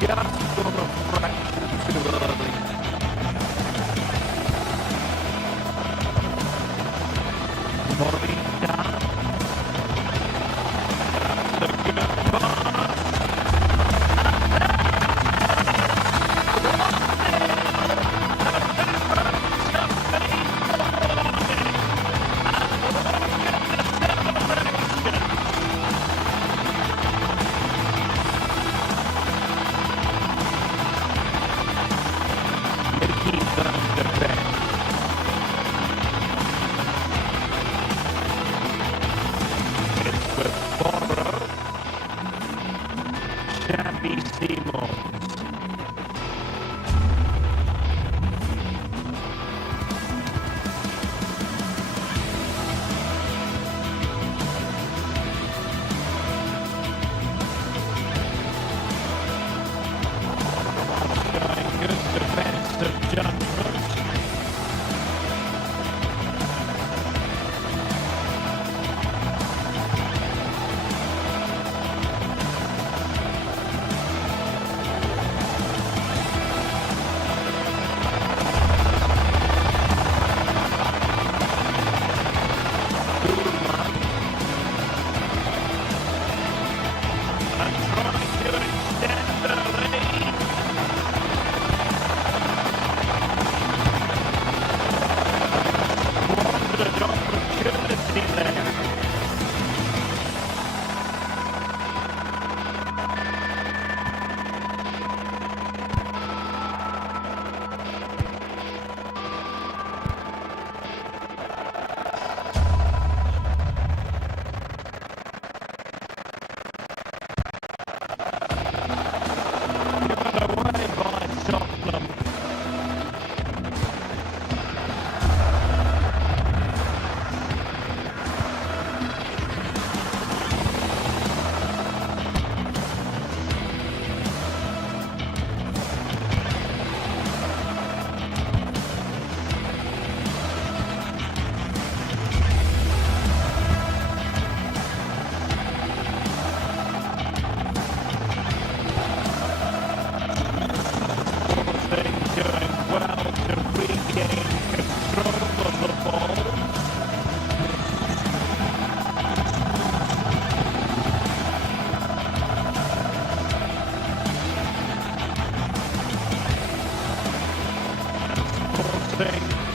just gone a fraction too early. Morita. That's a good pass.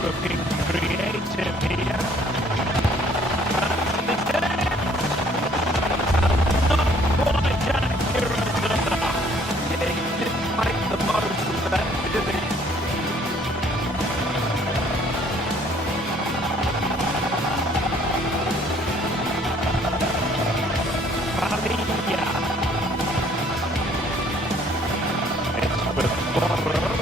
Looking creative here. Not quite accurate enough. Yeah, he didn't make the most of that, did he? Valencia. It's with Borrow.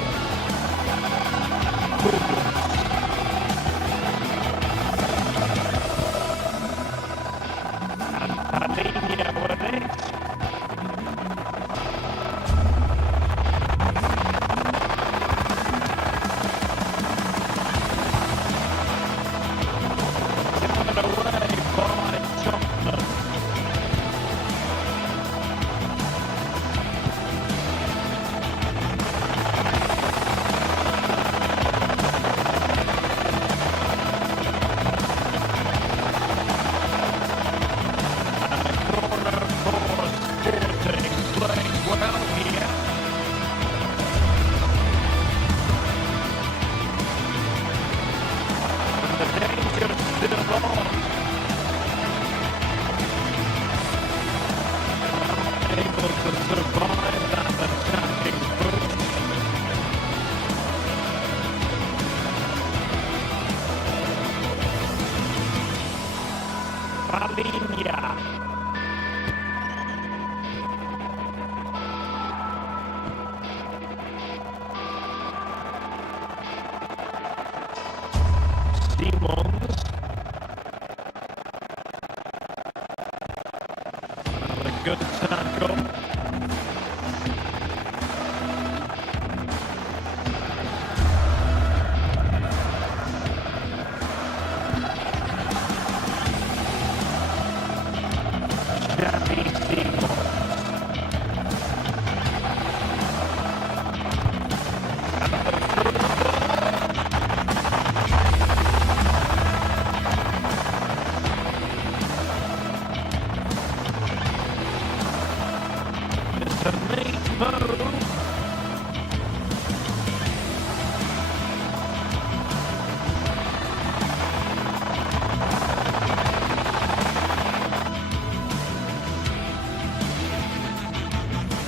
Good tackle. Shabby Seymour. move.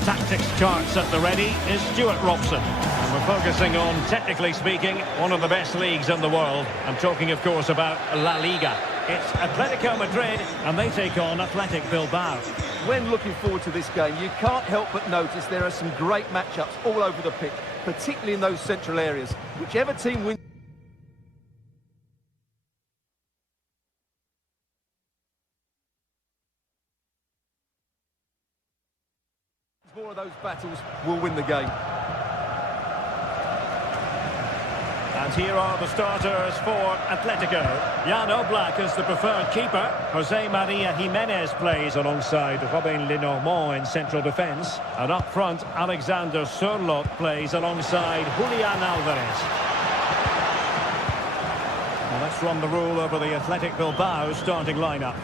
Tactics charts at the ready is Stuart Robson. And we're focusing on, technically speaking, one of the best leagues in the world. I'm talking, of course, about La Liga. It's Atletico Madrid, and they take on Athletic Bilbao. When looking forward to this game, you can't help but notice there are some great matchups all over the pitch, particularly in those central areas. Whichever team wins... more of those battles will win the game. And here are the starters for Atletico. Jan Oblak is the preferred keeper. Jose Maria Jimenez plays alongside Robin Lenormand in central defence. And up front, Alexander Sørloth plays alongside Julian Alvarez. Now let's run the rule over the Athletic Bilbao starting lineup.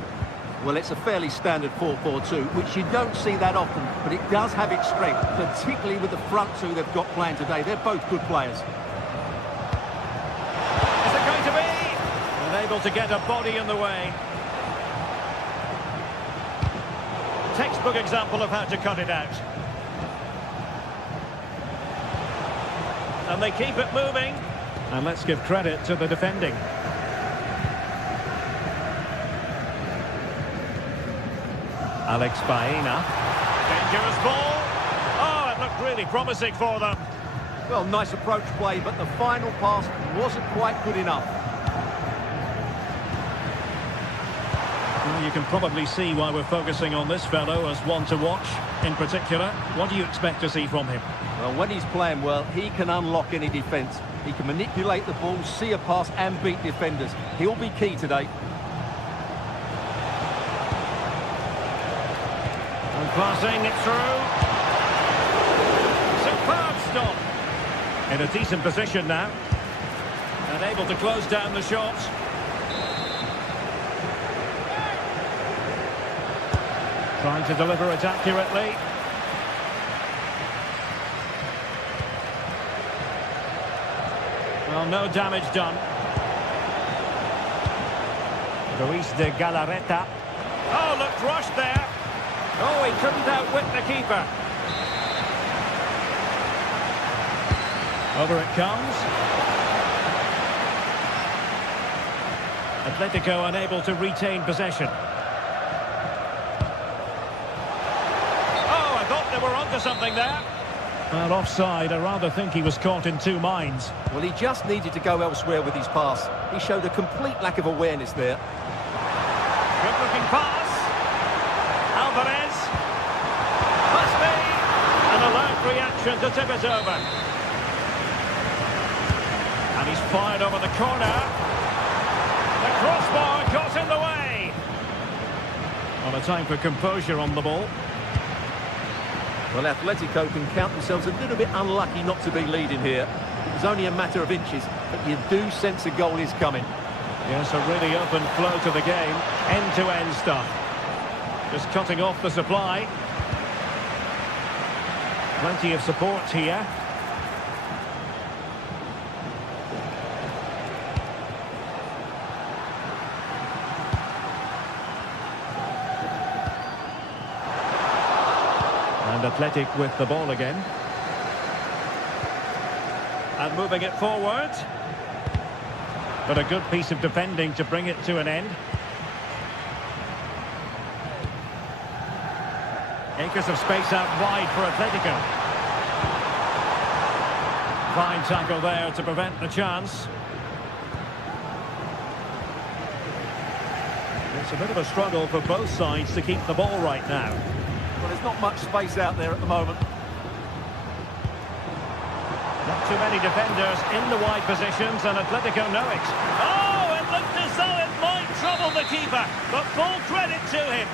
Well, it's a fairly standard 4-4-2, which you don't see that often, but it does have its strength, particularly with the front two they've got playing today. They're both good players. Is it going to be? Unable to get a body in the way. Textbook example of how to cut it out. And they keep it moving. And let's give credit to the defending. Alex Baena. Dangerous ball. Oh, it looked really promising for them. Well, nice approach play, but the final pass wasn't quite good enough. Well, you can probably see why we're focusing on this fellow as one to watch. In particular, what do you expect to see from him? Well, when he's playing well, he can unlock any defence. He can manipulate the ball, see a pass and beat defenders. He'll be key today. Passing it through. Superb stop. In a decent position now. And able to close down the shot. Trying to deliver it accurately. Well, no damage done. Luis de Galarreta. Oh, looked rushed there. Oh, he couldn't outwit the keeper. Over it comes. Atletico unable to retain possession. Oh, I thought they were onto something there. Well, offside. I rather think he was caught in two minds. Well, he just needed to go elsewhere with his pass. He showed a complete lack of awareness there. Good-looking pass. Alvarez. Must be an alert reaction to tip it over. And he's fired over the corner. The crossbar got in the way. Well, a time for composure on the ball. Well, Atletico can count themselves a little bit unlucky not to be leading here. It was only a matter of inches, but you do sense a goal is coming. Yes, a really open flow to the game. End-to-end stuff. Just cutting off the supply. Plenty of support here. And Athletic with the ball again. And moving it forward. But a good piece of defending to bring it to an end. Acres of space out wide for Atletico. Fine tackle there to prevent the chance. It's a bit of a struggle for both sides to keep the ball right now. Well, there's not much space out there at the moment. Not too many defenders in the wide positions, and Atletico know it. Oh, it looked as though it might trouble the keeper, but full credit to him.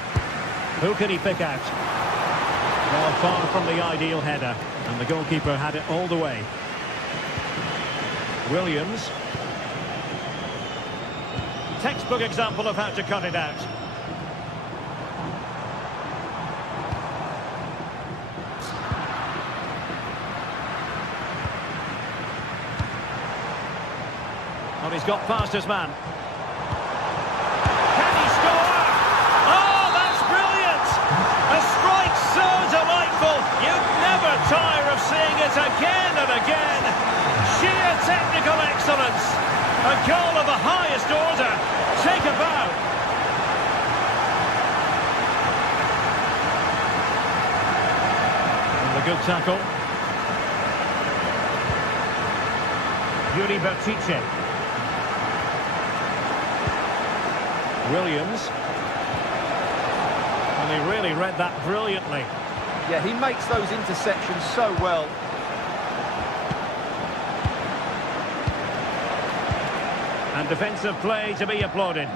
Who can he pick out? Well, far from the ideal header, and the goalkeeper had it all the way. Williams. Textbook example of how to cut it out. Well, he's got past his man. Can he score? Oh, that's brilliant! A strike so delightful, you'd never tire of seeing it again and again. Sheer technical excellence. A goal of the highest order. Take a bow. And a good tackle. Yuri Bertice. Williams. And he really read that brilliantly. Yeah, he makes those interceptions so well. And defensive play to be applauded.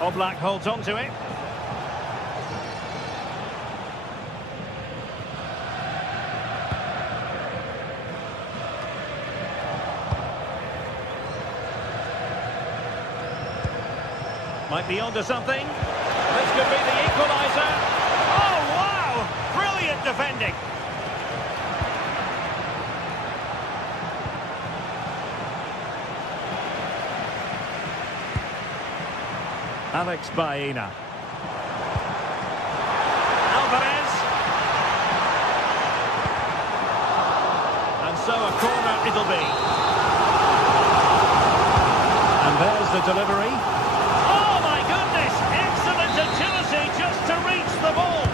Oblak holds on to it. Might be onto something. This could be the equaliser. Oh, wow! Brilliant defending. Alex Baena. Alvarez. And so a corner it'll be. And there's the delivery. Oh my goodness! Excellent agility just to reach the ball.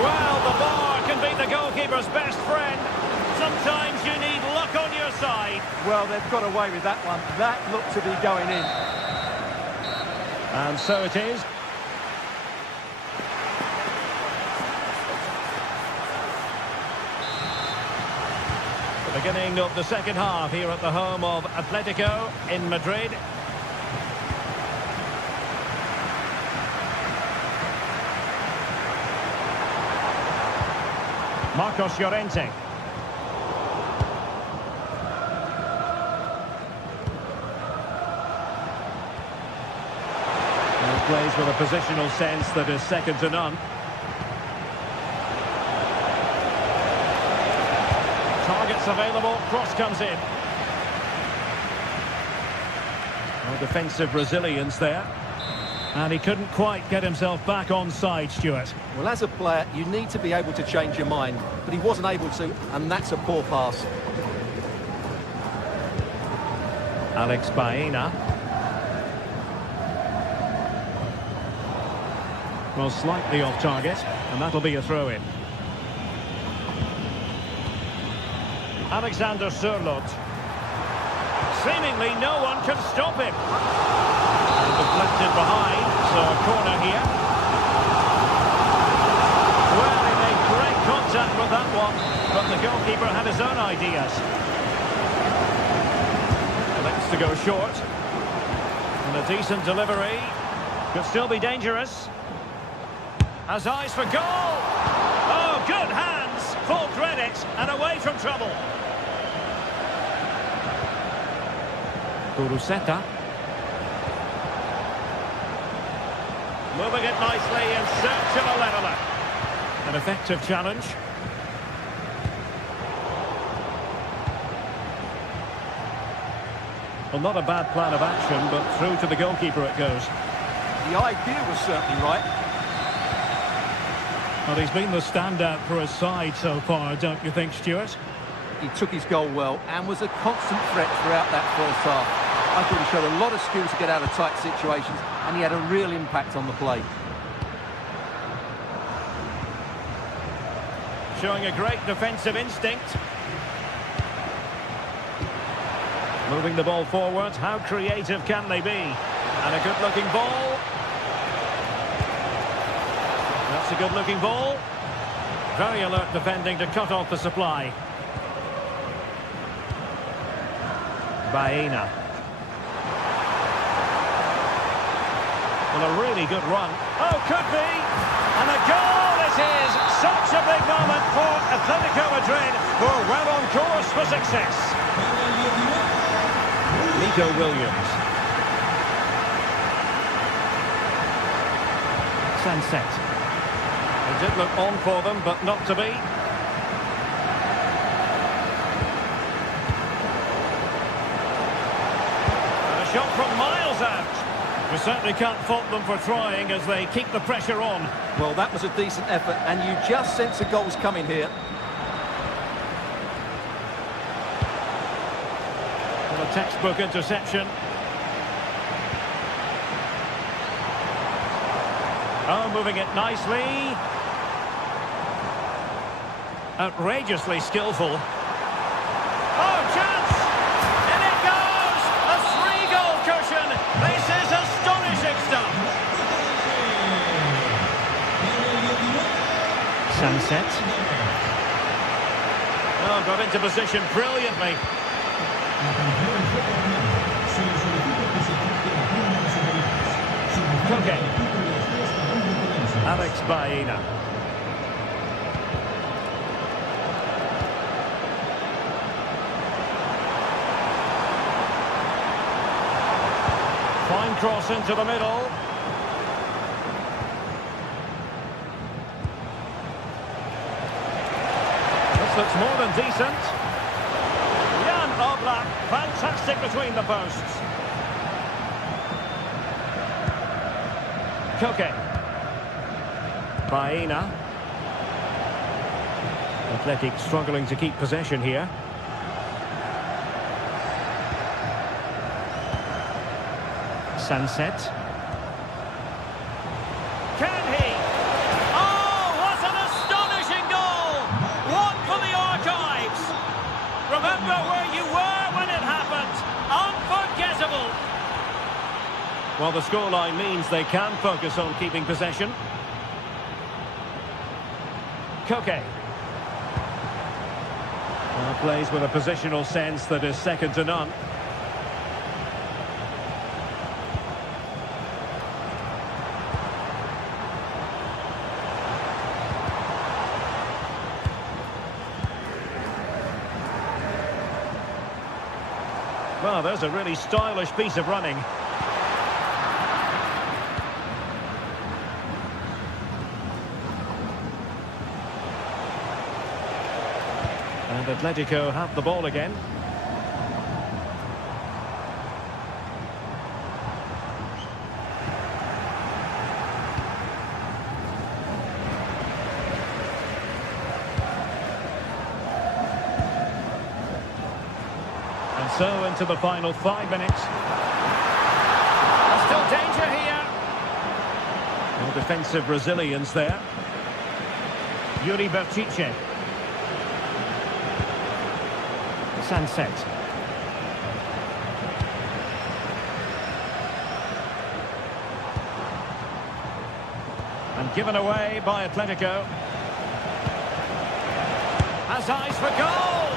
Well, the bar can be the goalkeeper's best friend. Sometimes you need luck on your side. Well, they've got away with that one. That looked to be going in. And so it is. The beginning of the second half here at the home of Atletico in Madrid. Marcos Llorente. Plays with a positional sense that is second to none. Targets available, cross comes in. Well, defensive resilience there. And he couldn't quite get himself back on side, Stuart. Well, as a player, you need to be able to change your mind, but he wasn't able to, and that's a poor pass. Alex Baena. Well, slightly off target, and that'll be a throw-in. Alexander Sørloth. Seemingly no one can stop him. And deflected behind, so a corner here. Well, he made great contact with that one, but the goalkeeper had his own ideas. Elects to go short. And a decent delivery. Could still be dangerous. Has eyes for goal. Oh, good hands. Full credit and away from trouble. Kuruseta. Moving it nicely in search of a leveller. An effective challenge. Well, not a bad plan of action, but through to the goalkeeper it goes. The idea was certainly right. Well, he's been the standout for his side so far, don't you think, Stuart? He took his goal well and was a constant threat throughout that first half. I thought he showed a lot of skill to get out of tight situations, and he had a real impact on the play. Showing a great defensive instinct. Moving the ball forward, how creative can they be? And a good-looking ball. That's a good-looking ball. Very alert defending to cut off the supply. Baena. Well, a really good run. Oh, could be. And a goal it is. Such a big moment for Atletico Madrid, who are well on course for success. Nico Williams. Sunset. It did look on for them, but not to be. And a shot from miles out. We certainly can't fault them for trying as they keep the pressure on. Well, that was a decent effort, and you just sense a goal's coming here. A textbook interception. Oh, moving it nicely. Outrageously skillful. Oh, chance! And it goes! A 3-goal cushion! This is astonishing stuff! Sunset. Oh, got into position brilliantly. Koke. Alex Baena. Fine cross into the middle. This looks more than decent. Jan Oblak, fantastic between the posts. Koke. Baena. Athletic struggling to keep possession here. Sunset. Can he? Oh, what an astonishing goal! One for the archives. Remember where you were when it happened. Unforgettable. Well, the scoreline means they can focus on keeping possession. Koke. Well, plays with a positional sense that is second to none. Well, there's a really stylish piece of running. And Atletico have the ball again. And so into the final 5 minutes. There's still danger here. No defensive resilience there. Yuri Berchiche. Sunset. And given away by Atletico. Has eyes for goal!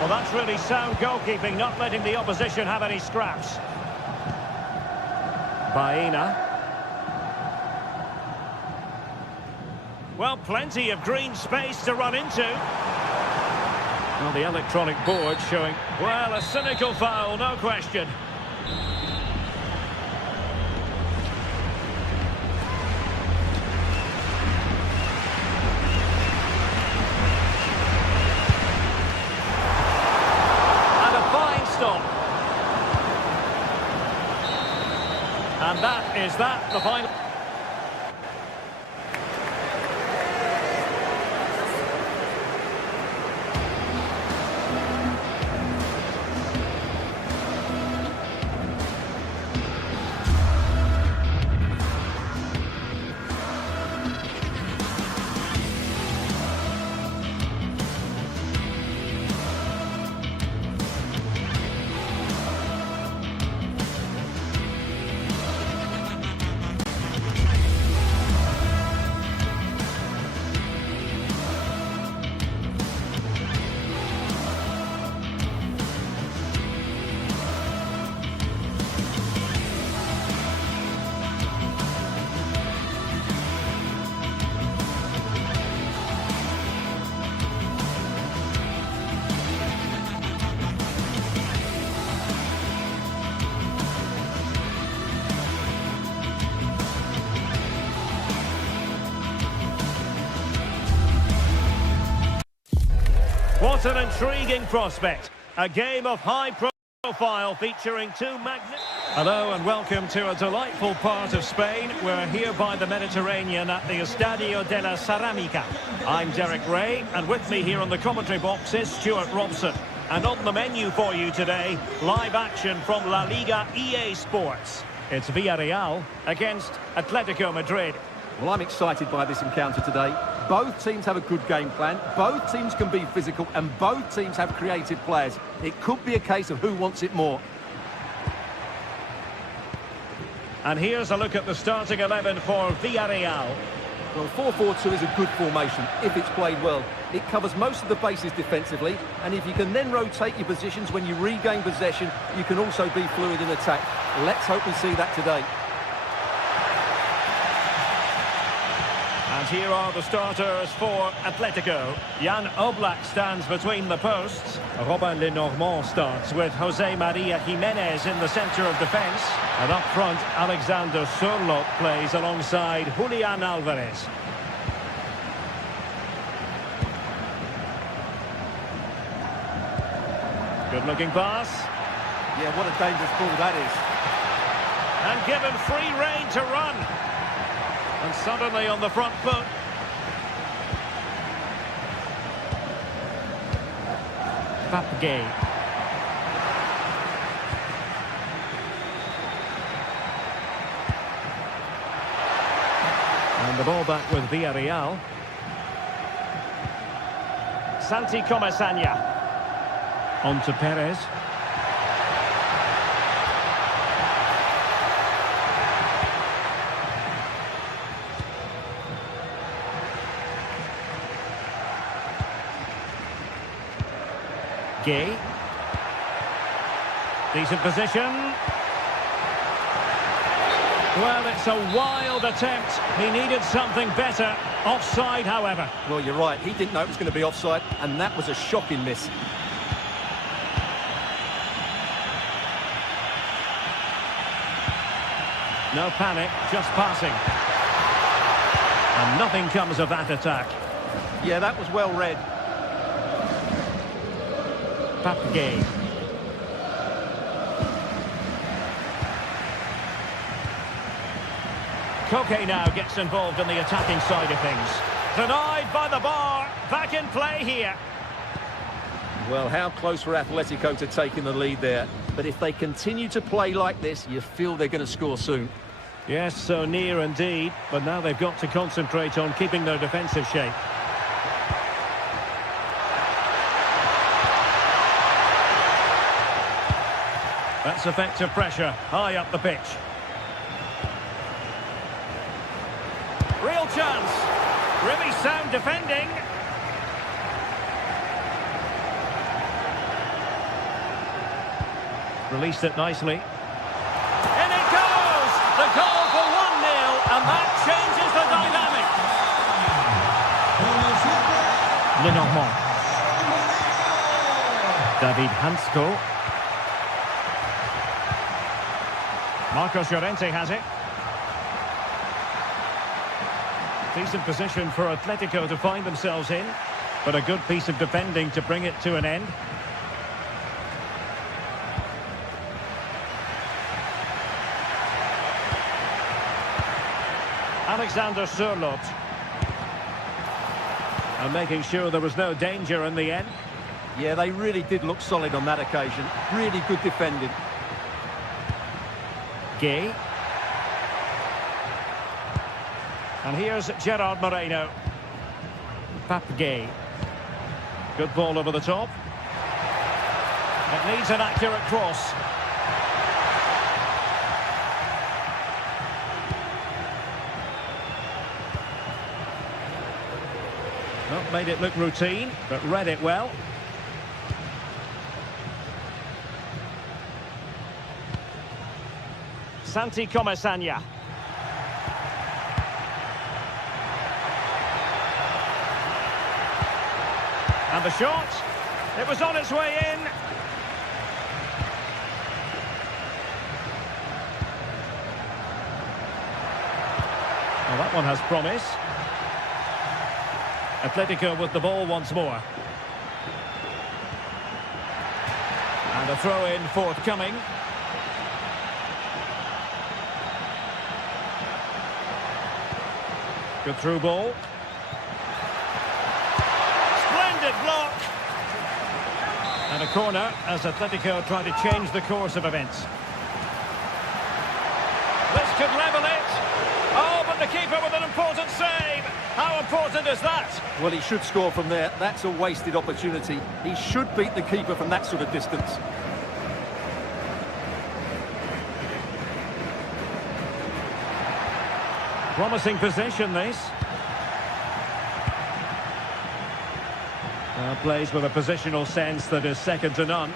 Well, that's really sound goalkeeping, not letting the opposition have any scraps. Baena. Well, plenty of green space to run into. Well, the electronic board showing, well, a cynical foul, no question. And a fine stop. And that is that, the final. It's an intriguing prospect. A game of high profile featuring two magnificent... Hello and welcome to a delightful part of Spain. We're here by the Mediterranean at the Estadio de la Ceramica. I'm Derek Ray, and with me here on the commentary box is Stuart Robson. And on the menu for you today, live action from La Liga EA Sports. It's Villarreal against Atletico Madrid. Well, I'm excited by this encounter today. Both teams have a good game plan, both teams can be physical, and both teams have creative players. It could be a case of who wants it more. And here's a look at the starting 11 for Villarreal. Well, 4-4-2 is a good formation if it's played well. It covers most of the bases defensively, and if you can then rotate your positions when you regain possession, you can also be fluid in attack. Let's hope we see that today. And here are the starters for Atletico. Jan Oblak stands between the posts. Robin Lenormand starts with Jose Maria Jimenez in the centre of defence. And up front, Alexander Sørloth plays alongside Julian Alvarez. Good-looking pass. Yeah, what a dangerous ball that is. And given free rein to run. And suddenly on the front foot. Papgay. And the ball back with Villarreal. Santi Comesaña. On to Perez. Gay. Decent position. Well, it's a wild attempt. He needed something better. Offside, however. Well, you're right. He didn't know it was going to be offside, and that was a shocking miss. No panic, just passing. And nothing comes of that attack. Yeah, that was well read. Papgay. Koke now gets involved in the attacking side of things. Denied by the bar. Back in play here. Well, how close for Atletico to taking the lead there. But if they continue to play like this, you feel they're going to score soon. Yes, so near indeed. But now they've got to concentrate on keeping their defensive shape. That's effective pressure, high up the pitch. Real chance. Really sound defending. Released it nicely. In it goes! The goal for 1-0, and that changes the dynamic. Lenormand. David Hansko. Marcos Llorente has it. Decent position for Atletico to find themselves in, but a good piece of defending to bring it to an end. Alexander Sørloth. And making sure there was no danger in the end. Yeah, they really did look solid on that occasion. Really good defending. Gay. And here's Gerard Moreno. Papgay. Good ball over the top. It needs an accurate cross. Not made it look routine, but read it well. Santi Comesaña. And the shot. It was on its way in. Well, that one has promise. Atletico with the ball once more. And a throw-in forthcoming. Good through ball. Splendid block. And a corner as Atletico try to change the course of events. This could level it. Oh, but the keeper with an important save. How important is that? Well, he should score from there. That's a wasted opportunity. He should beat the keeper from that sort of distance. Promising possession, this. Plays with a positional sense that is second to none.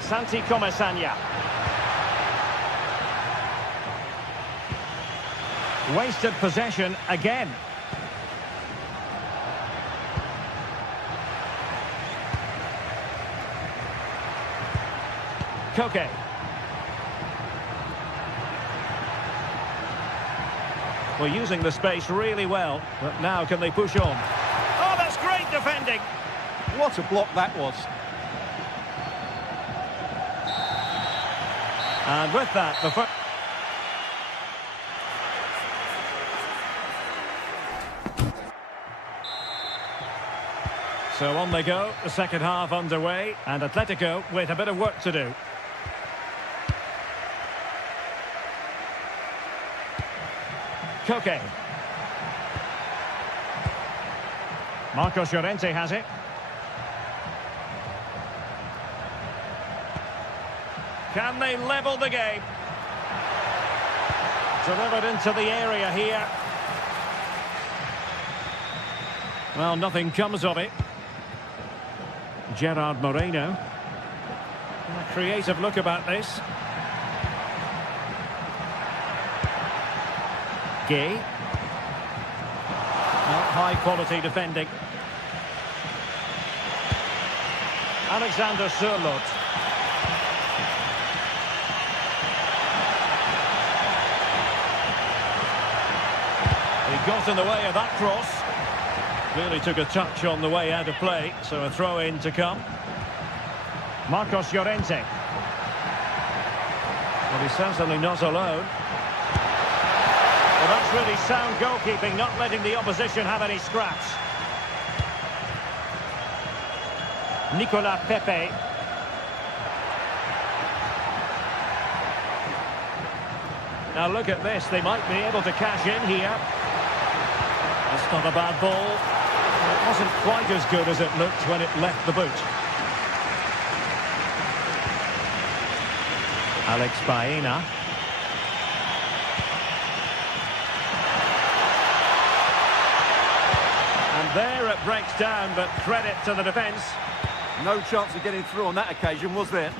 Santi Comesania. Wasted possession again. Koke. Well, using the space really well, but now can they push on? Oh, that's great defending! What a block that was. And with that, the first... So on they go, the second half underway, and Atletico with a bit of work to do. Koke. Marcos Llorente has it. Can they level the game? Delivered into the area here. Well, nothing comes of it. Gerard Moreno. A creative look about this. Gay. Not high quality defending. Alexander Sørloth. He got in the way of that cross. Really took a touch on the way out of play, so a throw-in to come. Marcos Llorente. Well, he's certainly not alone. Well, that's really sound goalkeeping, not letting the opposition have any scraps. Nicolas Pepe. Now look at this, they might be able to cash in here. That's not a bad ball. It wasn't quite as good as it looked when it left the boot. Alex Baena. And there it breaks down, but credit to the defence. No chance of getting through on that occasion, was there?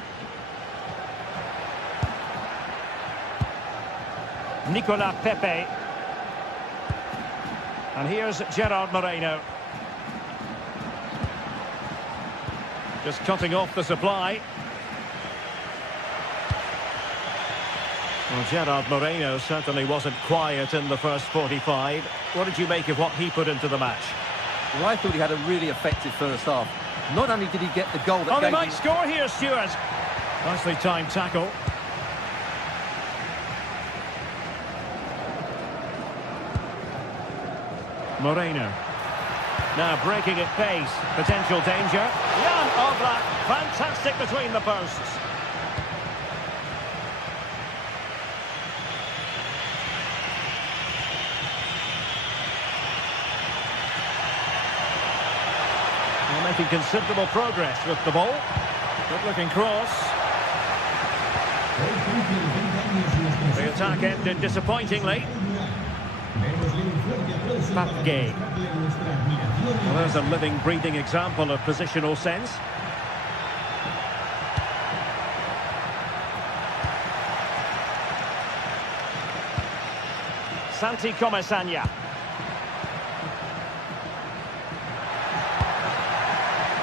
Nicolas Pepe. And here's Gerard Moreno. Just cutting off the supply. Well, Gerard Moreno certainly wasn't quiet in the first 45. What did you make of what he put into the match? Well, I thought he had a really effective first half. Not only did he get the goal that they gave might him... score here, Stuart. Nicely timed tackle. Moreno. Now breaking at pace. Potential danger. Jan Oblak. Fantastic between the posts. They're making considerable progress with the ball. Good looking cross. The attack ended disappointingly. Gay. Well, there's a living, breathing example of positional sense. Santi Comesania.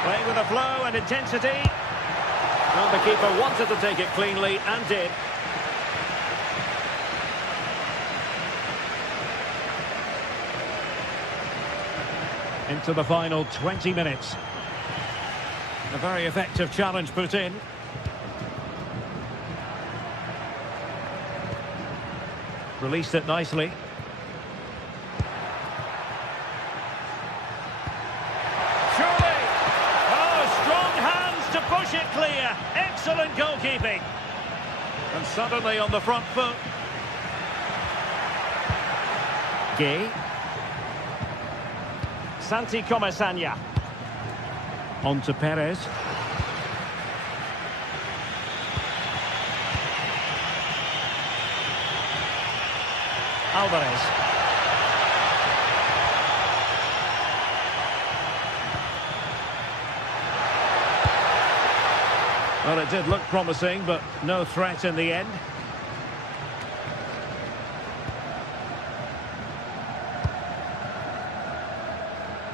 Playing with a flow and intensity. Well, the keeper wanted to take it cleanly and did. Into the final 20 minutes. A very effective challenge put in. Released it nicely. Surely! Oh, strong hands to push it clear. Excellent goalkeeping. And suddenly on the front foot. Gay. Santi Comesaña. On to Perez. Alvarez. Well, it did look promising, but no threat in the end.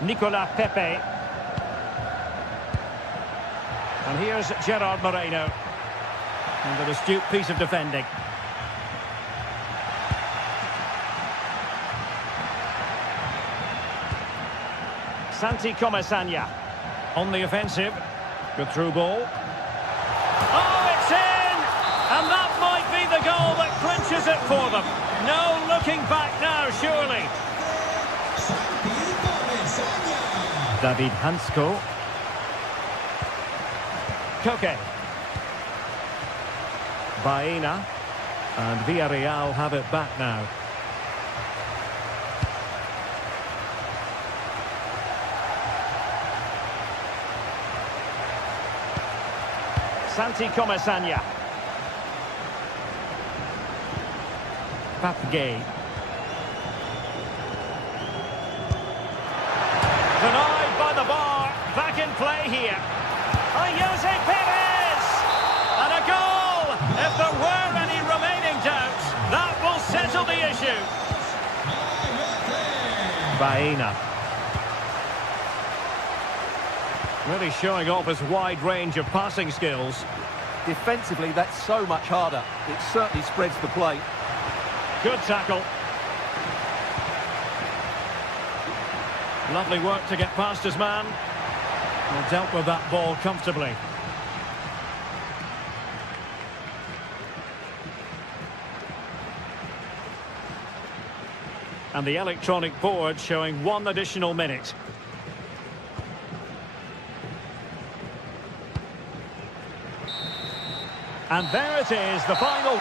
Nicolas Pepe. And here's Gerard Moreno. And an astute piece of defending. Santi Comesaña on the offensive. Good through ball. Oh, it's in! And that might be the goal that clinches it for them. No looking back now, surely. David Hansko. Koke. Baena. And Villarreal have it back now. Santi Comesaña. Papgay. Denied by the bar. Back in play here. Jose Perez! And a goal! If there were any remaining doubts, that will settle the issue. Baena. Really showing off his wide range of passing skills. Defensively, that's so much harder. It certainly spreads the play. Good tackle. Lovely work to get past his man. And dealt with that ball comfortably. And the electronic board showing 1 additional minute. And there it is, the final.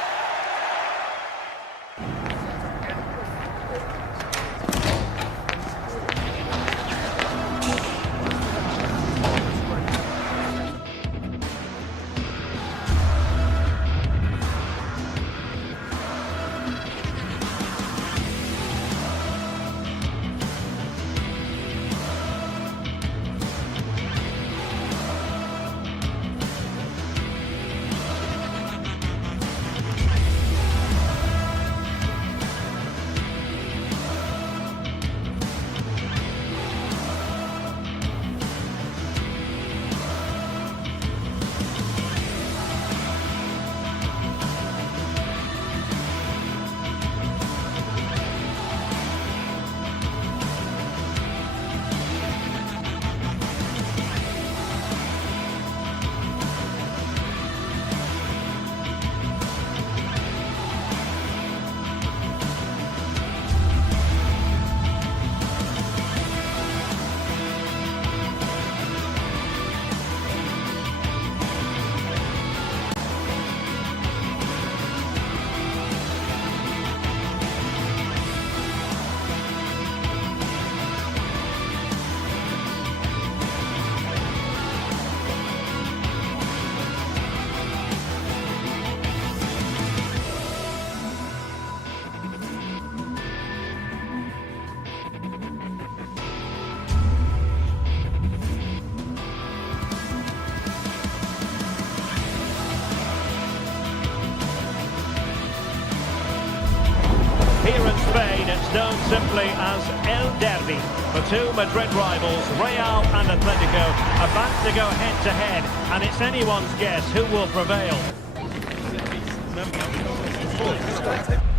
Spain, it's known simply as El Derby. The two Madrid rivals, Real and Atletico, are about to go head-to-head, and it's anyone's guess who will prevail.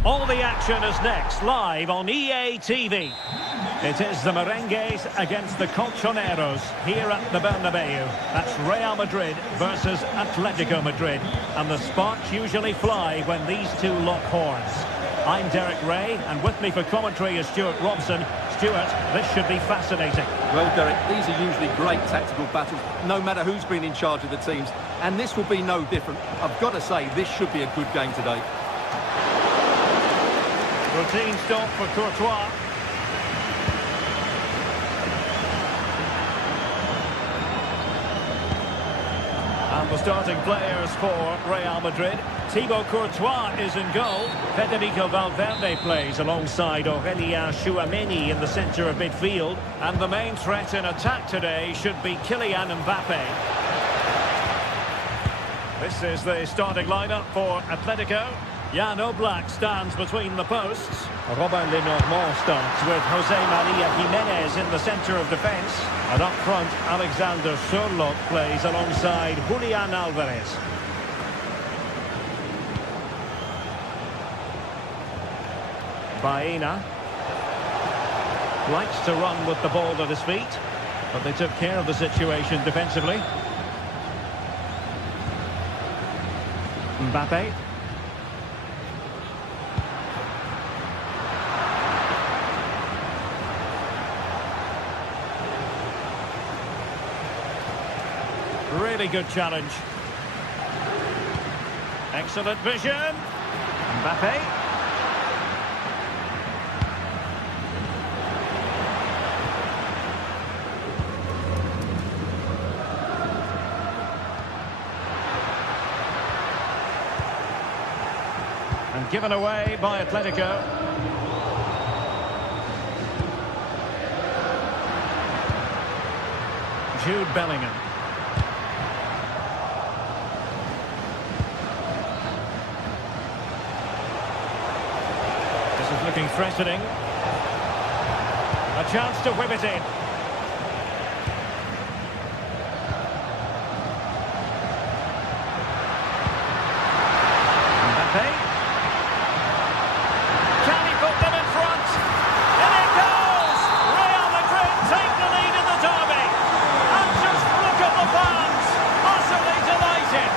All the action is next, live on EA TV. It is the Merengues against the Colchoneros here at the Bernabeu. That's Real Madrid versus Atletico Madrid. And the sparks usually fly when these two lock horns. I'm Derek Ray, and with me for commentary is Stuart Robson. Stuart, this should be fascinating. Well, Derek, these are usually great tactical battles, no matter who's been in charge of the teams. And this will be no different. I've got to say, this should be a good game today. Routine stop for Courtois. And the starting players for Real Madrid. Thibaut Courtois is in goal. Federico Valverde plays alongside Aurélien Tchouaméni in the centre of midfield. And the main threat in attack today should be Kylian Mbappé. This is the starting lineup for Atletico. Jan Oblak stands between the posts. Robin Lenormand starts with Jose Maria Jimenez in the centre of defence. And up front, Alexander Sørloth plays alongside Julian Alvarez. Baena likes to run with the ball at his feet, but they took care of the situation defensively. Mbappé. Really good challenge. Excellent vision. Mbappé. And given away by Atletico. Jude Bellingham. Looking threatening. A chance to whip it in. Mbappé. Can he put them in front? And it goes! Real Madrid take the lead in the derby. And just look at the fans. Utterly delighted.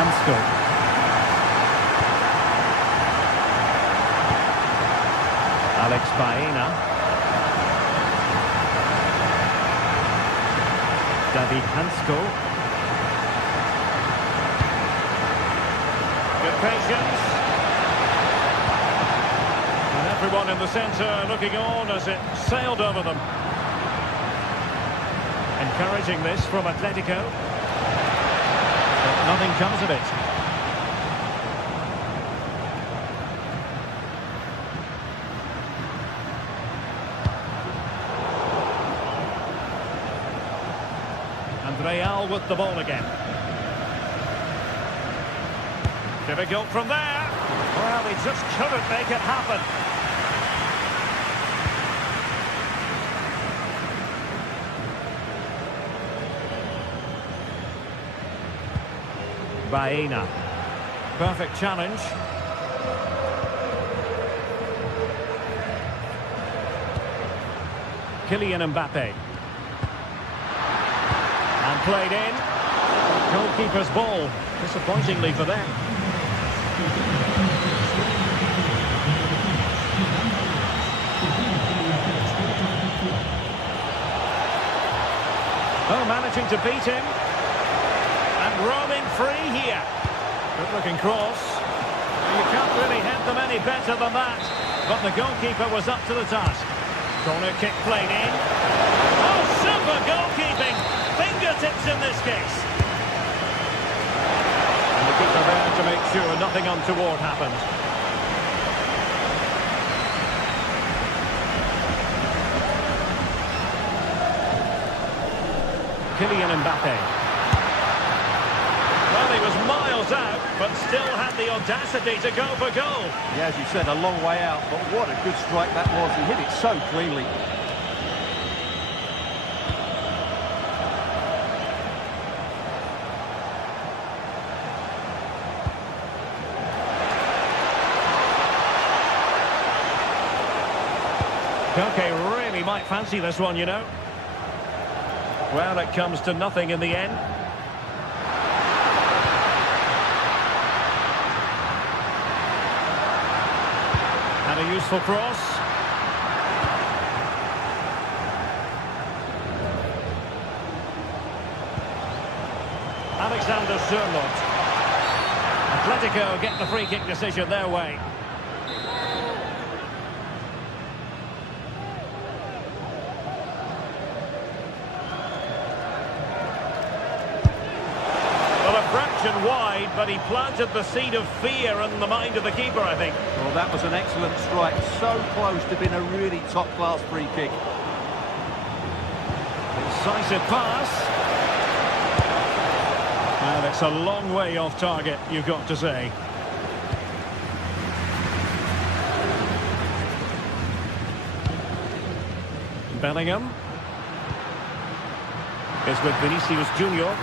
Hansco. Alex Baena. David Hansco. Good patience. And everyone in the centre looking on as it sailed over them. Encouraging this from Atletico. But nothing comes of it. Real with the ball again. Difficult from there. Well, he just couldn't make it happen. Baena. Perfect challenge. Kylian Mbappé. And played in. Goalkeeper's ball, disappointingly for them. Oh, managing to beat him. And roaming free here. Good looking cross. You can't really head them any better than that. But the goalkeeper was up to the task. Corner kick played in. Oh, super goalkeeping. Fingertips in this case. And the keeper there to make sure nothing untoward happened. Kylian Mbappé. Well, he was miles out, but still had the audacity to go for goal. Yeah, as you said, a long way out, but what a good strike that was. He hit it so cleanly. Okay, really might fancy this one, you know. Well, it comes to nothing in the end. And a useful cross. Alexander Sørloth. Atletico get the free kick decision their way. Well, a fraction wide, but he planted the seed of fear in the mind of the keeper, I think. Well, that was an excellent strike. So close to being a really top-class free kick. Decisive pass. And it's a long way off target, you've got to say. Bellingham is with Vinicius Junior.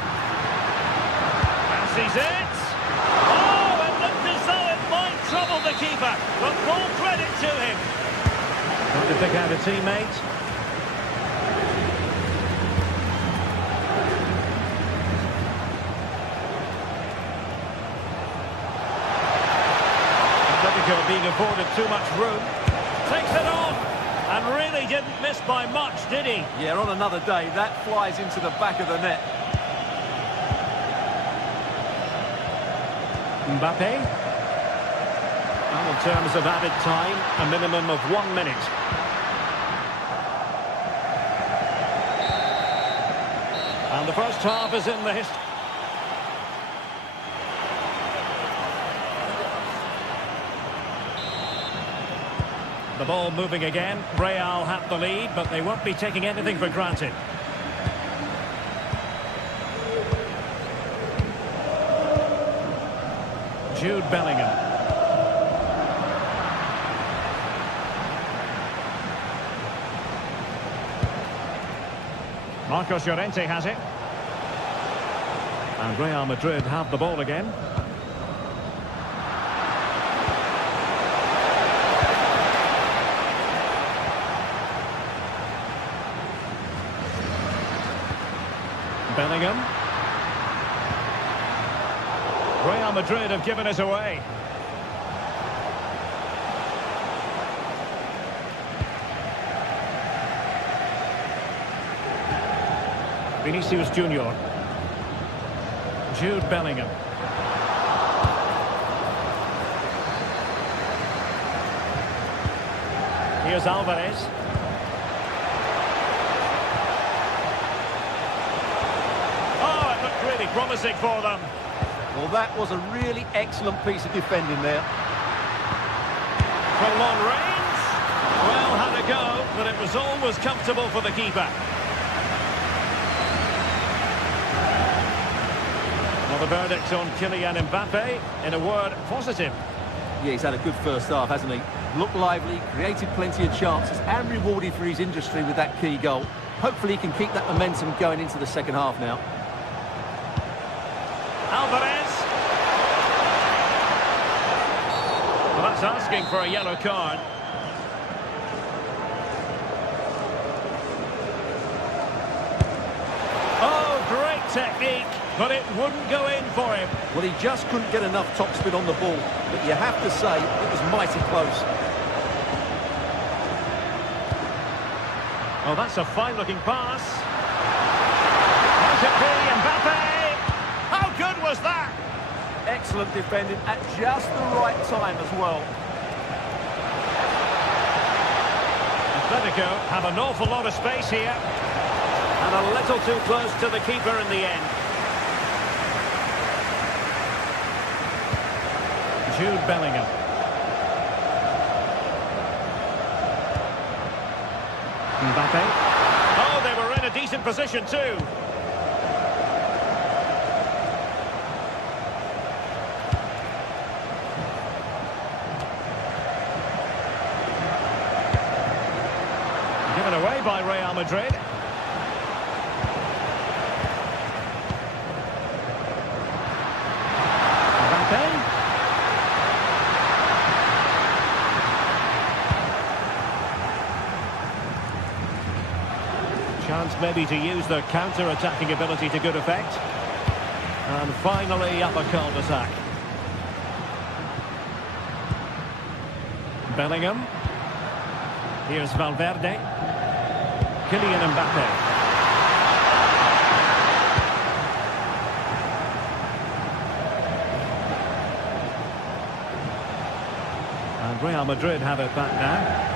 Fancies it. Oh, it looked as though it might trouble the keeper, but full credit to him. Trying to pick out a teammate. Being afforded too much room. Takes it on. And really didn't miss by much, did he? Yeah, on another day, that flies into the back of the net. Mbappe. Well, in terms of added time, a minimum of 1 minute. And the first half is in the history. The ball moving again. Real have the lead, but they won't be taking anything for granted. Jude Bellingham. Marcos Llorente has it. And Real Madrid have the ball again. Bellingham. Real Madrid have given it away. Vinicius Junior. Jude Bellingham. Here's Alvarez. Really promising for them. Well, that was a really excellent piece of defending there. From long range. Well, had a go, but it was always comfortable for the keeper. Well, the verdict on Kylian Mbappe, in a word, positive. Yeah, he's had a good first half, hasn't he? Looked lively, created plenty of chances, and rewarded for his industry with that key goal. Hopefully he can keep that momentum going into the second half now. Alvarez. Well, that's asking for a yellow card. Oh, great technique, but it wouldn't go in for him. Well, he just couldn't get enough topspin on the ball, but you have to say it was mighty close. Oh, that's a fine-looking pass. Might it be Mbappe? How good was that? Excellent defending at just the right time as well. Atletico have an awful lot of space here. And a little too close to the keeper in the end. Jude Bellingham. Mbappe. Oh, they were in a decent position too. Given away by Real Madrid. Mbappe. chance maybe to use their counter-attacking ability to good effect. And finally up a cul-de-sac. Bellingham. Here's Valverde. Kylian Mbappe. And Real Madrid have it back now.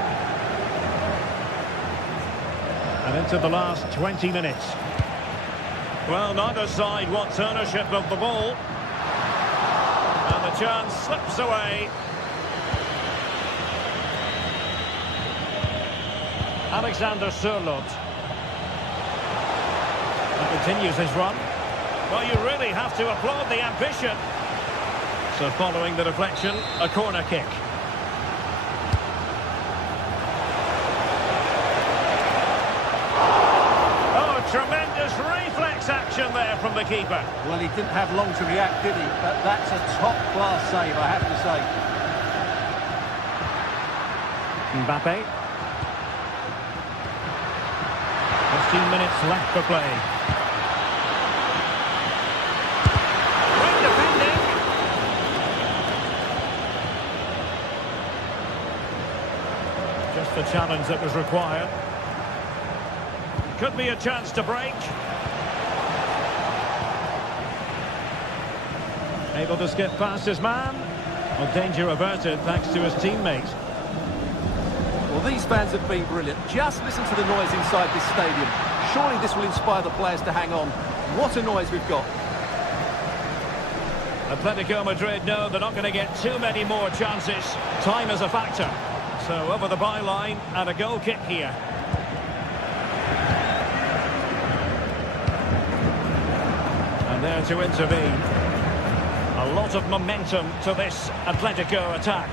And into the last 20 minutes. Well, neither side wants ownership of the ball. And the chance slips away. Alexander Sørloth. He continues his run. Well, you really have to applaud the ambition. So following the deflection, a corner kick. Oh, tremendous reflex action there from the keeper. Well, he didn't have long to react, did he? But that's a top-class save, I have to say. Mbappe. 15 minutes left for play. Great defending. Just the challenge that was required. Could be a chance to break. Able to skip past his man. Well, danger averted thanks to his teammate. Well, these fans have been brilliant. Just listen to the noise inside this stadium. Surely this will inspire the players to hang on. What a noise we've got. Atletico Madrid know they're not going to get too many more chances. Time is a factor. So over the byline and a goal kick here. And there to intervene. A lot of momentum to this Atletico attack.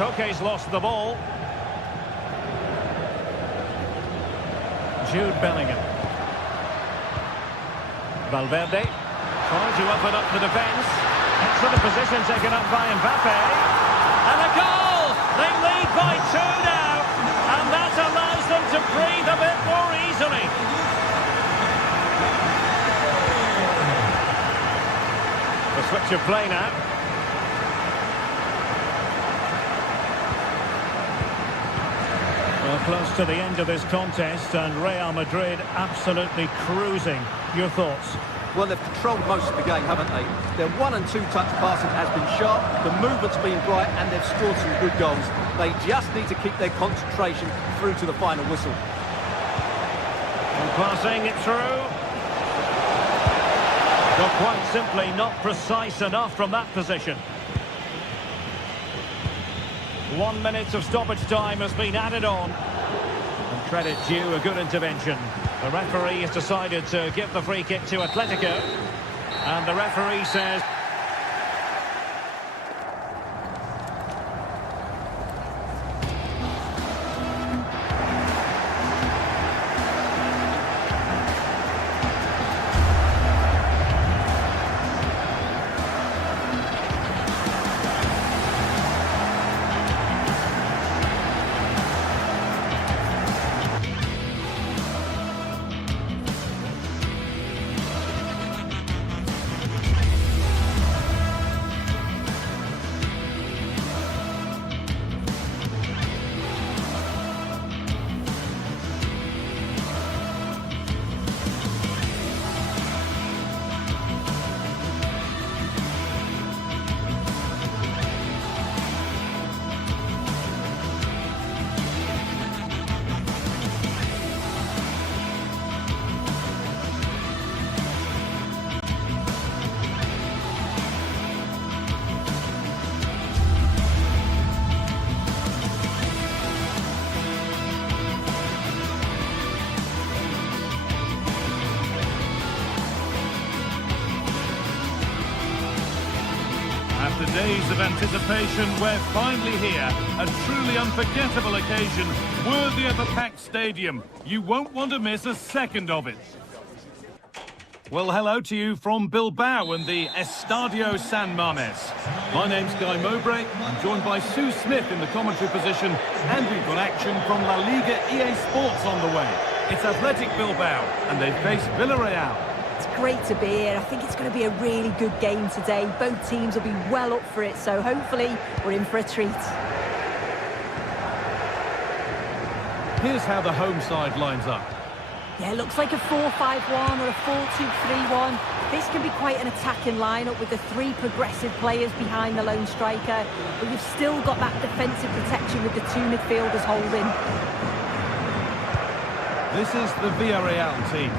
Koke's lost the ball. Jude Bellingham. Valverde. Trying to open up the defence. Excellent position taken up by Mbappe. And a goal! They lead by 2 now. And that allows them to breathe a bit more easily. The switch of play now. Well, close to the end of this contest, and Real Madrid absolutely cruising. Your thoughts? Well, they've controlled most of the game, haven't they? Their 1- and 2-touch passing has been sharp, the movement's been bright, and they've scored some good goals. They just need to keep their concentration through to the final whistle. And passing it through. But quite simply not precise enough from that position. 1 minute of stoppage time has been added on. And credit due, a good intervention. The referee has decided to give the free kick to Atletico. And the referee says... After days of anticipation, we're finally here. A truly unforgettable occasion, worthy of a packed stadium. You won't want to miss a second of it. Well, hello to you from Bilbao and the Estadio San Mamés. My name's Guy Mowbray. I'm joined by Sue Smith in the commentary position, and we've got action from La Liga GTSports on the way. It's Athletic Bilbao, and they face Villarreal. It's great to be here. I think it's going to be a really good game today. Both teams will be well up for it, so hopefully we're in for a treat. Here's how the home side lines up. Yeah, it looks like a 4-5-1 or a 4-2-3-1. This can be quite an attacking lineup with the three progressive players behind the lone striker, but you've still got that defensive protection with the two midfielders holding. This is the Villarreal team.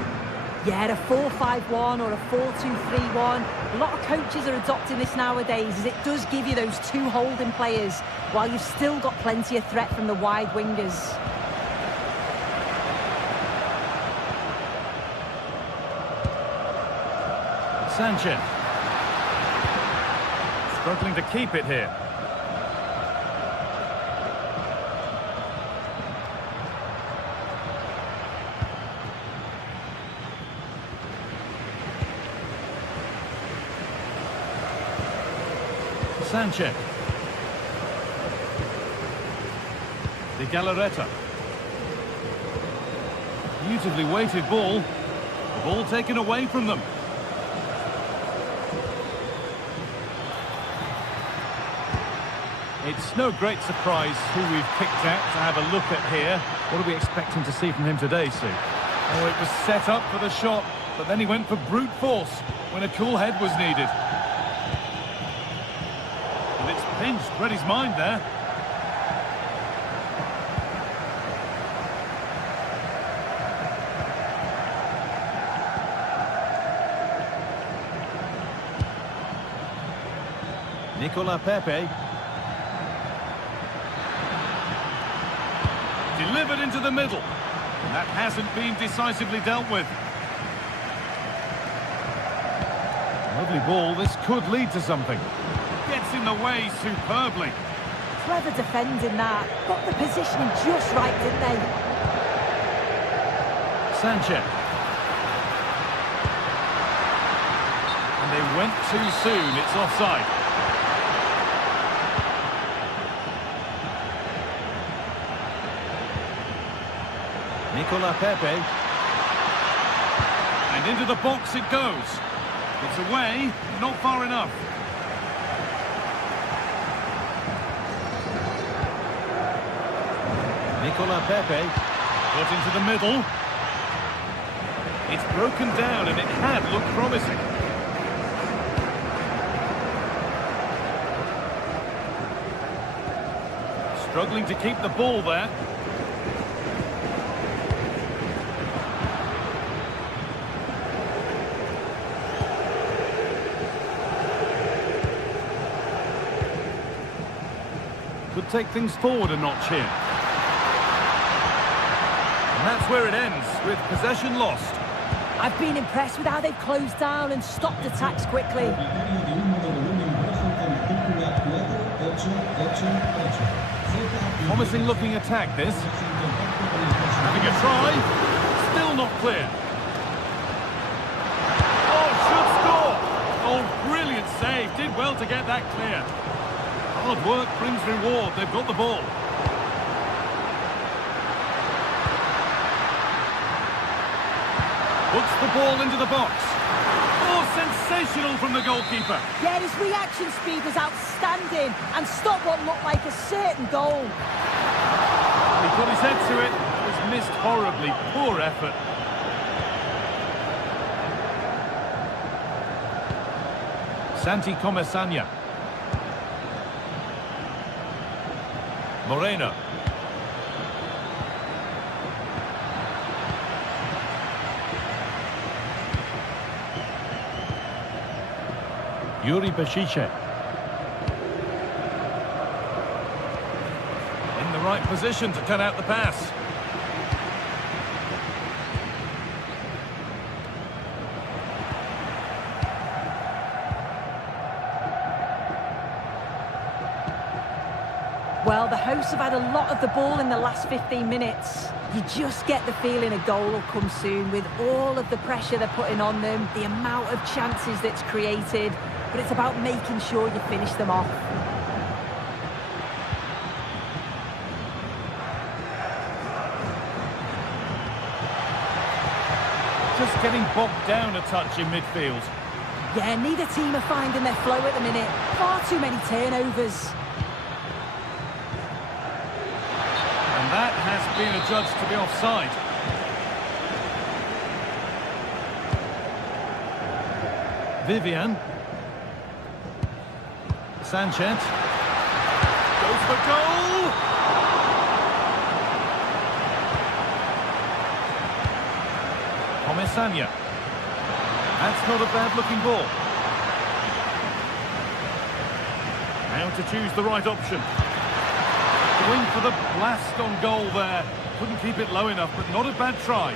Yeah, a 4-5-1 or a 4-2-3-1. A lot of coaches are adopting this nowadays, as it does give you those two holding players, while you've still got plenty of threat from the wide wingers. Sanchez. Struggling to keep it here. Sanchez. De Galarreta. Beautifully weighted ball. The ball taken away from them. It's no great surprise who we've picked out to have a look at here. What are we expecting to see from him today, Sue? Oh, it was set up for the shot, but then he went for brute force when a cool head was needed. And it's pinched, read his mind there. Nicola Pepe. Delivered into the middle. And that hasn't been decisively dealt with. Lovely ball. This could lead to something. Gets in the way superbly. Clever defending that. Got the positioning just right, didn't they? Sanchez. And they went too soon. It's offside. Nicola Pepe. And into the box it goes. It's away, not far enough. Nicola Pepe. Got into the middle. It's broken down and it had looked promising. Struggling to keep the ball there. Could take things forward a notch here. And that's where it ends, with possession lost. I've been impressed with how they've closed down and stopped attacks quickly. Promising looking attack, this. Having a try. Still not clear. Oh, should score! Oh, brilliant save. Did well to get that clear. Hard work brings reward. They've got the ball. Puts the ball into the box. Oh, sensational from the goalkeeper. Yeah, his reaction speed was outstanding and stopped what looked like a certain goal. He put his head to it. It was missed horribly. Poor effort. Santi Comesaña. Moreno. Yuri Bešice. In the right position to cut out the pass. Well, the hosts have had a lot of the ball in the last 15 minutes. You just get the feeling a goal will come soon with all of the pressure they're putting on them, the amount of chances that's created, but it's about making sure you finish them off. Just getting bogged down a touch in midfield. Yeah, neither team are finding their flow at the minute. Far too many turnovers. And that has been adjudged to be offside. Vivian. Sanchez. Goes for goal! Comesaña. That's not a bad-looking ball. Now to choose the right option. Going for the blast on goal there. Couldn't keep it low enough, but not a bad try.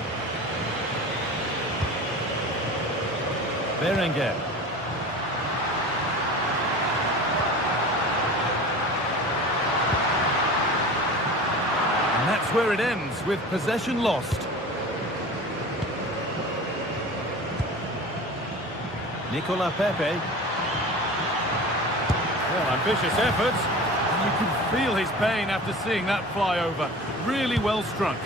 Berenguer. And that's where it ends, with possession lost. Nicola Pepe. Well, ambitious efforts. You can feel his pain after seeing that fly over. Really well struck.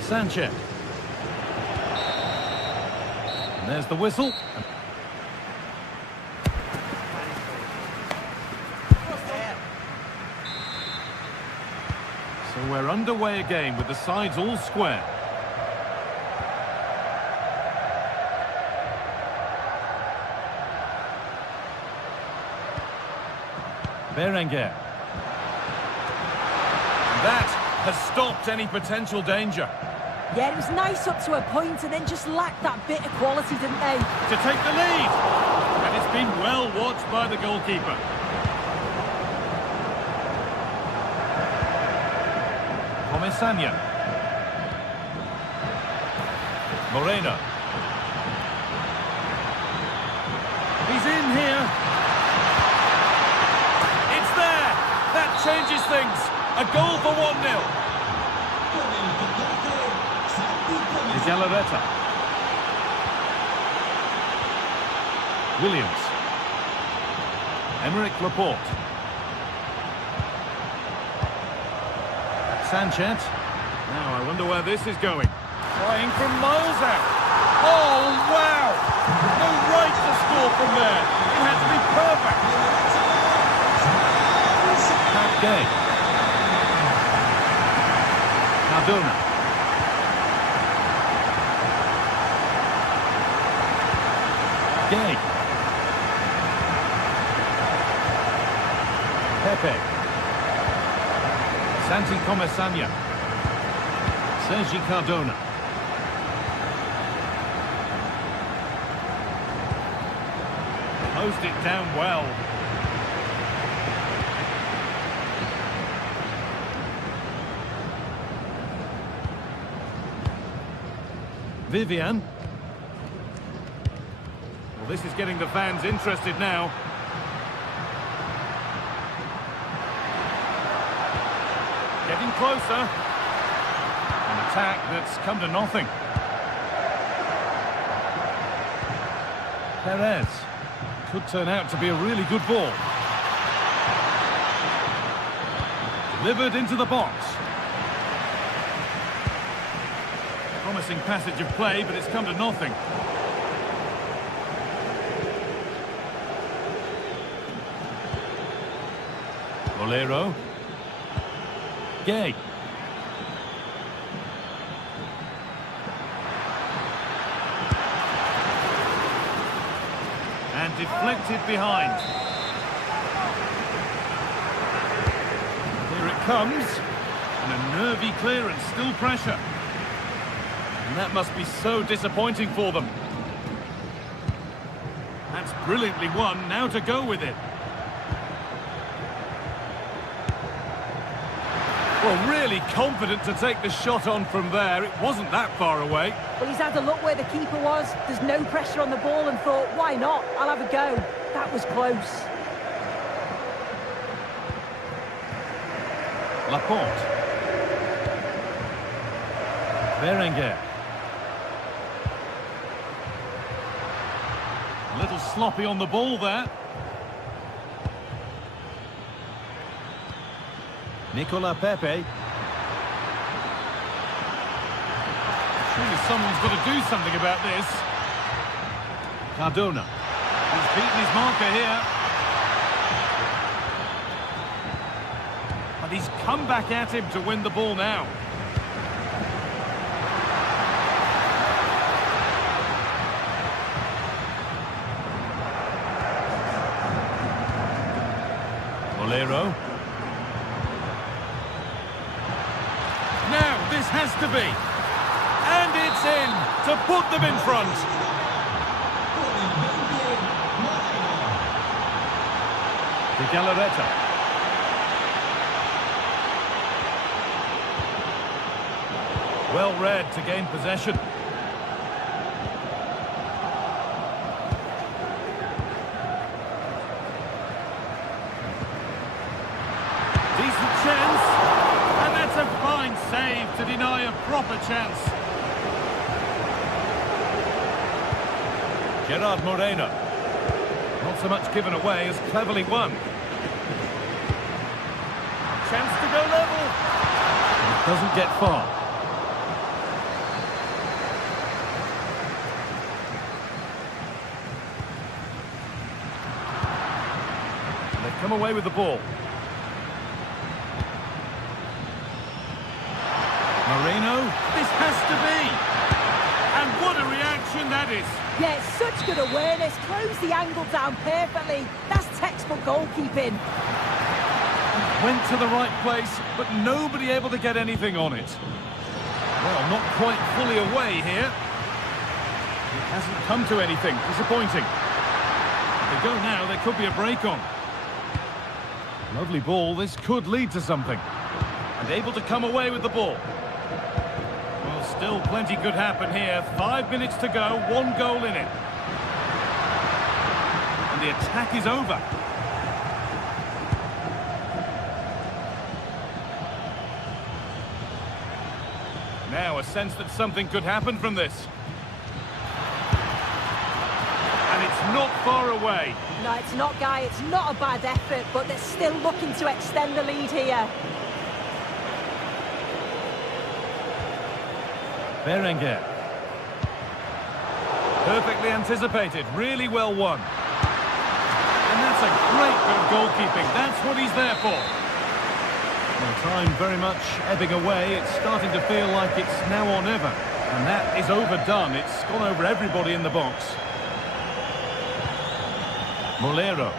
Sanchez. And there's the whistle. So we're underway again with the sides all square. Berenguer. That has stopped any potential danger. Yeah, it was nice up to a point and then just lacked that bit of quality, didn't they? To take the lead. And it's been well watched by the goalkeeper. Comesaña. Moreno. He's in here. It's there. That changes things. A goal for 1-0. Galarreta. Williams. Emerick Laporte. Sanchez. Now I wonder where this is going. Trying from miles out. Oh, wow! No right to score from there. It had to be perfect. Pat Gay. Cardona. Gay. Pepe. Santi Comesaña. Sergi Cardona. Closed it down well. Vivian. Well, this is getting the fans interested now. Getting closer. An attack that's come to nothing. Perez. Could turn out to be a really good ball. Delivered into the box. Promising passage of play, but it's come to nothing. Bolero. Gay. And deflected behind. Here it comes. And a nervy clearance, still pressure. And that must be so disappointing for them. That's brilliantly won, now to go with it. Well, really confident to take the shot on from there. It wasn't that far away. Well, he's had a look where the keeper was. There's no pressure on the ball and thought, why not? I'll have a go. That was close. Laporte. Berenguer. A little sloppy on the ball there. Nicola Pepe. Surely someone's got to do something about this. Cardona. He's beaten his marker here. And he's come back at him to win the ball now. Bolero. Now this has to be. And it's in to put them in front. De Galarreta. Well read to gain possession. Decent chance. And that's a fine save to deny a proper chance. Gerard Moreno. Not so much given away as cleverly won. Chance to go level. It doesn't get far. They've come away with the ball. Moreno. This has to be. And what a reaction that is. Yeah, it's such good awareness. Close the angle down perfectly. That's textbook goalkeeping. Went to the right place, but nobody able to get anything on it. Well, not quite fully away here. It hasn't come to anything. Disappointing. If they go now, there could be a break on. Lovely ball. This could lead to something. And able to come away with the ball. Well, still plenty could happen here. 5 minutes to go, 1 goal in it. And the attack is over. Now a sense that something could happen from this. And it's not far away. No, it's not, Guy. It's not a bad effort, but they're still looking to extend the lead here. Berenguer. Perfectly anticipated, really well won. And that's a great bit of goalkeeping. That's what he's there for. Well, time very much ebbing away. It's starting to feel like it's now or never. And that is overdone. It's gone over everybody in the box. Bolero.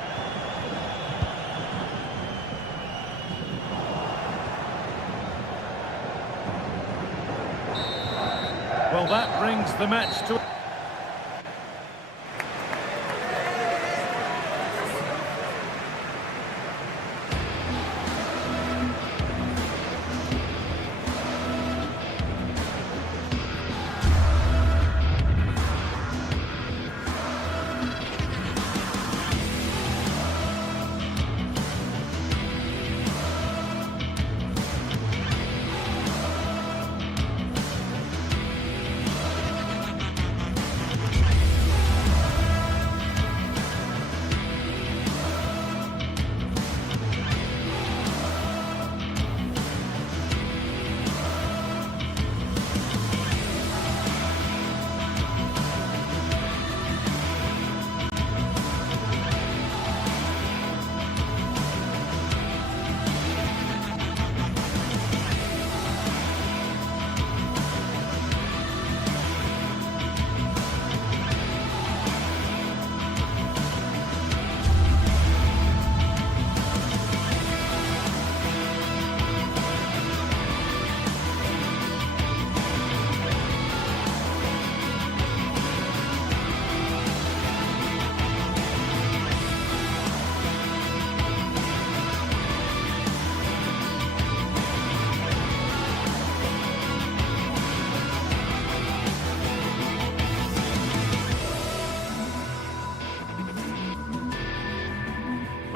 Well, that brings the match to...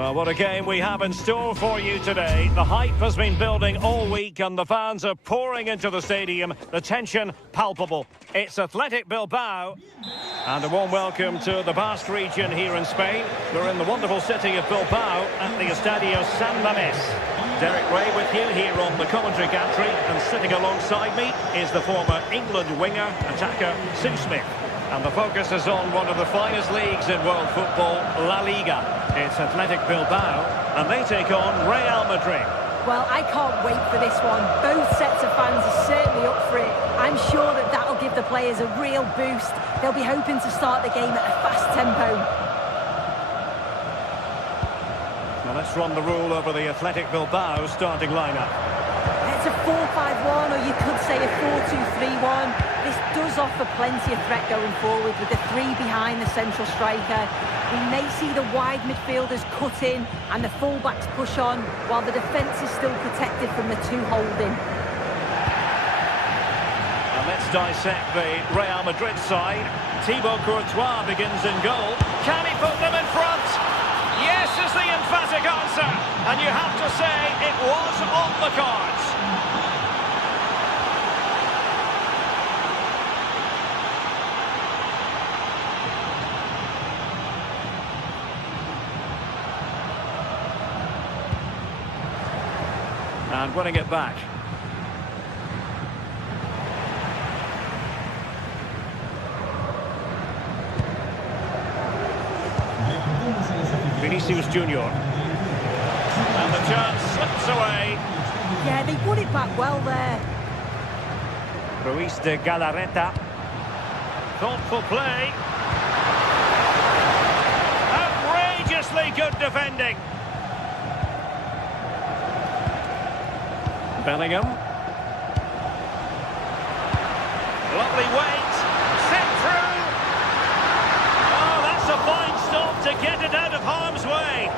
Well, what a game we have in store for you today. The hype has been building all week and the fans are pouring into the stadium. The tension palpable. It's Athletic Bilbao. And a warm welcome to the Basque region here in Spain. We're in the wonderful city of Bilbao at the Estadio San Mamés. Derek Ray with you here on the commentary gantry, and sitting alongside me is the former England winger, attacker Sue Smith. And the focus is on one of the finest leagues in world football, La Liga. It's Athletic Bilbao, and they take on Real Madrid. Well, I can't wait for this one. Both sets of fans are certainly up for it. I'm sure that that'll give the players a real boost. They'll be hoping to start the game at a fast tempo. Well, let's run the rule over the Athletic Bilbao starting lineup. It's a 4-5-1, or you could say a 4-2-3-1. This does offer plenty of threat going forward with the three behind the central striker. We may see the wide midfielders cut in and the fullbacks push on, while the defence is still protected from the two holding. And let's dissect the Real Madrid side. Thibaut Courtois begins in goal. Can he put them in front? Yes is the emphatic answer. And you have to say it was on the cards. And winning it back. Vinicius Junior. And the chance slips away. Yeah, they won it back well there. Ruiz de Galarreta. Thoughtful play. Outrageously good defending. Bellingham. Lovely weight. Set through. Oh, that's a fine stop to get it out of harm's way.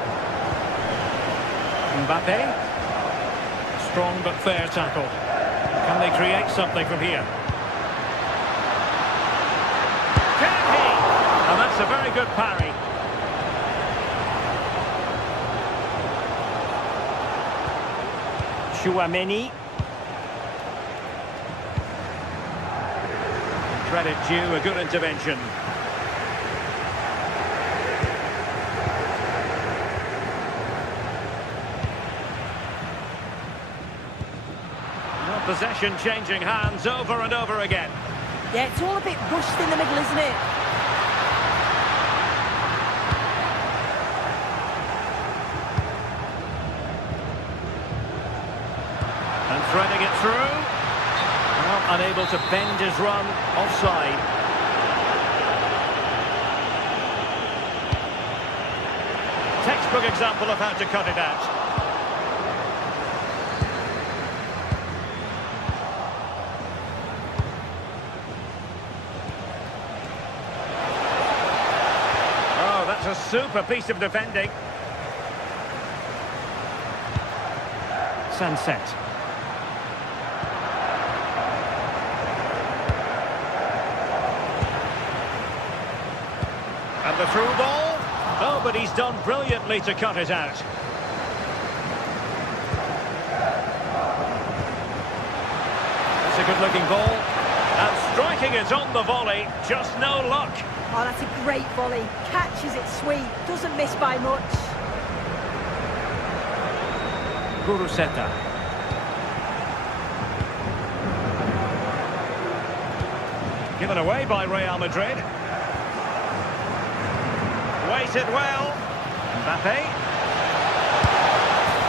Mbappe. Strong but fair tackle. Can they create something from here? Can he? And that's a very good parry. Chouameni. Credit due, a good intervention. Well, possession changing hands over and over again. Yeah, it's all a bit rushed in the middle, isn't it? Threading it through. Well, unable to bend his run. Offside. Textbook example of how to cut it out. Oh, that's a super piece of defending. Sunset. And the through ball. Oh, but he's done brilliantly to cut it out. It's a good-looking ball. And striking it on the volley. Just no luck. Oh, that's a great volley. Catches it sweet. Doesn't miss by much. Guruseta. Given away by Real Madrid. Waited well. Mbappe.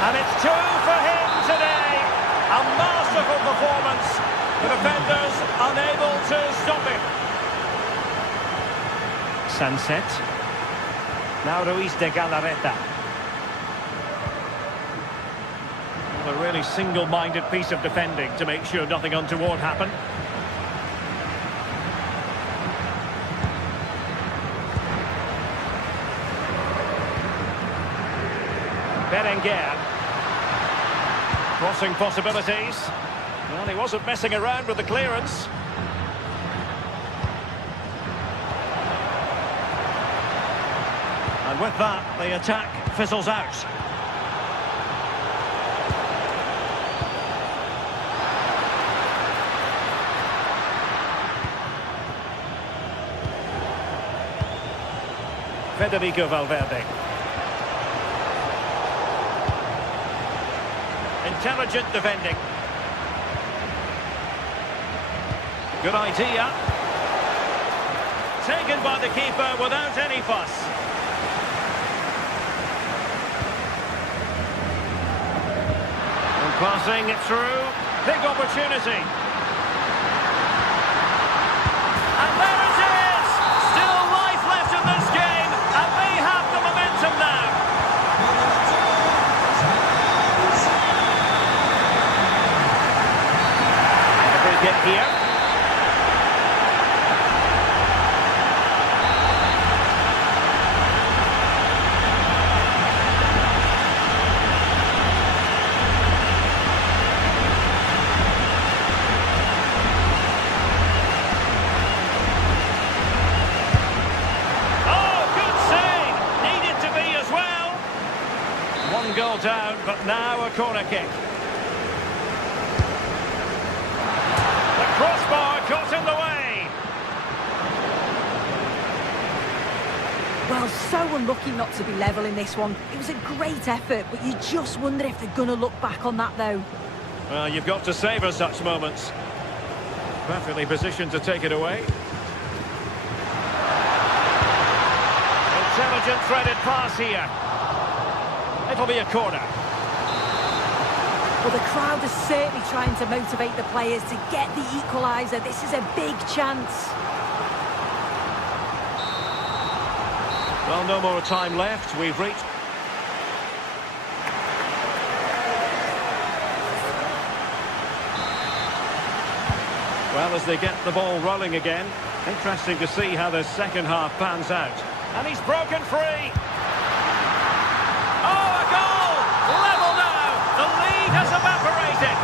And it's two for him today. A masterful performance. The defenders unable to stop him. Sunset. Now Ruiz de Galarreta. A really single-minded piece of defending to make sure nothing untoward happened. Berenguer. Crossing possibilities. Well, he wasn't messing around with the clearance. And with that, the attack fizzles out. Federico Valverde. Intelligent defending. Good idea. Taken by the keeper without any fuss. And passing it through. Big opportunity. And there it is! Still life left in this game, and they have the momentum now. And a free kick here. One goal down, but now a corner kick. The crossbar caught in the way. Well, so unlucky not to be level in this one. It was a great effort, but you just wonder if they're going to look back on that, though. Well, you've got to savour such moments. Perfectly positioned to take it away. Intelligent threaded pass here. It'll be a corner. Well, the crowd is certainly trying to motivate the players to get the equaliser. This is a big chance. Well, no more time left. We've reached... Well, as they get the ball rolling again, interesting to see how the second half pans out. And he's broken free. Oh, a goal! Level now! The lead has evaporated.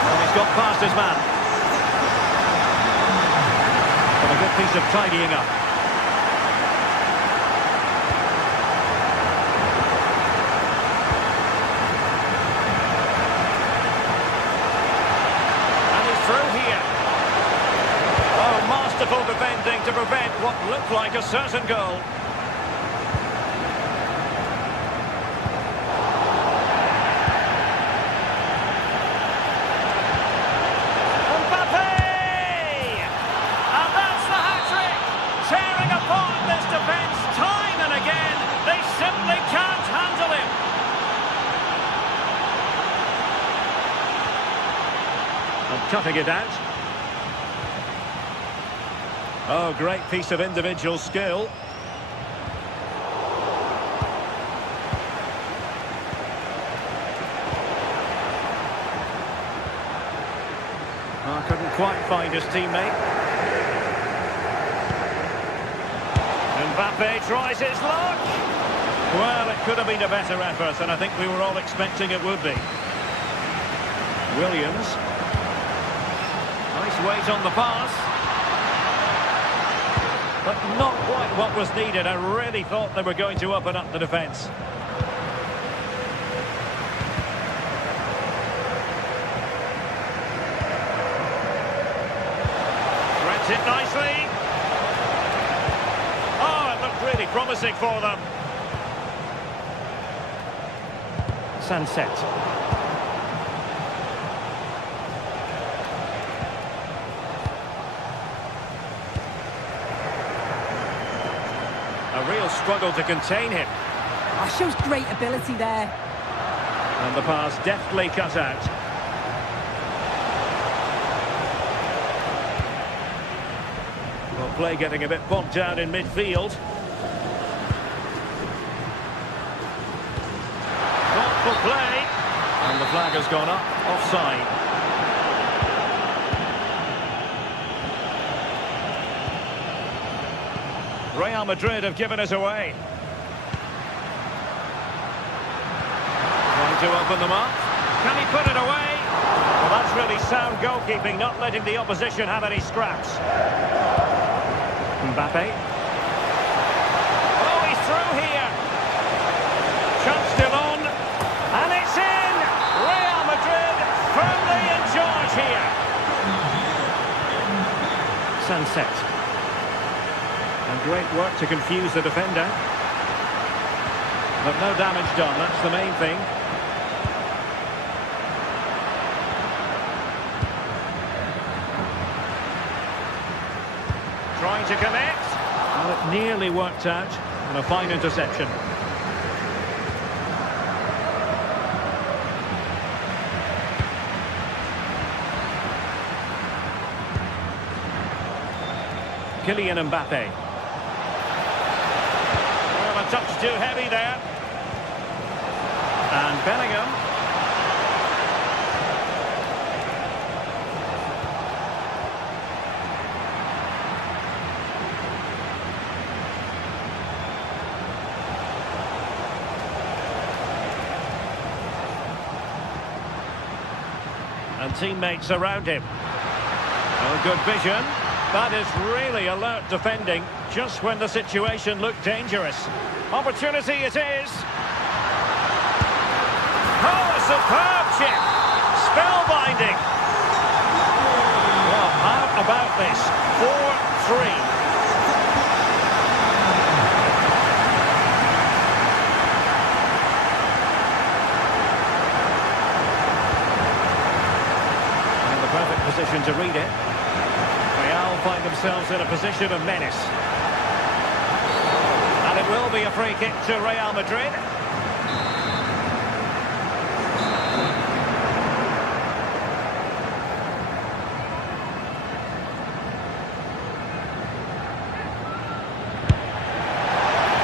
And he's got past his man. But a good piece of tidying up. And he's through here. Oh, masterful defending to prevent what looked like a certain goal. Cutting it out. Oh, great piece of individual skill. Oh, couldn't quite find his teammate. Mbappe tries his luck. Well, it could have been a better effort, and I think we were all expecting it would be. Williams. Nice weight on the pass. But not quite what was needed. I really thought they were going to open up the defence. Threads it nicely. Oh, it looked really promising for them. Sunset. A real struggle to contain him. Oh, shows great ability there. And the pass deftly cut out. Well, play getting a bit bogged down in midfield. Thoughtful play. And the flag has gone up, offside. Real Madrid have given us away. Trying to open them up. Can he put it away? Well, that's really sound goalkeeping, not letting the opposition have any scraps. Mbappe. Sunset. And great work to confuse the defender. But no damage done, that's the main thing. Trying to connect. Well, it nearly worked out. And a fine interception. Kylian Mbappe. Well, a touch too heavy there. And Bellingham. And teammates around him. Oh, good vision. That is really alert defending, just when the situation looked dangerous. Opportunity it is. Oh, a superb chip. Spellbinding. Well, how about this? 4-3. Position to read it. Real find themselves in a position of menace. And it will be a free kick to Real Madrid.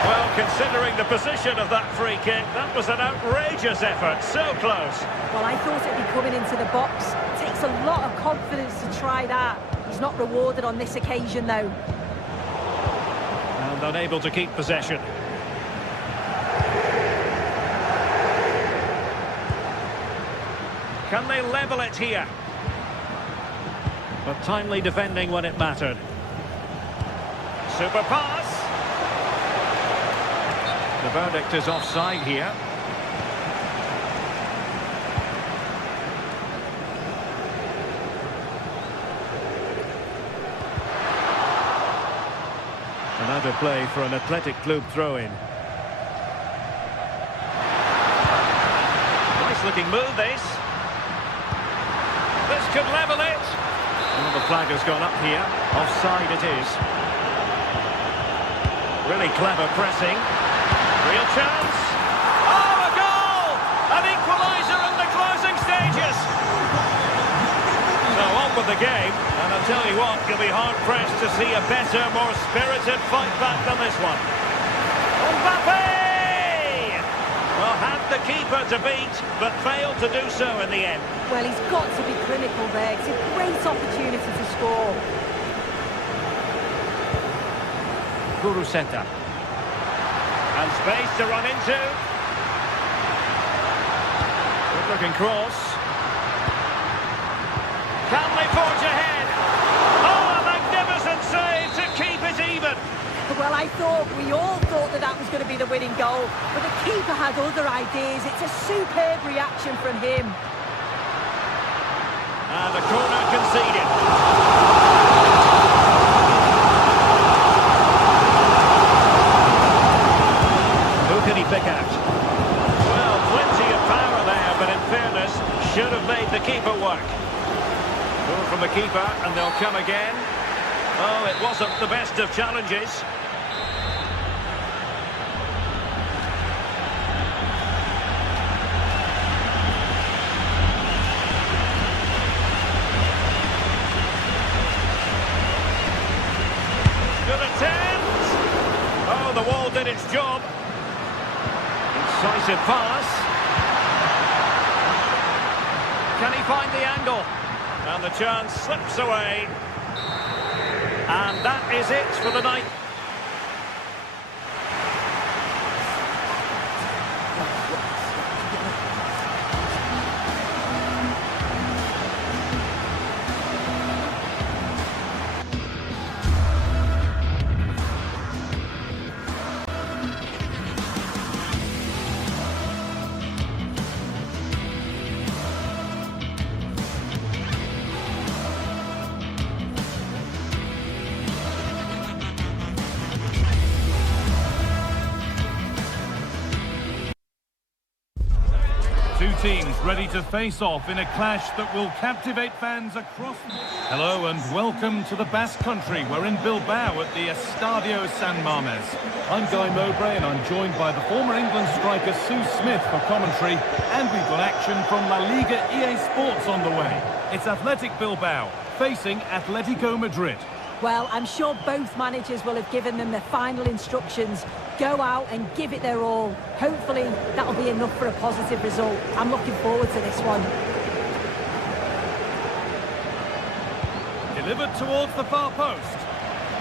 Well, considering the position of that free kick, that was an outrageous effort. So close. Well, I thought it'd be coming into the box. Takes a lot of confidence to try that. He's not rewarded on this occasion, though. And unable to keep possession. Can they level it here? But timely defending when it mattered. Super pass. The verdict is offside here. Another play for an Athletic Club throw-in. Nice looking move, this. This could level it. Well, the flag has gone up here. Offside it is. Really clever pressing. Real chance. Oh, a goal! An equaliser in the closing stages. So on with the game. And I'll tell you what, you'll be hard-pressed to see a better, more spirited fight back than this one. Mbappe! Well, had the keeper to beat, but failed to do so in the end. Well, he's got to be clinical there. It's a great opportunity to score. Kuruseta. And space to run into. Good-looking cross. Can they forge ahead? Oh, a magnificent save to keep it even. Well, we all thought that was going to be the winning goal, but the keeper had other ideas. It's a superb reaction from him. And a corner conceded. Who can he pick out? Well, plenty of power there, but in fairness, should have made the keeper work. Goal from the keeper, and they'll come again. Oh, it wasn't the best of challenges. Good attempt. Oh, the wall did its job. Incisive pass. Can he find the angle? And the chance slips away. And that is it for the night. Two teams ready to face off in a clash that will captivate fans across... Hello and welcome to the Basque Country. We're in Bilbao at the Estadio San Mamés. I'm Guy Mowbray and I'm joined by the former England striker Sue Smith for commentary, and we've got action from La Liga EA Sports on the way. It's Athletic Bilbao facing Atletico Madrid. Well, I'm sure both managers will have given them their final instructions. Go out and give it their all. Hopefully, that'll be enough for a positive result. I'm looking forward to this one. Delivered towards the far post.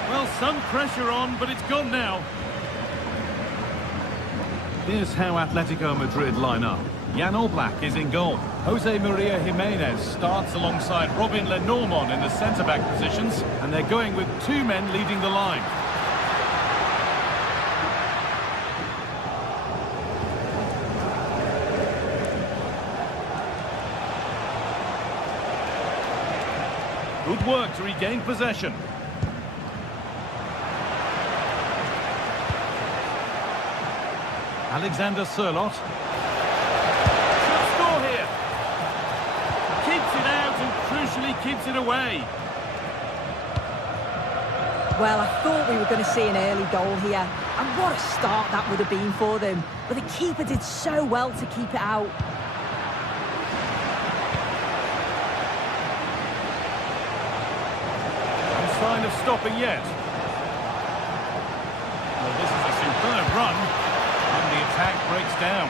Well, some pressure on, but it's gone now. Here's how Atletico Madrid line up. Jan Oblak is in goal. Jose Maria Jimenez starts alongside Robin Lenormand in the centre-back positions, and they're going with two men leading the line. Good work to regain possession. Alexander Sørloth. Should score here. Keeps it out and crucially keeps it away. Well, I thought we were going to see an early goal here. And what a start that would have been for them. But the keeper did so well to keep it out. Sign of stopping yet. Well, this is a superb run, and the attack breaks down.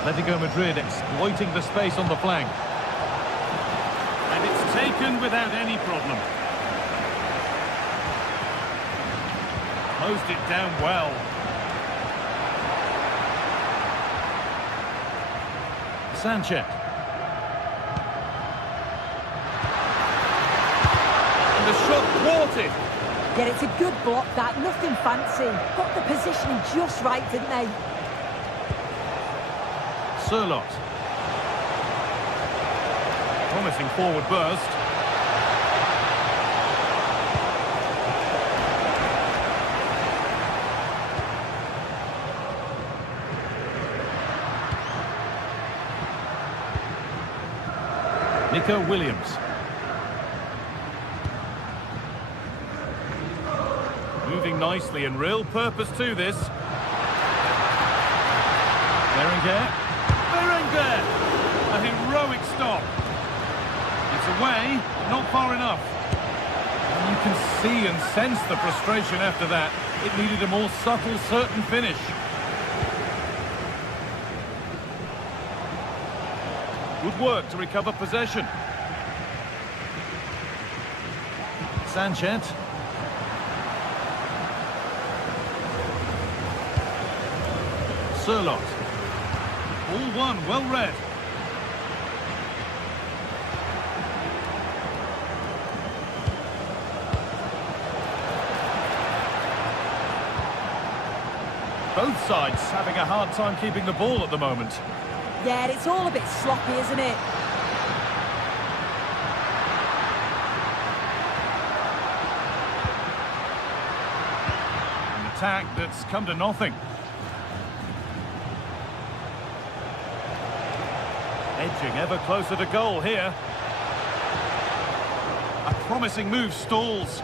Atletico Madrid exploiting the space on the flank. And it's taken without any problem. Closed it down well. Sanchez. And the shot thwarted. Yeah, it's a good block that, nothing fancy. Got the positioning just right, didn't they? Sørloth. Promising forward burst. Nico Williams. Moving nicely and real purpose to this. Berenguer. Berenguer! A heroic stop. It's away, not far enough. And you can see and sense the frustration after that. It needed a more subtle, certain finish. Good work to recover possession. Sanchez. Sørloth. All one, well read. Both sides having a hard time keeping the ball at the moment. Yeah, it's all a bit sloppy, isn't it? An attack that's come to nothing. Edging ever closer to goal here. A promising move stalls.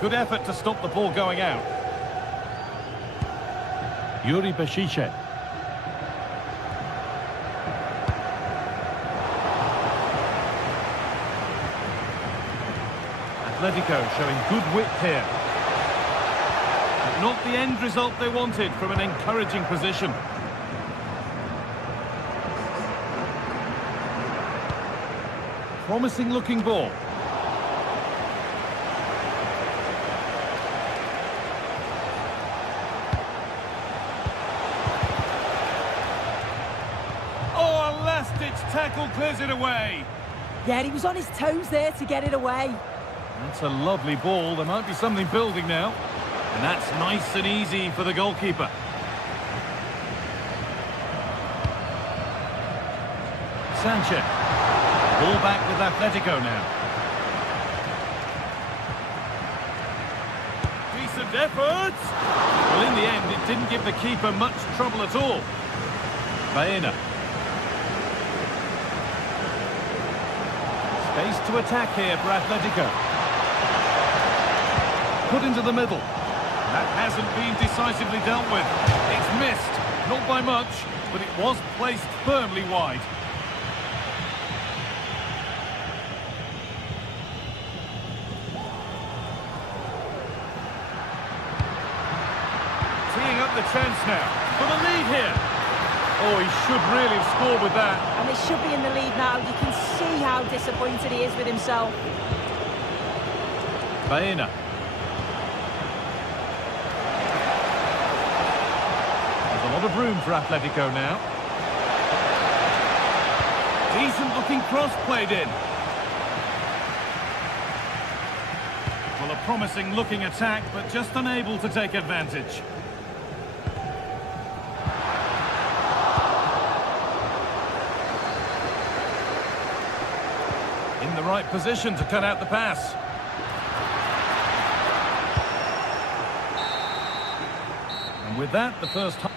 Good effort to stop the ball going out. Yuri Bešiček. Atletico showing good width here. But not the end result they wanted from an encouraging position. Promising looking ball. Oh, a last-ditch tackle clears it away. Yeah, he was on his toes there to get it away. That's a lovely ball. There might be something building now. And that's nice and easy for the goalkeeper. Sanchez. Ball back with Atletico now. decent effort. Well, in the end, it didn't give the keeper much trouble at all. Baena. Space to attack here for Atletico. Put into the middle. That hasn't been decisively dealt with. It's missed, not by much, but it was placed firmly wide. Teeing up the chance now for the lead here. Oh, he should really have scored with that. And they should be in the lead now. You can see how disappointed he is with himself. Baena. There's a lot of room for Atletico now. Decent looking cross played in. Well, a promising looking attack, but just unable to take advantage. In the right position to cut out the pass. And with that, the first half.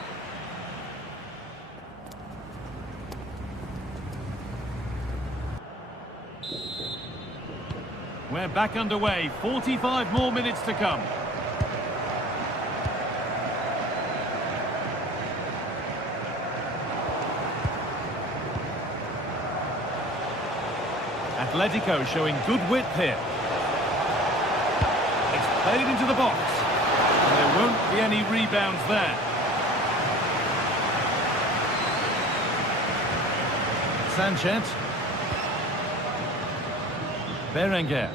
We're back underway. 45 more minutes to come. Atletico showing good width here. It's played into the box. And there won't be any rebounds there. Sanchez. Berenguer.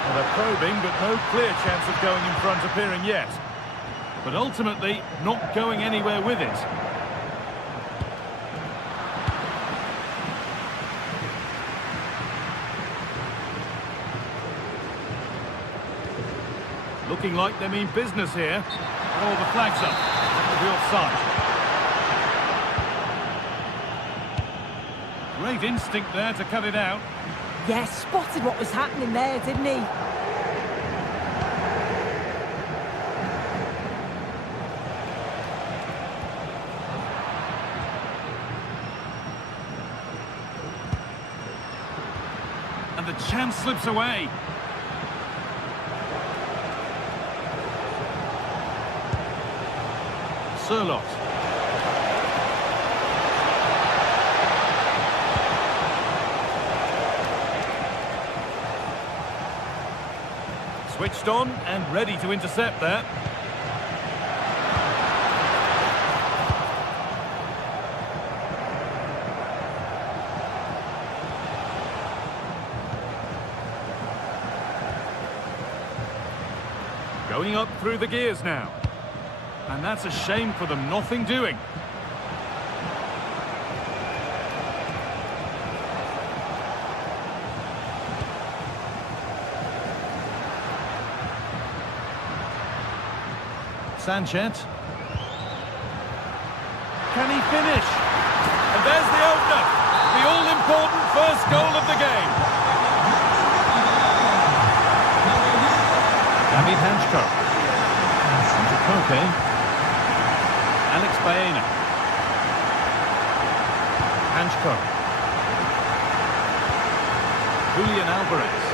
Well, they're probing, but no clear chance of going in front appearing yet. But ultimately, not going anywhere with it. Looking like they mean business here. Oh, the flag's up. That will be offside. Great instinct there to cut it out. Yes, spotted what was happening there, didn't he? And the chance slips away. Sirlot. Switched on and ready to intercept there. Going up through the gears now. And that's a shame for them, nothing doing. Sanchez. Can he finish? And there's the opener. The all-important first goal of the game. David Hanchko. Koke. Alex Baena. Hanchko. Julian Alvarez.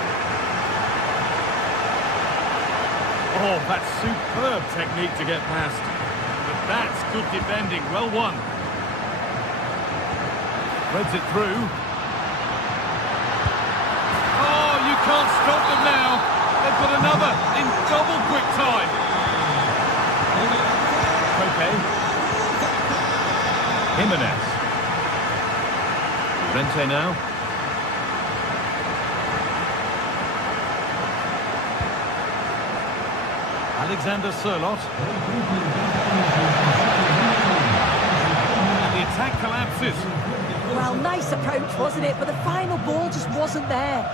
Oh, that's superb technique to get past. But that's good defending. Well won. Threads it through. Oh, you can't stop them now. They've got another in double quick time. Okay. Jimenez. Rente now. Alexander Sirlot. And the attack collapses. Well, nice approach, wasn't it? But the final ball just wasn't there.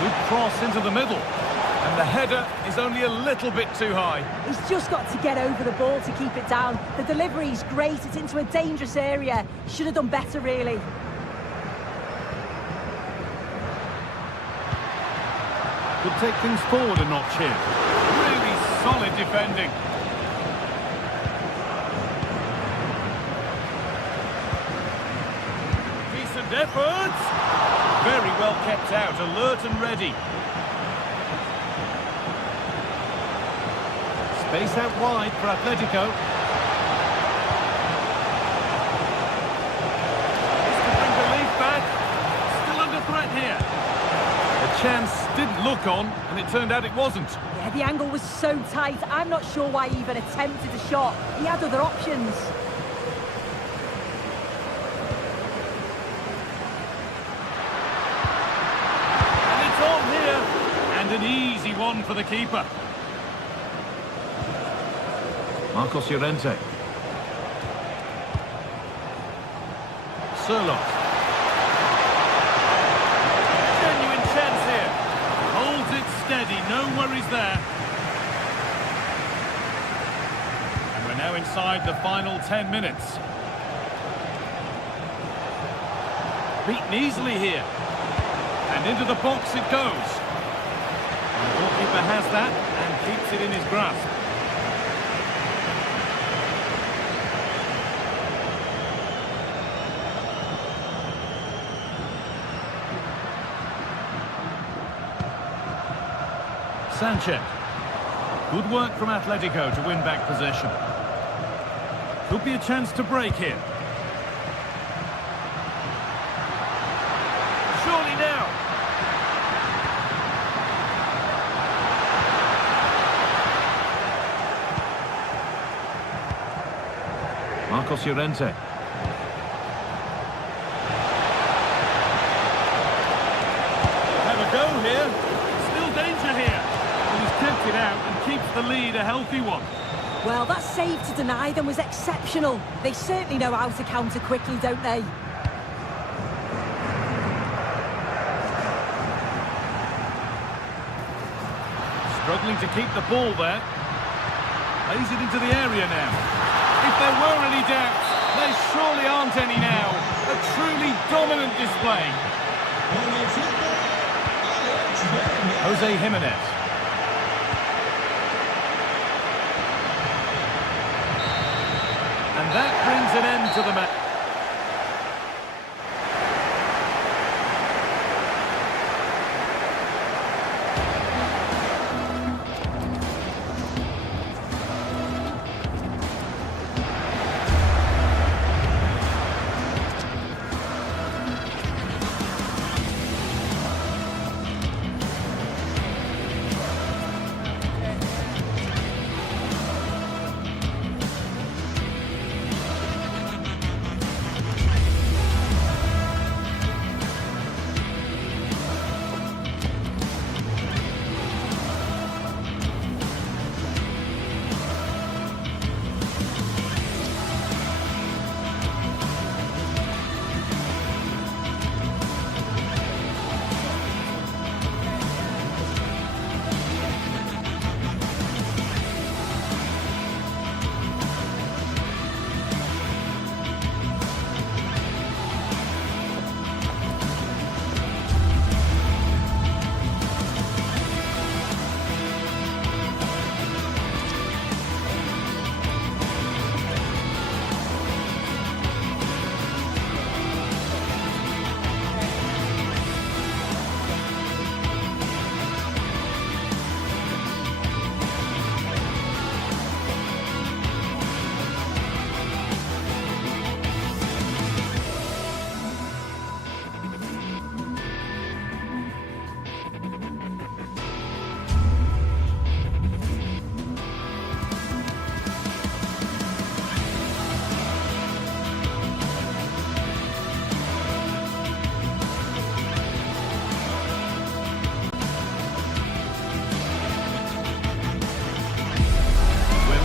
Good cross into the middle. And the header is only a little bit too high. He's just got to get over the ball to keep it down. The delivery's great, it's into a dangerous area. Should have done better, really. Could take things forward a notch here. Really solid defending. Decent efforts. Very well kept out, alert and ready. Space out wide for Atletico. This could bring relief back. Still under threat here. The chance did look on, and it turned out it wasn't. Yeah, the angle was so tight. I'm not sure why he even attempted a shot. He had other options. And it's on here. And an easy one for the keeper. Marcos Llorente. Surlock. Genuine chance here. Holds it steady, no worries there. And we're now inside the final 10 minutes. Beaten easily here. And into the box it goes. And the goalkeeper has that and keeps it in his grasp. Sanchez. Good work from Atletico to win back possession. Could be a chance to break here. Surely now. Marcos Llorente. Have a go here. Still danger here. Kept it out and keeps the lead a healthy one. Well, that save to deny them was exceptional. They certainly know how to counter quickly, don't they? Struggling to keep the ball there. Plays it into the area now. If there were any doubts, there surely aren't any now. A truly dominant display. Jose Jimenez. And that brings an end to the match.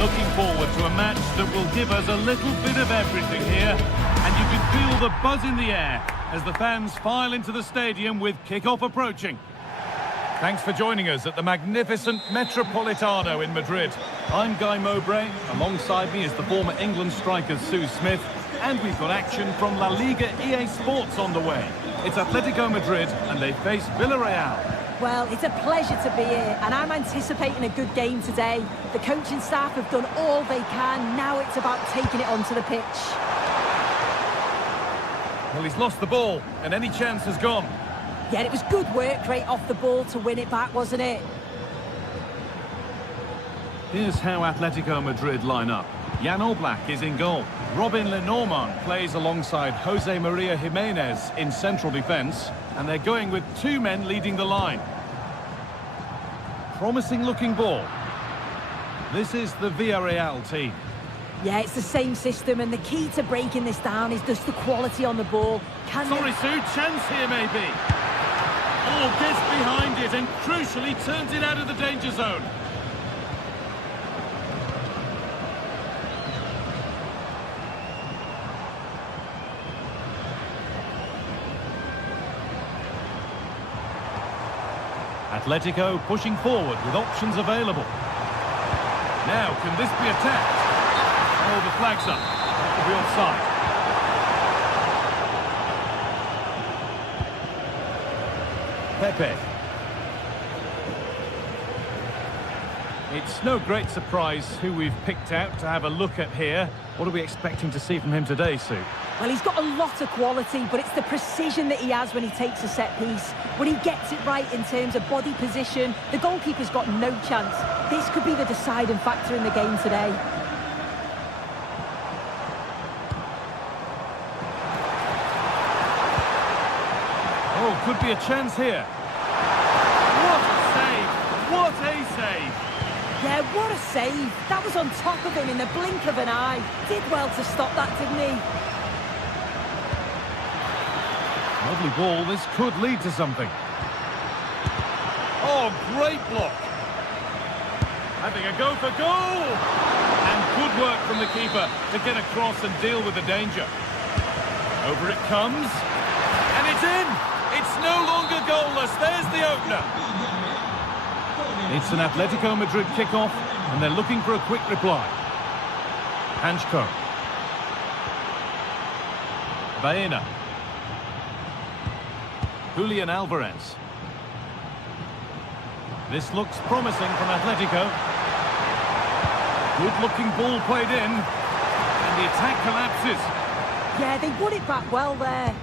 Looking forward to a match that will give us a little bit of everything here. And you can feel the buzz in the air as the fans file into the stadium with kick-off approaching. Thanks for joining us at the magnificent Metropolitano in Madrid. I'm Guy Mowbray. Alongside me is the former England striker Sue Smith. And we've got action from La Liga EA Sports on the way. It's Atletico Madrid and they face Villarreal. Well, it's a pleasure to be here, and I'm anticipating a good game today. The coaching staff have done all they can. Now it's about taking it onto the pitch. Well, he's lost the ball, and any chance has gone. Yeah, it was good work right off the ball to win it back, wasn't it? Here's how Atletico Madrid line up. Jan Oblak is in goal. Robin Lenormand plays alongside Jose Maria Jimenez in central defence. And they're going with two men leading the line. Promising looking ball. This is the Villarreal team. Yeah, it's the same system, and the key to breaking this down is just the quality on the ball. Sorry, Sue, chance here maybe. Oh, gets behind it and crucially turns it out of the danger zone. Atletico pushing forward with options available. Now, can this be attacked? Oh, the flag's up. That could be offside. Pepe. It's no great surprise who we've picked out to have a look at here. What are we expecting to see from him today, Sue? Well, he's got a lot of quality, but it's the precision that he has when he takes a set piece. When he gets it right in terms of body position, the goalkeeper's got no chance. This could be the deciding factor in the game today. Oh, could be a chance here. What a save! What a save! Yeah, what a save. That was on top of him in the blink of an eye. Did well to stop that, didn't he? Lovely ball. This could lead to something. Oh, great block. Having a go for goal. And good work from the keeper to get across and deal with the danger. Over it comes. And it's in. It's no longer goalless. There's the opener. It's an Atletico Madrid kickoff, and they're looking for a quick reply. Hanchko. Baena. Julian Alvarez. This looks promising from Atletico. Good-looking ball played in, and the attack collapses. Yeah, they won it back well there.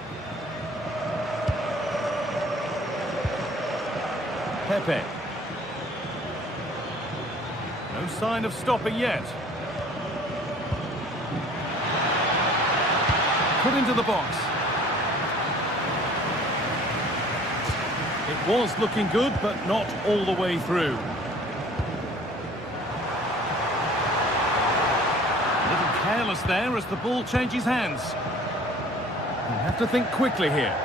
Pepe. No sign of stopping yet. Put into the box. It was looking good, but not all the way through. A little careless there as the ball changes hands. You have to think quickly here.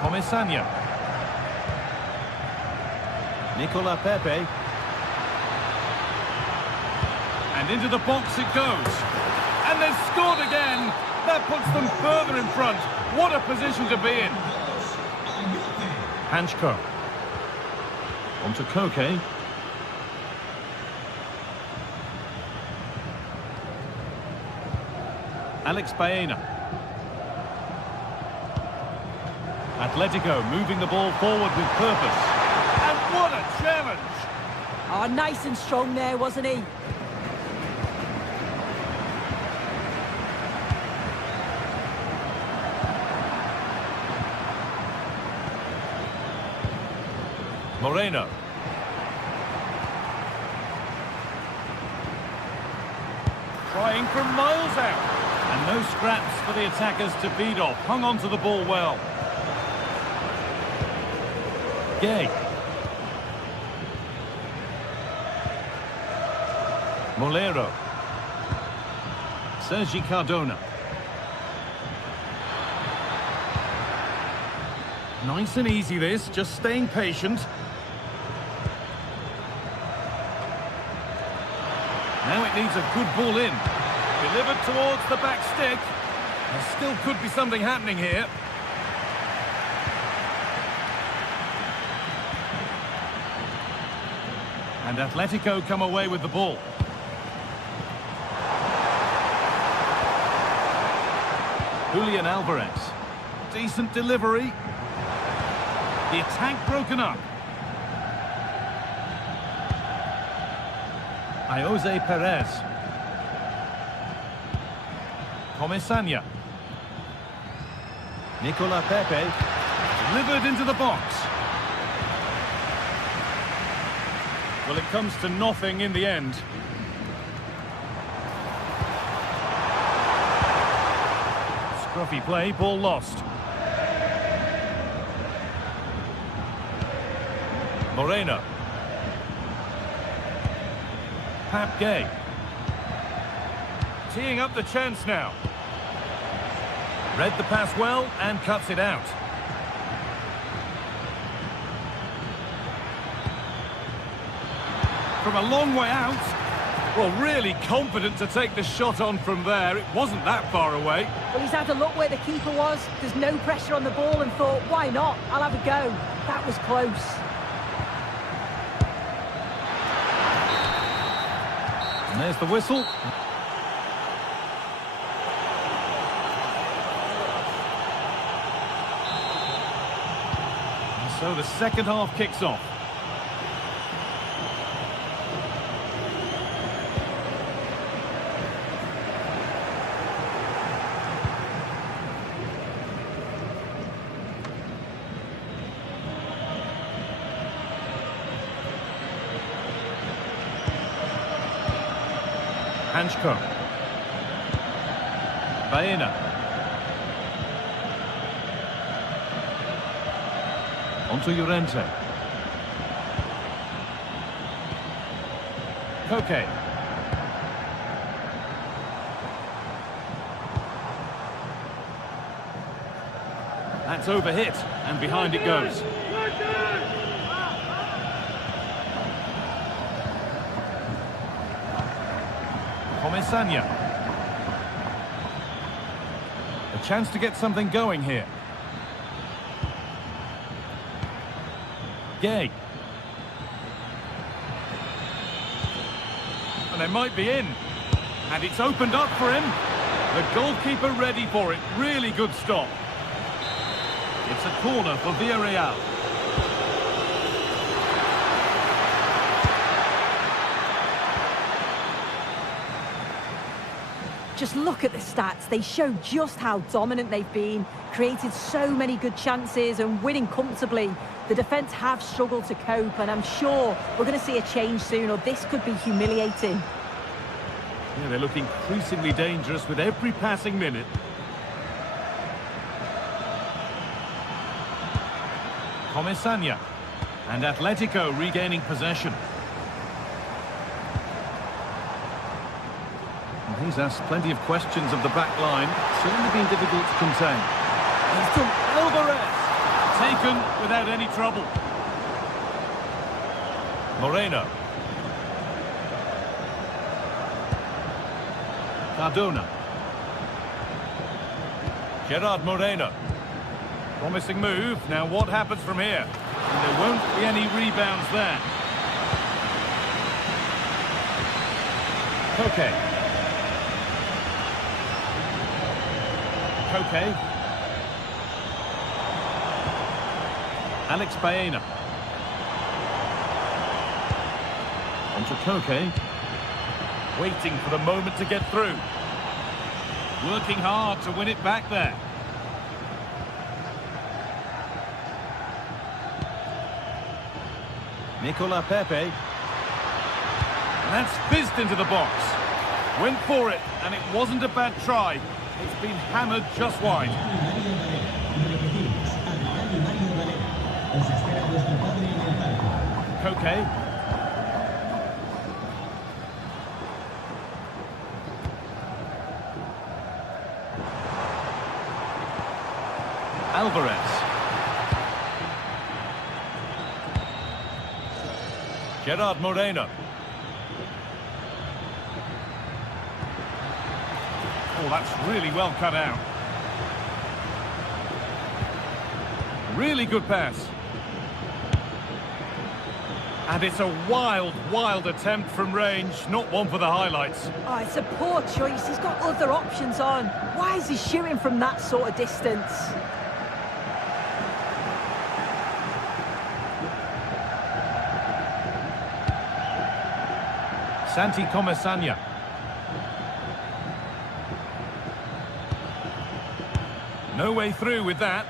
Comesaña. Nicola Pepe. And into the box it goes. And they've scored again. That puts them further in front. What a position to be in. Hanchko. On to Koke. Alex Baena. Atletico moving the ball forward with purpose. And what a challenge! Oh, nice and strong there, wasn't he? Moreno. Trying from miles out. And no scraps for the attackers to beat off. Hung on to the ball well. Gay. Molero. Sergi Cardona. Nice and easy this, just staying patient. Now it needs a good ball in. Delivered towards the back stick. There still could be something happening here. And Atletico come away with the ball. Julian Alvarez. Decent delivery. The attack broken up. Jose Perez. Comesaña. Nicola Pepe. Delivered into the box. Well, it comes to nothing in the end. Scruffy play, ball lost. Moreno. Pap Gay. Teeing up the chance now. Read the pass well and cuts it out. From a long way out. Well, really confident to take the shot on from there. It wasn't that far away. Well, he's had a look where the keeper was. There's no pressure on the ball and thought, why not? I'll have a go. That was close. And there's the whistle. And so the second half kicks off. Hanchko. Baena. Onto Llorente. Koke. That's overhit, and behind it goes. Comesaña. A chance to get something going here. Gay. And they might be in. And it's opened up for him. The goalkeeper ready for it. Really good stop. It's a corner for Villarreal. Just look at the stats. They show just how dominant they've been, created so many good chances and winning comfortably. The defence have struggled to cope, and I'm sure we're going to see a change soon, or this could be humiliating. Yeah, they look increasingly dangerous with every passing minute. Comesaña. And Atletico regaining possession. He's asked plenty of questions of the back line. Certainly been difficult to contain. He's done Alvarez. Taken without any trouble. Moreno. Cardona. Gerard Moreno. Promising move. Now what happens from here? And there won't be any rebounds there. Koke. Koke. Alex Baena. Onto Koke. Waiting for the moment to get through. Working hard to win it back there. Nicola Pepe. And that's fizzed into the box. Went for it, and it wasn't a bad try. It's been hammered just wide. Koke. Alvarez. Gerard Moreno. Oh, that's really well cut out. Really good pass. And it's a wild, wild attempt from range, not one for the highlights. Oh, it's a poor choice. He's got other options on. Why is he shooting from that sort of distance? Santi Comesanya. No way through with that.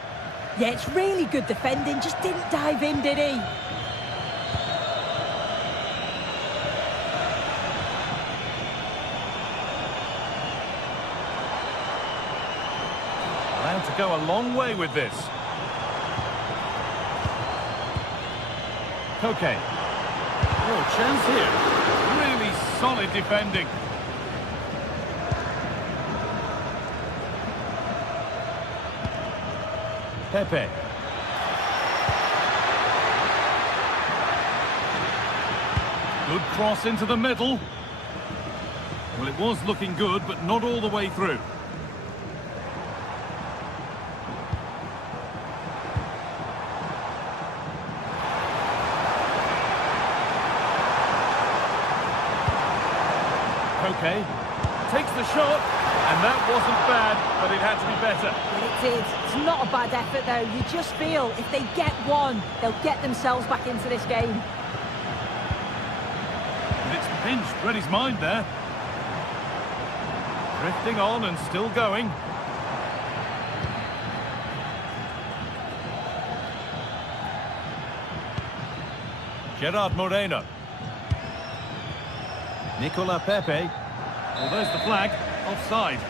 Yeah, it's really good defending. Just didn't dive in, did he? Allowed to go a long way with this. Koke. Oh, chance here. Really solid defending. Pepe. Good cross into the middle. Well, it was looking good, but not all the way through. Koke takes the shot, and that wasn't bad, but it had to be better. It did. It's not a bad effort, though. You just feel if they get one, they'll get themselves back into this game. And it's pinched, read his mind there. Drifting on and still going. Gerard Moreno. Nicola Pepe. Well, there's the flag. Offside.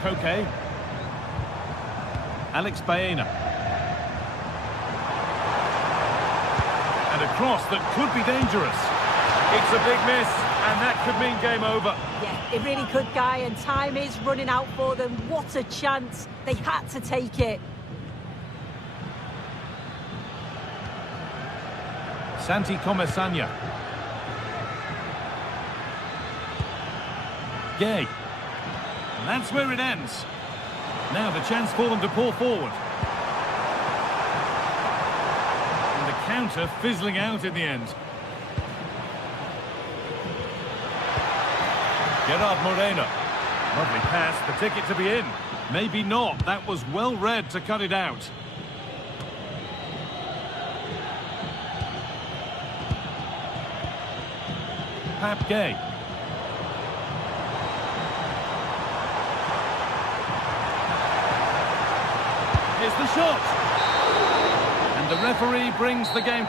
Koke. Alex Baena. And a cross that could be dangerous. It's a big miss, and that could mean game over. Yeah, it really could, Guy, and time is running out for them. What a chance. They had to take it. Santi Comesanya. Gay. And that's where it ends. Now the chance for them to pull forward. And the counter fizzling out in the end. Gerard Moreno. Lovely pass, the ticket to be in. Maybe not. That was well read to cut it out. Pap Gay. Here's the shot. And the referee brings the game.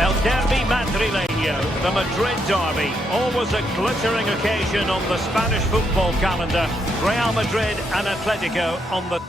El Derby Madrileño, the Madrid derby, always a glittering occasion on the Spanish football calendar. Real Madrid and Atletico on the...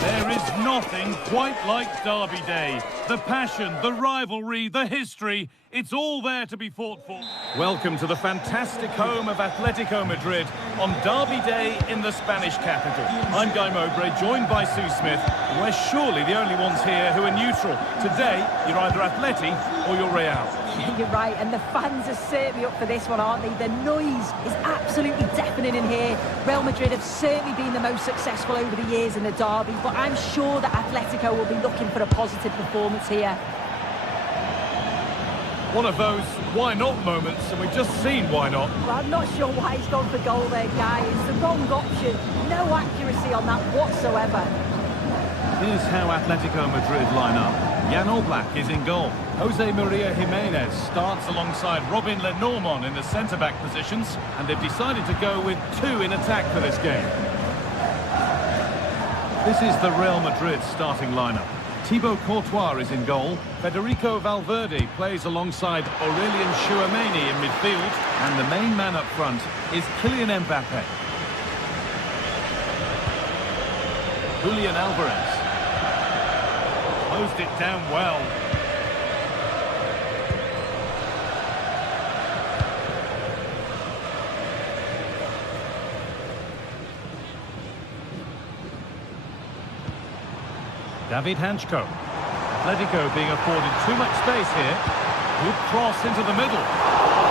There is nothing quite like Derby Day. The passion, the rivalry, the history, it's all there to be fought for. Welcome to the fantastic home of Atletico Madrid on Derby Day in the Spanish capital. I'm Guy Mowbray, joined by Sue Smith, and we're surely the only ones here who are neutral. Today, you're either Atleti or you're Real. You're right, and the fans are certainly up for this one, aren't they? The noise is absolutely deafening in here. Real Madrid have certainly been the most successful over the years in the derby, but I'm sure that Atletico will be looking for a positive performance here. One of those why not moments, and we've just seen why not. Well, I'm not sure why he's gone for goal there, Guy. It's the wrong option. No accuracy on that whatsoever. Here's how Atletico Madrid line up. Jan Oblak is in goal. Jose Maria Jimenez starts alongside Robin Lenormand in the centre-back positions, and they've decided to go with two in attack for this game. This is the Real Madrid starting lineup. Thibaut Courtois is in goal. Federico Valverde plays alongside Aurelien Tchouameni in midfield, and the main man up front is Kylian Mbappe. Julian Alvarez closed it down well. David Hanchko. Atletico being afforded too much space here. Good cross into the middle.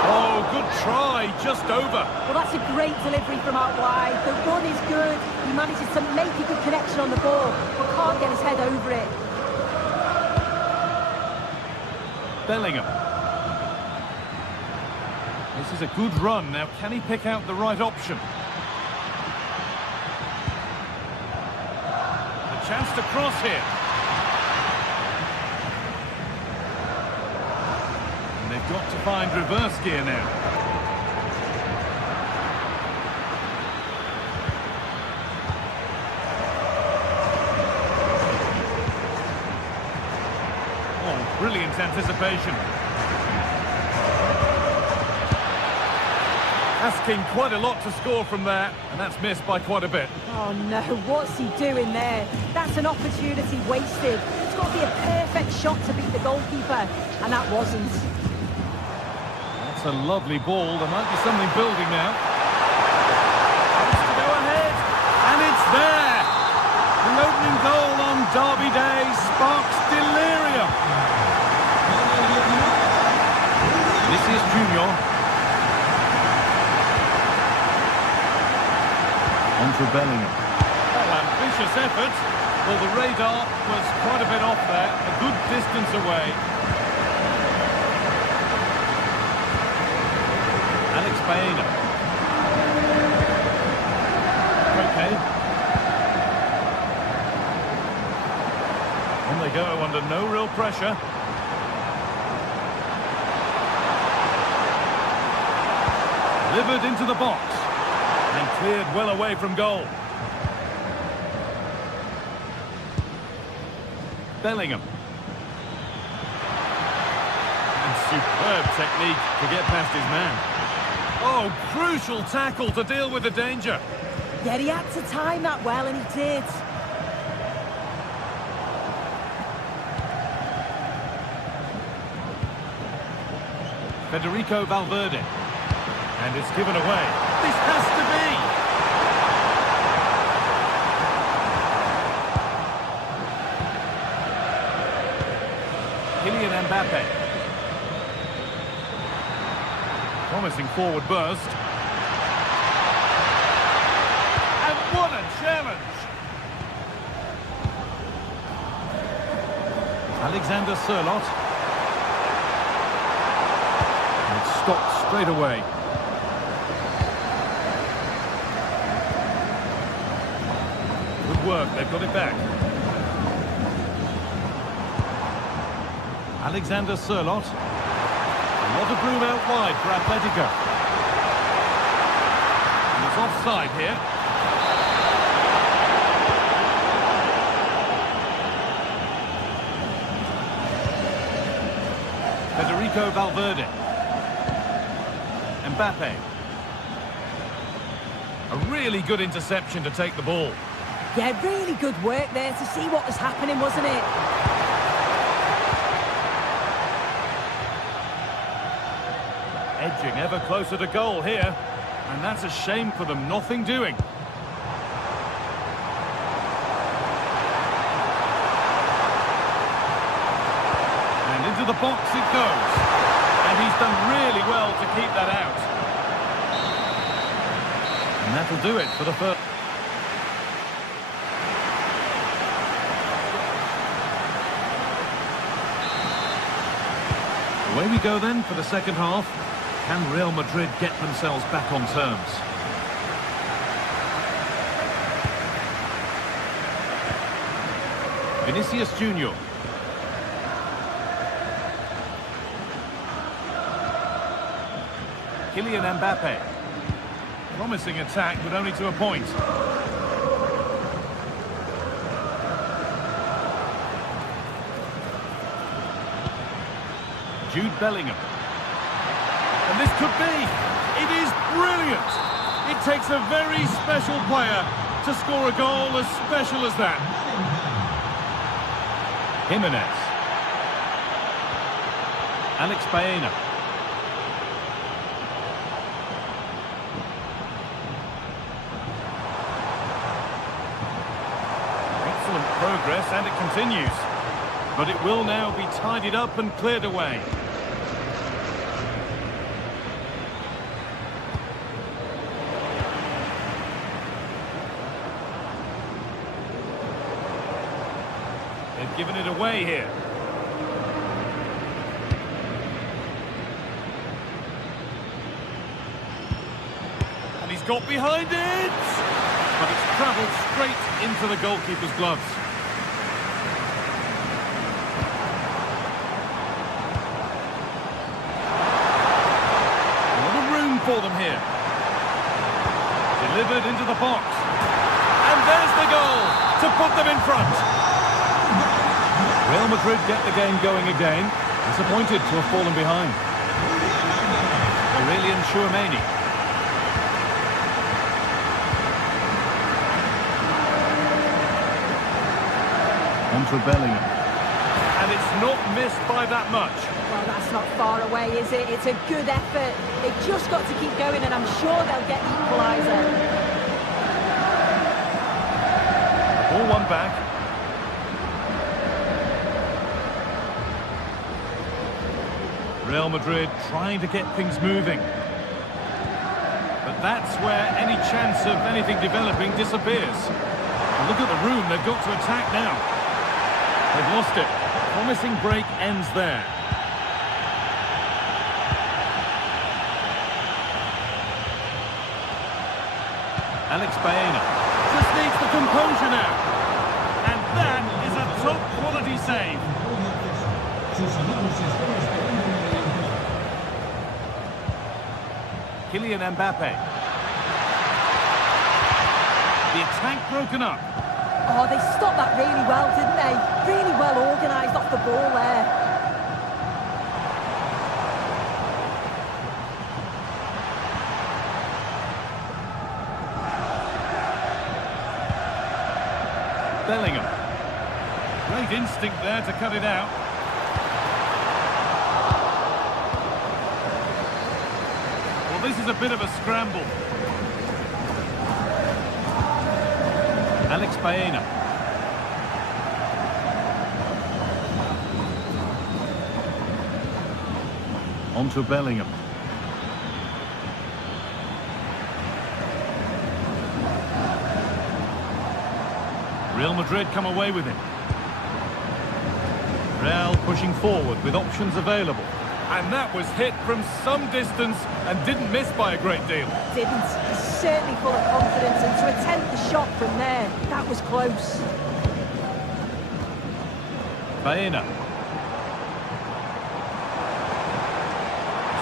Oh, good try, just over. Well, that's a great delivery from out wide. The run is good. He manages to make a good connection on the ball, but can't get his head over it. Bellingham. This is a good run. Now, can he pick out the right option? A chance to cross here. And they've got to find reverse gear now. Oh, brilliant anticipation. Asking quite a lot to score from there, and that's missed by quite a bit. Oh no, what's he doing there? That's an opportunity wasted. It's got to be a perfect shot to beat the goalkeeper, and that wasn't. That's a lovely ball. There might be something building now. Has to go ahead, and it's there. The opening goal on Derby Day sparks delirium. This is Junior. On for Bellingham. Oh, ambitious effort. Well, the radar was quite a bit off there. A good distance away. Alex Baena. Okay. On they go under no real pressure. Delivered into the box. And cleared well away from goal. Bellingham. And superb technique to get past his man. Oh, crucial tackle to deal with the danger. Yeah, he had to time that well, and he did. Federico Valverde. And it's given away. This has to be! Kylian Mbappe. Promising forward burst. And what a challenge! Alexander Sørloth. And it's stopped straight away. Work, they've got it back. Alexander Sørloth. A lot of room out wide for Atletico. And it's offside here. Federico Valverde. Mbappe. A really good interception to take the ball. Yeah, really good work there to see what was happening, wasn't it? edging ever closer to goal here. And that's a shame for them, nothing doing. And into the box it goes. And he's done really well to keep that out. And that'll do it for the first. Away we go then for the second half. Can Real Madrid get themselves back on terms? Vinicius Junior. Kylian Mbappe. Promising attack, but only to a point. Jude Bellingham. And this could be. It is brilliant. It takes a very special player to score a goal as special as that. Jimenez. Alex Baena. Excellent progress, and it continues. But it will now be tidied up and cleared away. They've given it away here. And he's got behind it! But it's travelled straight into the goalkeeper's gloves. A lot of room for them here. Delivered into the box. And there's the goal to put them in front. Real Madrid get the game going again. Disappointed to have fallen behind. Aurelian Tchouameni. Onto Bellingham. And it's not missed by that much. Well, that's not far away, is it? It's a good effort. They've just got to keep going, and I'm sure they'll get the equaliser. Ball one back. Real Madrid trying to get things moving. But that's where any chance of anything developing disappears. And look at the room they've got to attack now. They've lost it. Promising break ends there. Alex Baena just needs the composure now. And that is a top quality save. Kylian Mbappe. The attack broken up. Oh, they stopped that really well, didn't they? Really well organised off the ball there. Bellingham. Great instinct there to cut it out. This is a bit of a scramble. Alex Baena. Onto Bellingham. Real Madrid come away with it. Real pushing forward with options available. And that was hit from some distance and didn't miss by a great deal. Didn't. He's certainly full of confidence, and to attempt the shot from there, that was close. Baena.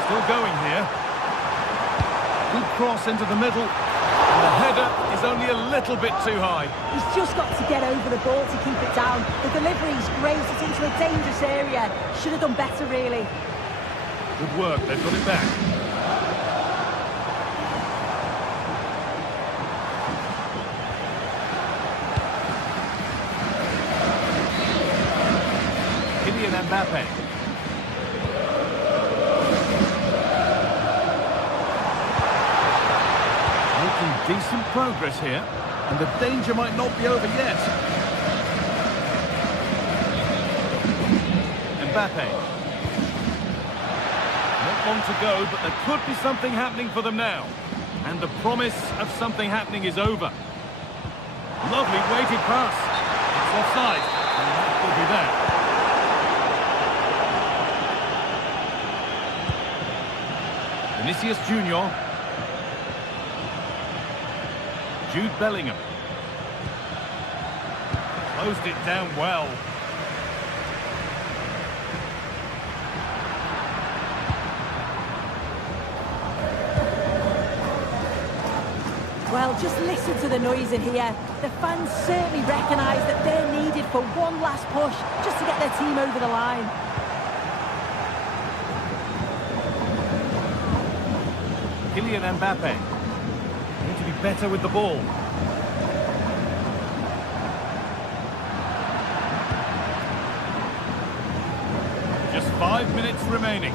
Still going here. Good cross into the middle. And the header is only a little bit too high. He's just got to get over the ball to keep it down. The delivery's great. It's into a dangerous area. Should have done better, really. Good work, they've got it back. Kylian Mbappe. progress here, and the danger might not be over yet. Mbappe. Not long to go, but there could be something happening for them now. And the promise of something happening is over. Lovely weighted pass. It's offside. And that will be that. Vinicius Junior. Jude Bellingham. Closed it down well. Well, just listen to the noise in here. The fans certainly recognise that they're needed for one last push just to get their team over the line. Kylian Mbappe. Need to be better with the ball. Just 5 minutes remaining.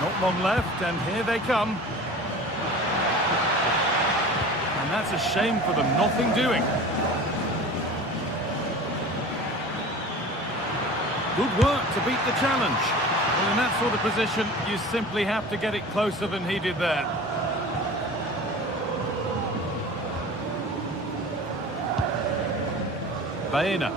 Not long left, and here they come. And that's a shame for them, nothing doing. Good work to beat the challenge. Well, in that sort of position, you simply have to get it closer than he did there. Baena.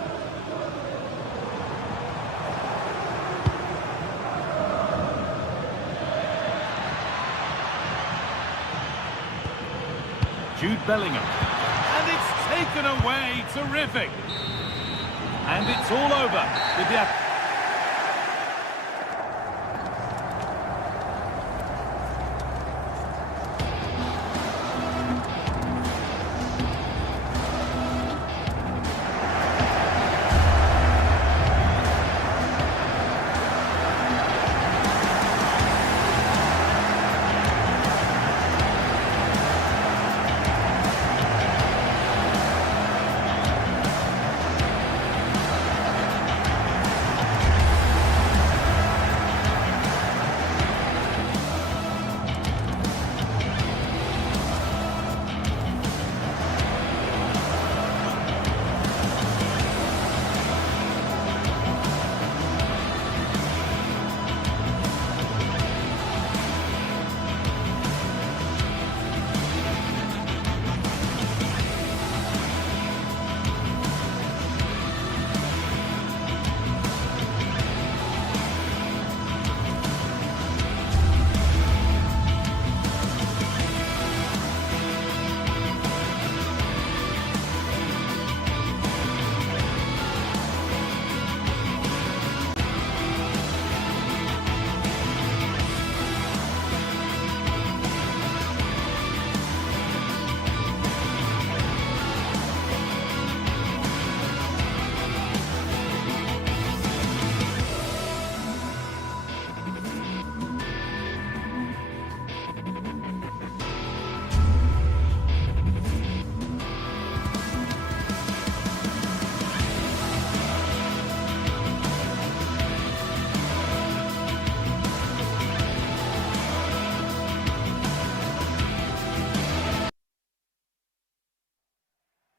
Jude Bellingham. And it's taken away. Terrific. And it's all over with the...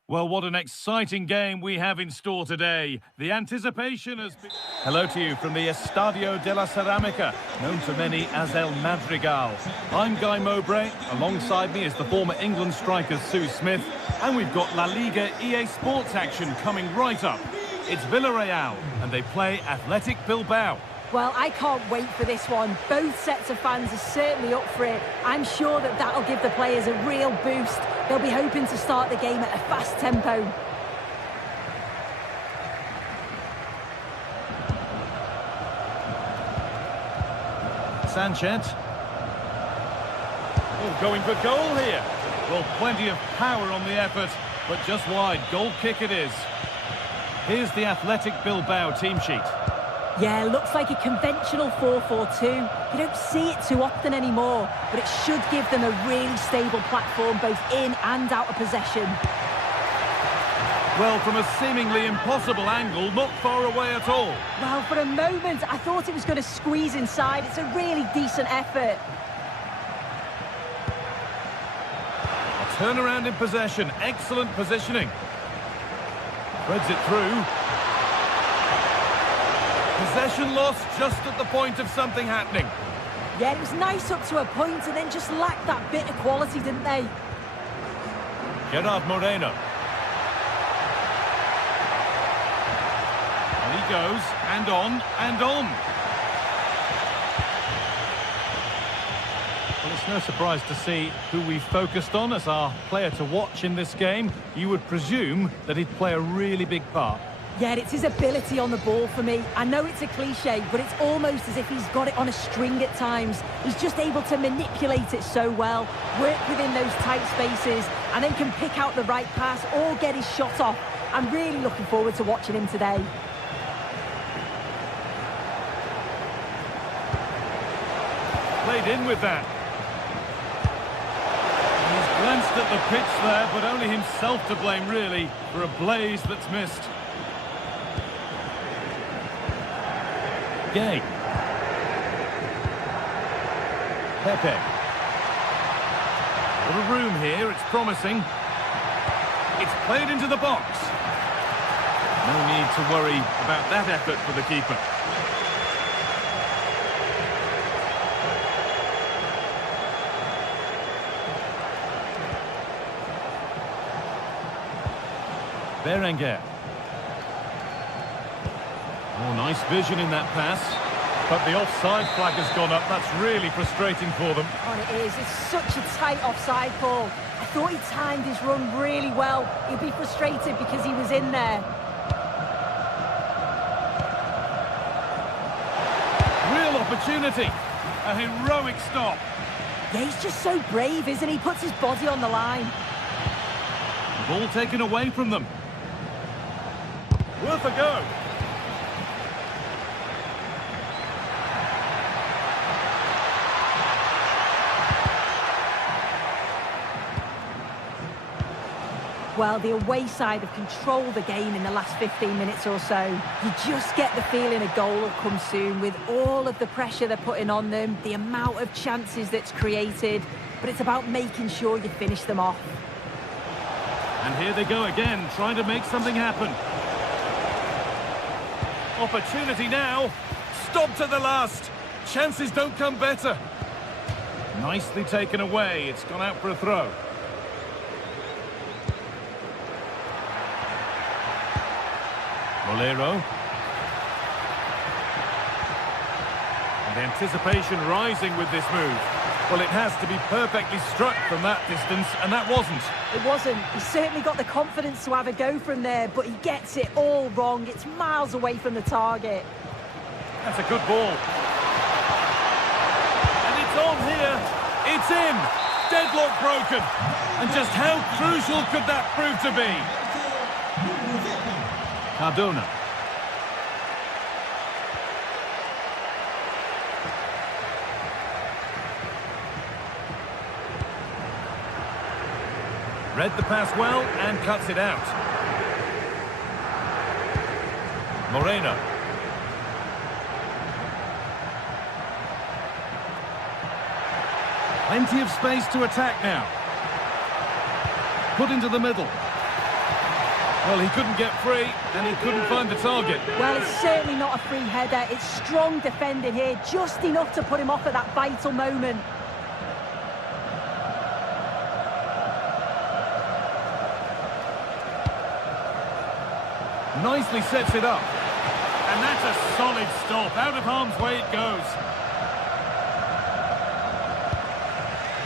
Well, what an exciting game we have in store today. The anticipation has been... Hello to you from the Estadio de la Ceramica, known to many as El Madrigal. I'm Guy Mowbray. Alongside me is the former England striker Sue Smith. And we've got La Liga EA Sports action coming right up. It's Villarreal, and they play Athletic Bilbao. Well, I can't wait for this one. Both sets of fans are certainly up for it. I'm sure that that'll give the players a real boost. They'll be hoping to start the game at a fast tempo. Sanchez. Oh, going for goal here. Well, plenty of power on the effort, but just wide. Goal kick it is. Here's the Athletic Bilbao team sheet. Yeah, looks like a conventional 4-4-2. You don't see it too often anymore, but it should give them a really stable platform both in and out of possession. Well, from a seemingly impossible angle, not far away at all. Well, for a moment, I thought it was going to squeeze inside. It's a really decent effort. turnaround in possession. Excellent positioning. Threads it through. Possession lost just at the point of something happening. Yeah, it was nice up to a point and then just lacked that bit of quality, didn't they? Gerard Moreno. On he goes, and on, and on. Well, it's no surprise to see who we focused on as our player to watch in this game. You would presume that he'd play a really big part. Yeah, it's his ability on the ball for me. I know it's a cliche, but it's almost as if he's got it on a string at times. He's just able to manipulate it so well, work within those tight spaces, and then can pick out the right pass or get his shot off. I'm really looking forward to watching him today. Played in with that. He's glanced at the pitch there, but only himself to blame, really, for a blaze that's missed. Gay. Pepe. A little room here, it's promising. It's played into the box. No need to worry about that effort for the keeper. Berenguer. Oh, nice vision in that pass. But the offside flag has gone up. That's really frustrating for them. Oh, it is. It's such a tight offside call. I thought he timed his run really well. He'd be frustrated because he was in there. Real opportunity. A heroic stop. Yeah, he's just so brave, isn't he? Puts his body on the line. Ball taken away from them. Worth a go. Well, the away side have controlled the game in the last 15 minutes or so. You just get the feeling a goal will come soon with all of the pressure they're putting on them, the amount of chances that's created, but it's about making sure you finish them off. And here they go again, trying to make something happen. Opportunity now. Stop to the last. Chances don't come better. Nicely taken away. It's gone out for a throw. Molero. And the anticipation rising with this move. Well, it has to be perfectly struck from that distance, and that wasn't. It wasn't. He's certainly got the confidence to have a go from there, but he gets it all wrong. It's miles away from the target. That's a good ball. And it's on here. It's in. Deadlock broken. And just how crucial could that prove to be? Cardona. Read the pass well and cuts it out. Moreno. Plenty of space to attack now. Put into the middle. Well, he couldn't get free and he couldn't find the target. Well, it's certainly not a free header. It's strong defending here, just enough to put him off at that vital moment. Nicely sets it up. And that's a solid stop. Out of harm's way it goes.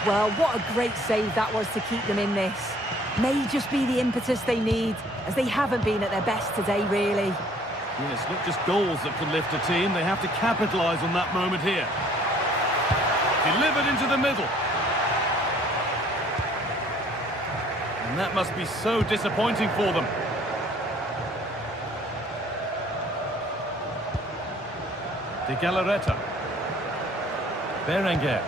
Well, what a great save that was to keep them in this. May just be the impetus they need, as they haven't been at their best today, really. Yes, not just goals that can lift a team. They have to capitalise on that moment here. Delivered into the middle. And that must be so disappointing for them. De Galarreta. Berenguer.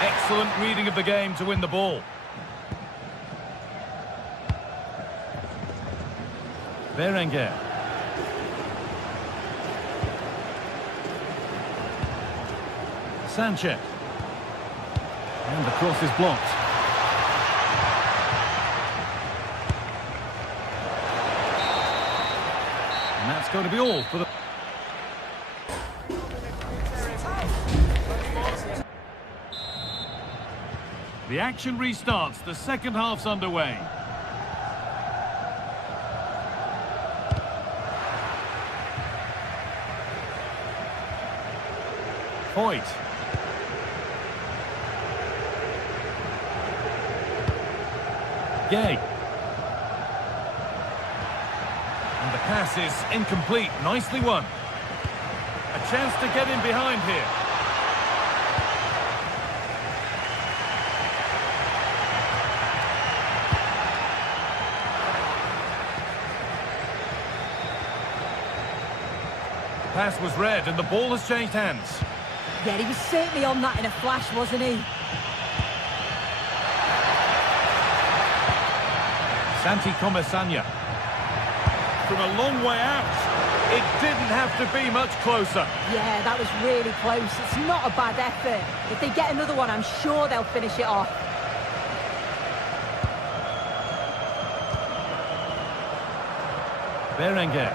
Excellent reading of the game to win the ball. Berenguer. Sanchez. And the cross is blocked. And that's going to be all for the... The action restarts. The second half's underway. Hoyt. Gay. And the pass is incomplete. Nicely won. A chance to get in behind here. Pass was read and the ball has changed hands. Yeah, he was certainly on that in a flash, wasn't he? Santi Comesaña. From a long way out. It didn't have to be much closer. Yeah, that was really close. It's not a bad effort. If they get another one, I'm sure they'll finish it off. Berenguer.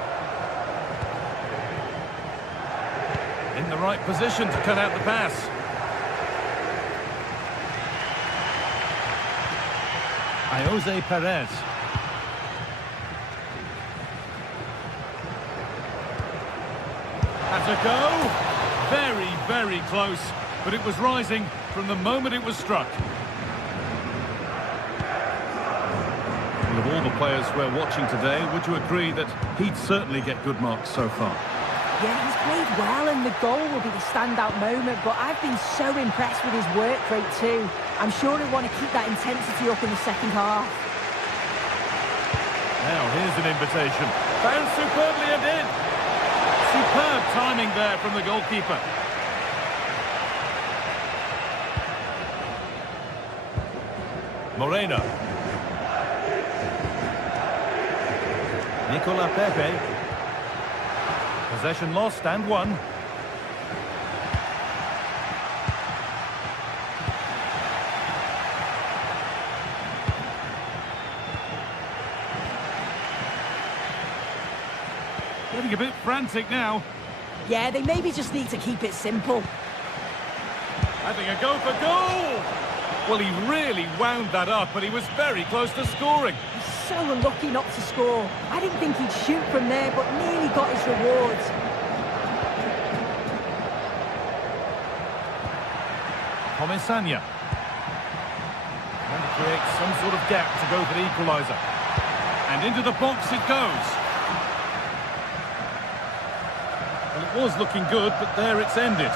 In the right position to cut out the pass. Jose Perez. Has a go. Very, very close. But it was rising from the moment it was struck. Well, of all the players we're watching today, would you agree that he'd certainly get good marks so far? Yeah, he's played well and the goal will be the standout moment, but I've been so impressed with his work rate too. I'm sure he'll want to keep that intensity up in the second half. Now, here's an invitation. Found superbly and in. Superb timing there from the goalkeeper. Moreno. Nicola Pepe. Possession lost and won. Getting a bit frantic now. Yeah, they maybe just need to keep it simple. Having a go for goal! Well, he really wound that up, and he was very close to scoring. He's so unlucky not to score. I didn't think he'd shoot from there, but nearly got his rewards. Comesaña. Trying to create some sort of gap to go for the equaliser. And into the box it goes. Well, it was looking good, but there it's ended.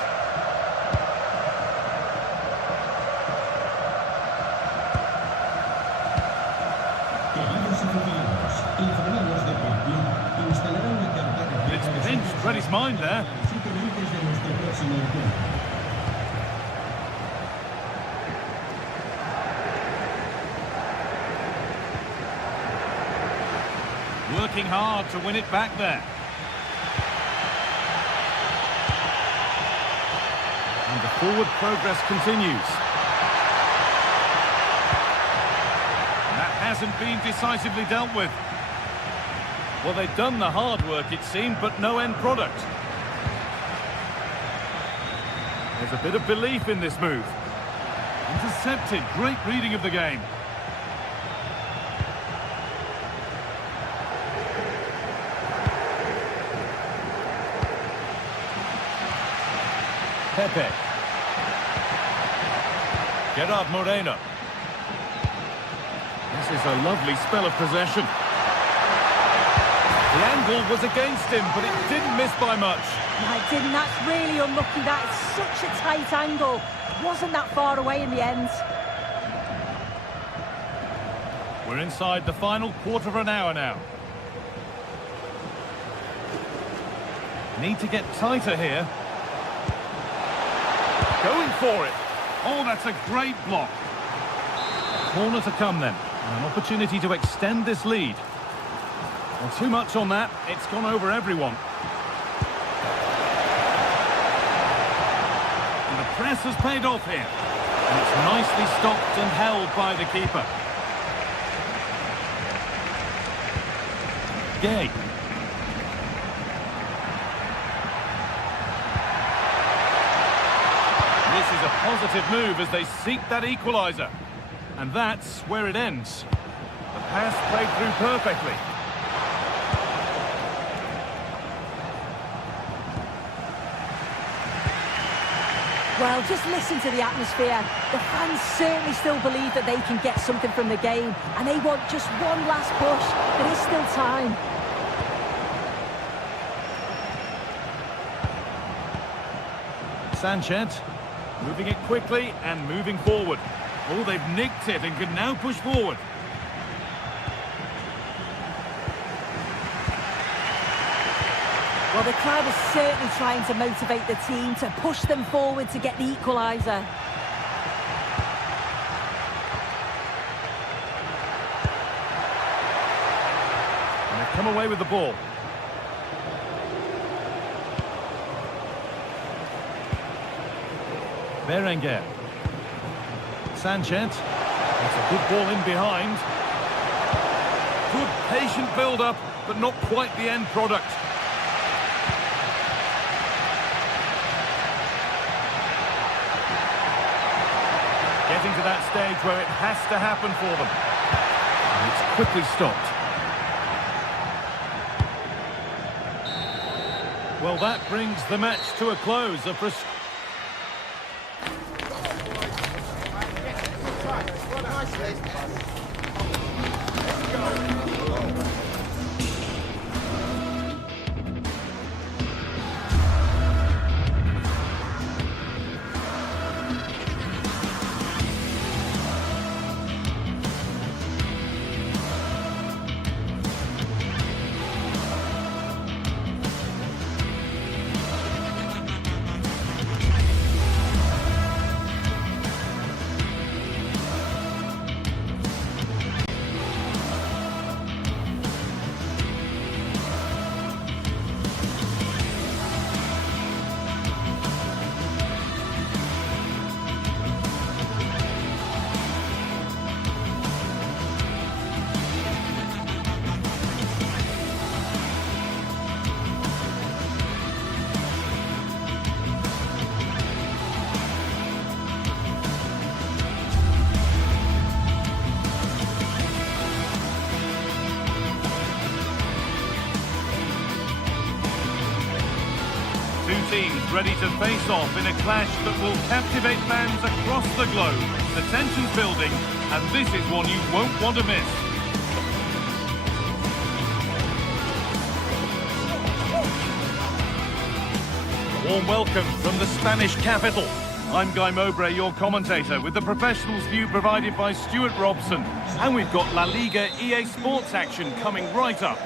It's pinched, read his mind there. Working hard to win it back there. And the forward progress continues. That hasn't been decisively dealt with. Well, they've done the hard work, it seemed, but no end product. There's a bit of belief in this move. Intercepted, great reading of the game. Pepe. Gerard Moreno. This is a lovely spell of possession. The angle was against him, but it didn't miss by much. No, it didn't. That's really unlucky. That is such a tight angle. Wasn't that far away in the end. We're inside the final quarter of an hour now. Need to get tighter here. Going for it. Oh, that's a great block. Corner to come then. An opportunity to extend this lead. Well, too much on that. It's gone over everyone. And the press has paid off here. And it's nicely stopped and held by the keeper. Gay. This is a positive move as they seek that equaliser. And that's where it ends. The pass played through perfectly. Well, just listen to the atmosphere. The fans certainly still believe that they can get something from the game, and they want just one last push. There is still time. Sanchez, moving it quickly and moving forward. Oh, they've nicked it and can now push forward. Well, the crowd is certainly trying to motivate the team to push them forward to get the equaliser. And they've come away with the ball. Berenguer. Sanchez. That's a good ball in behind. Good patient build-up, but not quite the end product. Getting to that stage where it has to happen for them. And it's quickly stopped. Well, that brings the match to a close. Two teams ready to face off in a clash that will captivate fans across the globe. The tension's building, and this is one you won't want to miss. A warm welcome from the Spanish capital. I'm Guy Mowbray, your commentator, with the professionals' view provided by Stuart Robson. And we've got La Liga EA Sports action coming right up.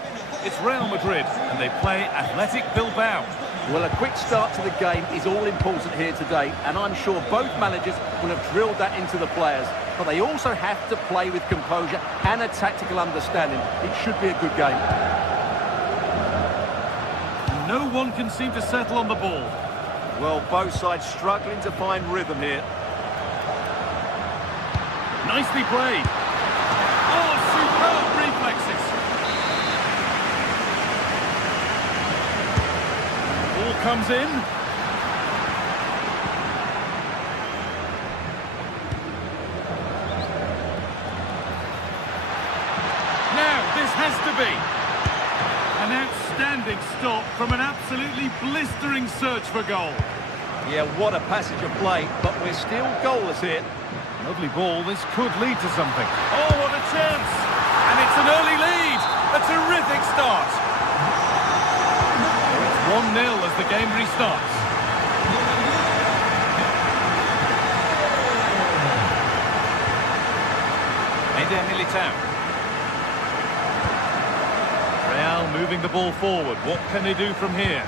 It's Real Madrid, and they play Athletic Bilbao. Well, a quick start to the game is all important here today, and I'm sure both managers will have drilled that into the players. But they also have to play with composure and a tactical understanding. It should be a good game. No one can seem to settle on the ball. Well, both sides struggling to find rhythm here. Nicely played. Oh, superb reflexes. Ball comes in. Now, this has to be an outstanding stop from an absolutely blistering search for goal. Yeah, what a passage of play, but we're still goalless here. Lovely ball, this could lead to something. Oh, what a chance! And it's an early lead! A terrific start! It's 1-0 as the game restarts. Eder Militao. Real moving the ball forward. What can they do from here?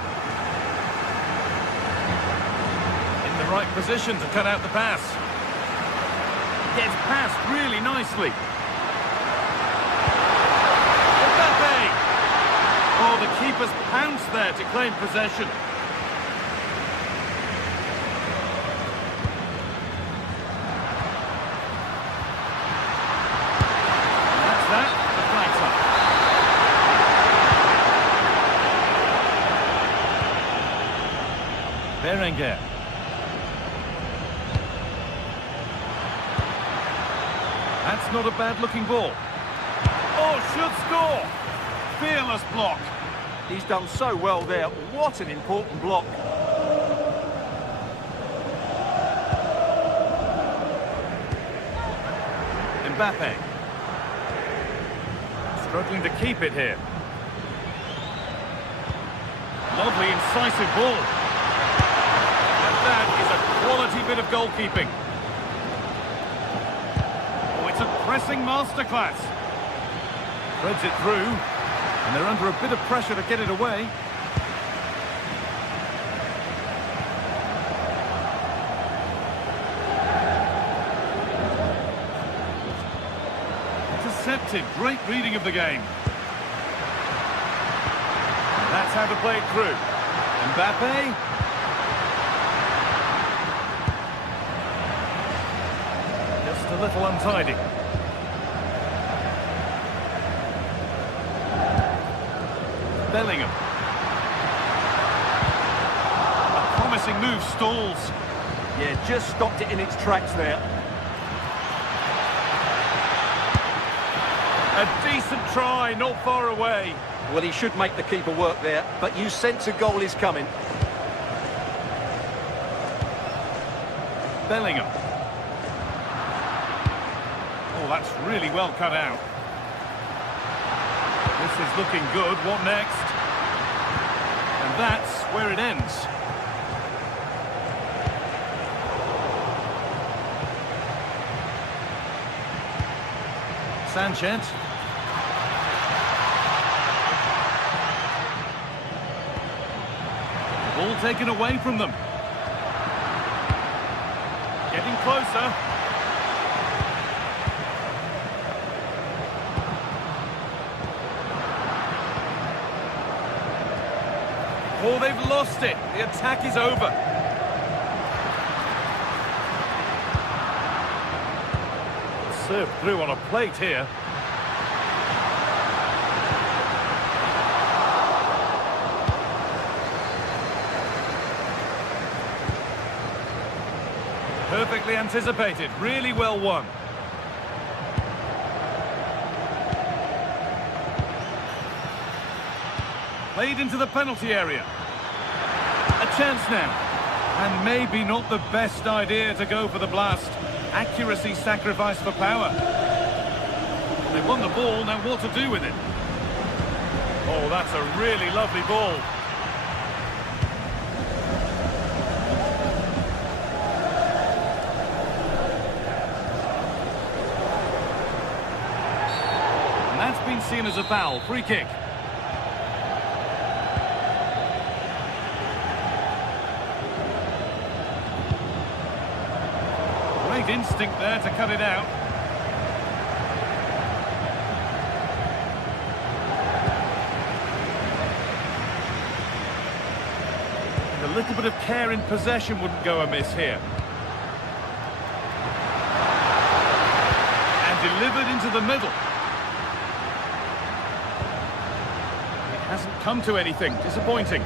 In the right position to cut out the pass. Gets passed really nicely. Mbappe! keepers pounced there to claim possession. That's that. The flag's up. Berenguer. That's not a bad-looking ball. Oh, should score! Fearless block. He's done so well there. What an important block. Mbappe. Struggling to keep it here. Lovely, incisive ball. And that is a quality bit of goalkeeping. Oh, it's a pressing masterclass. Threads it through, and they're under a bit of pressure to get it away. Intercepted, great reading of the game. And that's how to play it through. Mbappe. Just a little untidy. Bellingham. A promising move stalls. Yeah, just stopped it in its tracks there. A decent try, not far away. Well, he should make the keeper work there, but you sense a goal is coming. Bellingham. Oh, that's really well cut out. This is looking good. What next? And that's where it ends. Sanchez. Ball taken away from them. Getting closer. Oh, they've lost it. The attack is over. Served through on a plate here. Perfectly anticipated. Really well won. Played into the penalty area. A chance now. And maybe not the best idea to go for the blast. Accuracy sacrificed for power. They won the ball, now what to do with it? Oh, that's a really lovely ball. And that's been seen as a foul. Free kick. Great instinct there to cut it out. And a little bit of care in possession wouldn't go amiss here. And delivered into the middle. It hasn't come to anything. Disappointing.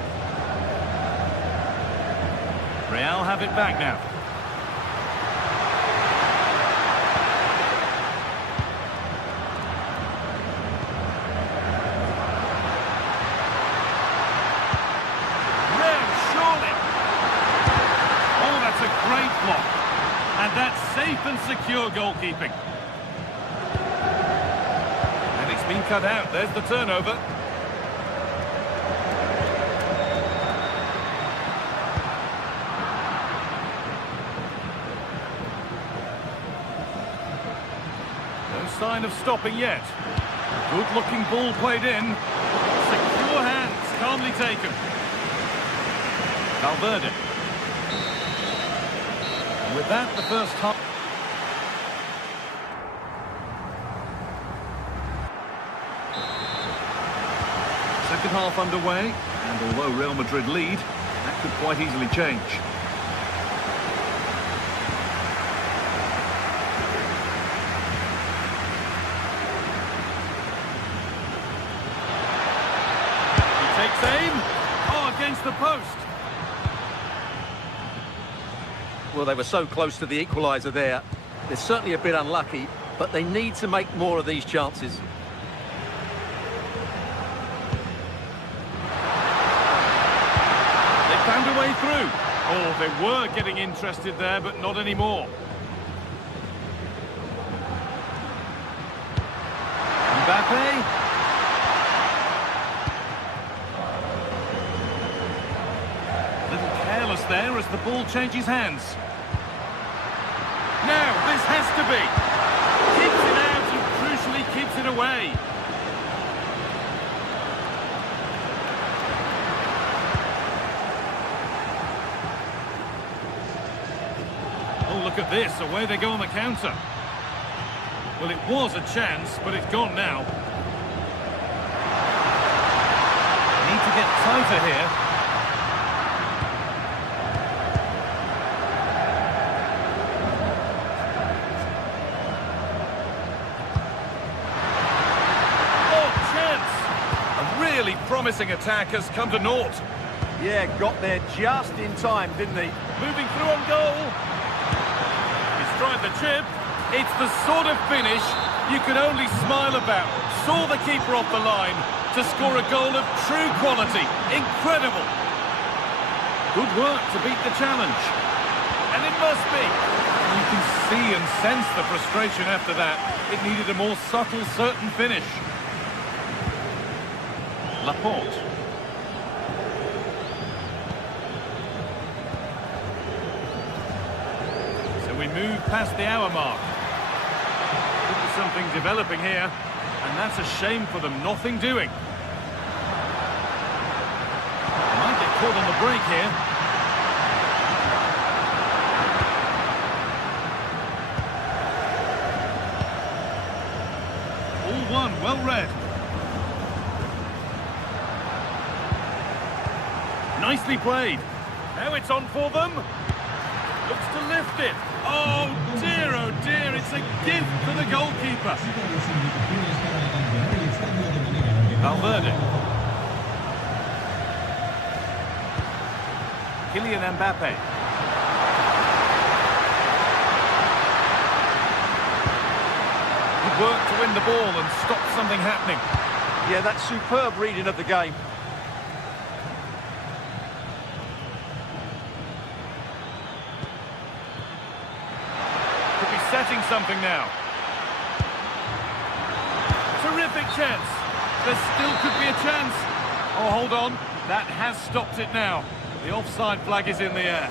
Real have it back now. And that's safe and secure goalkeeping. And it's been cut out. There's the turnover. No sign of stopping yet. Good-looking ball played in. Secure hands, calmly taken. Valverde. With that, the first half. second half underway, and although Real Madrid lead, that could quite easily change. He takes aim. Oh, against the post. Well, they were so close to the equaliser there. They're certainly a bit unlucky, but they need to make more of these chances. They found a way through. Oh, they were getting interested there, but not anymore. Mbappe. A little careless there as the ball changes hands. Now, this has to be. Keeps it out and crucially keeps it away. Oh, look at this. Away they go on the counter. Well, it was a chance, but it's gone now. Need to get tighter here. Really promising attack has come to naught. Yeah, got there just in time, didn't he? Moving through on goal. He's tried the chip. It's the sort of finish you could only smile about. Saw the keeper off the line to score a goal of true quality. Incredible. Good work to beat the challenge. And it must be. You can see and sense the frustration after that. It needed a more subtle, certain finish. Laporte. So we move past the hour mark. Could be something developing here, and that's a shame for them. Nothing doing. Might get caught on the break here. All one, well read. Nicely played. Now it's on for them. Looks to lift it. Oh dear, it's a gift for the goalkeeper. Valverde. Kylian Mbappe. Good work to win the ball and stop something happening. Yeah, that's superb reading of the game. Setting something now. Terrific chance. There still could be a chance. Oh, hold on. That has stopped it now. The offside flag is in the air.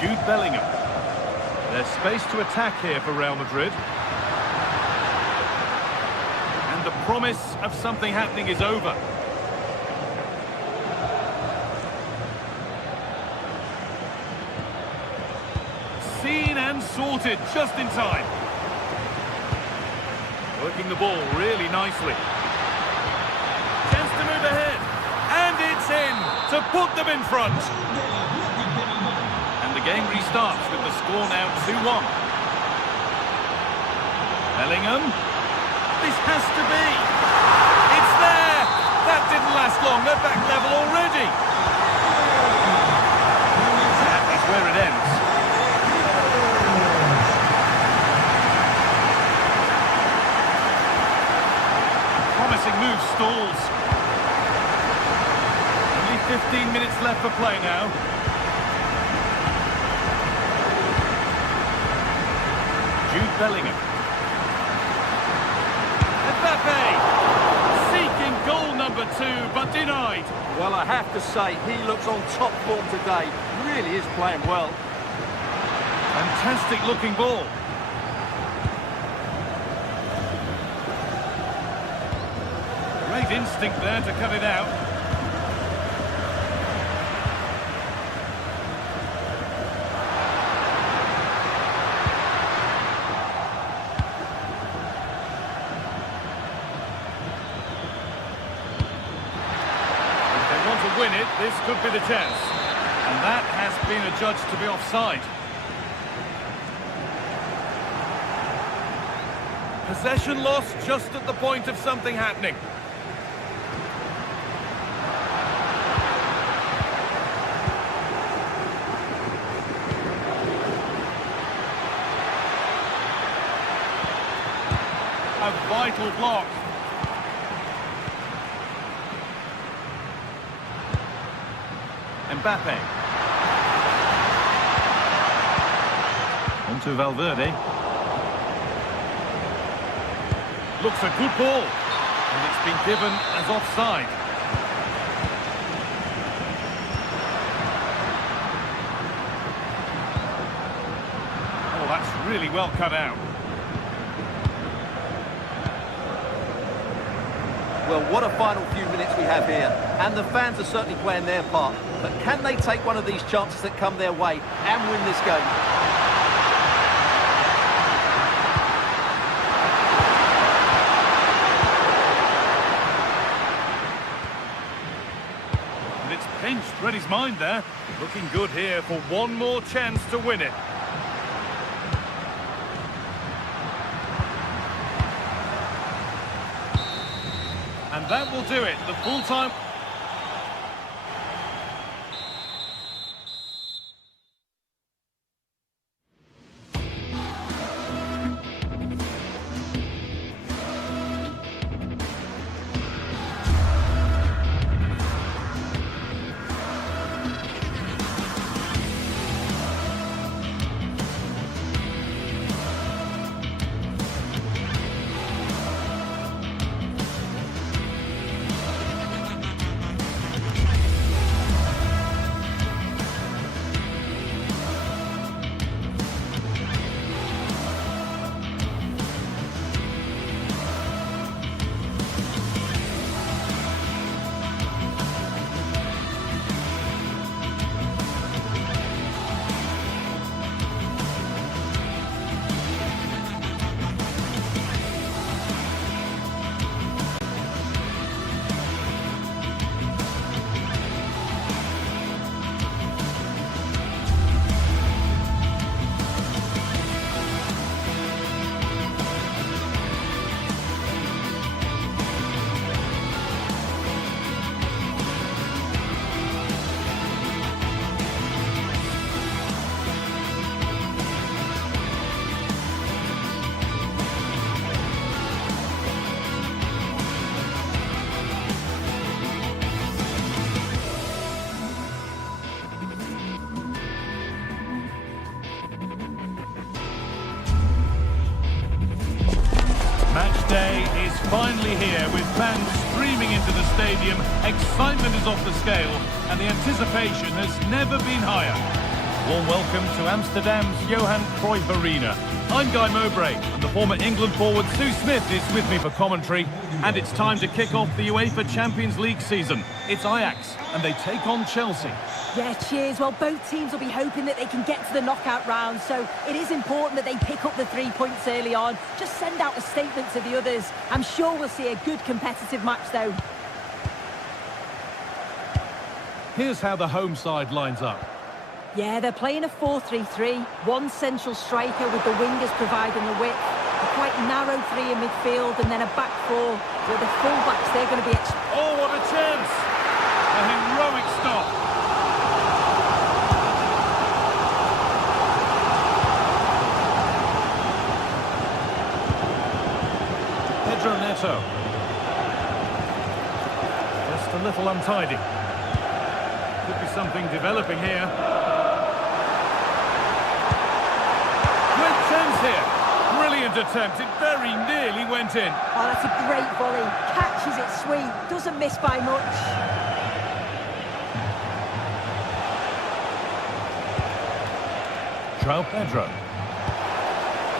Jude Bellingham. There's space to attack here for Real Madrid. And the promise of something happening is over. Seen and sorted just in time. Working the ball really nicely. Chance to move ahead. And it's in to put them in front. And the game restarts with the score now 2-1. Bellingham. This has to be. It's there. That didn't last long. They're back level already. That is where it ends. Move stalls. Only 15 minutes left for play now. Jude Bellingham. Mbappe seeking goal number 2, but denied. Well, I have to say, he looks on top form today. Really is playing well. Fantastic looking ball. Great instinct there to cut it out. This could be the chance. And that has been adjudged to be offside. Possession lost just at the point of something happening. A vital block. Mbappe. On to Valverde. Looks a good ball. And it's been given as offside. Oh, that's really well cut out. Well, what a final few minutes we have here. And the fans are certainly playing their part. But can they take one of these chances that come their way and win this game? And it's pinched, read his mind there. Looking good here for one more chance to win it. And that will do it. The full-time... Match day is finally here with fans streaming into the stadium. Excitement is off the scale and the anticipation has never been higher. Warm welcome to Amsterdam's Johan Cruyff Arena. I'm Guy Mowbray and the former England forward Sue Smith is with me for commentary. And it's time to kick off the UEFA Champions League season. It's Ajax and they take on Chelsea. Yeah, cheers. Well, both teams will be hoping that they can get to the knockout round, so it is important that they pick up the 3 points early on. Just send out a statement to the others. I'm sure we'll see a good competitive match, though. Here's how the home side lines up. Yeah, they're playing a 4-3-3. One central striker with the wingers providing the width. A quite narrow three in midfield and then a back four with the full-backs. They're going to be... Oh, what a chance! A heroic stop. Neto. Just a little untidy. Could be something developing here. Great chance here. Brilliant attempt. It very nearly went in. Oh, that's a great volley. Catches it sweet. Doesn't miss by much. João Pedro.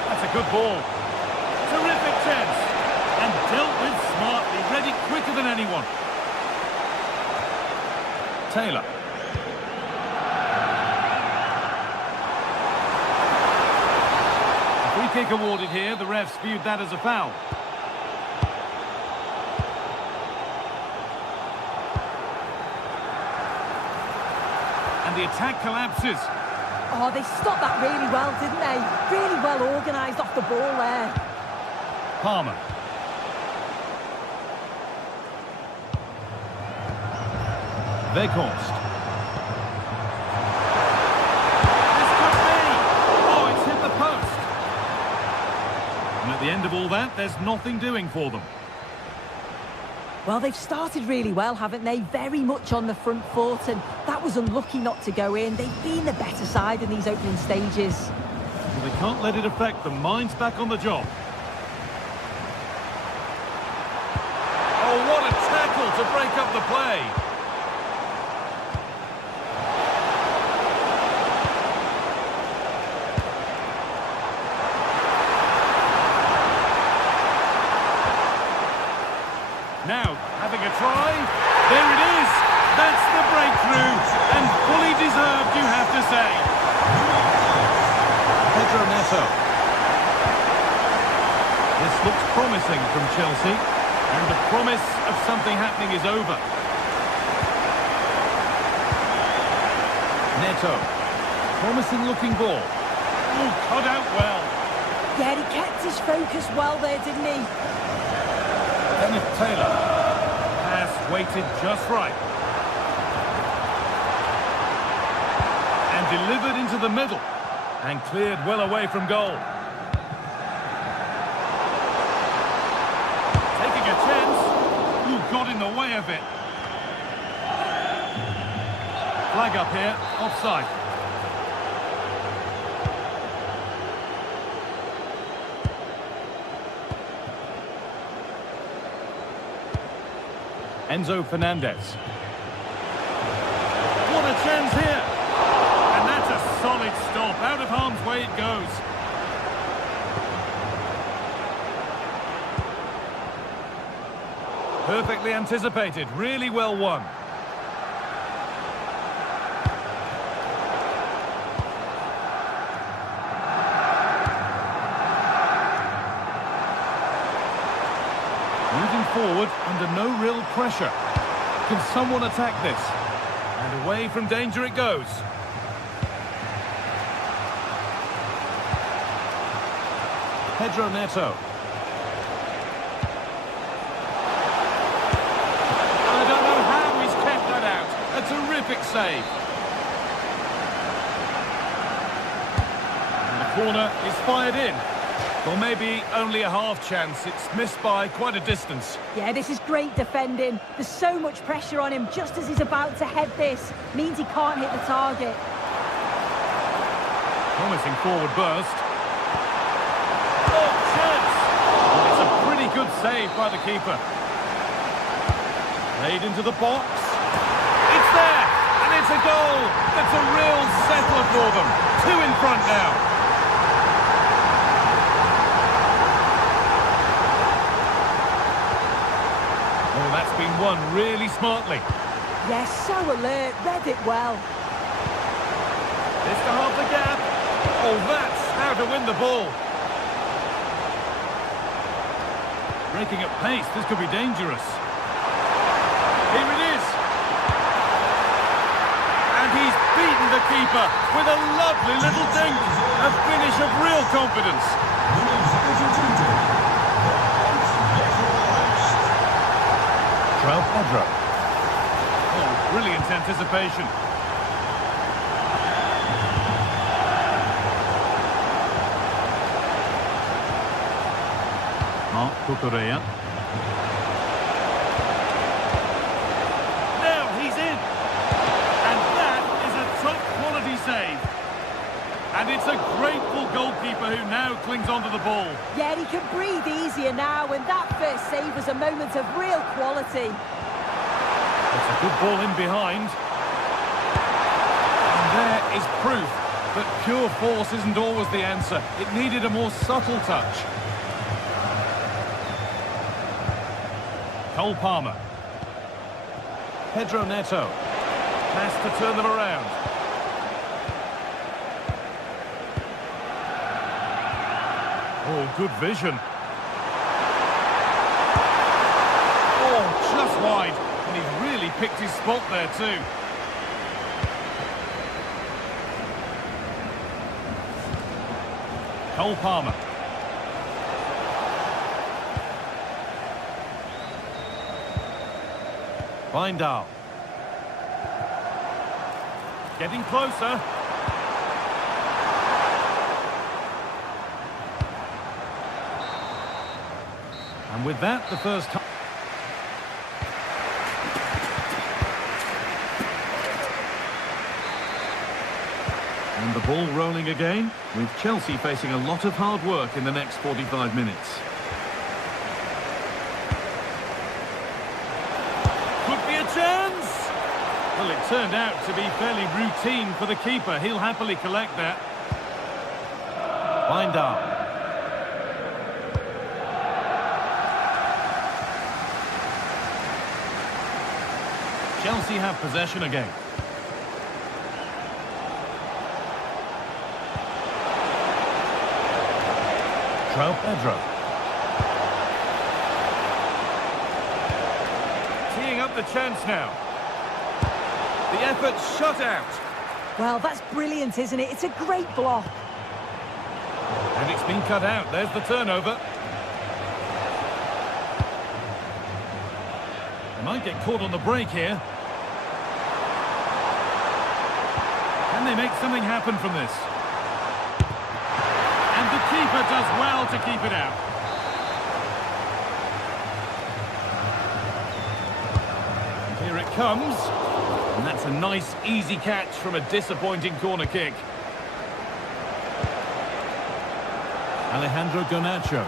That's a good ball. Terrific chance. And dealt with smartly, ready quicker than anyone. Taylor. A free kick awarded here. The refs viewed that as a foul. And the attack collapses. Oh, they stopped that really well, didn't they? Really well organised off the ball there. Palmer. Weghorst. This could be! Oh, it's hit the post. And at the end of all that, there's nothing doing for them. Well, they've started really well, haven't they? Very much on the front foot, and that was unlucky not to go in. They've been the better side in these opening stages. Well, they can't let it affect them. Mind's back on the job. Oh, what a tackle to break up the play. Now, having a try. There it is. That's the breakthrough. And fully deserved, you have to say. Pedro Neto. This looks promising from Chelsea. And the promise of something happening is over. Neto. Promising looking ball. Oh, cut out well. Yeah, he kept his focus well there, didn't he? Kenneth Taylor. Pass weighted just right. And delivered into the middle. And cleared well away from goal. Taking a chance. Ooh, got in the way of it. Flag up here. Offside. Enzo Fernandez. What a chance here! And that's a solid stop. Out of harm's way it goes. Perfectly anticipated. Really well won. Moving forward under no real pressure. Can someone attack this? And away from danger it goes. Pedro Neto. I don't know how he's kept that out. A terrific save. And the corner is fired in. Well, maybe only a half chance. It's missed by quite a distance. Yeah, this is great defending. There's so much pressure on him just as he's about to head this. Means he can't hit the target. Promising forward burst. Oh, chance! It's a pretty good save by the keeper. Played into the box. It's there! And it's a goal! That's a real settler for them. 2 in front now. That's been won really smartly. Yes, so alert, read it well. This to half the gap. Oh, that's how to win the ball. Breaking at pace, this could be dangerous. Here it is. And he's beaten the keeper with a lovely little dink. A finish of real confidence. Pedro. Oh, brilliant anticipation. Marc Cucurella. Now he's in. And that is a top quality save. And it's a grateful goalkeeper who now clings onto the ball. Yeah, he can breathe easier now, and that first save was a moment of real quality. It's a good ball in behind. And there is proof that pure force isn't always the answer. It needed a more subtle touch. Cole Palmer. Pedro Neto. Pass to turn them around. Oh, good vision. Oh, just wide. And he's really picked his spot there too. Cole Palmer. Bindal. Getting closer. And with that, the first time. And the ball rolling again, with Chelsea facing a lot of hard work in the next 45 minutes. Could be a chance! Well, it turned out to be fairly routine for the keeper. He'll happily collect that. Bindal. Chelsea have possession again. Pedro. Teeing up the chance now. The effort's shut out. Well, that's brilliant, isn't it? It's a great block. And it's been cut out. There's the turnover. They might get caught on the break here. Can they make something happen from this? And the keeper does well to keep it out. And here it comes. And that's a nice, easy catch from a disappointing corner kick. Alejandro Garnacho.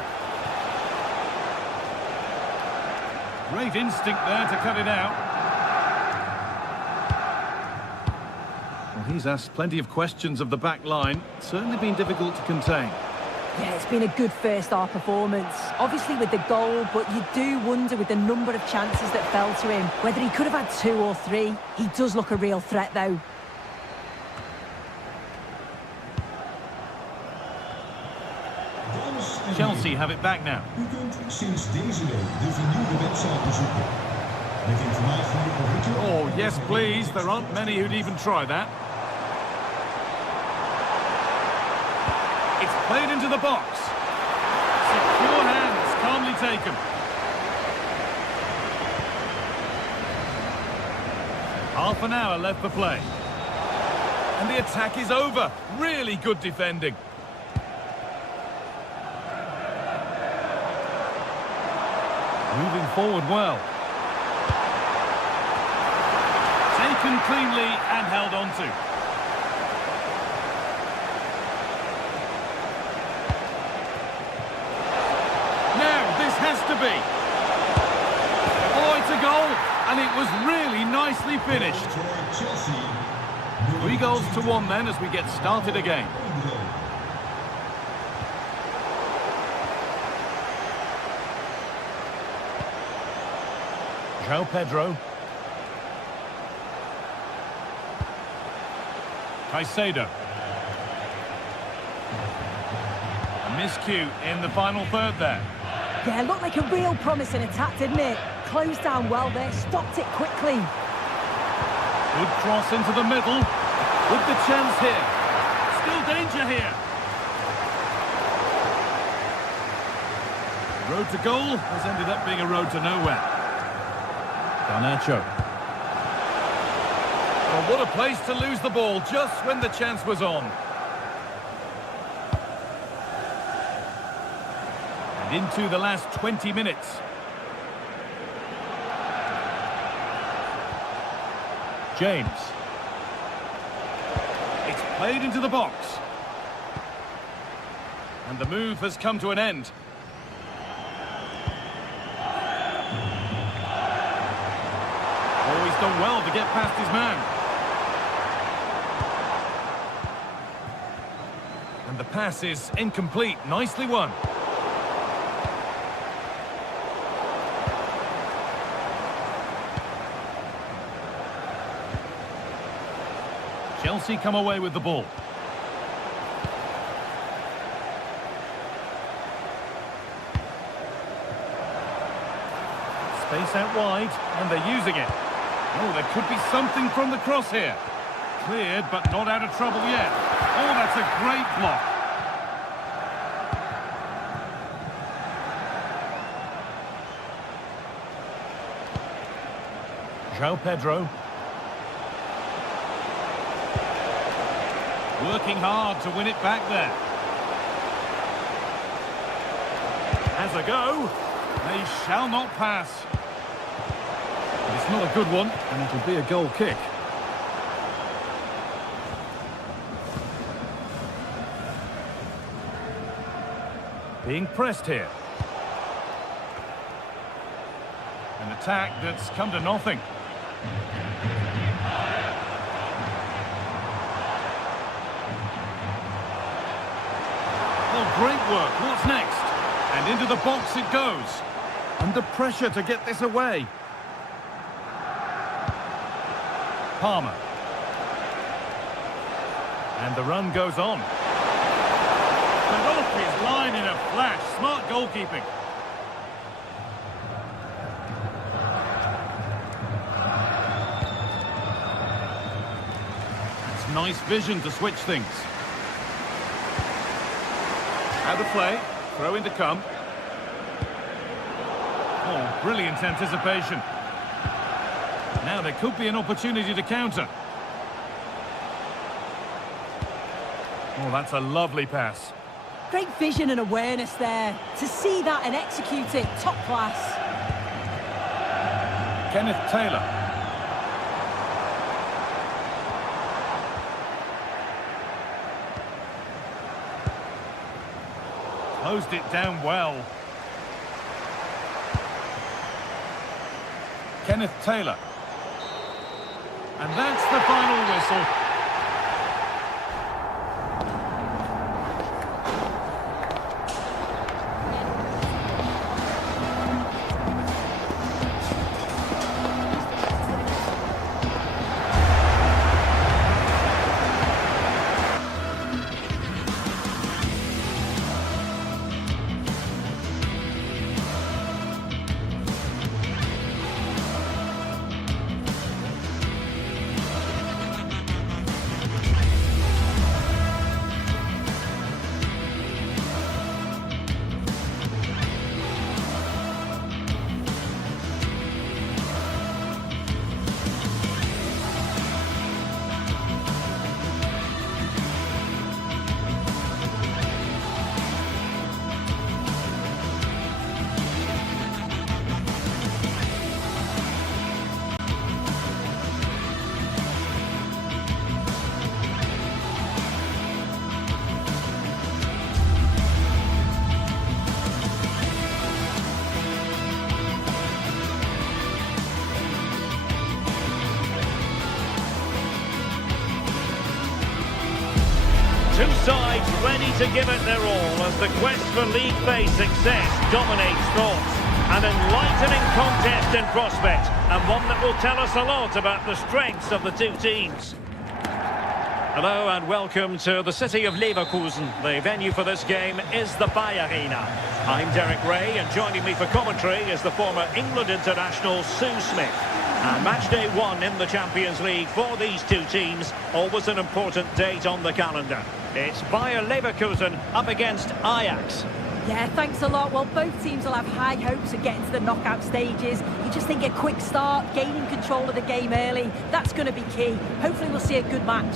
Great instinct there to cut it out. Well, he's asked plenty of questions of the back line. Certainly been difficult to contain. Yeah, it's been a good first-half performance. Obviously with the goal, but you do wonder with the number of chances that fell to him, whether he could have had 2 or 3. He does look a real threat, though. Chelsea have it back now. U kunt sinds deze week de vernieuwde website bezoeken. Met informatie over het Oh, yes, please. There aren't many who'd even try that. It's played into the box. Secure hands, calmly taken. Half an hour left for play. And the attack is over. Really good defending. Moving forward well. Taken cleanly and held on to. Now, this has to be. Oh, it's a goal. And it was really nicely finished. 3 goals to 1 then as we get started again. Pedro. Caicedo. A miscue in the final third there. Yeah, looked like a real promising attack, didn't it? Closed down well there, stopped it quickly. Good cross into the middle. With the chance here. Still danger here. The road to goal has ended up being a road to nowhere. Garnacho. Well, what a place to lose the ball just when the chance was on. And into the last 20 minutes. James. It's played into the box. And the move has come to an end. Oh, he's done well to get past his man. And the pass is incomplete. Nicely won. Chelsea come away with the ball. Space out wide, and they're using it. Oh, there could be something from the cross here. Cleared, but not out of trouble yet. Oh, that's a great block. João Pedro. Working hard to win it back there. Has a go. They shall not pass. But it's not a good one, and it'll be a goal kick. Being pressed here. An attack that's come to nothing. Oh, great work. What's next? And into the box it goes. Under pressure to get this away. Palmer. And the run goes on. And off his line in a flash. Smart goalkeeping. That's nice vision to switch things. Out of play. Throw in to come. Oh, brilliant anticipation. Now there could be an opportunity to counter. Oh, that's a lovely pass. Great vision and awareness there. To see that and execute it, top class. Kenneth Taylor. Closed it down well. Kenneth Taylor. And that's the final whistle. Two sides ready to give it their all as the quest for league phase success dominates thoughts. An enlightening contest in prospect, and one that will tell us a lot about the strengths of the two teams. Hello and welcome to the city of Leverkusen. The venue for this game is the Bayer Arena. I'm Derek Ray, and joining me for commentary is the former England international Sue Smith. And match day one in the Champions League for these two teams, always an important date on the calendar. It's Bayer Leverkusen up against Ajax. Yeah, thanks a lot. Well, both teams will have high hopes of getting to the knockout stages. You just think a quick start, gaining control of the game early, that's going to be key. Hopefully we'll see a good match.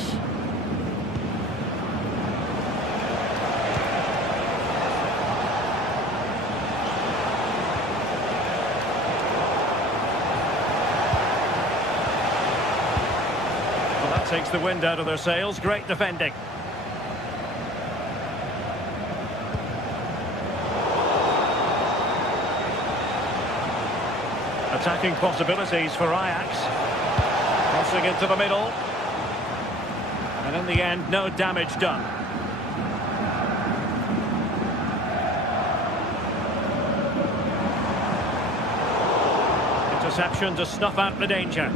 Well, that takes the wind out of their sails. Great defending. Attacking possibilities for Ajax. Crossing into the middle. And in the end, no damage done. Interception to snuff out the danger.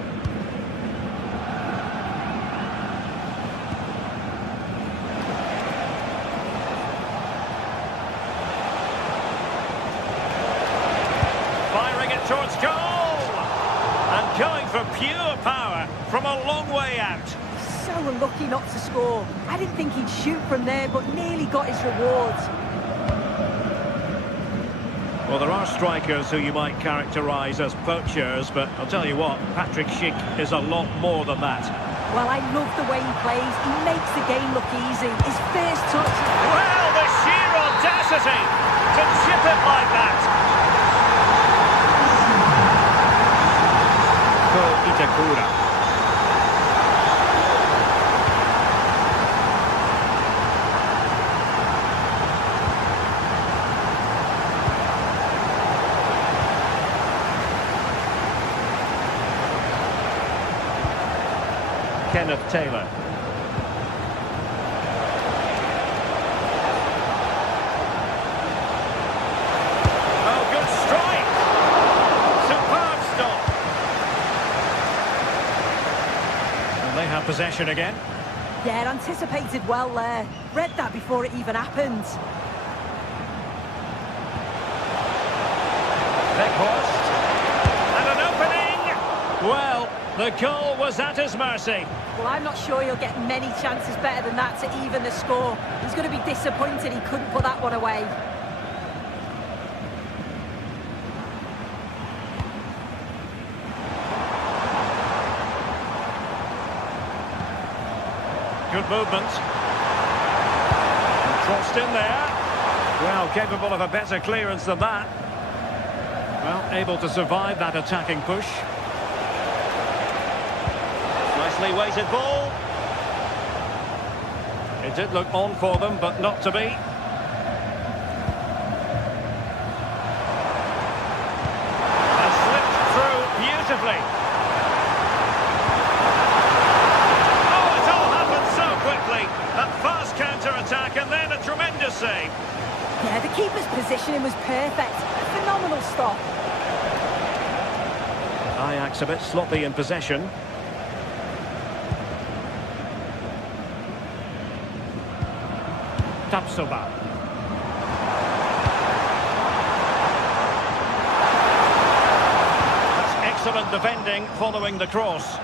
Firing it towards goal. And going for pure power from a long way out. So unlucky not to score. I didn't think he'd shoot from there, but nearly got his rewards. Well, there are strikers who you might characterise as poachers, but I'll tell you what, Patrick Schick is a lot more than that. Well, I love the way he plays. He makes the game look easy. His first touch... Well, the sheer audacity to chip it like that. Ko Itakura. Kenneth Taylor. Oh, good strike! Superb stop. And they have possession again. Yeah, anticipated well there. Read that before it even happened. Beckhorst. And an opening! Well, the goal was at his mercy. Well, I'm not sure he'll get many chances better than that to even the score. He's going to be disappointed he couldn't put that one away. Good movement. Crossed in there. Well, capable of a better clearance than that. Well, able to survive that attacking push. Nicely weighted ball. It did look on for them, but not to be. And slipped through beautifully. Oh, it all happened so quickly. A fast counter-attack and then a tremendous save. Yeah, the keeper's positioning was perfect. A phenomenal stop. Ajax a bit sloppy in possession. Tapsoba. That's excellent defending following the cross.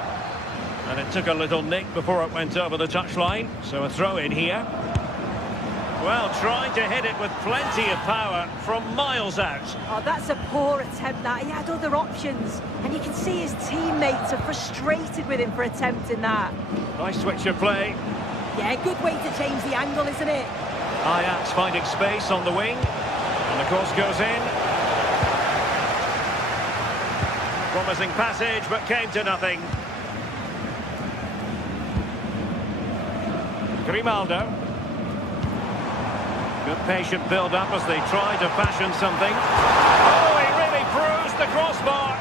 And it took a little nick before it went over the touchline. So a throw in here. Well, trying to hit it with plenty of power from miles out. Oh, that's a poor attempt, that. He had other options. And you can see his teammates are frustrated with him for attempting that. Nice switch of play. Yeah, good way to change the angle, isn't it? Ajax finding space on the wing. And the cross goes in. Promising passage, but came to nothing. Grimaldo. Good patient build-up as they try to fashion something. Oh, he really bruised the crossbar.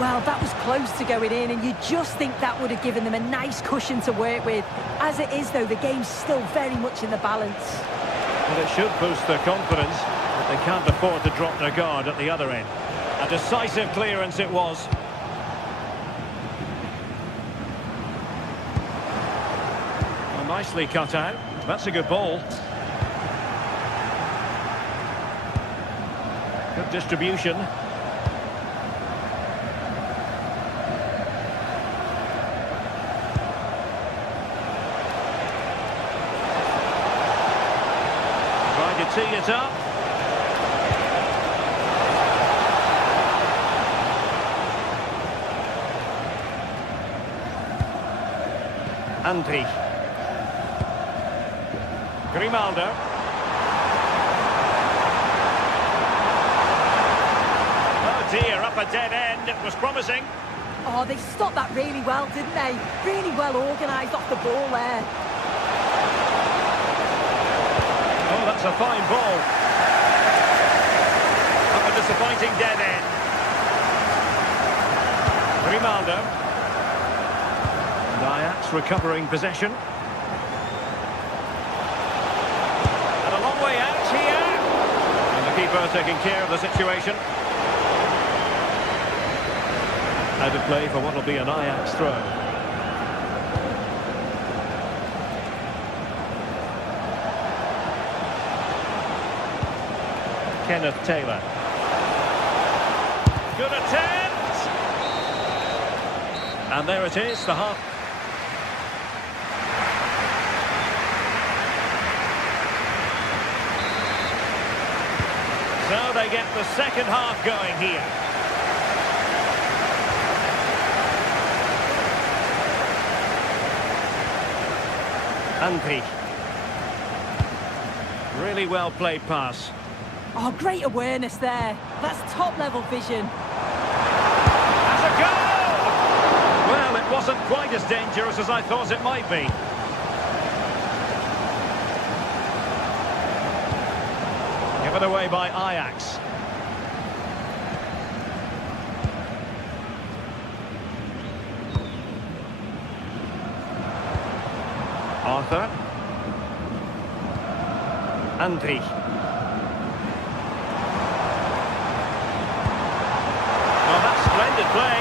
Well, that was close to going in, and you just think that would have given them a nice cushion to work with. As it is, though, the game's still very much in the balance. Well, it should boost their confidence, but they can't afford to drop their guard at the other end. A decisive clearance it was. Well, nicely cut out. That's a good ball. Good distribution. Trying to tee it up. Andri. Grimaldo. Oh dear, up a dead end. It was promising. Oh, they stopped that really well, didn't they? Really well organised off the ball there. Oh, that's a fine ball. Up a disappointing dead end. Grimaldo. And Ajax recovering possession. And a long way out here. And the keeper taking care of the situation. Out of play for what will be an Ajax throw. Kenneth Taylor. Good attempt! And there it is, the half. So they get the second half going here. Andri. Really well played pass. Oh, great awareness there. That's top-level vision. That's a goal! Well, it wasn't quite as dangerous as I thought it might be. Given away by Ajax. Arthur. Andri. Well, that's splendid play.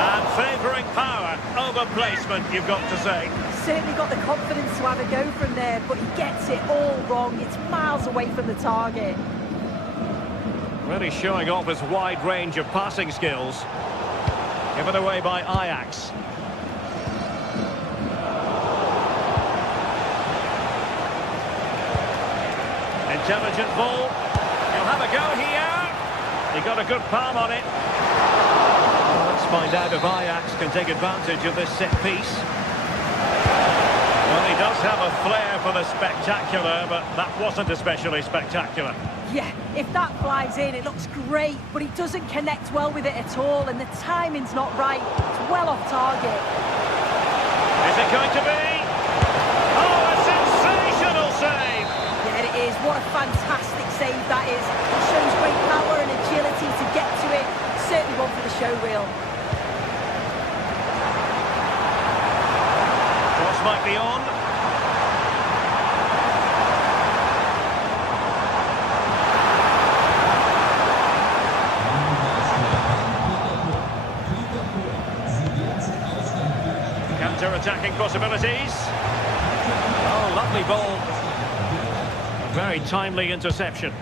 And favouring power over placement, you've got to say. Certainly got the confidence to have a go from there, but he gets it all wrong. It's miles away from the target. Really showing off his wide range of passing skills. Given away by Ajax. Intelligent ball. He'll have a go here. He got a good palm on it. Well, let's find out if Ajax can take advantage of this set piece. Well, he does have a flair for the spectacular, but that wasn't especially spectacular. Yeah, if that flies in, it looks great, but he doesn't connect well with it at all, and the timing's not right. It's well off target. Is it going to be? Oh, a sensational save! Yeah, it is. What a fantastic save that is. It shows great power and agility to get to it. Certainly one for the show reel. Cross might be on. Counter-attacking possibilities. Oh, lovely ball. A very timely interception.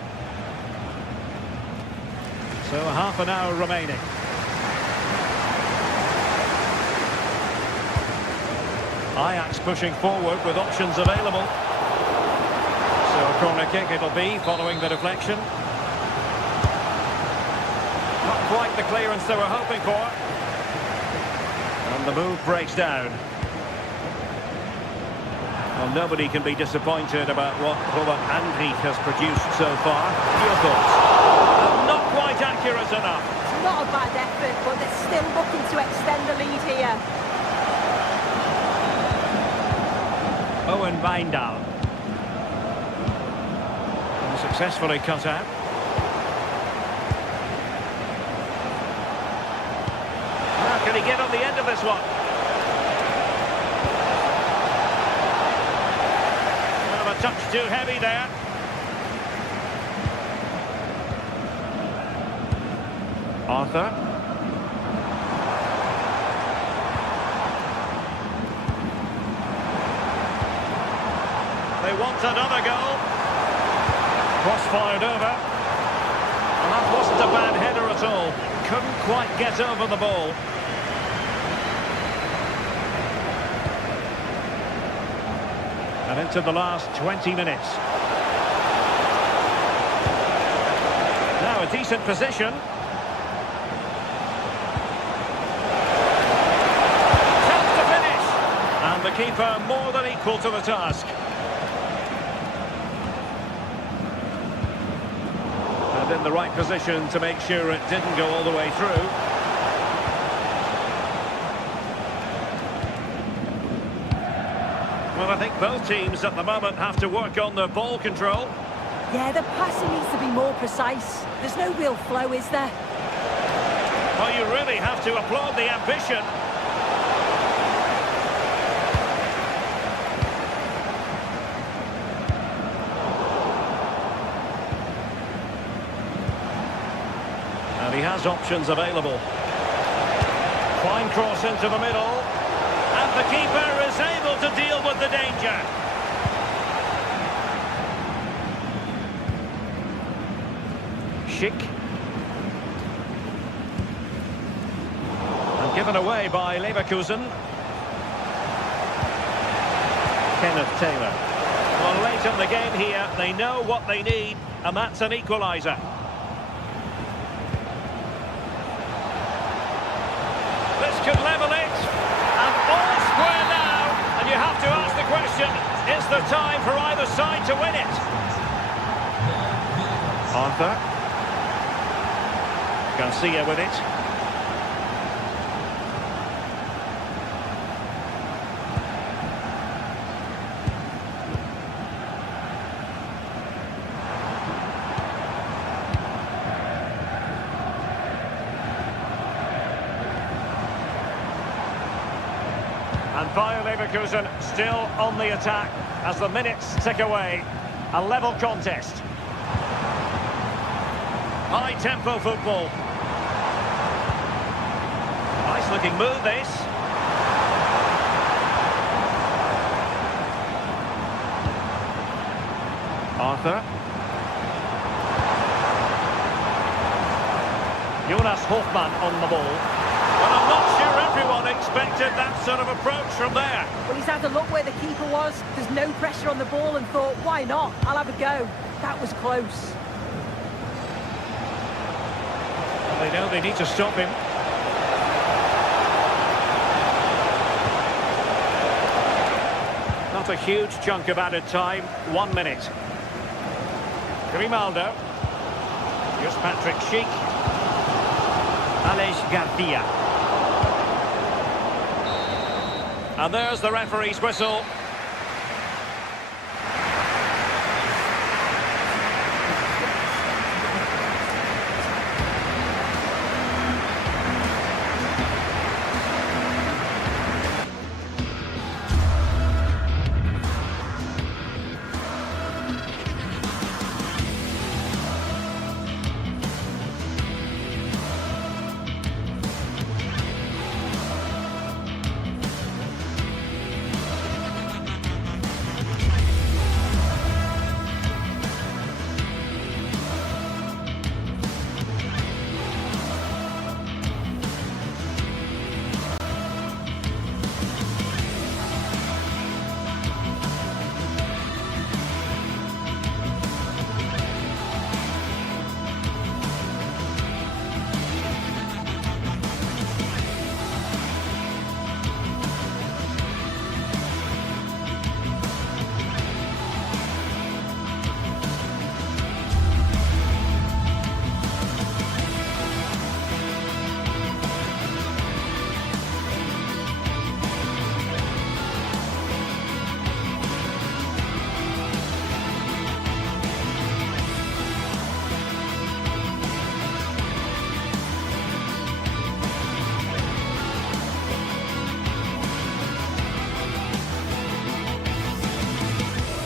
So half an hour remaining. Ajax pushing forward with options available. So a corner kick it'll be following the deflection. Not quite the clearance they were hoping for. And the move breaks down. Well, nobody can be disappointed about what Robert Andri has produced so far. Your thoughts? Not quite accurate enough. It's not a bad effort, but they're still looking to extend the lead here. Owen Wijndal. And successfully cut out. Now, can he get on the end of this one? A touch too heavy there. Arthur. They want another goal. Cross fired over. And that wasn't a bad header at all. Couldn't quite get over the ball. And into the last 20 minutes. Now a decent position. Chance to finish. And the keeper more than equal to the task. And in the right position to make sure it didn't go all the way through. Well, I think both teams at the moment have to work on their ball control. Yeah, the passing needs to be more precise. There's no real flow, is there? Well, you really have to applaud the ambition. And he has options available. Fine cross into the middle. And the keeper is able to deal with the danger. Schick. And given away by Leverkusen. Kenneth Taylor. Well, late in the game here, they know what they need, and that's an equaliser. could level it. And all square now. And you have to ask the question, is there time for either side to win it? Arthur. Garcia with it. And Bayer Leverkusen still on the attack as the minutes tick away. A level contest. High-tempo football. Nice-looking move, this. Arthur. Jonas Hofmann on the ball. But I'm not sure everyone expected that sort of approach from there. Well, he's had a look where the keeper was. There's no pressure on the ball and thought, why not? I'll have a go. That was close. They know they need to stop him. Not a huge chunk of added time. 1 minute. Grimaldo. Here's Patrick Schick. Aleix Garcia. And there's the referee's whistle.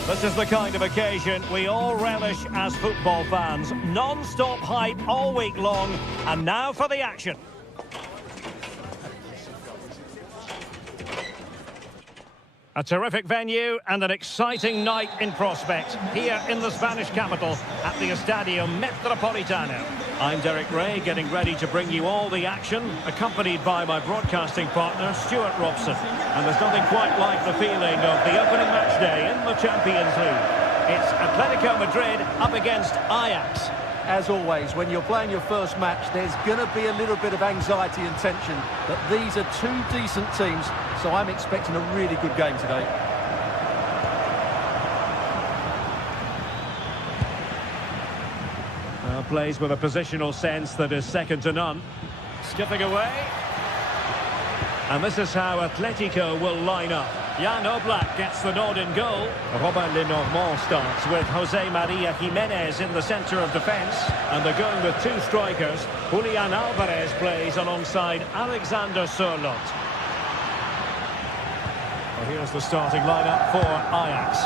This is the kind of occasion we all relish as football fans. Non-stop hype all week long, and now for the action. A terrific venue and an exciting night in prospect here in the Spanish capital at the Estadio Metropolitano. I'm Derek Ray, getting ready to bring you all the action, accompanied by my broadcasting partner, Stuart Robson. And there's nothing quite like the feeling of the opening match day in the Champions League. It's Atletico Madrid up against Ajax. As always, when you're playing your first match, there's going to be a little bit of anxiety and tension. But these are two decent teams, so I'm expecting a really good game today. Plays with a positional sense that is second to none. Skipping away. And this is how Atletico will line up. Jan Oblak gets the nod in goal. Robin Lenormand starts with Jose Maria Jimenez in the centre of defence. And they're going with two strikers. Julian Alvarez plays alongside Alexander Sørloth. Well, here's the starting lineup for Ajax.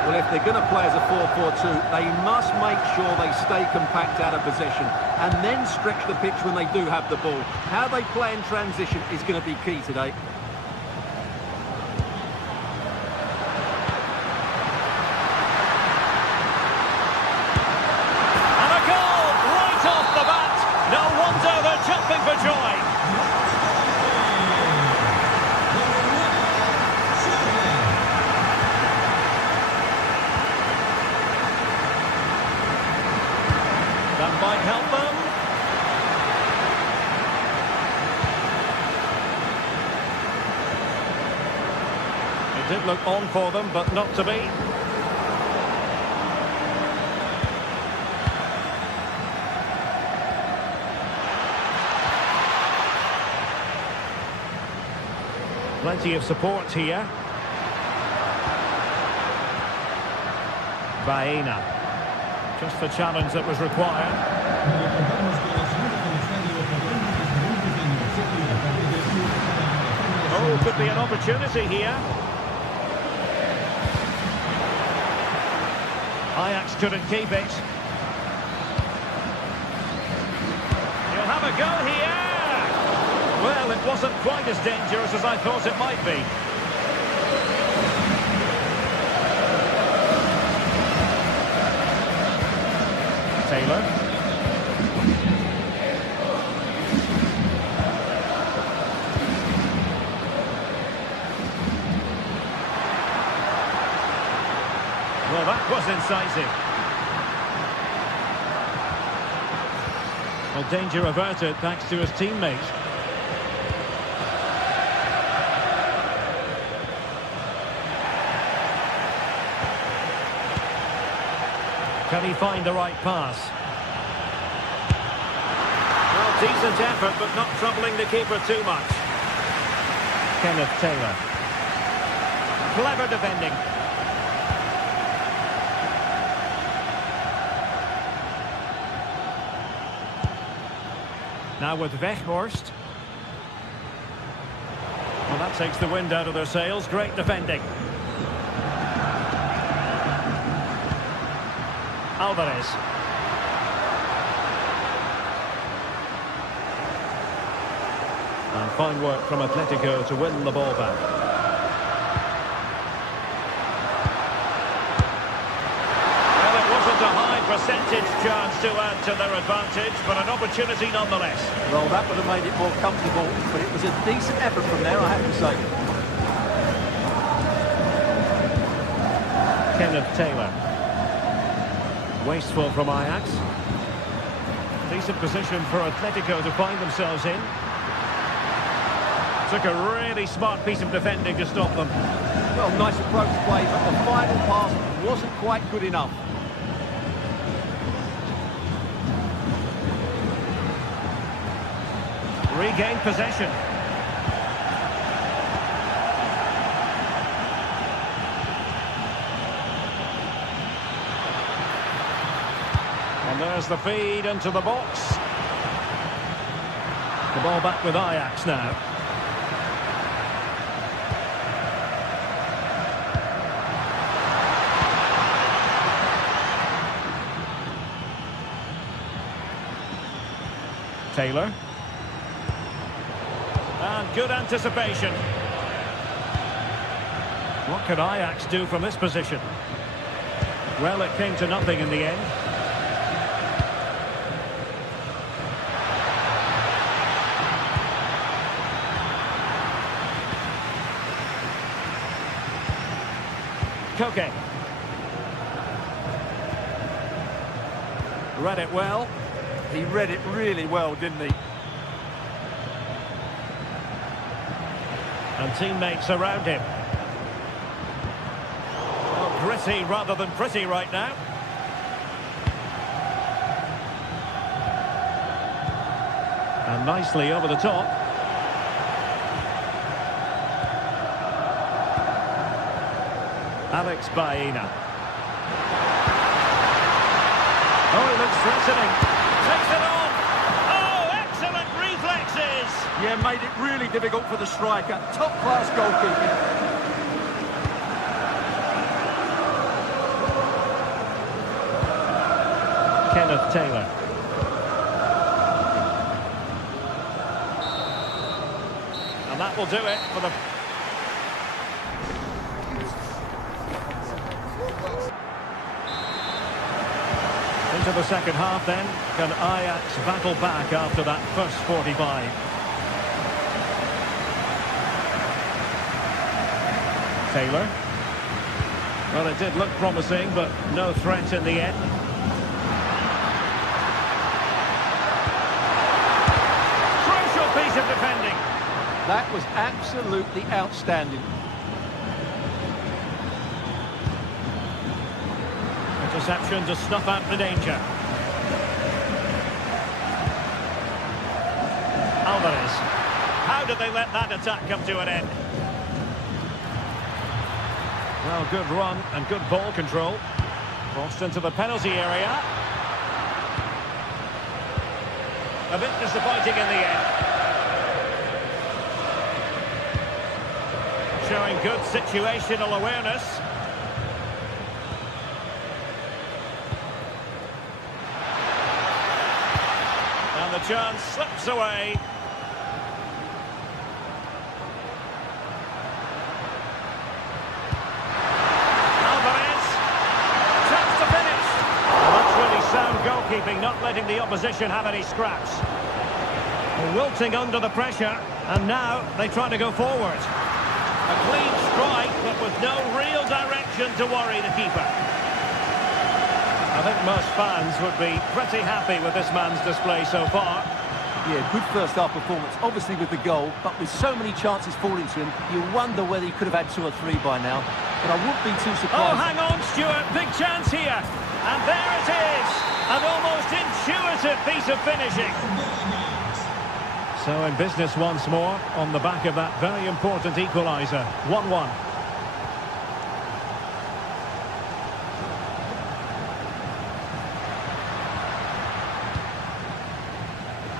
Well, if they're going to play as a 4-4-2, they must make sure they stay compact out of possession and then stretch the pitch when they do have the ball. How they play in transition is going to be key today. And a goal right off the bat. No wonder they're jumping for joy. That might help them. Did look on for them, but not to be. Plenty of support here. Baena. Just the challenge that was required. Oh, could be an opportunity here. Ajax couldn't keep it. He'll have a go here. Well, it wasn't quite as dangerous as I thought it might be. Taylor. Well, that was incisive. Well, danger averted thanks to his teammates. Can he find the right pass? Well, decent effort, but not troubling the keeper too much. Kenneth Taylor. Clever defending. Now with Weghorst. Well, that takes the wind out of their sails. Great defending. Alvarez. And fine work from Atletico to win the ball back. Well, it wasn't a high percentage chance to add to their advantage, but an opportunity nonetheless. Well, that would have made it more comfortable, but it was a decent effort from there, I have to say. Kenneth Taylor. Wasteful from Ajax. Decent position for Atletico to find themselves in. Took a really smart piece of defending to stop them. Well, nice approach play, but the final pass wasn't quite good enough. Regained possession. And there's the feed into the box. The ball back with Ajax now. Taylor. And good anticipation. What could Ajax do from this position? Well, it came to nothing in the end. Koke. Read it well. He read it really well, didn't he? And teammates around him. Well, gritty rather than pretty right now. And nicely over the top. Alex Baena. Oh, it looks threatening. Takes it on. Oh, excellent reflexes. Yeah, made it really difficult for the striker. Top-class goalkeeping. Kenneth Taylor. And that will do it for the... Into the second half then. Can Ajax battle back after that first 45? Taylor. Well, it did look promising, but no threat in the end. Crucial piece of defending. That was absolutely outstanding. interception to snuff out the danger. Alvarez. How did they let that attack come to an end? Well, good run and good ball control. Crossed into the penalty area. A bit disappointing in the end. Showing good situational awareness. And the chance slips away. Alvarez. Chance to finish. Well, that's really sound goalkeeping, not letting the opposition have any scraps. Wilting under the pressure, and now they try to go forward. A clean strike, but with no real direction to worry the keeper. I think most fans would be pretty happy with this man's display so far. Yeah, good first-half performance, obviously with the goal, but with so many chances falling to him, you wonder whether he could have had 2 or 3 by now. But I wouldn't be too surprised. Oh, hang on, Stuart, big chance here. And there it is, an almost intuitive piece of finishing. So in business once more, on the back of that very important equaliser. 1-1.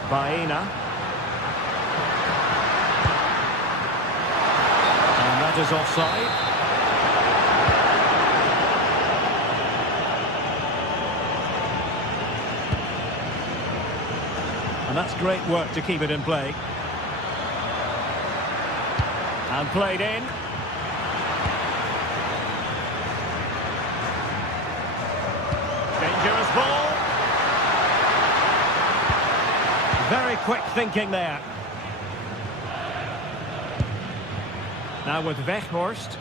Baena. And that is offside. And that's great work to keep it in play. And played in. Dangerous ball. Very quick thinking there. Now with Weghorst.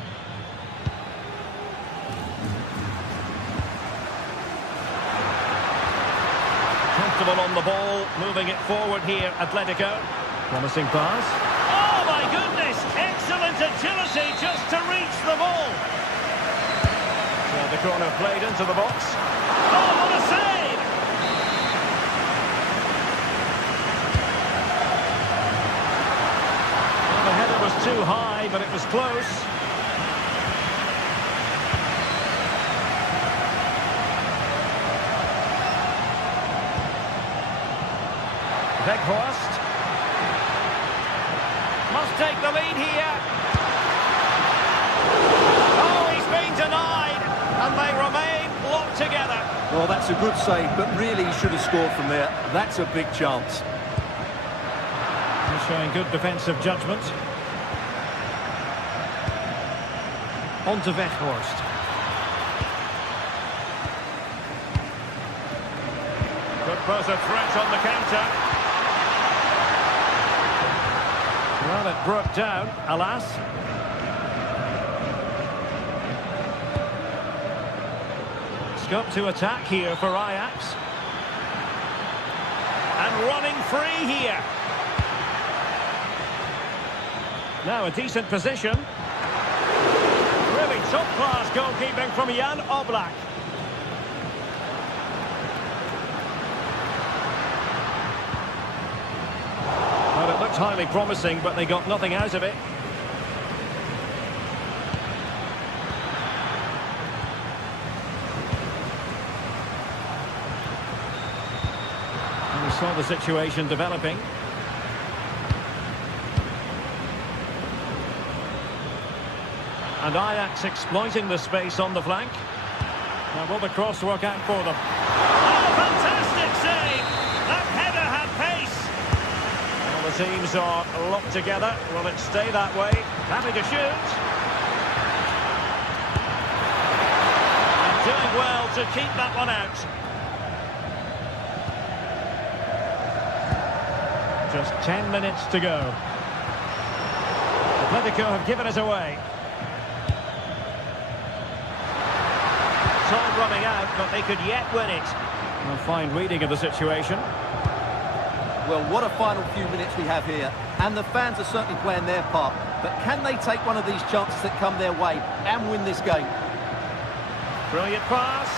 Comfortable on the ball, moving it forward here, Atletico. Promising pass. Oh my goodness! Excellent agility just to reach the ball. Well, the corner played into the box. Oh, what a save! Well, the header was too high, but it was close. Weghorst must take the lead here. Oh, he's been denied, and they remain locked together. Well, that's a good save, but really he should have scored from there. That's a big chance. He's showing good defensive judgment. On to Weghorst. Could pose a threat on the counter. Well, it broke down, alas. Scope to attack here for Ajax. And running free here. Now a decent position. Really top-class goalkeeping from Jan Oblak. Well, it looked highly promising, but they got nothing out of it. And we saw the situation developing. And Ajax exploiting the space on the flank. Now will the cross work out for them? Oh, fantastic save! That header had pace. Well, the teams are locked together. Will it stay that way? Happy to shoot. And doing well to keep that one out. Just 10 minutes to go. Atletico have given it away. Time running out, but they could yet win it. A fine reading of the situation. Well, what a final few minutes we have here. And the fans are certainly playing their part. But can they take one of these chances that come their way and win this game? Brilliant pass.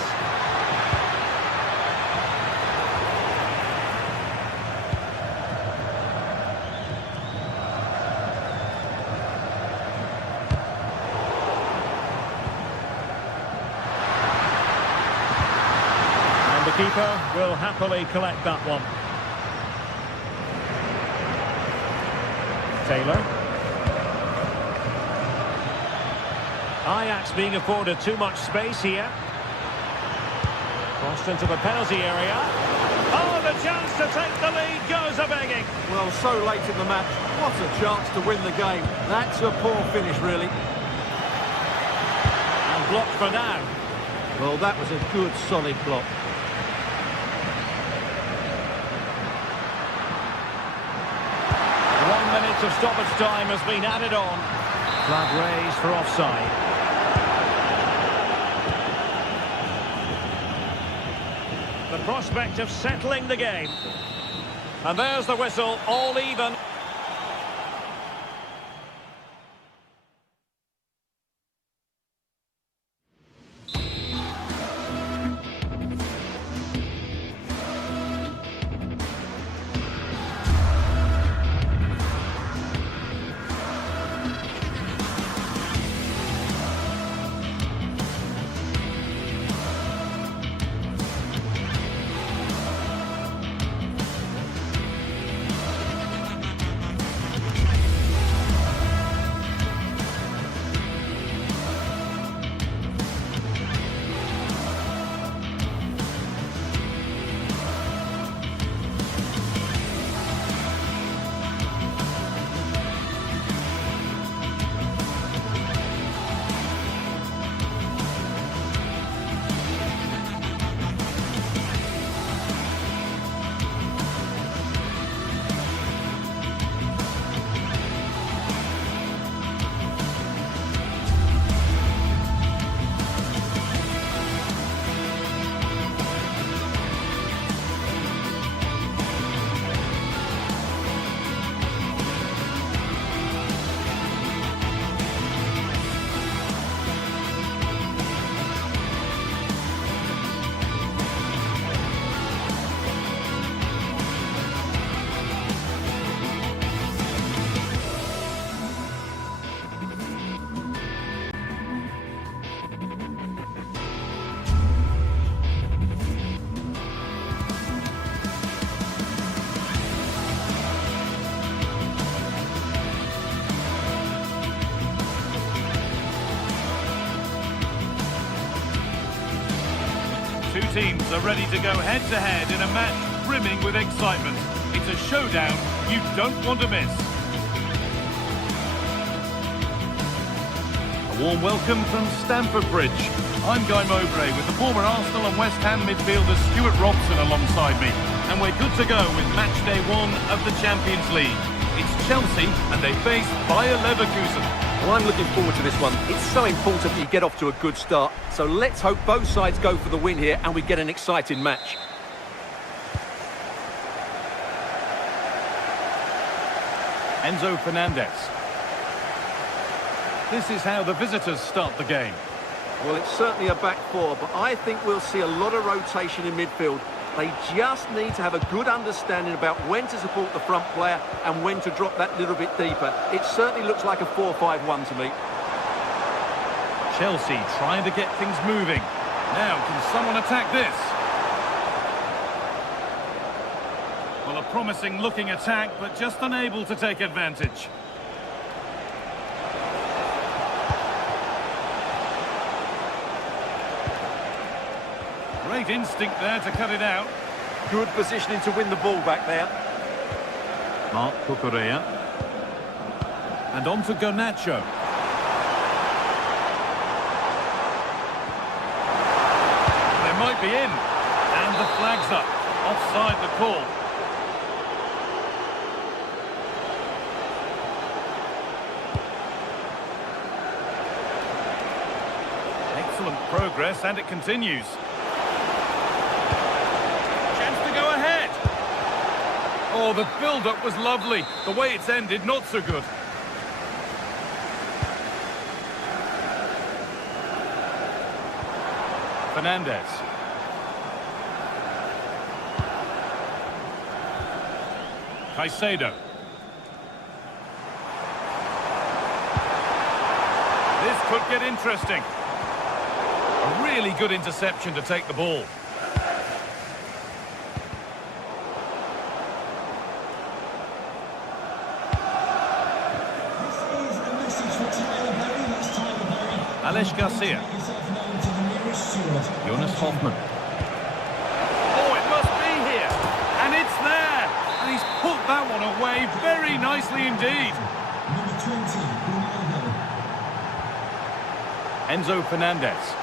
And the keeper will happily collect that one. Taylor. Ajax being afforded too much space here. Crossed into the penalty area. Oh, the chance to take the lead goes a-begging. Well, so late in the match, what a chance to win the game. That's a poor finish, really. And blocked for now. Well, that was a good, solid block. Of stoppage time has been added on. Flag raised for offside. The prospect of settling the game. And there's the whistle, all even. Two teams are ready to go head-to-head in a match brimming with excitement. It's a showdown you don't want to miss. A warm welcome from Stamford Bridge. I'm Guy Mowbray with the former Arsenal and West Ham midfielder Stuart Robson alongside me. And we're good to go with match day 1 of the Champions League. It's Chelsea and they face Bayer Leverkusen. Well, I'm looking forward to this one. It's so important you get off to a good start. So let's hope both sides go for the win here and we get an exciting match. Enzo Fernandez. This is how the visitors start the game. Well, it's certainly a back four, but I think we'll see a lot of rotation in midfield. They just need to have a good understanding about when to support the front player and when to drop that little bit deeper. It certainly looks like a 4-5-1 to me. Chelsea trying to get things moving. Now, can someone attack this? Well, a promising looking attack, but just unable to take advantage. Great instinct there to cut it out. Good positioning to win the ball back there. Marc Cucurella. And on to Garnacho. They might be in. And the flag's up. Offside the call. Excellent progress, and it continues. Oh, the build-up was lovely. The way it's ended, not so good. Fernandez. Caicedo. This could get interesting. A really good interception to take the ball. Alex Garcia. Jonas Hoffman. Oh, it must be here. And it's there. And he's put that one away very nicely indeed. Number 20, Enzo Fernandez.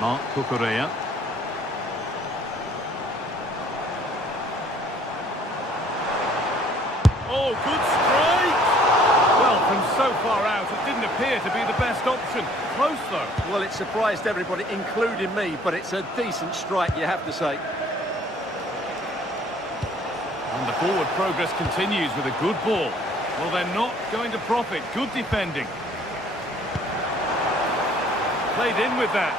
Marc Cucurella. Oh, good strike! Well, from so far out, it didn't appear to be the best option. Close, though. Well, it surprised everybody, including me, but it's a decent strike, you have to say. And the forward progress continues with a good ball. Well, they're not going to profit. Good defending. Played in with that.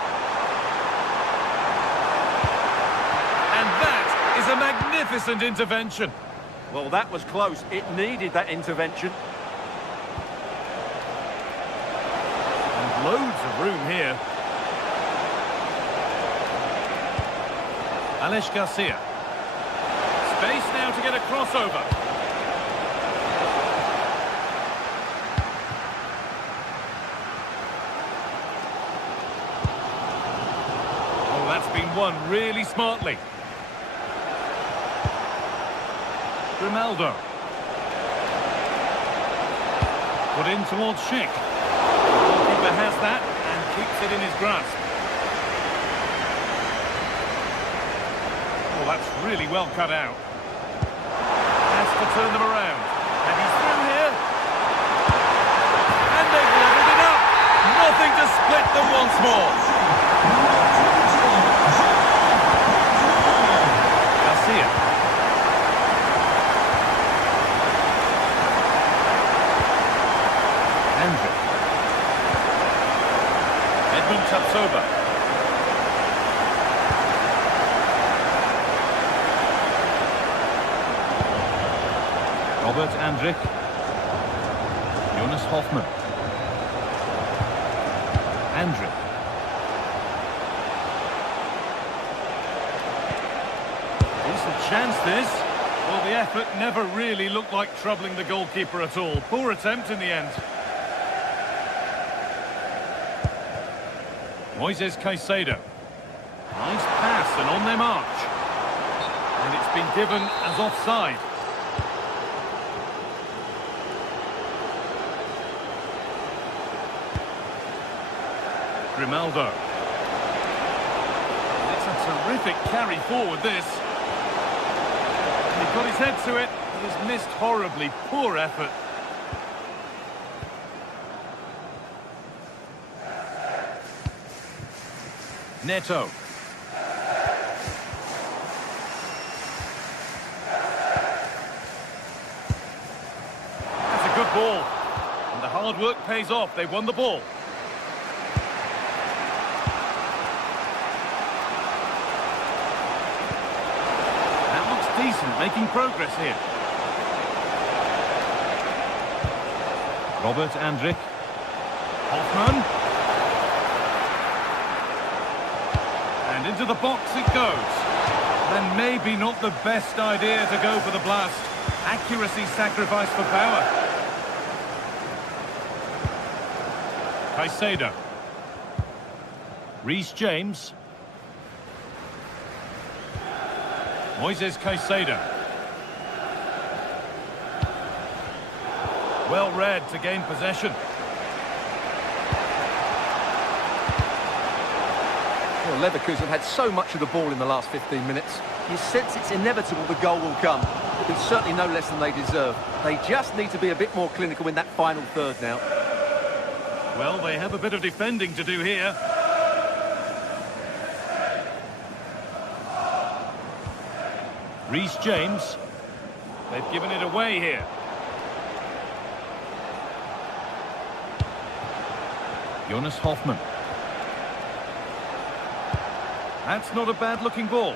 And that is a magnificent intervention. Well, that was close. It needed that intervention. And loads of room here. Alex Garcia. Space now to get a crossover. Oh, that's been won really smartly. Grimaldo. Put in towards Schick. The goalkeeper has that and keeps it in his grasp. Oh, that's really well cut out. Has to turn them around. And he's through here. And they've leveled it up. Nothing to split them once more. Garcia. Andrew. Edmund Tapsoba. Robert Andrich. Jonas Hoffman. Andrich. Decent chance this. Well, the effort never really looked like troubling the goalkeeper at all. Poor attempt in the end. Moises Caicedo. Nice pass and on their march. And it's been given as offside. Grimaldo. It's a terrific carry forward, this. And he got his head to it, but has missed horribly. Poor effort. Neto. That's a good ball. And the hard work pays off. They won the ball. Decent, making progress here. Robert Andrich. Hoffman. And into the box it goes. Then maybe not the best idea to go for the blast. Accuracy sacrificed for power. Caicedo. Reece James. Moises Caicedo. Well read to gain possession. Well, Leverkusen have had so much of the ball in the last 15 minutes. You sense it's inevitable the goal will come. But it's certainly no less than they deserve. They just need to be a bit more clinical in that final third now. Well, they have a bit of defending to do here. Reece James. They've given it away here. Jonas Hoffman. That's not a bad-looking ball.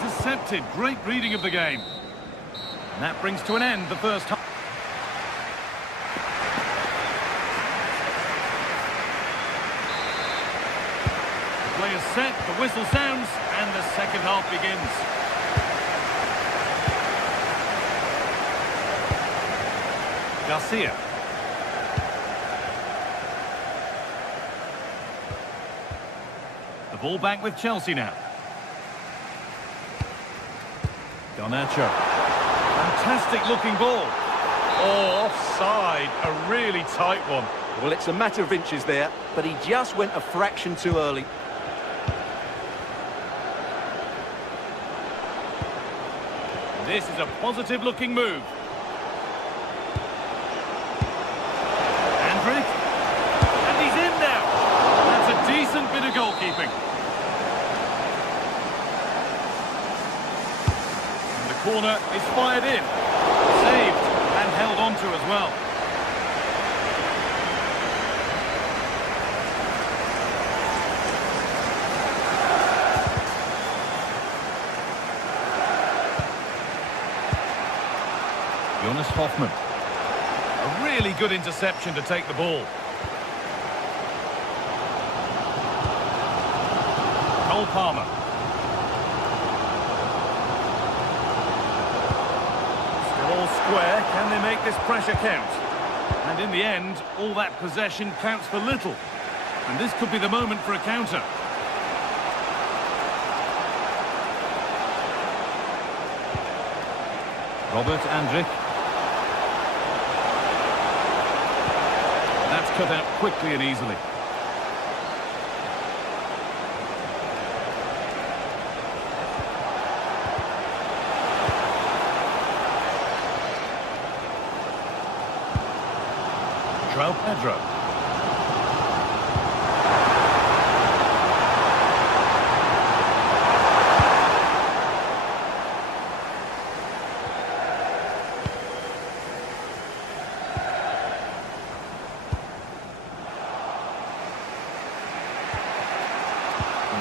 Intercepted. Great reading of the game. And that brings to an end the first half. The play is set, the whistle sounds, and the second half begins. Garcia. The ball back with Chelsea now. Garnacho. Fantastic looking ball. Oh, offside. A really tight one. Well, it's a matter of inches there, but he just went a fraction too early. This is a positive looking move. Andrick. And he's in now. That's a decent bit of goalkeeping. And the corner is fired in. Saved and held on to as well. Jonas Hoffmann. A really good interception to take the ball. Cole Palmer. Still all square. Can they make this pressure count? And in the end, all that possession counts for little. And this could be the moment for a counter. Robert Andrick. That's cut out quickly and easily. João Pedro.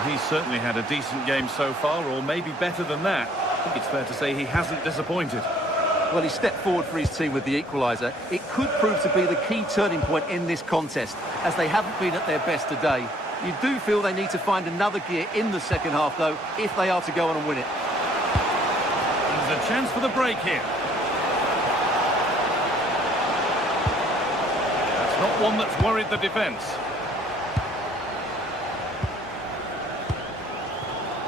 He's certainly had a decent game so far, or maybe better than that. I think it's fair to say he hasn't disappointed. Well, he stepped forward for his team with the equaliser. It could prove to be the key turning point in this contest, as they haven't been at their best today. You do feel they need to find another gear in the second half, though, if they are to go on and win it. There's a chance for the break here. That's not one that's worried the defence.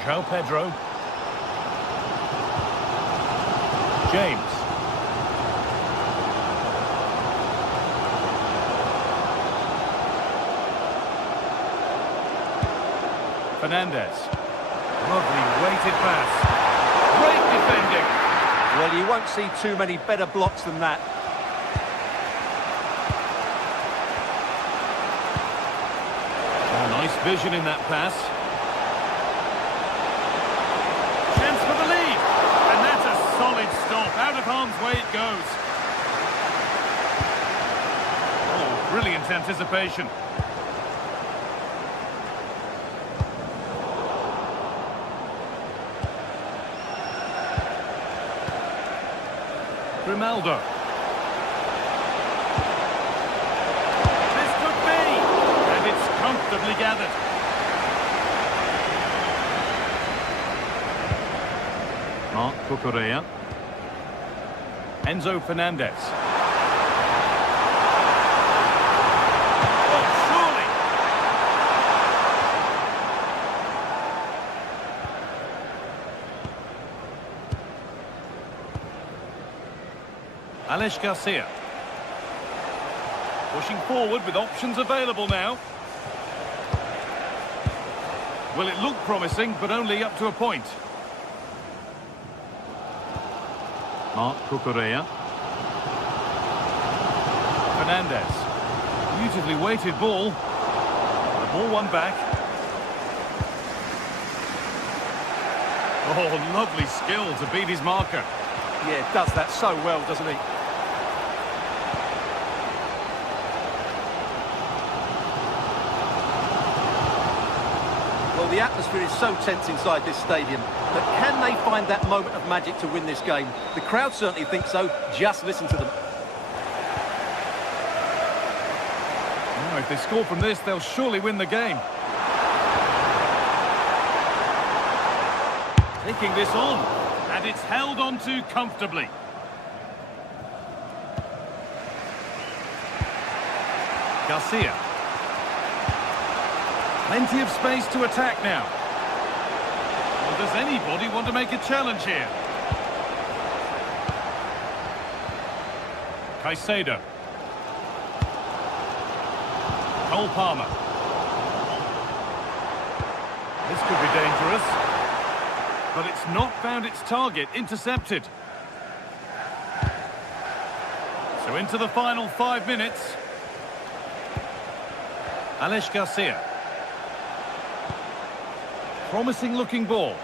João Pedro. James. Fernandez. Lovely weighted pass. Great defending. Well, you won't see too many better blocks than that. Oh, nice vision in that pass. Solid stop. Out of harm's way it goes. Oh, brilliant anticipation. Grimaldo. This could be. And it's comfortably gathered. Marc Cucurella. Enzo Fernandez. Oh, surely! Alex Garcia. Pushing forward with options available now. Well, it looked promising, but only up to a point. Marc Cucurella. Fernandez. Beautifully weighted ball. The ball won back. Oh, lovely skill to beat his marker. Yeah, does that so well, doesn't he? the atmosphere is so tense inside this stadium. But can they find that moment of magic to win this game? The crowd certainly think so. Just listen to them. Now, if they score from this, they'll surely win the game. Taking this on, and it's held on to comfortably. Garcia. Plenty of space to attack now. Well, does anybody want to make a challenge here? Caicedo. Cole Palmer. This could be dangerous. But it's not found its target, intercepted. So into the final 5 minutes. Alex Garcia. Promising looking ball.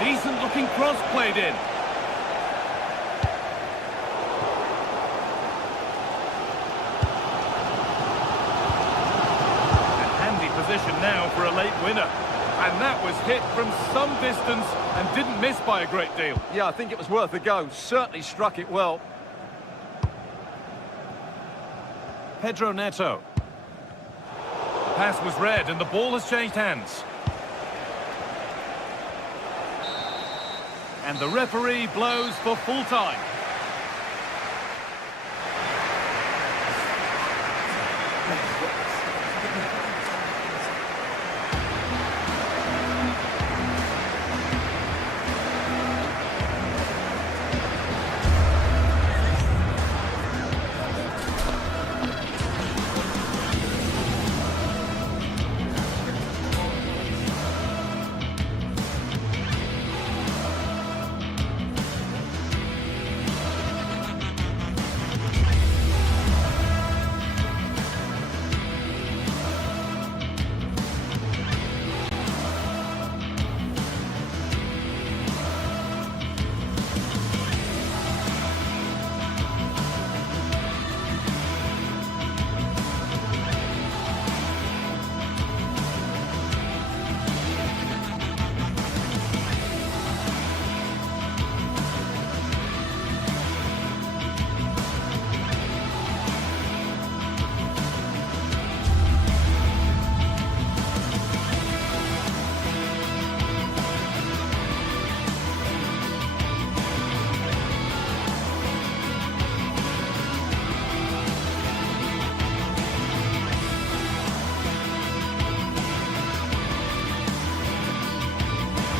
Decent looking cross played in. Position now for a late winner, and that was hit from some distance and didn't miss by a great deal. Yeah, I think it was worth a go. Certainly struck it well. Pedro Neto. Pass was read and the ball has changed hands. And the referee blows for full time.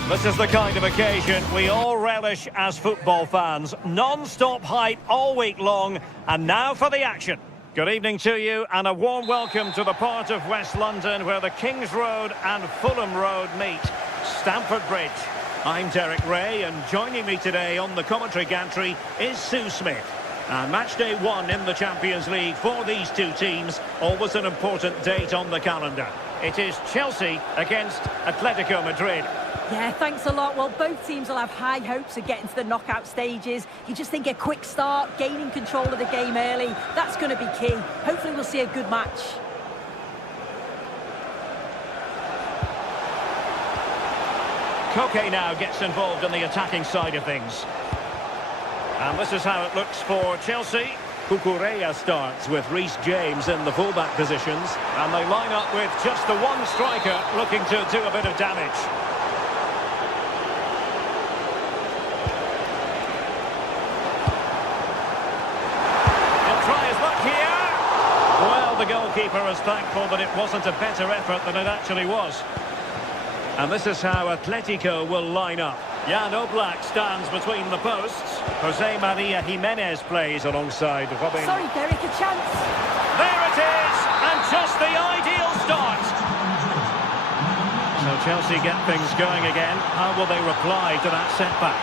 This is the kind of occasion we all relish as football fans. Non-stop hype all week long, and now for the action. Good evening to you, and a warm welcome to the part of West London where the Kings Road and Fulham Road meet, Stamford Bridge. I'm Derek Ray, and joining me today on the commentary gantry is Sue Smith. And match day 1 in the Champions League for these two teams, always an important date on the calendar. It is Chelsea against Atletico Madrid. Yeah, thanks a lot. Well, both teams will have high hopes of getting to the knockout stages. You just think a quick start, gaining control of the game early, that's going to be key. Hopefully we'll see a good match. Koke now gets involved in the attacking side of things. And this is how it looks for Chelsea. Cucurella starts with Reece James in the fullback positions. And they line up with just the one striker looking to do a bit of damage. The goalkeeper is thankful that it wasn't a better effort than it actually was. And this is how Atletico will line up. Jan Oblak stands between the posts. Jose Maria Jimenez plays alongside Robin. Sorry, Derek, a chance. There it is, and just the ideal start. So Chelsea get things going again. How will they reply to that setback?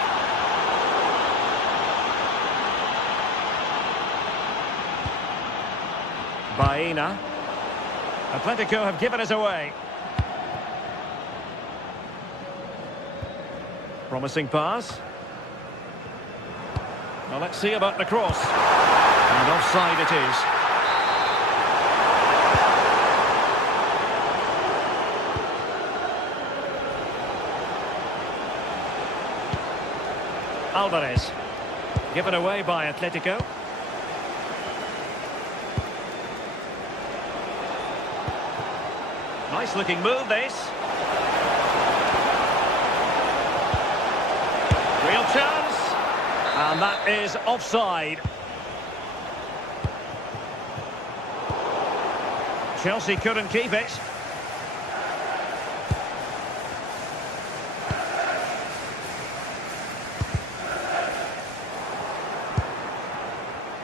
Baena. Atletico have given it away. Promising pass. Well, let's see about the cross. And offside it is. Alvarez. Given away by Atletico. Nice looking move, this. Real chance. And that is offside. Chelsea couldn't keep it.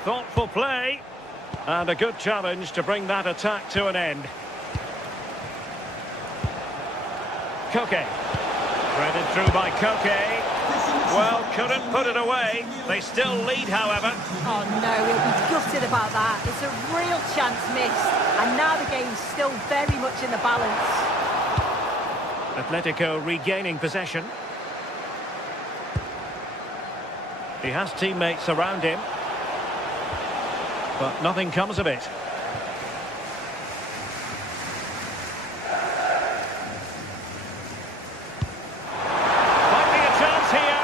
Thoughtful play. And a good challenge to bring that attack to an end. Koke. Threaded through by Koke. Well, couldn't put it away. They still lead, however. Oh no, he'll be gutted about that. It's a real chance missed. And now the game's still very much in the balance. Atletico regaining possession. He has teammates around him. But nothing comes of it. Might be a chance here.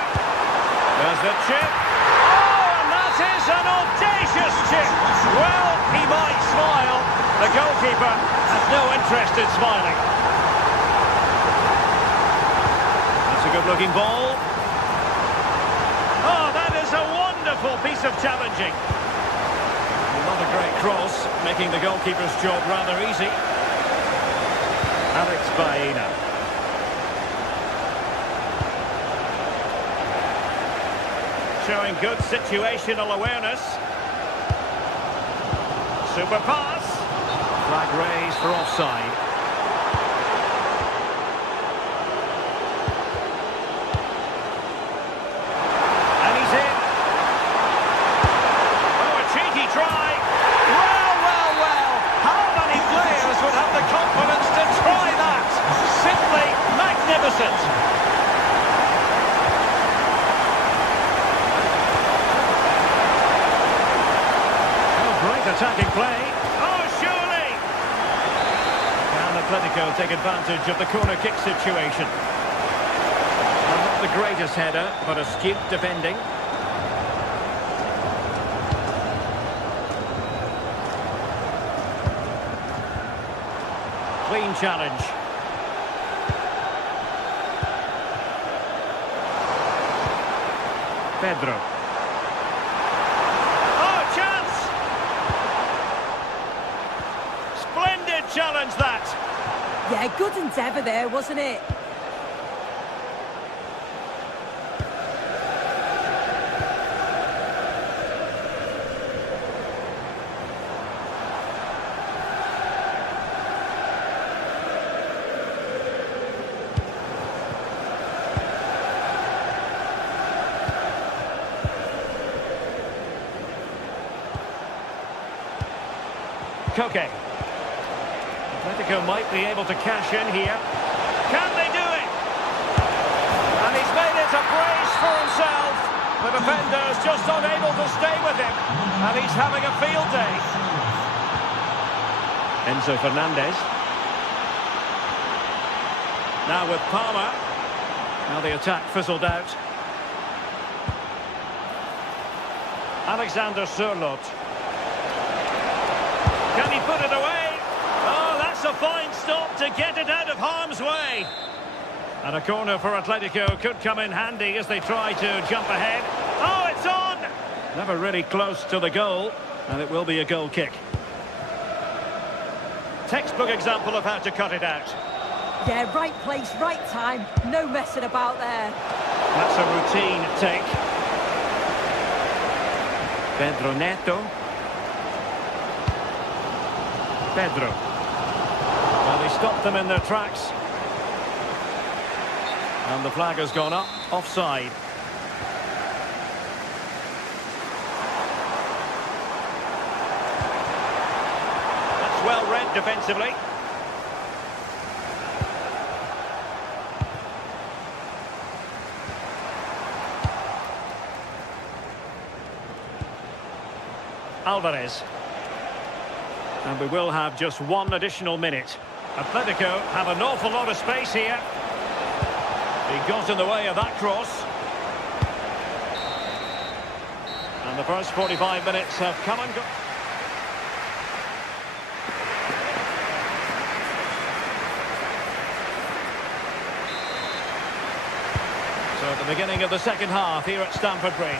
There's the chip. Oh, and that is an audacious chip. Well, he might smile. The goalkeeper has no interest in smiling. That's a good-looking ball. Oh, that is a wonderful piece of challenging. Not a great cross, making the goalkeeper's job rather easy. Alex Baena. Showing good situational awareness. Super pass. Flag raised for offside. And he's in. Oh, a cheeky try. Well. How many players would have the confidence to try that? Simply magnificent. Oh, great attacking play. Oh, surely. Can Atletico take advantage of the corner kick situation? Well, not the greatest header, but astute defending. Clean challenge. Pedro. Oh, chance! Splendid challenge, that! Yeah, good endeavour there, wasn't it? Koke. Atletico might be able to cash in here. Can they do it? And he's made it a brace for himself. The defender's just unable to stay with him. And he's having a field day. Enzo Fernandez. Now with Palmer. Now the attack fizzled out. Alexander Sørloth. Can he put it away? Oh, that's a fine stop to get it out of harm's way. And a corner for Atletico could come in handy as they try to jump ahead. Oh, it's on! Never really close to the goal, and it will be a goal kick. Textbook example of how to cut it out. Yeah, right place, right time. No messing about there. That's a routine take. Pedro Neto. Pedro. Well, he stopped them in their tracks. And the flag has gone up, offside. That's well read defensively. Alvarez. And we will have just one additional minute. Atletico have an awful lot of space here. He got in the way of that cross. And the first 45 minutes have come and gone. So at the beginning of the second half here at Stamford Bridge.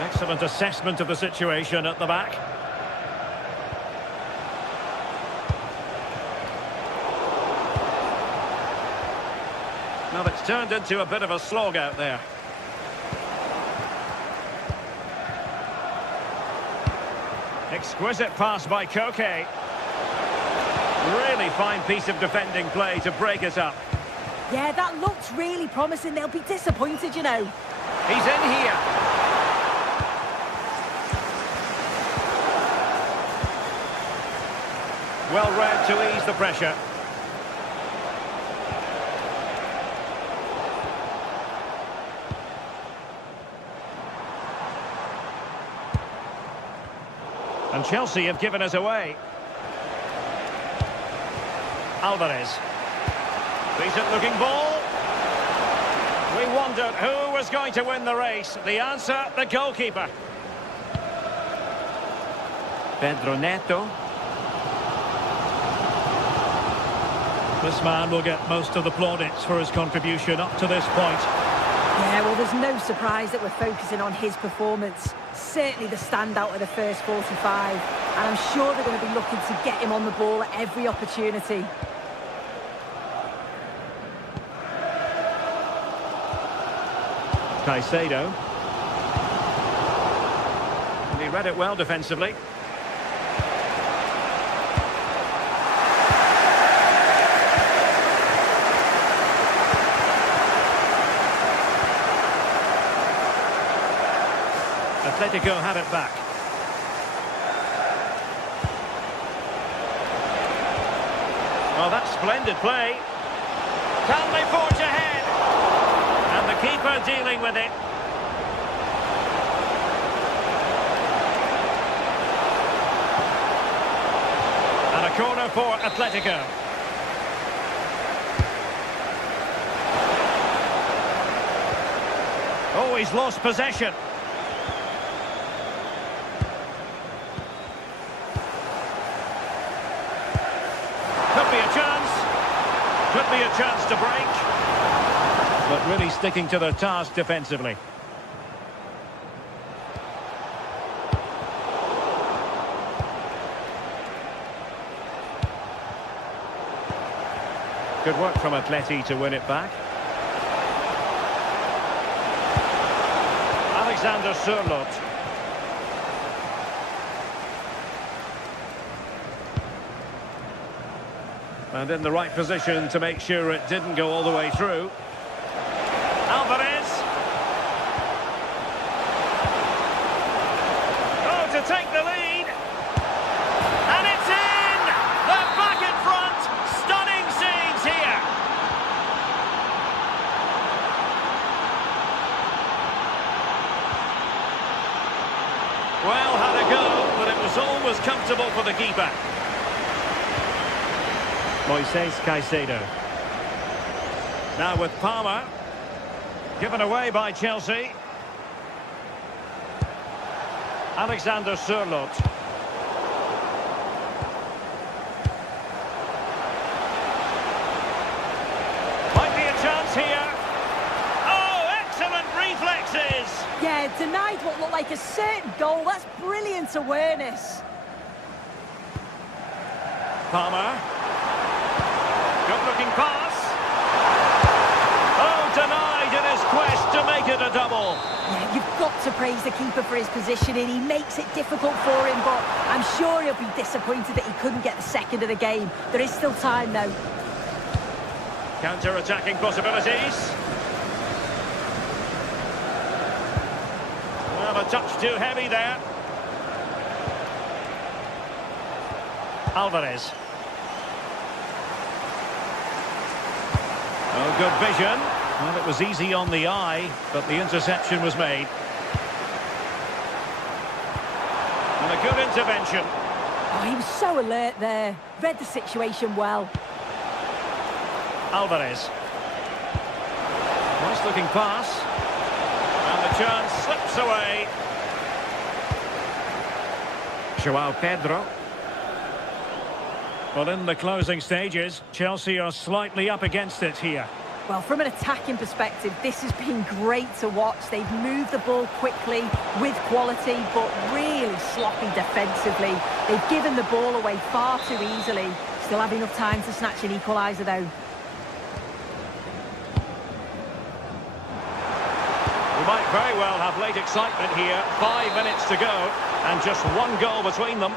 Excellent assessment of the situation at the back. Now it's turned into a bit of a slog out there. Exquisite pass by Koke. Really fine piece of defending play to break it up. Yeah, that looked really promising. They'll be disappointed, you know. He's in here. Well read to ease the pressure. And Chelsea have given us away. Alvarez. Decent looking ball. We wondered who was going to win the race. The answer, the goalkeeper. Pedro Neto. This man will get most of the plaudits for his contribution up to this point. Yeah, well, there's no surprise that we're focusing on his performance. Certainly the standout of the first 45. And I'm sure they're going to be looking to get him on the ball at every opportunity. Caicedo. And he read it well defensively. Atletico have it back. Oh, that's splendid play. Can they forge ahead? And the keeper dealing with it. And a corner for Atletico. Oh, he's lost possession. Could be a chance to break. But really sticking to their task defensively. Good work from Atleti to win it back. Alexander Sørloth. And in the right position to make sure it didn't go all the way through. Alvarez. Oh, to take the lead. And it's in! They're back in front. Stunning scenes here. Well, had a go, but it was always comfortable for the keeper. Moises Caicedo. Now with Palmer. Given away by Chelsea. Alexander Sørloth. Might be a chance here. Oh, excellent reflexes! Yeah, denied what looked like a certain goal. That's brilliant awareness. Palmer. Good-looking pass. Oh, denied in his quest to make it a double. Yeah, you've got to praise the keeper for his positioning. He makes it difficult for him, but I'm sure he'll be disappointed that he couldn't get the second of the game. There is still time, though. Counter-attacking possibilities. Well, a touch too heavy there. Alvarez. Oh, good vision. Well, it was easy on the eye, but the interception was made. And a good intervention. Oh, he was so alert there. Read the situation well. Alvarez. Nice looking pass. And the chance slips away. João Pedro. Well, in the closing stages, Chelsea are slightly up against it here. Well, from an attacking perspective, this has been great to watch. They've moved the ball quickly, with quality, but really sloppy defensively. They've given the ball away far too easily. Still have enough time to snatch an equaliser, though. We might very well have late excitement here. 5 minutes to go, and just one goal between them.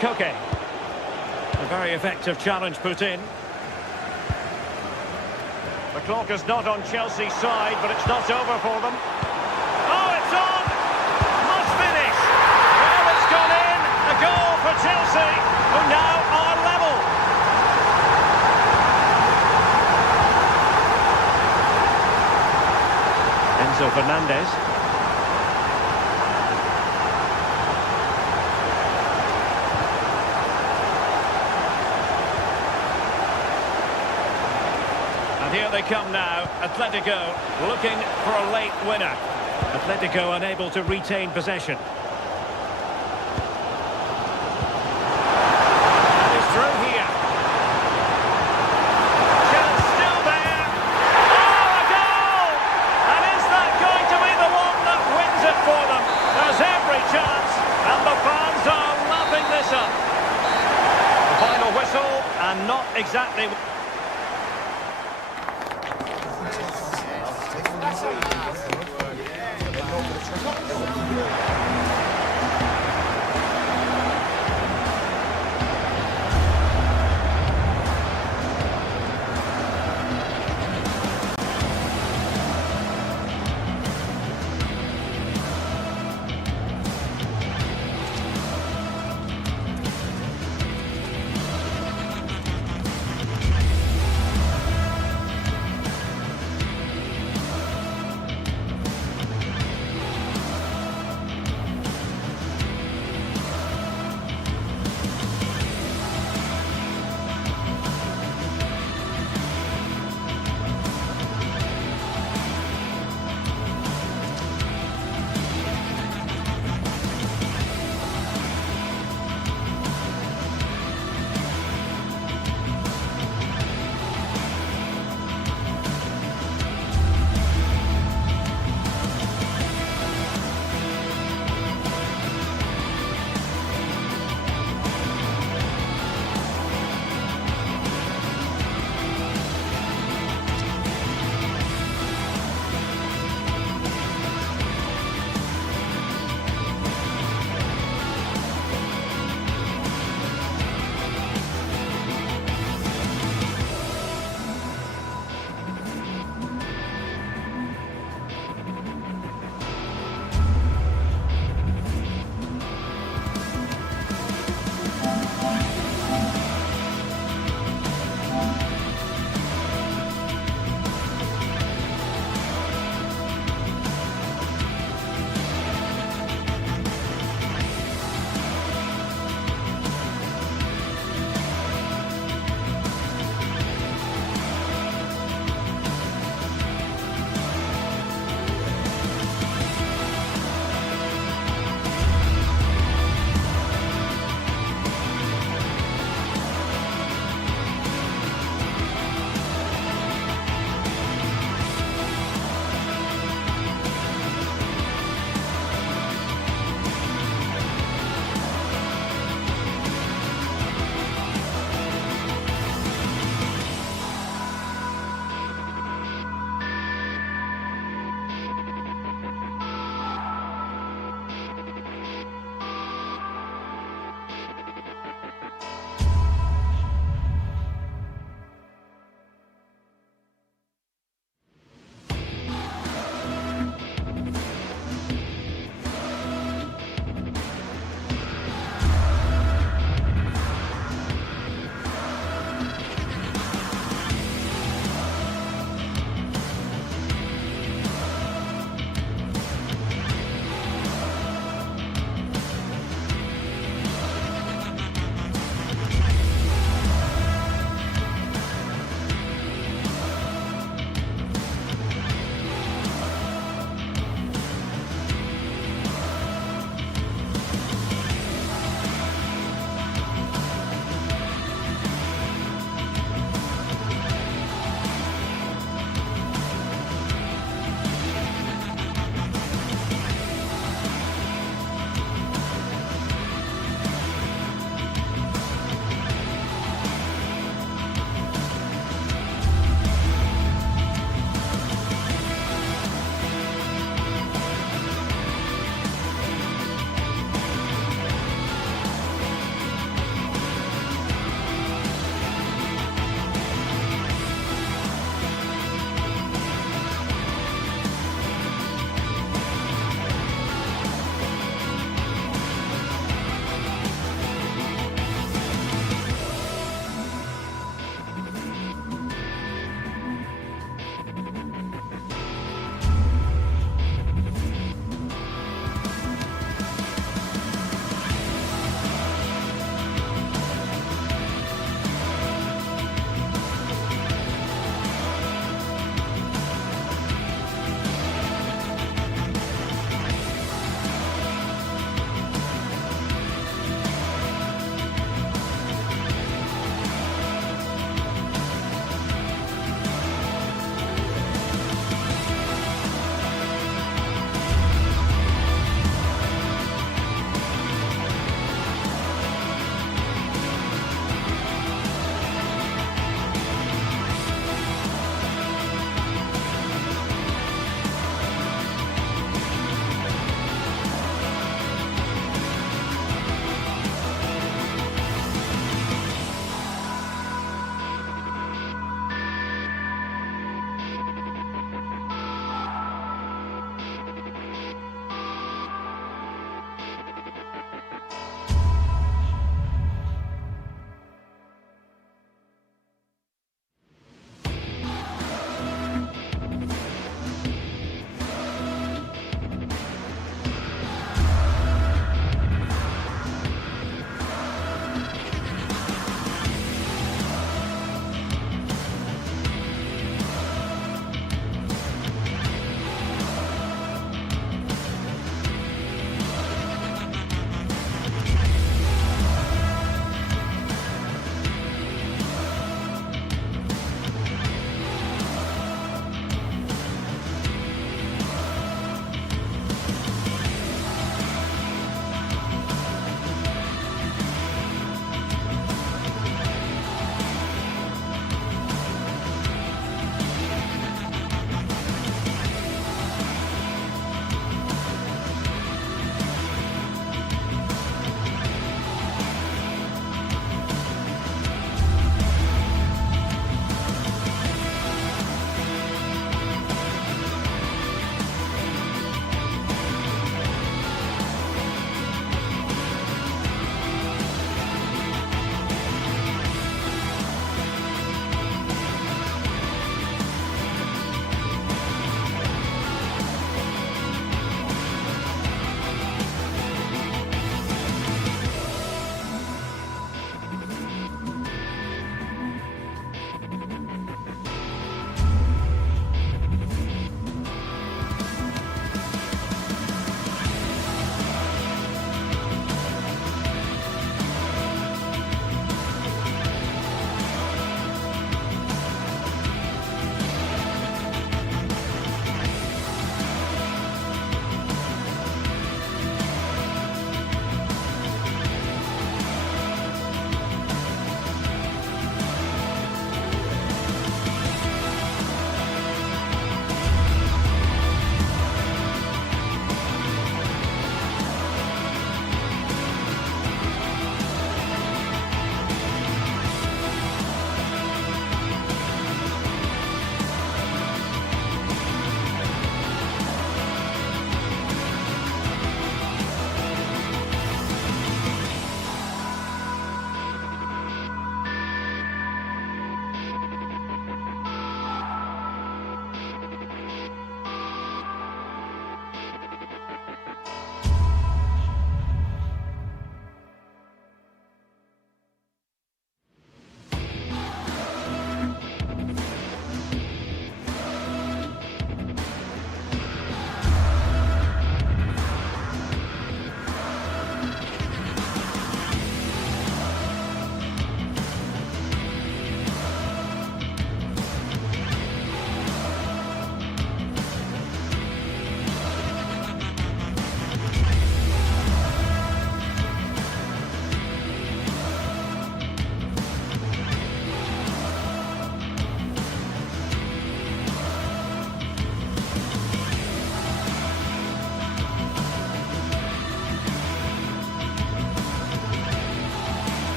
Koke. A very effective challenge put in. The clock is not on Chelsea's side, but it's not over for them. Oh, it's on! Must finish! Well, it's gone in! A goal for Chelsea, who now are level. Enzo Fernandez. And here they come now, Atletico looking for a late winner. Atletico unable to retain possession. And it's through here. Chance still there. Oh, a goal! And is that going to be the one that wins it for them? There's every chance, and the fans are lapping this up. The final whistle, and not exactly...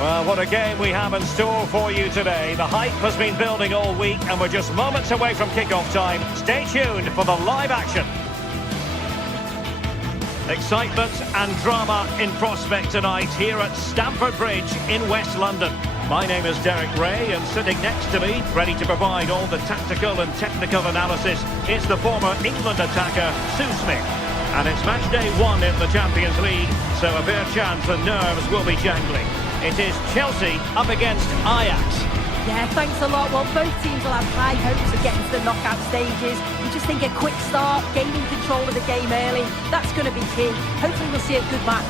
Well, what a game we have in store for you today. The hype has been building all week and we're just moments away from kick-off time. Stay tuned for the live action. Excitement and drama in prospect tonight here at Stamford Bridge in West London. My name is Derek Ray, and sitting next to me, ready to provide all the tactical and technical analysis, is the former England attacker, Sue Smith. And it's match day 1 in the Champions League, so a fair chance the nerves will be jangling. It is Chelsea up against Ajax. Yeah, thanks a lot. Well, both teams will have high hopes of getting to the knockout stages. You just think a quick start, gaining control of the game early, that's going to be key. Hopefully we'll see a good match.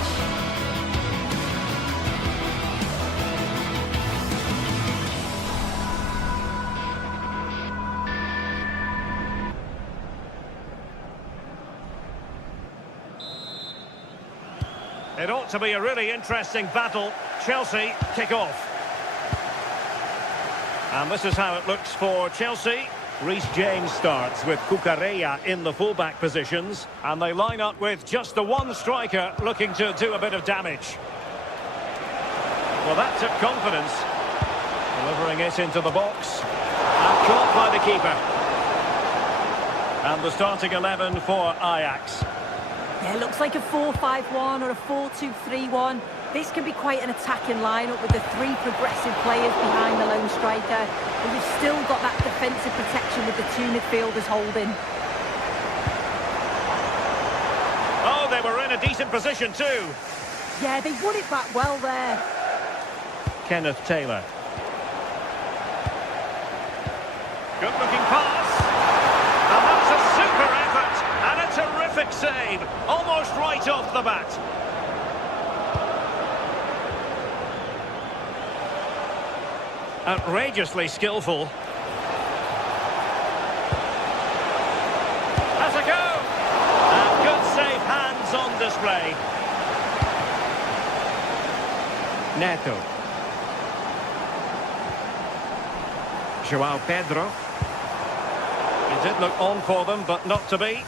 It ought to be a really interesting battle. Chelsea kick off. And this is how it looks for Chelsea. Reece James starts with Cucurella in the fullback positions. And they line up with just the one striker looking to do a bit of damage. Well, that took confidence. Delivering it into the box. And caught by the keeper. And the starting 11 for Ajax. Yeah, it looks like a 4-5-1 or a 4-2-3-1. This can be quite an attacking lineup with the 3 progressive players behind the lone striker. But you've still got that defensive protection with the 2 midfielders holding. Oh, they were in a decent position too. Yeah, they won it back well there. Kenneth Taylor. Good-looking pass. And that's a super effort. And a terrific save. Almost right off the bat. Outrageously skillful. Has a go! And good safe hands on display. Neto. João Pedro. It did look on for them, but not to be.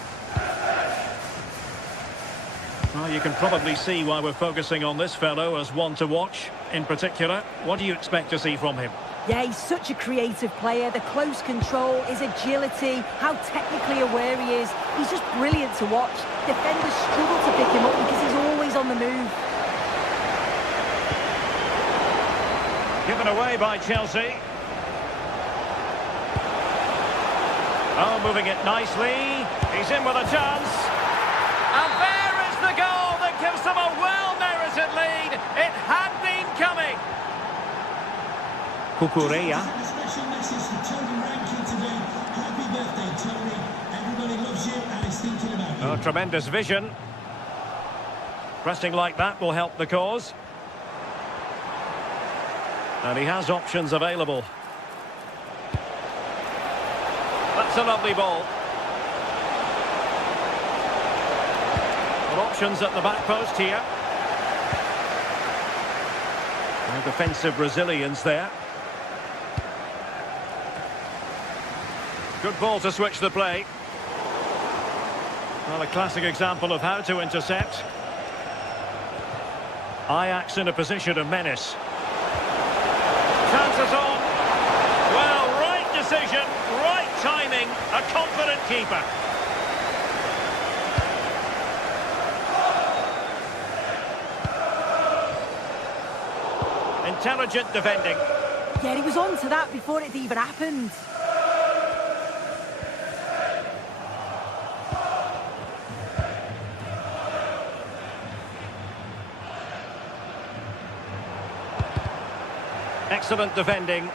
Well, you can probably see why we're focusing on this fellow as one to watch. In particular, what do you expect to see from him? Yeah, he's such a creative player. The close control, his agility, how technically aware he is. He's just brilliant to watch. Defenders struggle to pick him up because he's always on the move. Given away by Chelsea. Oh, moving it nicely. He's in with a chance. And there is the goal that gives them a well-merited lead. It had been coming. Cucurella. A special message to Tony Rankin today. Happy birthday, Tony. Everybody loves you and is thinking about you. Oh, tremendous vision. Pressing like that will help the cause. And he has options available. That's a lovely ball. Well, options at the back post here. No defensive resilience there. Good ball to switch the play. Well, a classic example of how to intercept. Ajax in a position of menace. Chances on. Well, right decision, right timing, a confident keeper. Intelligent defending. Yeah, he was on to that before it even happened. Excellent defending.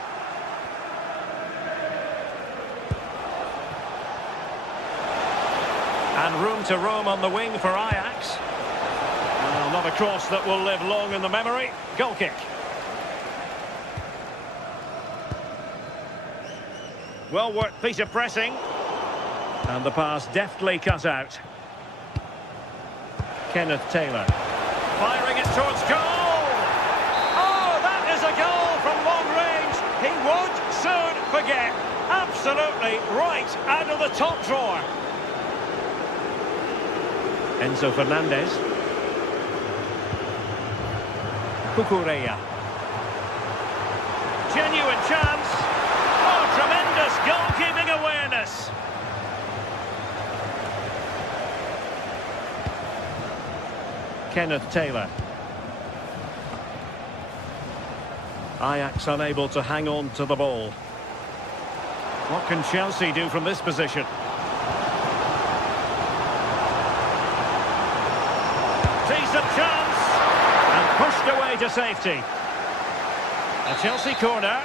And room to roam on the wing for Ajax. Well, not a cross that will live long in the memory. Goal kick. Well worked piece of pressing. And the pass deftly cut out. Kenneth Taylor. Firing it towards goal. Oh, that is a goal from long range. He won't soon forget. Absolutely right out of the top drawer. Enzo Fernandez. Cucurella. genuine chance. Oh, tremendous goalkeeping awareness. Kenneth Taylor. Ajax unable to hang on to the ball. What can Chelsea do from this position? Decent chance. And pushed away to safety. A Chelsea corner.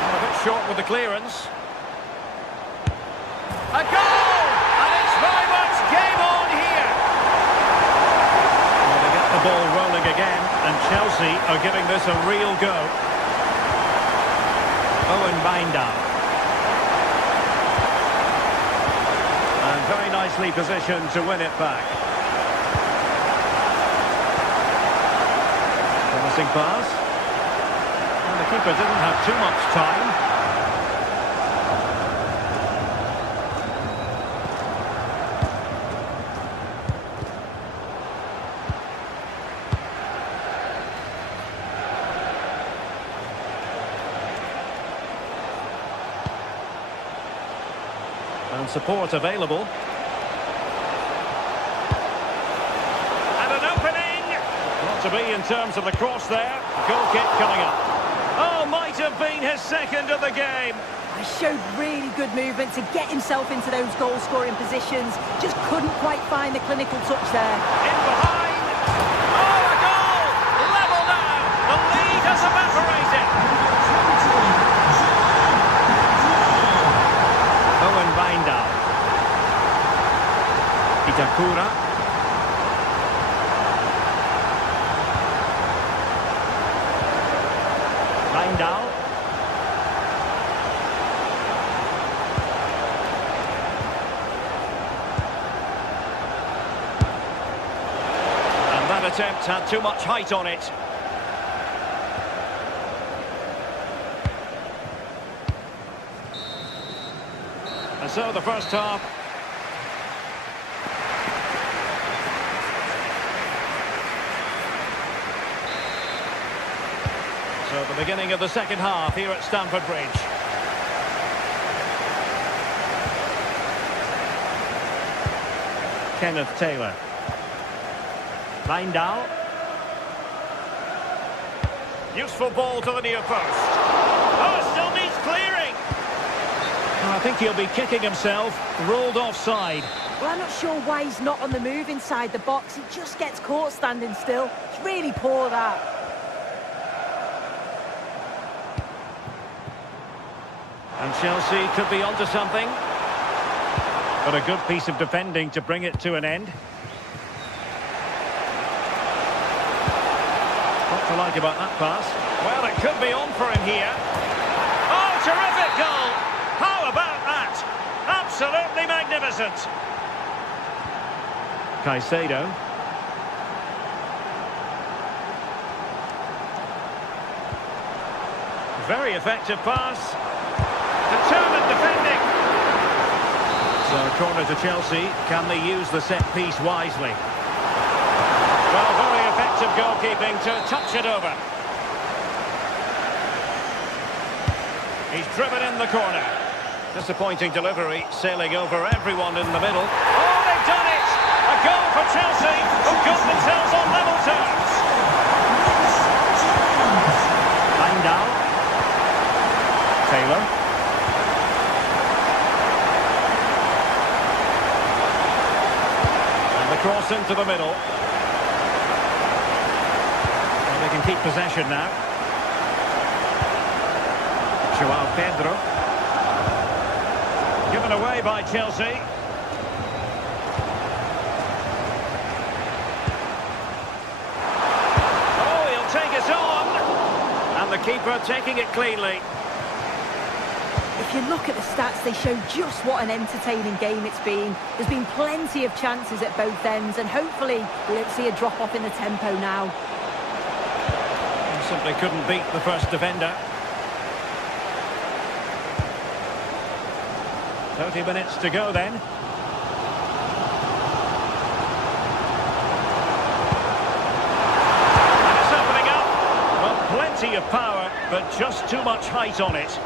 And a bit short with the clearance. A goal! And it's very much game on here. Well, they get the ball rolling again, and Chelsea are giving this a real go. Owen Wijndal. And very nicely positioned to win it back. Promising pass. And the keeper didn't have too much time. And support available. And an opening! Not to be in terms of the cross there. Goal kick coming up. Oh, might have been his second of the game. He showed really good movement to get himself into those goal-scoring positions. Just couldn't quite find the clinical touch there. In behind. Oh, a goal! Level now. The lead has evaporated. Owen Wijndal. Itakura. Wijndal. And that attempt had too much height on it. And so the first half. So the beginning of the second half here at Stamford Bridge. Kenneth Taylor. Wijndal. Useful ball to the near post. Oh, it still needs clearing. I think he'll be kicking himself, ruled offside. Well, I'm not sure why he's not on the move inside the box. He just gets caught standing still. It's really poor, that. And Chelsea could be onto something. But a good piece of defending to bring it to an end. What to like about that pass? Well, it could be on for him here. Oh, terrific goal! How about that? Absolutely magnificent. Caicedo. Very effective pass. Determined defending. So a corner to Chelsea. Can they use the set piece wisely? Well, very effective goalkeeping to touch it over. He's driven in the corner. Disappointing delivery, sailing over everyone in the middle. Oh, they've done it! A goal for Chelsea, who got themselves on level terms. Wijndal. Taylor. And the cross into the middle. And they can keep possession now. João Pedro. Given away by Chelsea. Oh, he'll take it on. And the keeper taking it cleanly. If you look at the stats, they show just what an entertaining game it's been. There's been plenty of chances at both ends, and hopefully we don't see a drop-off in the tempo now. And simply couldn't beat the first defender. 30 minutes to go then. And it's opening up. but just too much height on it.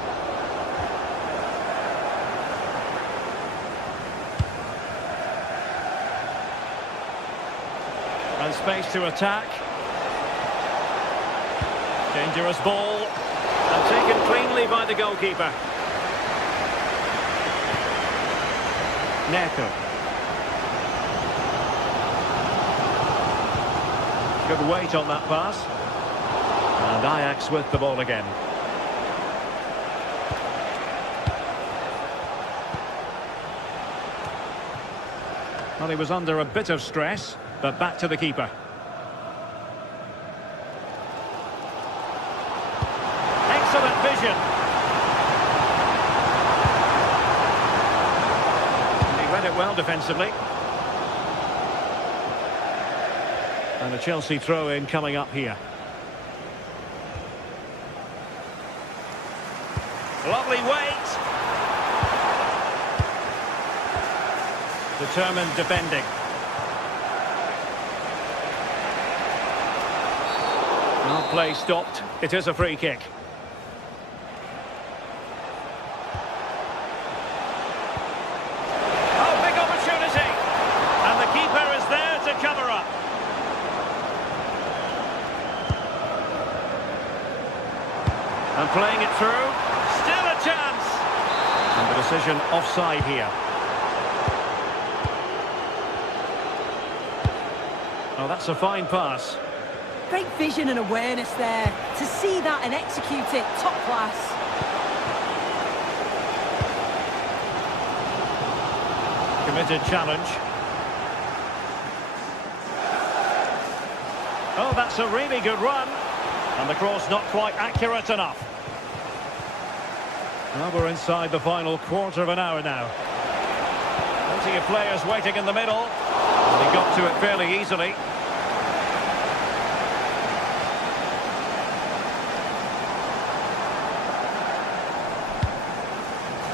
And space to attack. Dangerous ball. And taken cleanly by the goalkeeper. Neto. Good weight on that pass. And Ajax with the ball again. Well, he was under a bit of stress, but back to the keeper. Excellent vision. And he read it well defensively. And a Chelsea throw-in coming up here. Lovely weight. Determined defending. Now play stopped. It is a free kick. Oh, big opportunity. And the keeper is there to cover up. And playing it through. Still a chance. And the decision offside here. Oh, that's a fine pass. Great vision and awareness there. To see that and execute it, top class. Committed challenge. Oh, that's a really good run. And the cross not quite accurate enough. Well, we're inside the final quarter of an hour now. Plenty of players waiting in the middle. And he got to it fairly easily.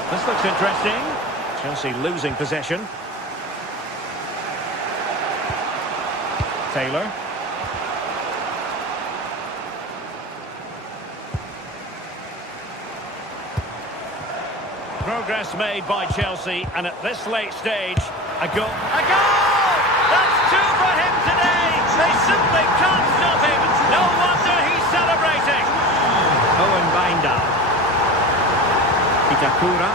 This looks interesting. Chelsea losing possession. Taylor. Progress made by Chelsea, and at this late stage, a goal. A goal! That's two for him today! They simply can't stop him! No wonder he's celebrating! Owen Wijndal. Itakura.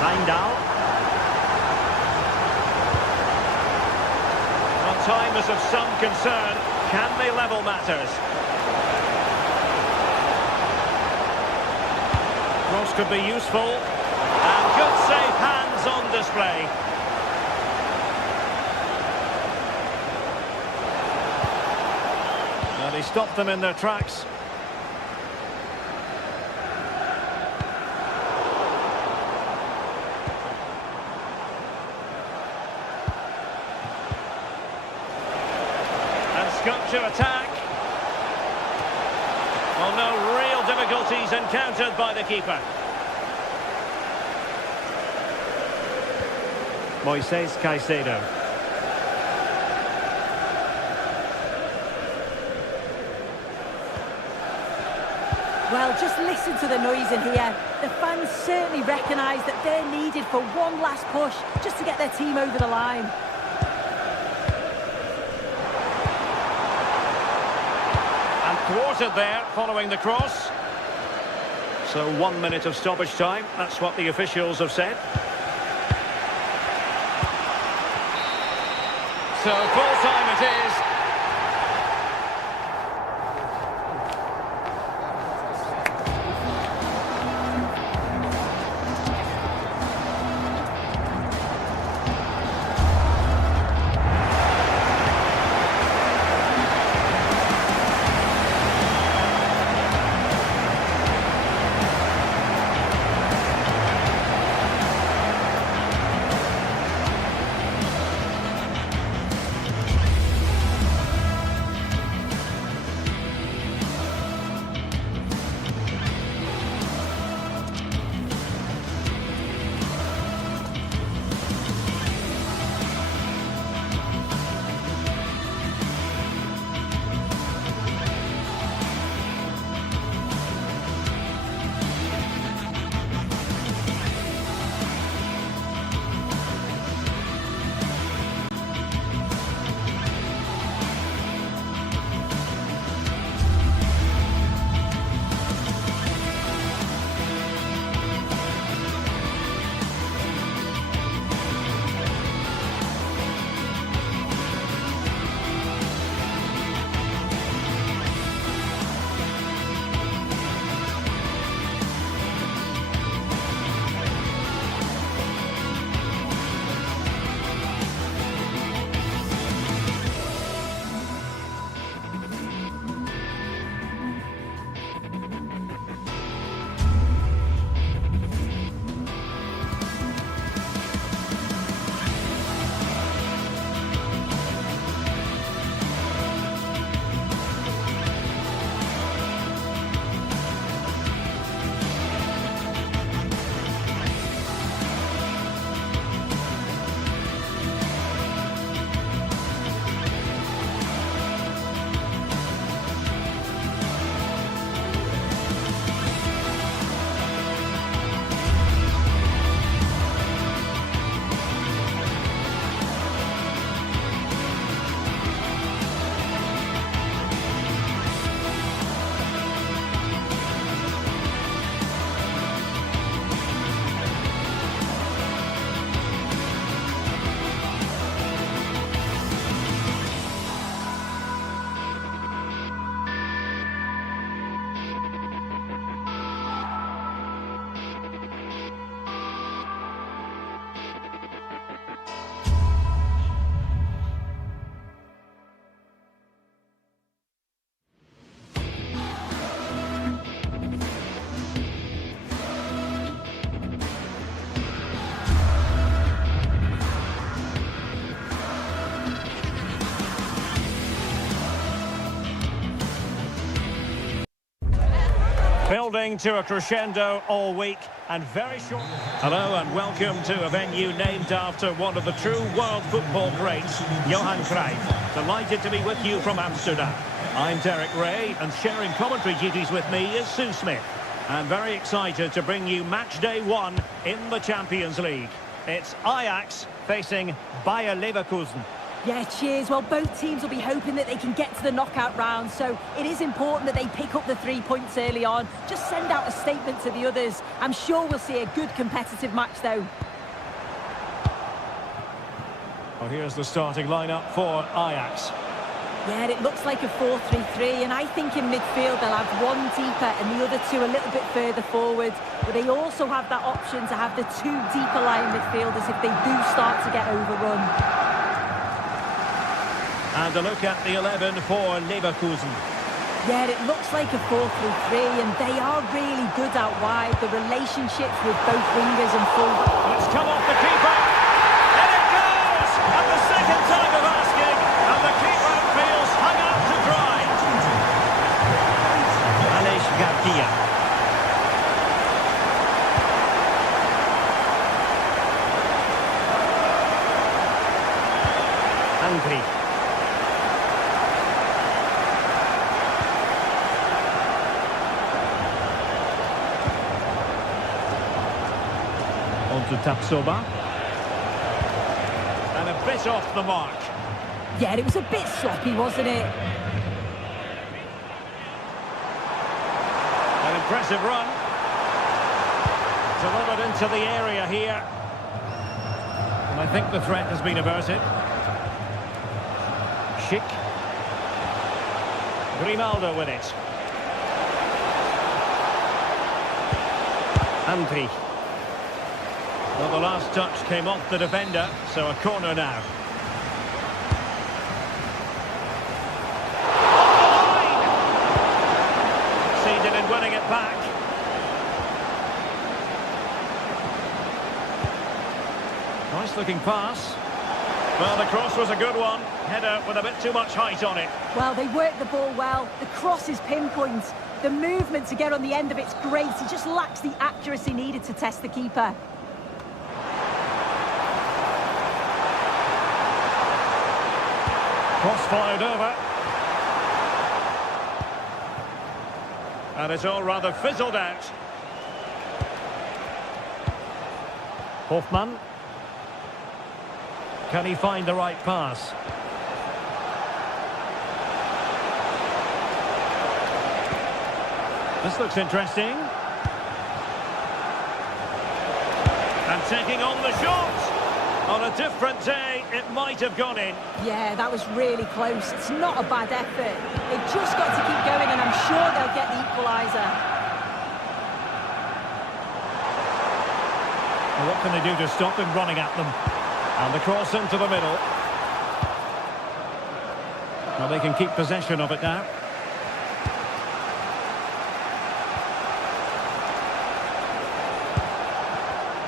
Wijndal. Well, time is of some concern. Can they level matters? Cross could be useful, and good safe hands on display. And he stopped them in their tracks. And Scott to attack. Well, no real difficulties encountered by the keeper. Moises Caicedo. Well, just listen to the noise in here. The fans certainly recognise that they're needed for one last push just to get their team over the line. Thwarted there following the cross. So 1 minute of stoppage time. That's what the officials have said. So full time it is. Building to a crescendo all week and very short. Hello and welcome to a venue named after one of the true world football greats, Johan Cruyff. Delighted to be with you from Amsterdam. I'm Derek Ray and sharing commentary duties with me is Sue Smith. I'm very excited to bring you match day 1 in the Champions League. It's Ajax facing Bayer Leverkusen. Yeah, cheers. Well, both teams will be hoping that they can get to the knockout round, so it is important that they pick up the 3 points early on. Just send out a statement to the others. I'm sure we'll see a good competitive match, though. Well, here's the starting lineup for Ajax. Yeah, it looks like a 4-3-3, and I think in midfield they'll have one deeper and the other two a little bit further forward. But they also have that option to have the 2 deeper line midfielders if they do start to get overrun. And a look at the 11 for Leverkusen. Yeah, it looks like a 4-3-3, and they are really good out wide. The relationships with both wingers and full. It's come off the keeper, and it goes! At the second time of asking, and the keeper feels hung out to dry. Alex Garcia. Angry. To Tapsoba. And a bit off the mark. Yeah, it was a bit sloppy, wasn't it? An impressive run. Delivered into the area here. And I think the threat has been averted. Schick. Grimaldo with it. Andri. Well, the last touch came off the defender, so a corner now. On the line! Succeeded in winning it back. Nice looking pass. Well, the cross was a good one. Header with a bit too much height on it. Well, they worked the ball well. The cross is pinpoint. The movement to get on the end of it's great. He just lacks the accuracy needed to test the keeper. Cross fired over. And it's all rather fizzled out. Hoffmann. Can he find the right pass? This looks interesting. And taking on the shot. On a different day, it might have gone in. Yeah, that was really close. It's not a bad effort. They've just got to keep going, and I'm sure they'll get the equaliser. Well, what can they do to stop him running at them? And the cross into the middle. Well, they can keep possession of it now.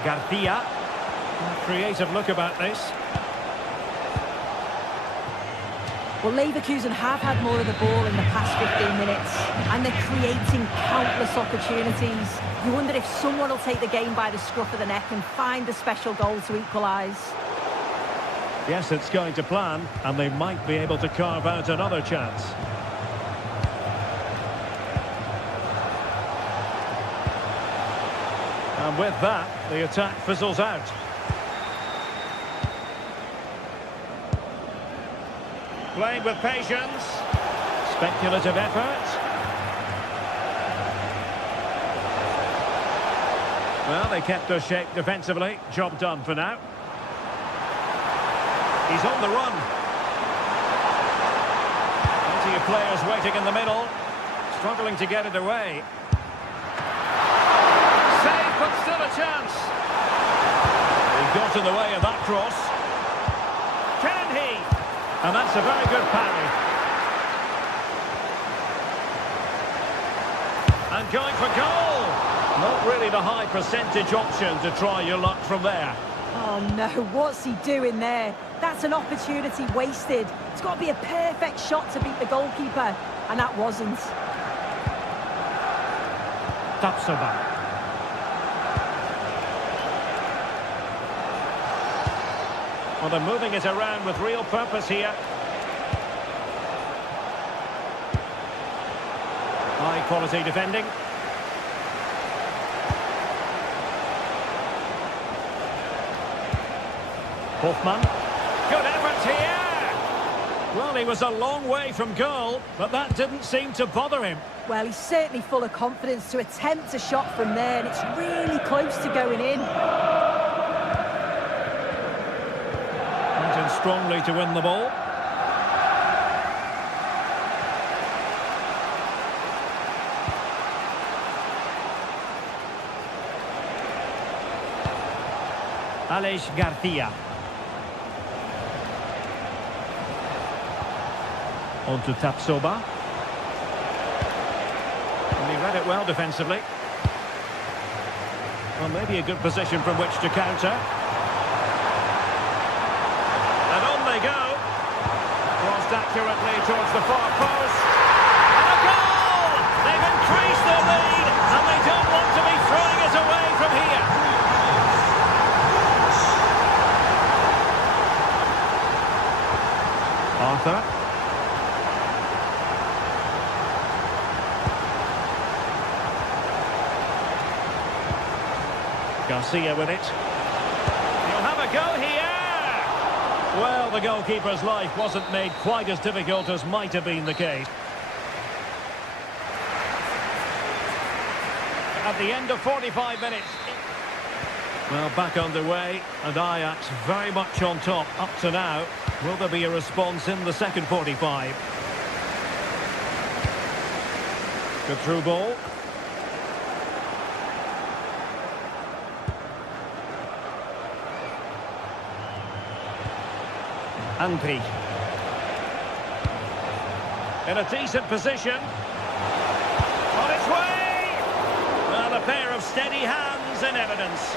Garcia. Creative look about this. Well, Leverkusen have had more of the ball in the past 15 minutes, and they're creating countless opportunities. You wonder if someone will take the game by the scruff of the neck and find the special goal to equalise. Yes, it's going to plan, and they might be able to carve out another chance. And with that, the attack fizzles out. Playing with patience. Speculative effort. Well, they kept their shape defensively. Job done for now. He's on the run. Plenty of players waiting in the middle. Struggling to get it away. Save, but still a chance. He got in the way of that cross. Can he? And that's a very good parry. And going for goal. Not really the high percentage option to try your luck from there. Oh no, what's he doing there? That's an opportunity wasted. It's got to be a perfect shot to beat the goalkeeper, and that wasn't. Tapsoba. Well, they're moving it around with real purpose here. High quality defending. Hoffman. Good effort here. Well, he was a long way from goal, but that didn't seem to bother him. Well, he's certainly full of confidence to attempt a shot from there, and it's really close to going in. Went in strongly to win the ball. Aleix Garcia. On to Tapsoba. And he read it well defensively. Well, maybe a good position from which to counter. And on they go. Crossed accurately towards the far post. And a goal! They've increased their lead, and they don't want to be throwing it away from here. Arthur. Garcia with it. He'll have a go here! Well, the goalkeeper's life wasn't made quite as difficult as might have been the case. At the end of 45 minutes. Well, back underway, and Ajax very much on top up to now. Will there be a response in the second 45? Good through ball. Andri. In a decent position. On its way! Well, a pair of steady hands in evidence.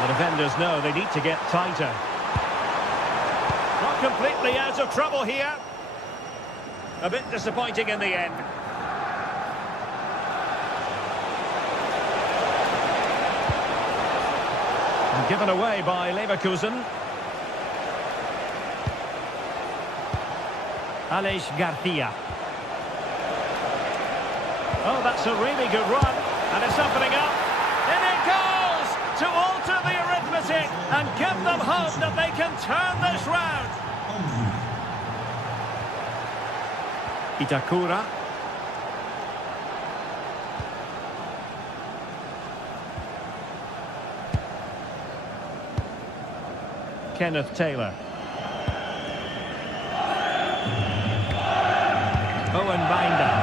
The defenders know they need to get tighter. Not completely out of trouble here. A bit disappointing in the end. And given away by Leverkusen. Aleix Garcia. Oh, that's a really good run. And it's opening up. In it goes! To alter the arithmetic and give them hope that they can turn this round. Itakura. Kenneth Taylor. Owen Binder.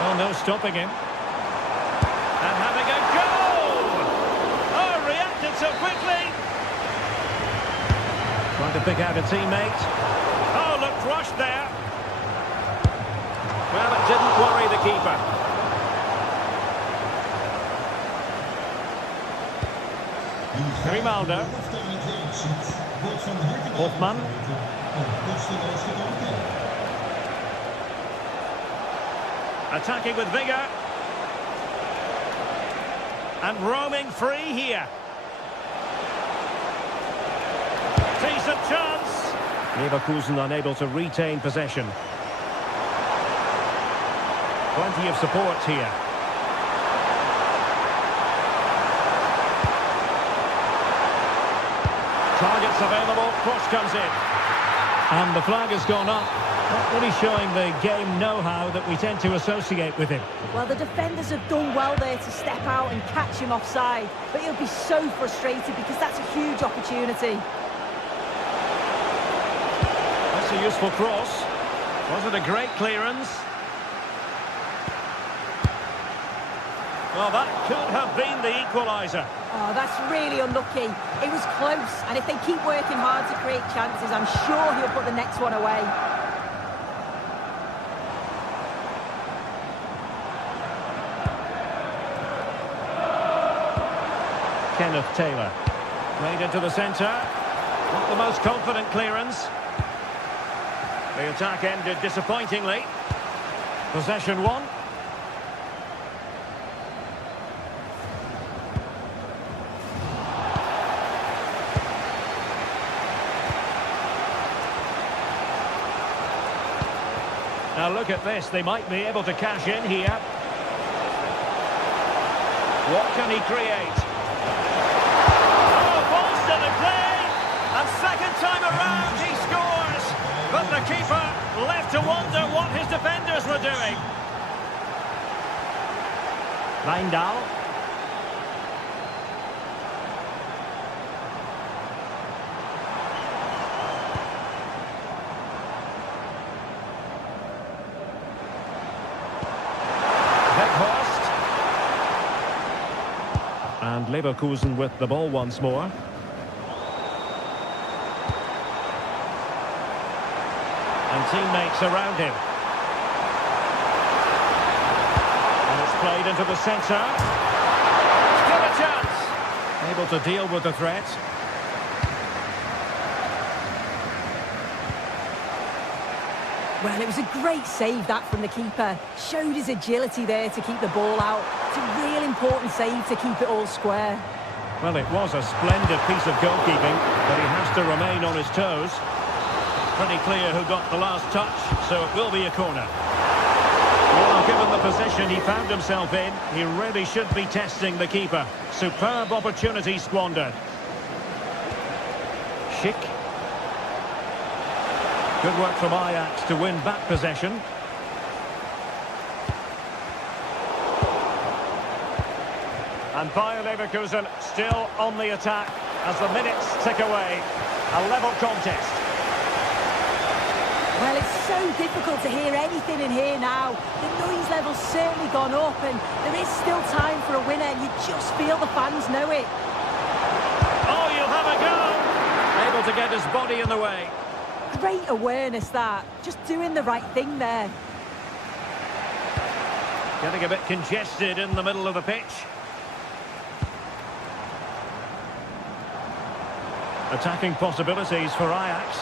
Oh, no stopping him. And having a goal! Oh, reacted so quickly! Trying to pick out a teammate. Oh, looked rushed there. Well, it didn't worry the keeper. Grimaldo. Hoffman. Attacking with vigour. And roaming free here. Decent chance. Leverkusen unable to retain possession. Plenty of support here. Targets available, cross comes in. And the flag has gone up. Not really showing the game know-how that we tend to associate with him. Well, the defenders have done well there to step out and catch him offside. But he'll be so frustrated because that's a huge opportunity. That's a useful cross. Was it a great clearance? Well, that could have been the equaliser. Oh, that's really unlucky. It was close, and if they keep working hard to create chances, I'm sure he'll put the next one away. Kenneth Taylor. Played into the centre. Not the most confident clearance. The attack ended disappointingly. Possession won. Now look at this, they might be able to cash in here. What can he create? Oh, ball still in play! And second time around he scores! But the keeper left to wonder what his defenders were doing. Wijndal. And Leverkusen with the ball once more. And teammates around him. And it's played into the centre. Still a chance. Able to deal with the threat. Well, it was a great save, that, from the keeper. Showed his agility there to keep the ball out. It's a real important save to keep it all square. Well, it was a splendid piece of goalkeeping, but he has to remain on his toes. Pretty clear who got the last touch, so it will be a corner. Well, given the position he found himself in, he really should be testing the keeper. Superb opportunity squandered. Schick. Good work from Ajax to win back possession. And Bayer Leverkusen still on the attack as the minutes tick away. A level contest. Well, it's so difficult to hear anything in here now. The noise level's certainly gone up, and there is still time for a winner, and you just feel the fans know it. Oh, you'll have a go! Able to get his body in the way. Great awareness, that. Just doing the right thing there. Getting a bit congested in the middle of the pitch. Attacking possibilities for Ajax.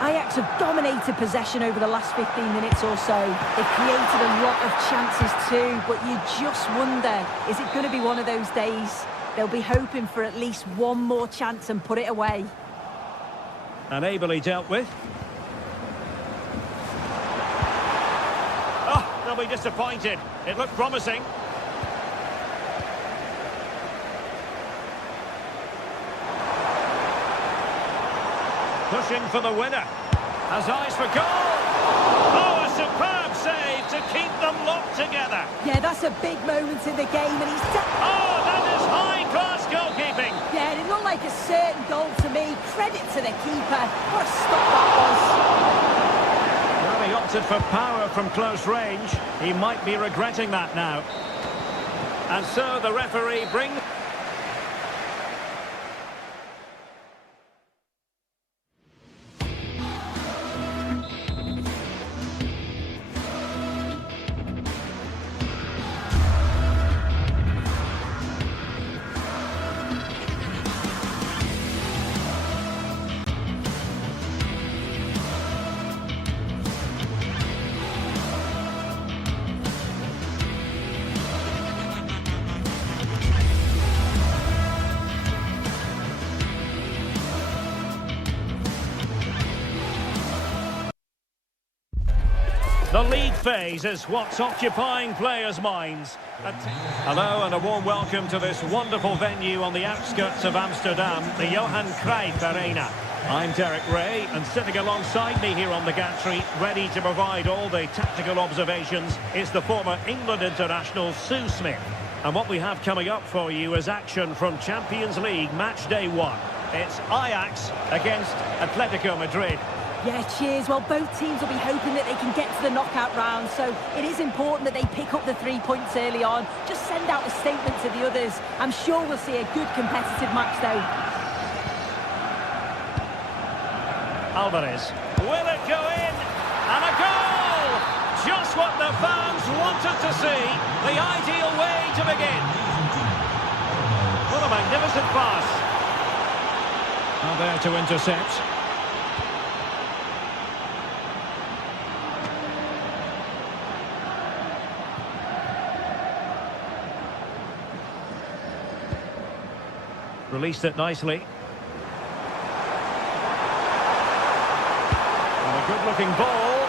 Ajax have dominated possession over the last 15 minutes or so. They've created a lot of chances too, but you just wonder, is it going to be one of those days? They'll be hoping for at least one more chance and put it away. And ably dealt with. Oh, they'll be disappointed. It looked promising. Pushing for the winner. Has eyes for goal. Oh, a superb save to keep them locked together. Yeah, that's a big moment in the game, and he's... Oh, that is high-class goalkeeping. Yeah, it looked like a certain goal to me. Credit to the keeper. What a stop that was. Well, he opted for power from close range. He might be regretting that now. And so the referee brings... The league phase is what's occupying players' minds. Hello and a warm welcome to this wonderful venue on the outskirts of Amsterdam, the Johan Cruyff Arena. I'm Derek Ray, and sitting alongside me here on the gantry, ready to provide all the tactical observations, is the former England international Sue Smith. And what we have coming up for you is action from Champions League match day 1. It's Ajax against Atletico Madrid. Yeah, cheers. Well, both teams will be hoping that they can get to the knockout round, so it is important that they pick up the 3 points early on. Just send out a statement to the others. I'm sure we'll see a good competitive match, though. Alvarez. Will it go in? And a goal! Just what the fans wanted to see. The ideal way to begin. a magnificent pass. Now there to intercept. Released it nicely. And a good-looking ball.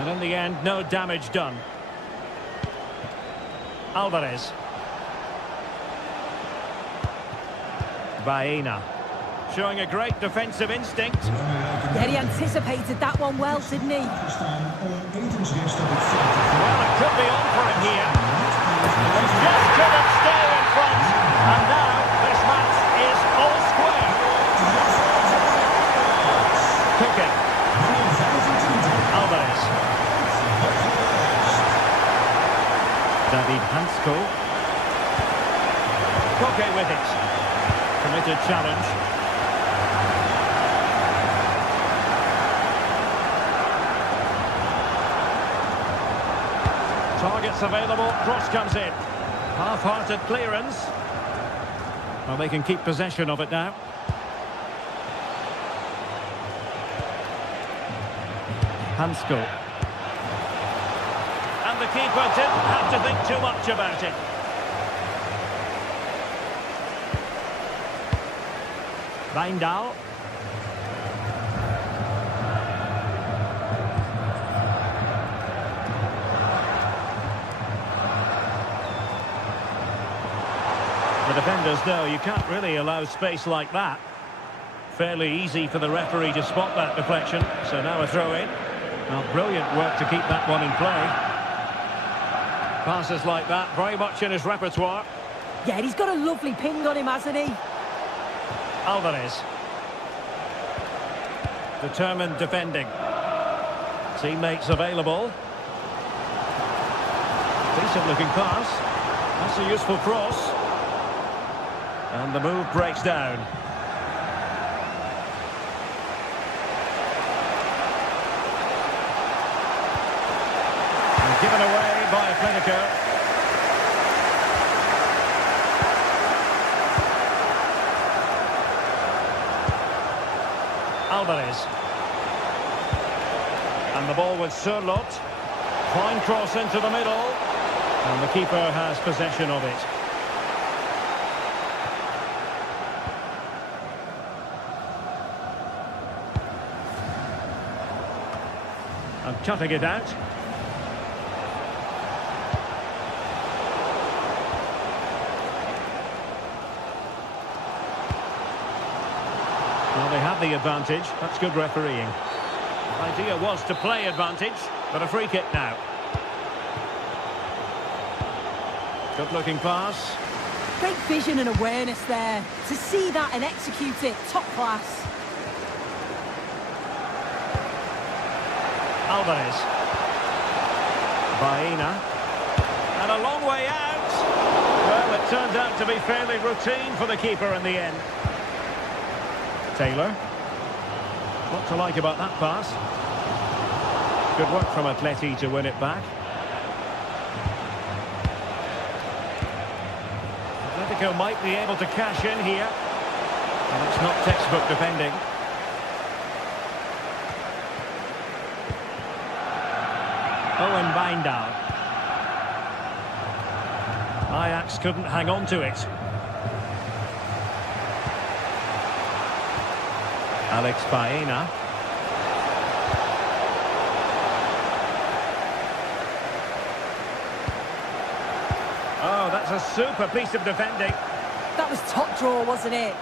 And in the end, no damage done. Alvarez. Baena. Showing a great defensive instinct. Yeah, he anticipated that one well, didn't he? Well, it could be on for him here. They just couldn't stay in front. And now this match is all square. Kicking. Alvarez. David Hansko. Koke with it. Committed challenge. Targets available, cross comes in. Half-hearted clearance. Well, they can keep possession of it now. Hansko. And the keeper didn't have to think too much about it. Wijndal. The defenders know you can't really allow space like that. Fairly easy for the referee to spot that deflection. So now a throw-in. Well, brilliant work to keep that one in play. Passes like that, very much in his repertoire. Yeah, he's got a lovely ping on him, hasn't he? Alvarez. Determined defending. Teammates available. Decent looking pass. That's a useful cross. And the move breaks down. And given away by Atletico. Alvarez. And the ball with Sørloth. Fine cross into the middle. And the keeper has possession of it. And cutting it out. Well, they have the advantage. That's good refereeing. The idea was to play advantage, but a free kick now. Good looking pass. Great vision and awareness there. To see that and execute it, top class. Alvarez. Baena. And a long way out. Well, it turned out to be fairly routine for the keeper in the end. Taylor. What to like about that pass? Good work from Atleti to win it back. Atletico might be able to cash in here. And it's not textbook defending. Owen Wijndal. Ajax couldn't hang on to it. Alex Baena. Oh, that's a super piece of defending. That was top draw, wasn't it?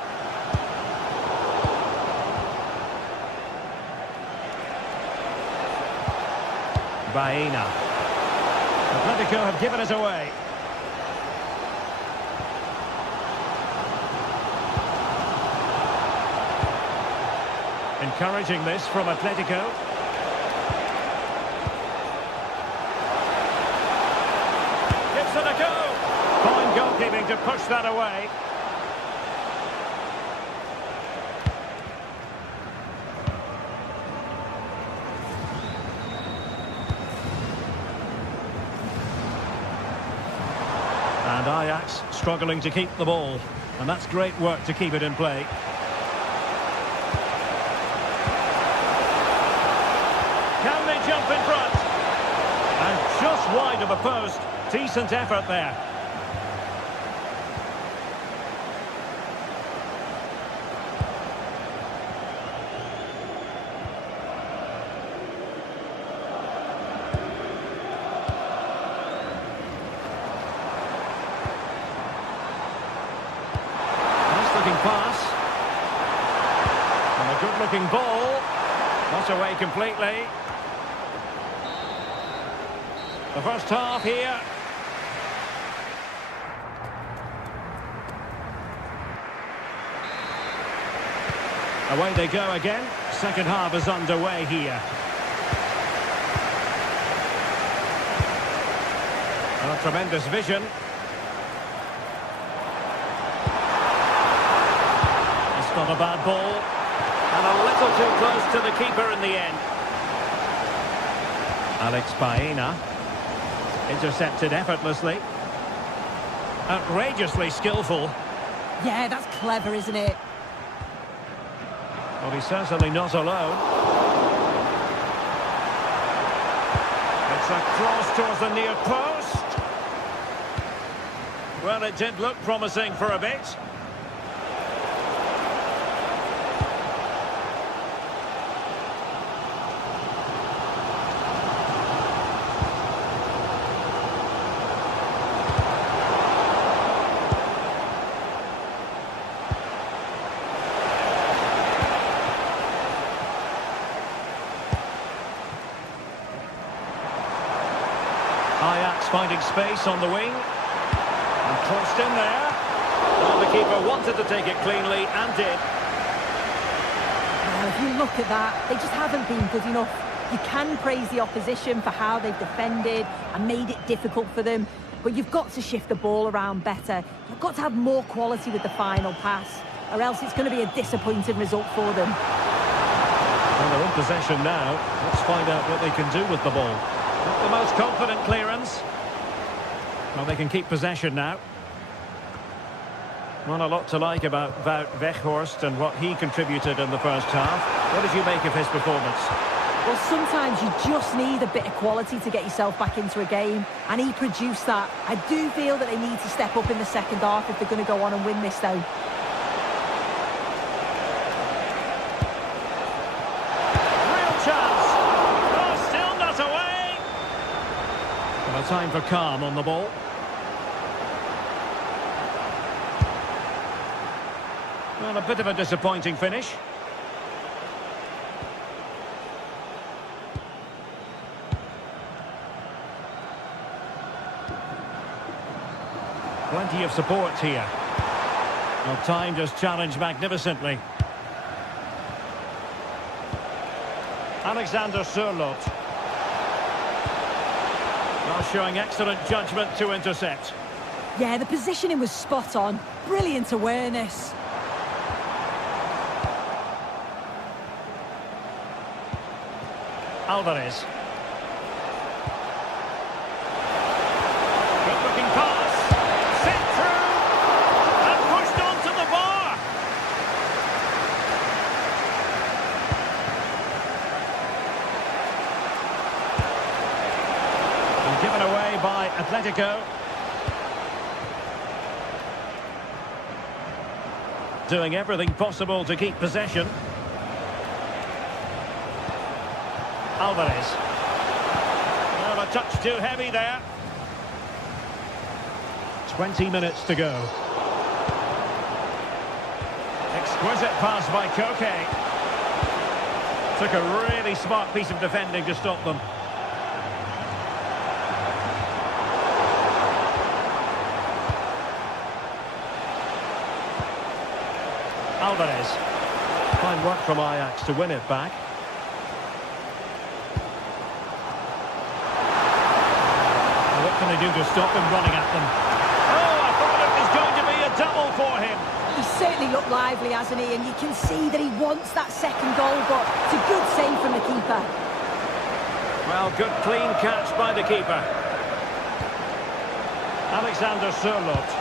Baena. Atletico have given it away. Encouraging this from Atletico. Gives it a go. Fine goalkeeping to push that away. And Ajax struggling to keep the ball. And that's great work to keep it in play. Can they jump in front? And just wide of the post. Decent effort there. Pass. And a good-looking ball. Not away completely. The first half here. Away they go again. Second half is underway here. A tremendous vision. Not a bad ball, and a little too close to the keeper in the end. Alex Baena intercepted effortlessly. Outrageously skillful. Yeah, that's clever, isn't it? Well, he's certainly not alone. It's a cross towards the near post. Well, it did look promising for a bit. Ajax finding space on the wing. And crossed in there. Well, the keeper wanted to take it cleanly and did. Well, if you look at that, they just haven't been good enough. You can praise the opposition for how they've defended and made it difficult for them, but you've got to shift the ball around better. You've got to have more quality with the final pass, or else it's going to be a disappointing result for them. Well, they're in possession now. Let's find out what they can do with the ball. Not the most confident clearance. Well, they can keep possession now. Well, a lot to like about Wout Weghorst and what he contributed in the first half. What did you make of his performance? Well, sometimes you just need a bit of quality to get yourself back into a game, and he produced that. I do feel that they need to step up in the second half if they're going to go on and win this, though. Real chance. Oh, still not away. Well, time for calm on the ball. Well, a bit of a disappointing finish. Plenty of support here. Well, timed his challenge magnificently. Alexander Sørloth. Well, showing excellent judgment to intercept. Yeah, the positioning was spot on. Brilliant awareness. Alvarez. Good-looking pass. Sent through. And pushed onto the bar. And given away by Atletico. Doing everything possible to keep possession. Alvarez. Well, a touch too heavy there. 20 minutes to go. Exquisite pass by Koke. Took a really smart piece of defending to stop them. Alvarez. Fine work from Ajax to win it back. What can they do to stop him running at them? Oh, I thought it was going to be a double for him. He's certainly looked lively, hasn't he? And you can see that he wants that second goal, but it's a good save from the keeper. Well, good clean catch by the keeper. Alexander Sørloth.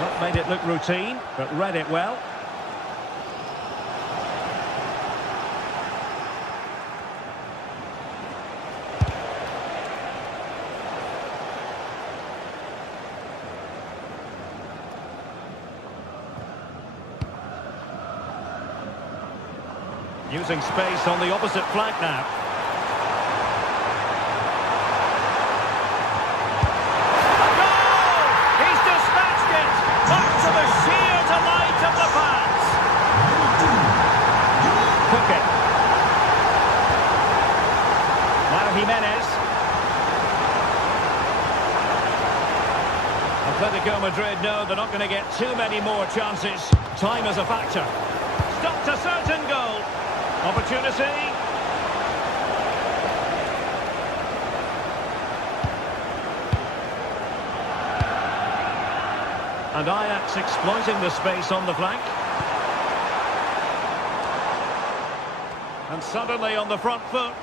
Not made it look routine, but read it well. Using space on the opposite flank now. A goal! He's dispatched it! Much to the sheer delight of the fans. Took it. Now Jimenez. Atletico Madrid know they're not going to get too many more chances. Time is a factor. Stopped a certain goal. Opportunity. And Ajax exploiting the space on the flank. And suddenly on the front foot.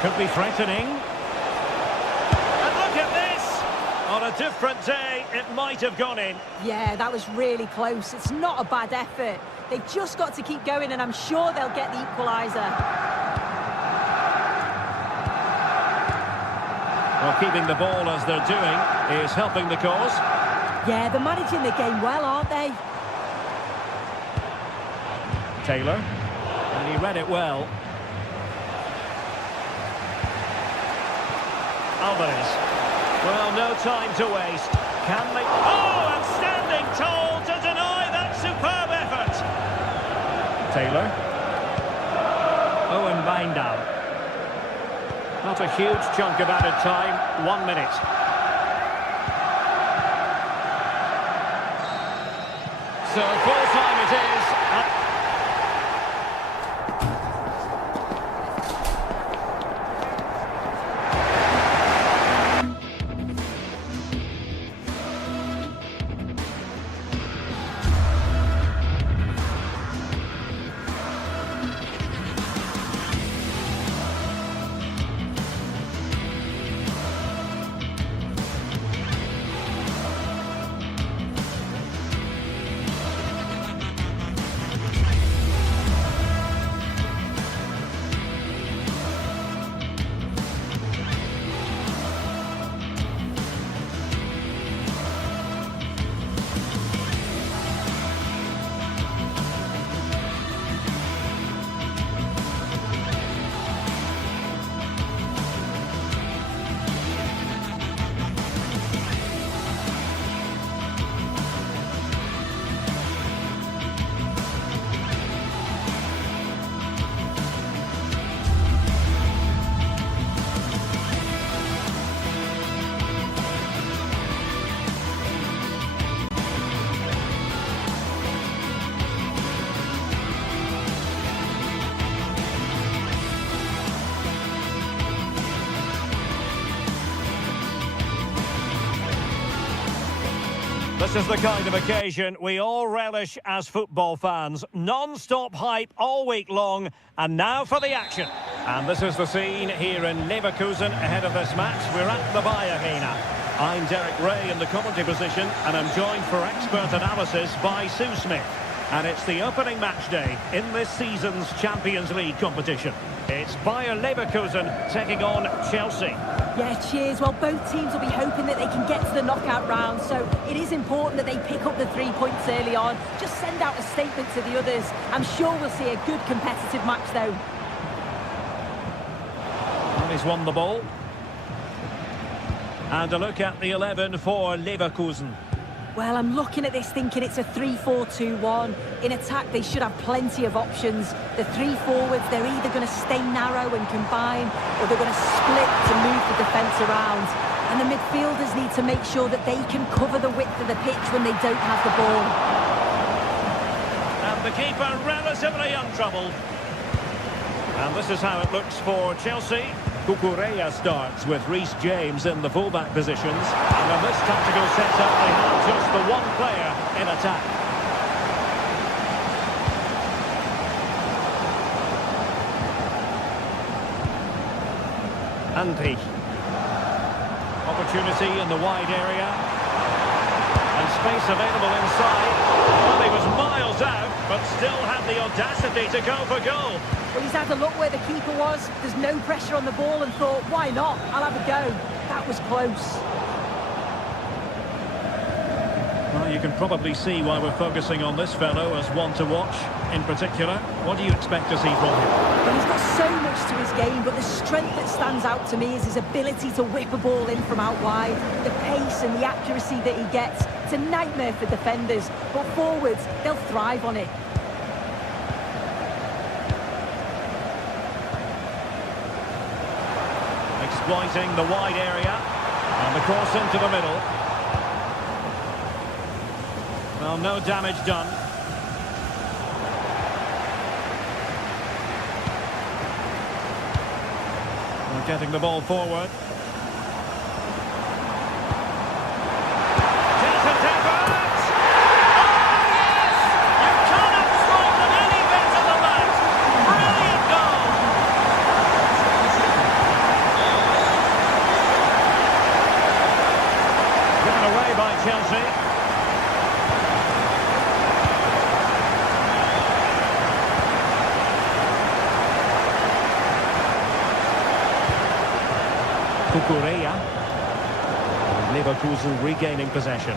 Could be threatening. On a different day, it might have gone in. Yeah, that was really close. It's not a bad effort. They've just got to keep going, and I'm sure they'll get the equaliser. Well, keeping the ball as they're doing is helping the cause. Yeah, they're managing the game well, aren't they? Taylor. And he read it well. Alvarez. Well, no time to waste. Can they... Oh, and standing tall to deny that superb effort. Taylor. Owen Wijndal. Not a huge chunk of added time. 1 minute. So full time it is. This is the kind of occasion we all relish as football fans. Non-stop hype all week long, and now for the action. And this is the scene here in Leverkusen ahead of this match. We're at the Bayer Arena. I'm Derek Ray in the commentary position, and I'm joined for expert analysis by Sue Smith. And it's the opening match day in this season's Champions League competition. It's Bayer Leverkusen taking on Chelsea. Yeah, cheers. Well, both teams will be hoping that they can get to the knockout round, so it is important that they pick up the 3 points early on. Just send out a statement to the others. I'm sure we'll see a good competitive match, though. And he's won the ball. And a look at the 11 for Leverkusen. Well, I'm looking at this thinking it's a 3-4-2-1. In attack, they should have plenty of options. The 3 forwards, they're either going to stay narrow and combine, or they're going to split to move the defence around. And the midfielders need to make sure that they can cover the width of the pitch when they don't have the ball. And the keeper relatively untroubled. And this is how it looks for Chelsea. Cucurella starts with Reece James in the fullback positions. And in this tactical setup, they have just the one player in attack. Andri. Opportunity in the wide area. And space available inside. Well, he was miles out, but still had the audacity to go for goal. Well, he's had a look where the keeper was. There's no pressure on the ball and thought, why not? I'll have a go. That was close. Well, you can probably see why we're focusing on this fellow as one to watch in particular. What do you expect to see from him? Well, he's got so much to his game, but the strength that stands out to me is his ability to whip a ball in from out wide. The pace and the accuracy that he gets. It's a nightmare for defenders, but forwards, they'll thrive on it. Exploiting the wide area. And the cross into the middle. Well, no damage done. We're getting the ball forward. Decent effort! Oh, yes! You cannot throw them any better than that! Brilliant goal! Given away by Chelsea. Kukureya. Leverkusen regaining possession.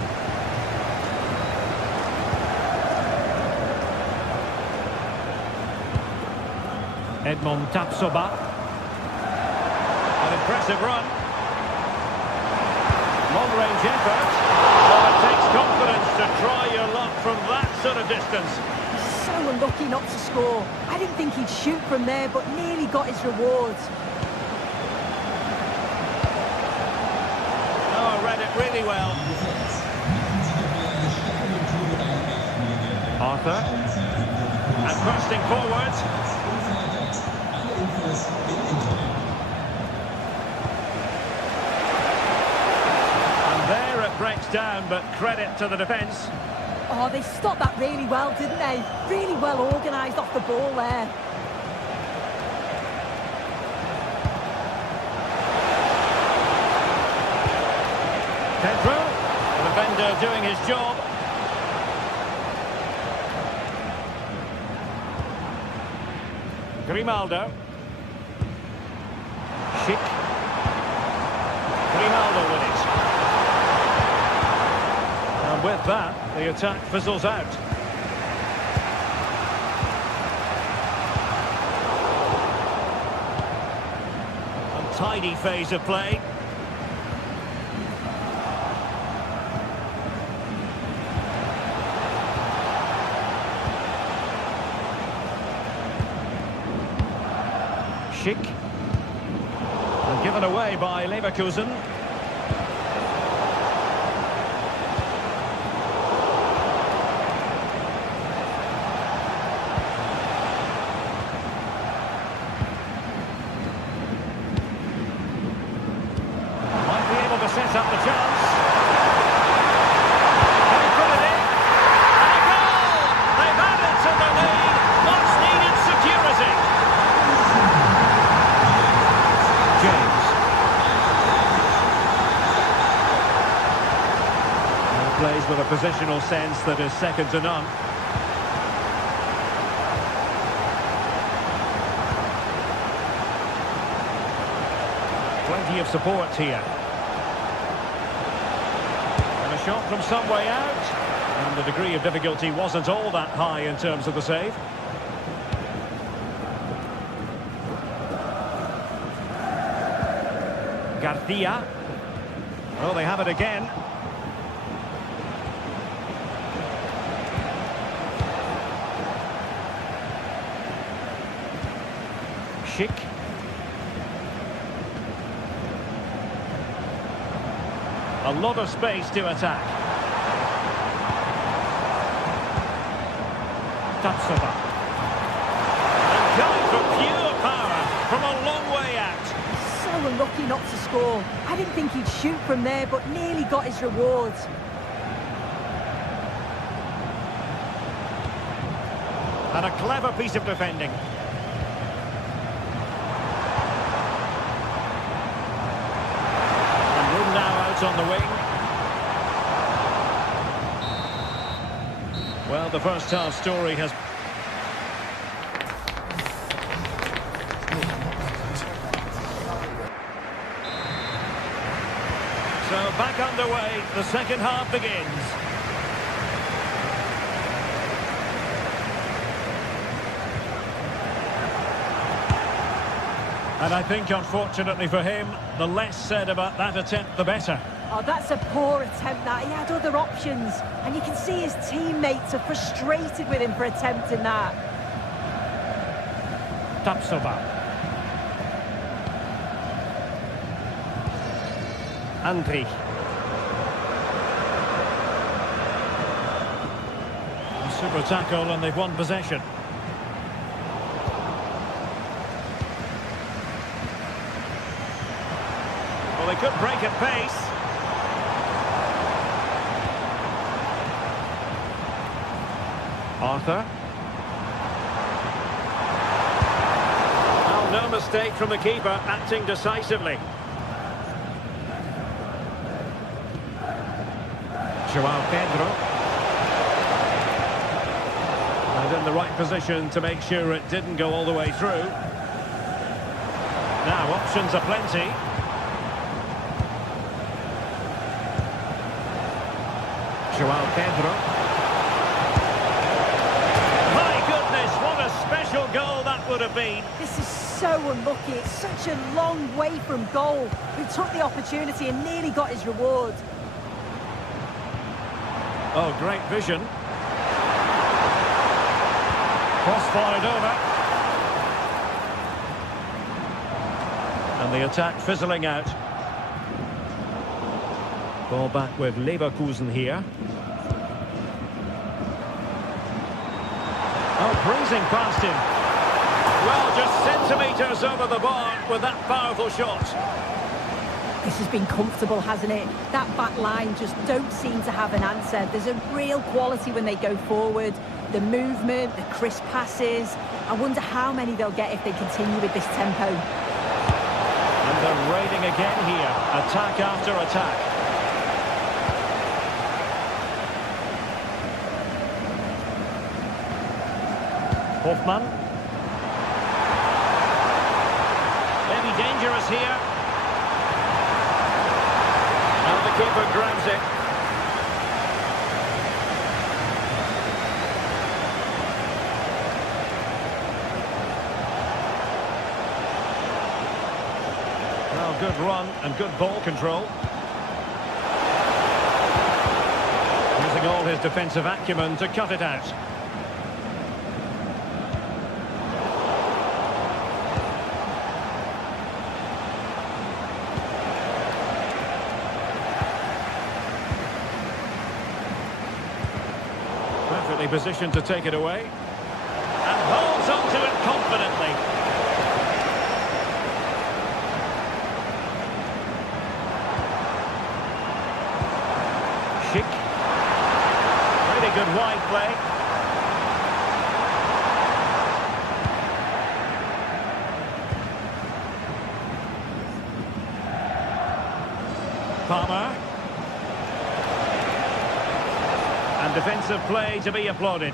Edmond Tapsoba. An impressive run. Long-range effort. Well, it takes confidence to try your luck from that sort of distance. He's so unlucky not to score. I didn't think he'd shoot from there, but nearly got his rewards. Read it really well. Arthur. And bursting forward. And there it breaks down, but credit to the defence. Oh, they stopped that really well, didn't they? Really well organised off the ball there. Pedro, the defender doing his job. Grimaldo. Schick. Grimaldo with it. And with that, the attack fizzles out. Untidy phase of play. Schick. And given away by Leverkusen. Might be able to set up the chance. Can he put it in? And a goal! They've added to the lead. Much needed security. James. And plays with a positional sense that is second to none. Plenty of support here. And a shot from some way out. And the degree of difficulty wasn't all that high in terms of the save. Garcia. Oh, they have it again. Schick. A lot of space to attack. Tapsoba. And going for pure power from a long way out. So unlucky not to score. I didn't think he'd shoot from there, but nearly got his rewards. And a clever piece of defending. on the wing. Well, the first half story has... So back underway, the second half begins. And I think, unfortunately for him, the less said about that attempt, the better. Oh, that's a poor attempt, that. He had other options. And you can see his teammates are frustrated with him for attempting that. Tapsoba. Andri. A super tackle, and they've won possession. Well, they could break at pace. Arthur. Well, no mistake from the keeper, acting decisively. João Pedro. And in the right position to make sure it didn't go all the way through. Now, options are plenty. João Pedro. My goodness, what a special goal that would have been. This is so unlucky. It's such a long way from goal. He took the opportunity and nearly got his reward. Oh, great vision. Cross fired over. And the attack fizzling out. Ball back with Leverkusen here. Oh, breezing past him. Well, just centimetres over the bar with that powerful shot. This has been comfortable, hasn't it? That back line just don't seem to have an answer. There's a real quality when they go forward. The movement, the crisp passes. I wonder how many they'll get if they continue with this tempo. And they're raiding again here. Attack after attack. Hoffman. Maybe dangerous here. And the keeper grabs it. Well, good run and good ball control. Using all his defensive acumen to cut it out. Perfectly positioned to take it away. And holds on to it confidently. Schick. Really good wide play. Palmer. And defensive play to be applauded.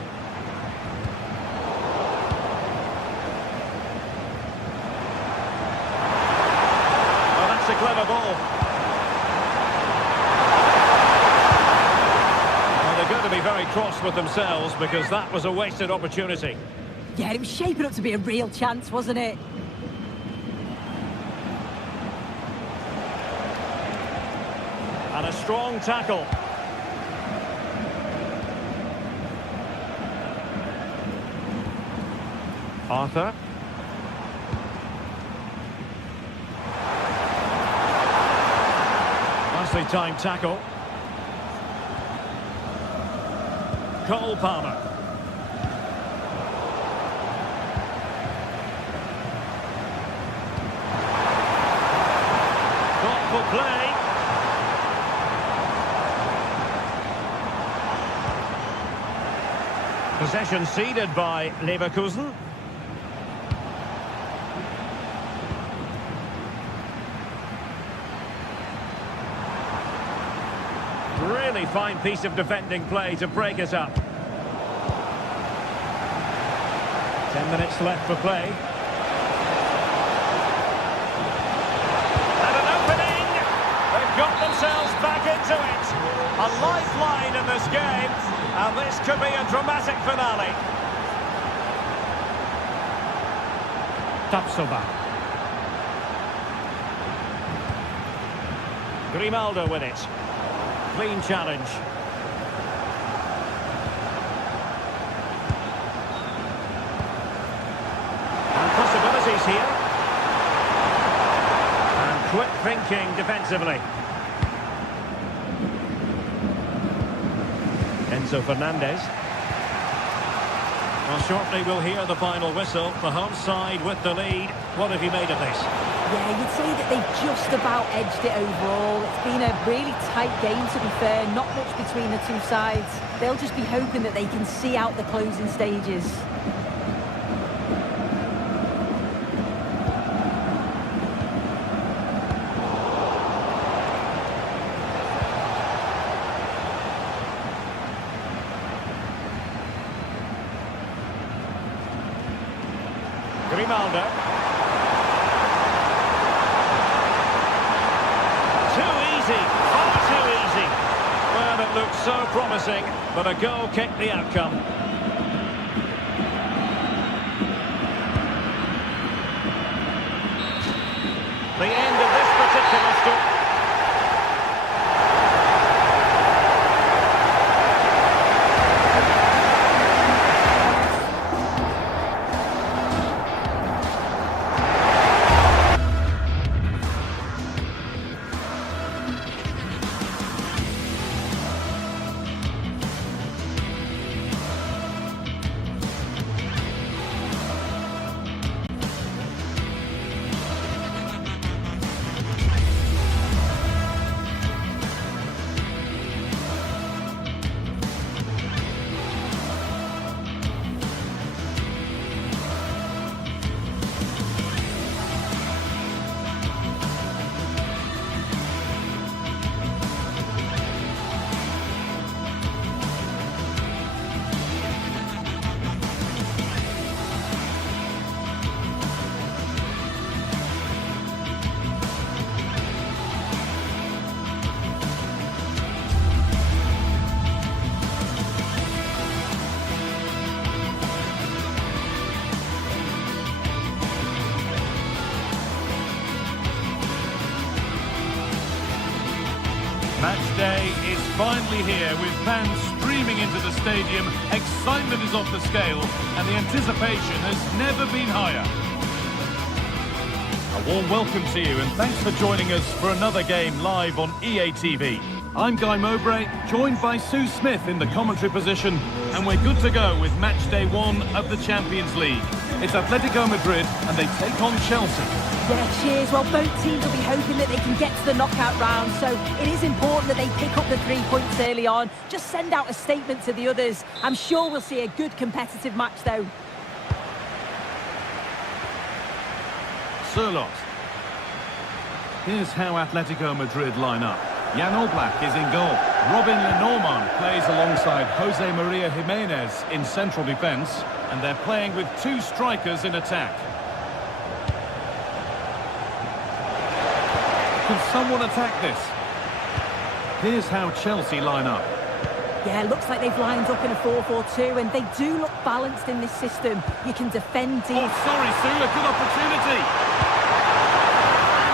Well, that's a clever ball. Well, they're going to be very cross with themselves because that was a wasted opportunity. Yeah, it was shaping up to be a real chance, wasn't it? And a strong tackle. Arthur. Nicely timed tackle. Cole Palmer. Thoughtful play. Possession ceded by Leverkusen. fine piece of defending play to break it up. 10 minutes left for play. And an opening! They've got themselves back into it. A lifeline in this game, and this could be a dramatic finale. Tapsoba. Grimaldo with it. Clean challenge. And possibilities here. And quick thinking defensively. Enzo Fernandez. Well, shortly we'll hear the final whistle. The home side with the lead. What have you made of this? Yeah, you'd say that they've just about edged it overall. It's been a really tight game, to be fair. Not much between the two sides. They'll just be hoping that they can see out the closing stages. Grimaldo. Too easy, far too easy. Well, it looked so promising, but a goal kicked the outcome. The end of this particular story. Match day is finally here with fans streaming into the stadium. Excitement is off the scale and the anticipation has never been higher. A warm welcome to you and thanks for joining us for another game live on EA TV. I'm Guy Mowbray, joined by Sue Smith in the commentary position, and we're good to go with match day 1 of the Champions League. It's Atletico Madrid and they take on Chelsea. Yeah, cheers. Well, both teams will be hoping that they can get to the knockout round, so it is important that they pick up the 3 points early on. Just send out a statement to the others. I'm sure we'll see a good competitive match, though. Sirlot. Here's how Atletico Madrid line up. Jan Oblak is in goal. Robin Lenormand plays alongside Jose Maria Jimenez in central defence, and they're playing with 2 strikers in attack. Can someone attack this? Here's how Chelsea line up. Yeah, looks like they've lined up in a 4-4-2, and they do look balanced in this system. You can defend deep. Oh, sorry, Sue, a good opportunity.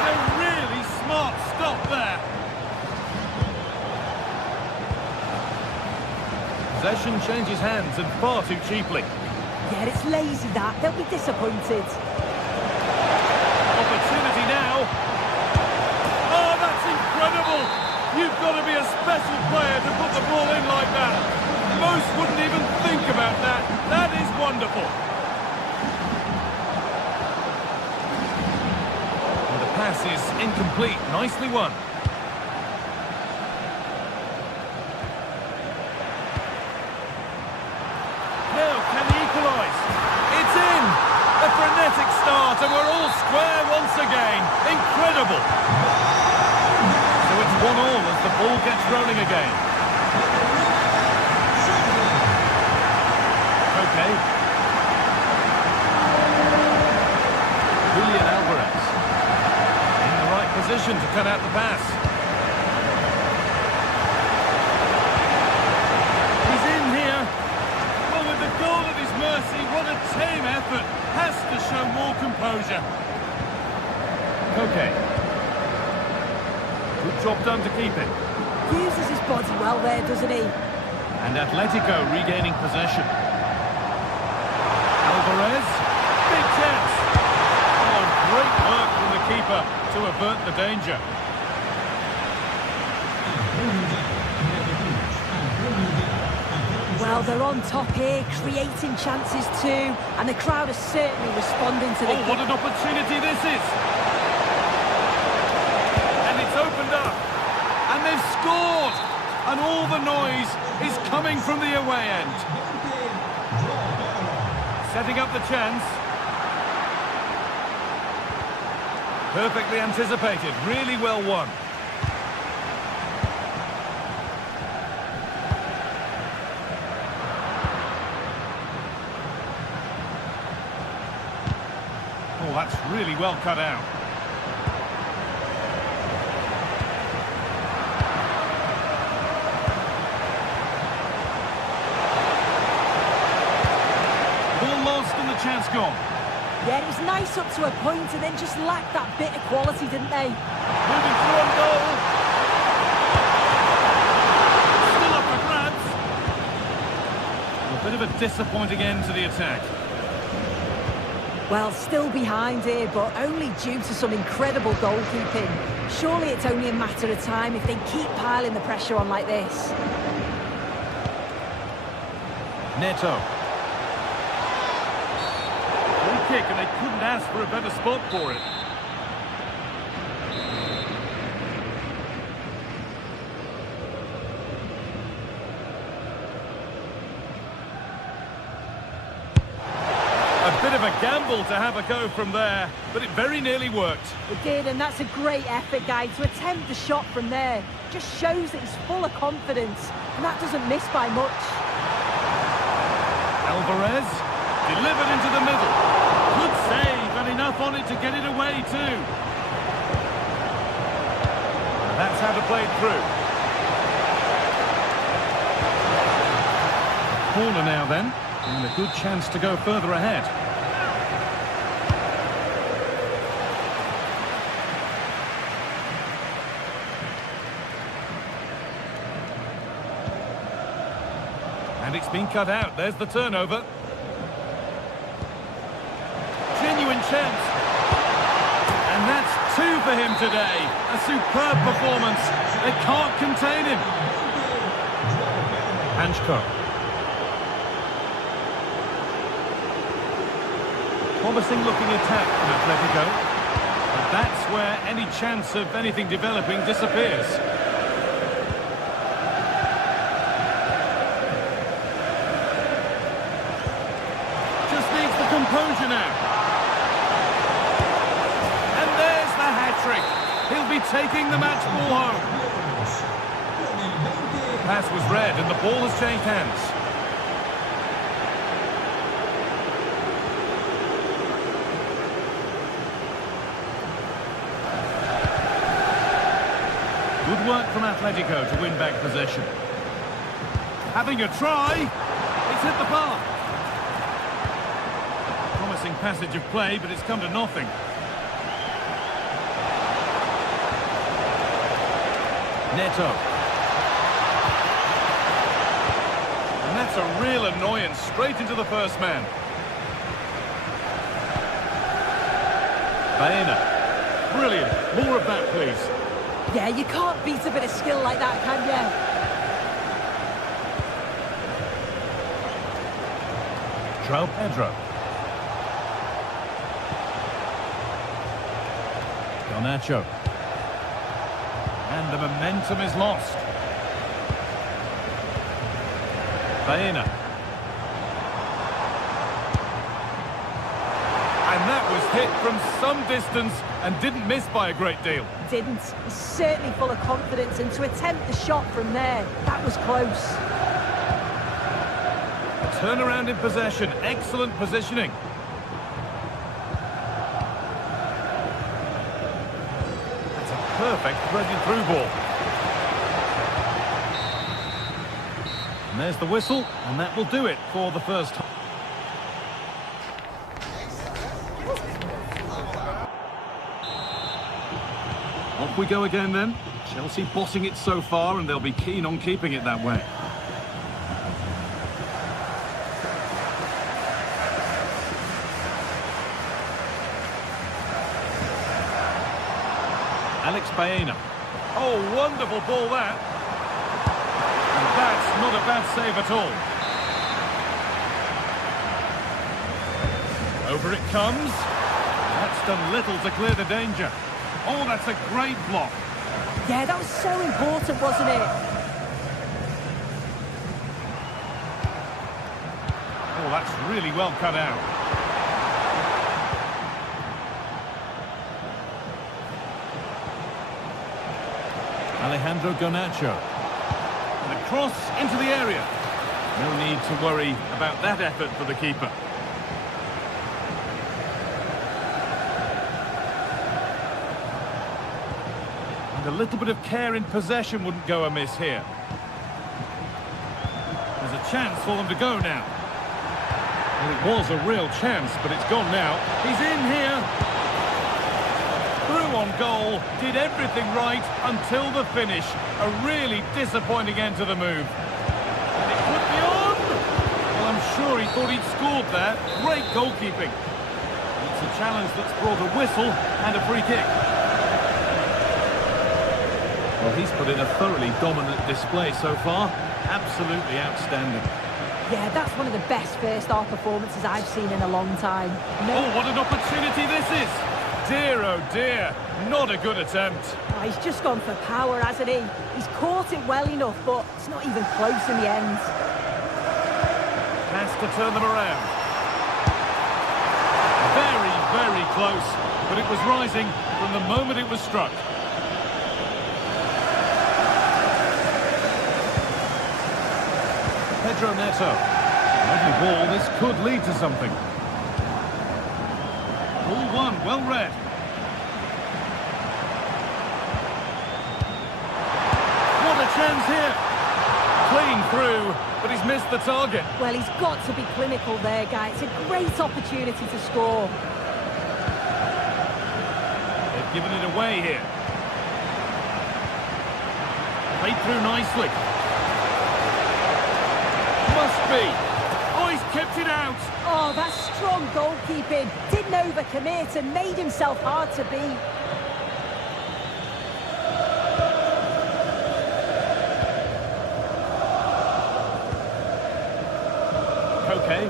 And a really smart stop there. Possession changes hands and far too cheaply. Yeah, it's lazy that. They'll be disappointed. Opportunity now. Oh, that's incredible. You've got to be a special player to put the ball in like that. Most wouldn't even think about that. That is wonderful. And the pass is incomplete. Nicely won. Now, can he equalise? It's in! A frenetic start, and we're all square once again. Incredible! So it's 1-1 as the ball gets rolling again. Okay. Julian Alvarez. In the right position to cut out the pass. He's in here. Well, with the goal at his mercy, what a team effort. Has to show more composure. Okay. Good job done to keep it. Uses his body well there, doesn't he? And Atletico regaining possession. Alvarez. Big chance. Oh, great work from the keeper to avert the danger. Well, they're on top here, creating chances too, and the crowd is certainly responding to the... Oh, what an opportunity this is! And it's opened up, and they've scored! And all the noise is coming from the away end. Setting up the chance. Perfectly anticipated, really well won. Oh, that's really well cut out. Ball lost and the chance gone. Yeah, it was nice up to a point and then just lacked that bit of quality, didn't they? Moving through on goal. Still up for grabs. A bit of a disappointing end to the attack. Well, still behind here, but only due to some incredible goalkeeping. Surely it's only a matter of time if they keep piling the pressure on like this. Neto. Free kick, and they couldn't ask for a better spot for it. A bit of a gamble to have a go from there, but it very nearly worked. It did, and that's a great effort, guy. To attempt the shot from there just shows that he's full of confidence, and that doesn't miss by much. Alvarez, delivered into the middle. Good save, and enough on it to get it away too. That's how to play it through. Corner now then, and a good chance to go further ahead. And it's been cut out. There's the turnover. Genuine chance. And that's two for him today. A superb performance. They can't contain him. Hanchko. Promising looking attack from Atletico. But that's where any chance of anything developing disappears. Composure now. And there's the hat-trick. He'll be taking the match ball home. Pass was read and the ball has changed hands. Good work from Atletico to win back possession. Having a try. It's hit the bar. Passage of play, but it's come to nothing. Neto. And that's a real annoyance, straight into the first man. Baena. Brilliant. More of that, please. Yeah, you can't beat a bit of skill like that, can you? João Pedro. Nacho. And the momentum is lost. Baena. And that was hit from some distance and didn't miss by a great deal. didn't. He's certainly full of confidence, and to attempt the shot from there, that was close. Turnaround in possession, excellent positioning. That's a perfect threaded through ball. And there's the whistle, and that will do it for the first half. Off we go again then. Chelsea bossing it so far, and they'll be keen on keeping it that way. Alex Baena. Oh, wonderful ball that. And that's not a bad save at all. Over it comes. That's done little to clear the danger. Oh, that's a great block. Yeah, that was so important, wasn't it? Oh, that's really well cut out. Alejandro Garnacho. And a cross into the area. No need to worry about that effort for the keeper. And a little bit of care in possession wouldn't go amiss here. There's a chance for them to go now. Well, it was a real chance, but it's gone now. He's in here. Through on goal, did everything right until the finish. A really disappointing end to the move. And it could be on! Well, I'm sure he thought he'd scored there. Great goalkeeping. It's a challenge that's brought a whistle and a free kick. Well, he's put in a thoroughly dominant display so far. Absolutely outstanding. Yeah, that's one of the best first-half performances I've seen in a long time. Oh, what an opportunity this is! Dear, oh dear, not a good attempt. Oh, he's just gone for power, hasn't he? He's caught it well enough, but it's not even close in the end. Has to turn them around. Very, very close, but it was rising from the moment it was struck. Pedro Neto. Lovely ball, this could lead to something. Ball one, well read. What a chance here. Clean through, but he's missed the target. Well, he's got to be clinical there, guy. It's a great opportunity to score. They've given it away here. Played through nicely. Must be. Oh, he's kept it out. Oh, that's strong goalkeeping. Didn't overcommit and made himself hard to beat. Okay.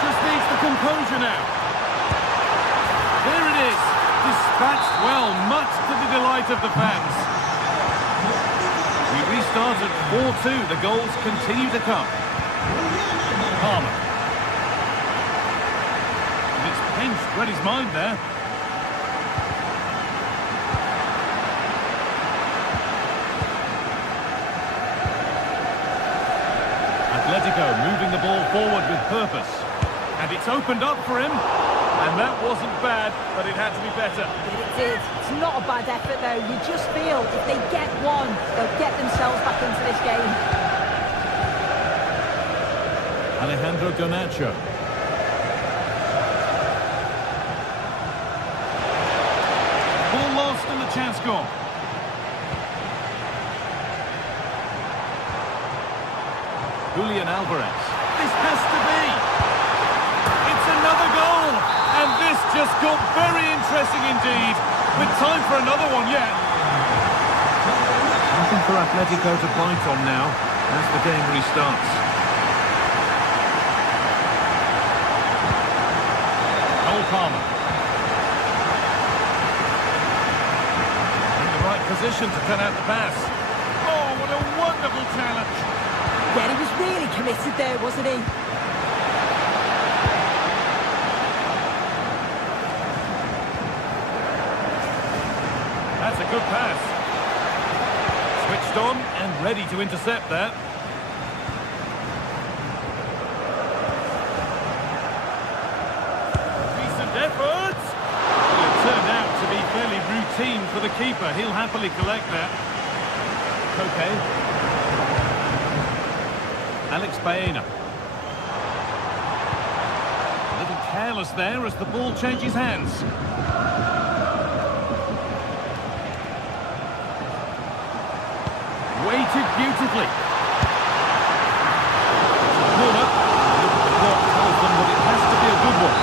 Just needs the composure now. There it is. Dispatched well, much to the delight of the fans. We restart at 4-2. The goals continue to come. Palmer. And it's pinched, read his mind there. Atletico moving the ball forward with purpose. And it's opened up for him. And that wasn't bad, but it had to be better. It did. It's not a bad effort, though. You just feel if they get one, they'll get themselves back into this game. Alejandro Garnacho. Ball lost and the chance gone. Julian Alvarez. This has to be. It's another goal. And this just got very interesting indeed. With time for another one yet. Nothing for Atletico to bite on now as the game restarts. Cole Palmer. In the right position to cut out the pass. Oh, what a wonderful challenge. Yeah, he was really committed there, wasn't he? good pass. Switched on and ready to intercept that. Decent effort. Well, it turned out to be fairly routine for the keeper. He'll happily collect that. Okay. Alex Baena. A little careless there as the ball changes hands. Weighted beautifully. Corner. The clock tells them that it has to be a good one.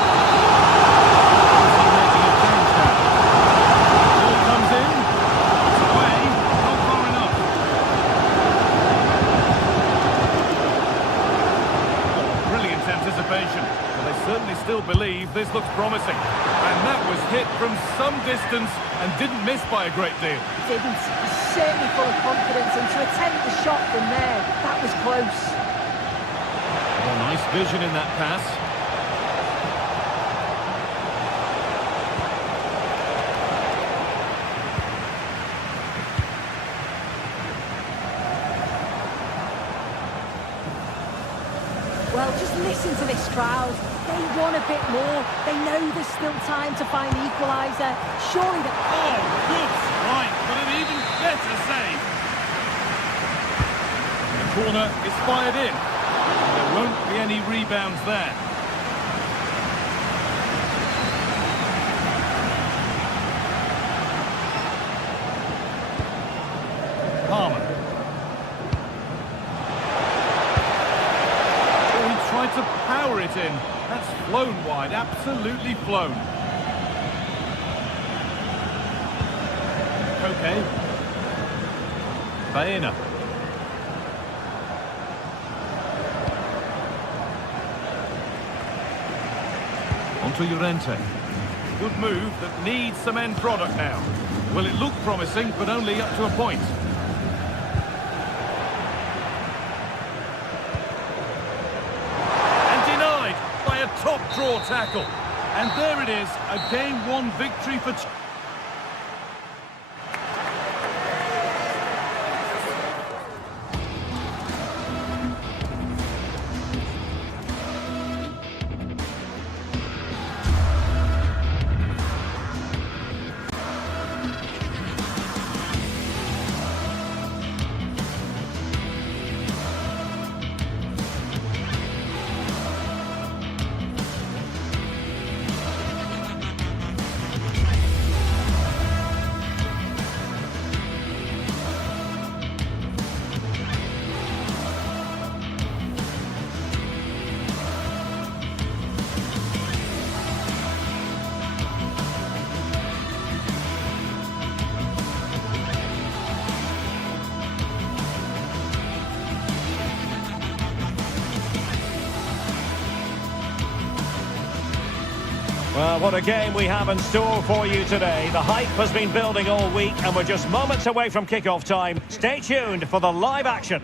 Making a change now. Ball comes in. It's away. Not far enough. Brilliant anticipation. Well, they certainly still believe this looks promising. And that was hit from some distance and didn't miss by a great deal. Didn't. He's certainly full of confidence, and to attempt the shot from there, that was close. Oh, nice vision in that pass. Well, just listen to this crowd. They want a bit more. They know there's still time to find the equaliser. Surely that... Oh, good strike, but an even better save. The corner is fired in. There won't be any rebounds there. Palmer. Oh, he tried to power it in. That's flown wide, absolutely flown. Okay. Baena. Onto Llorente. Good move that needs some end product now. Well, it looked promising, but only up to a point. Top draw tackle. And there it is, a game one victory for... Well, what a game we have in store for you today. The hype has been building all week and we're just moments away from kick-off time. Stay tuned for the live action.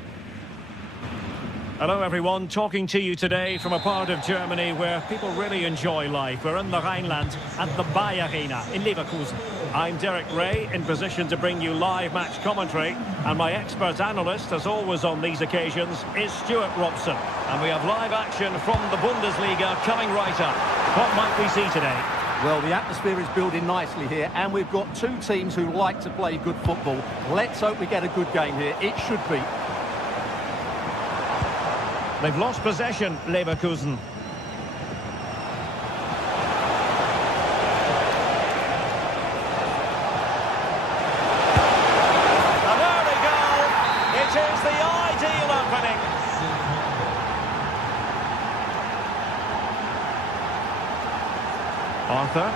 Hello everyone, talking to you today from a part of Germany where people really enjoy life. We're in the Rhineland at the Bayer Arena in Leverkusen. I'm Derek Ray, in position to bring you live match commentary, and my expert analyst, as always on these occasions, is Stuart Robson. And we have live action from the Bundesliga coming right up. What might we see today? Well, the atmosphere is building nicely here, and we've got two teams who like to play good football. Let's hope we get a good game here. It should be. They've lost possession, Leverkusen. And there we go! It is the ideal opening. Arthur.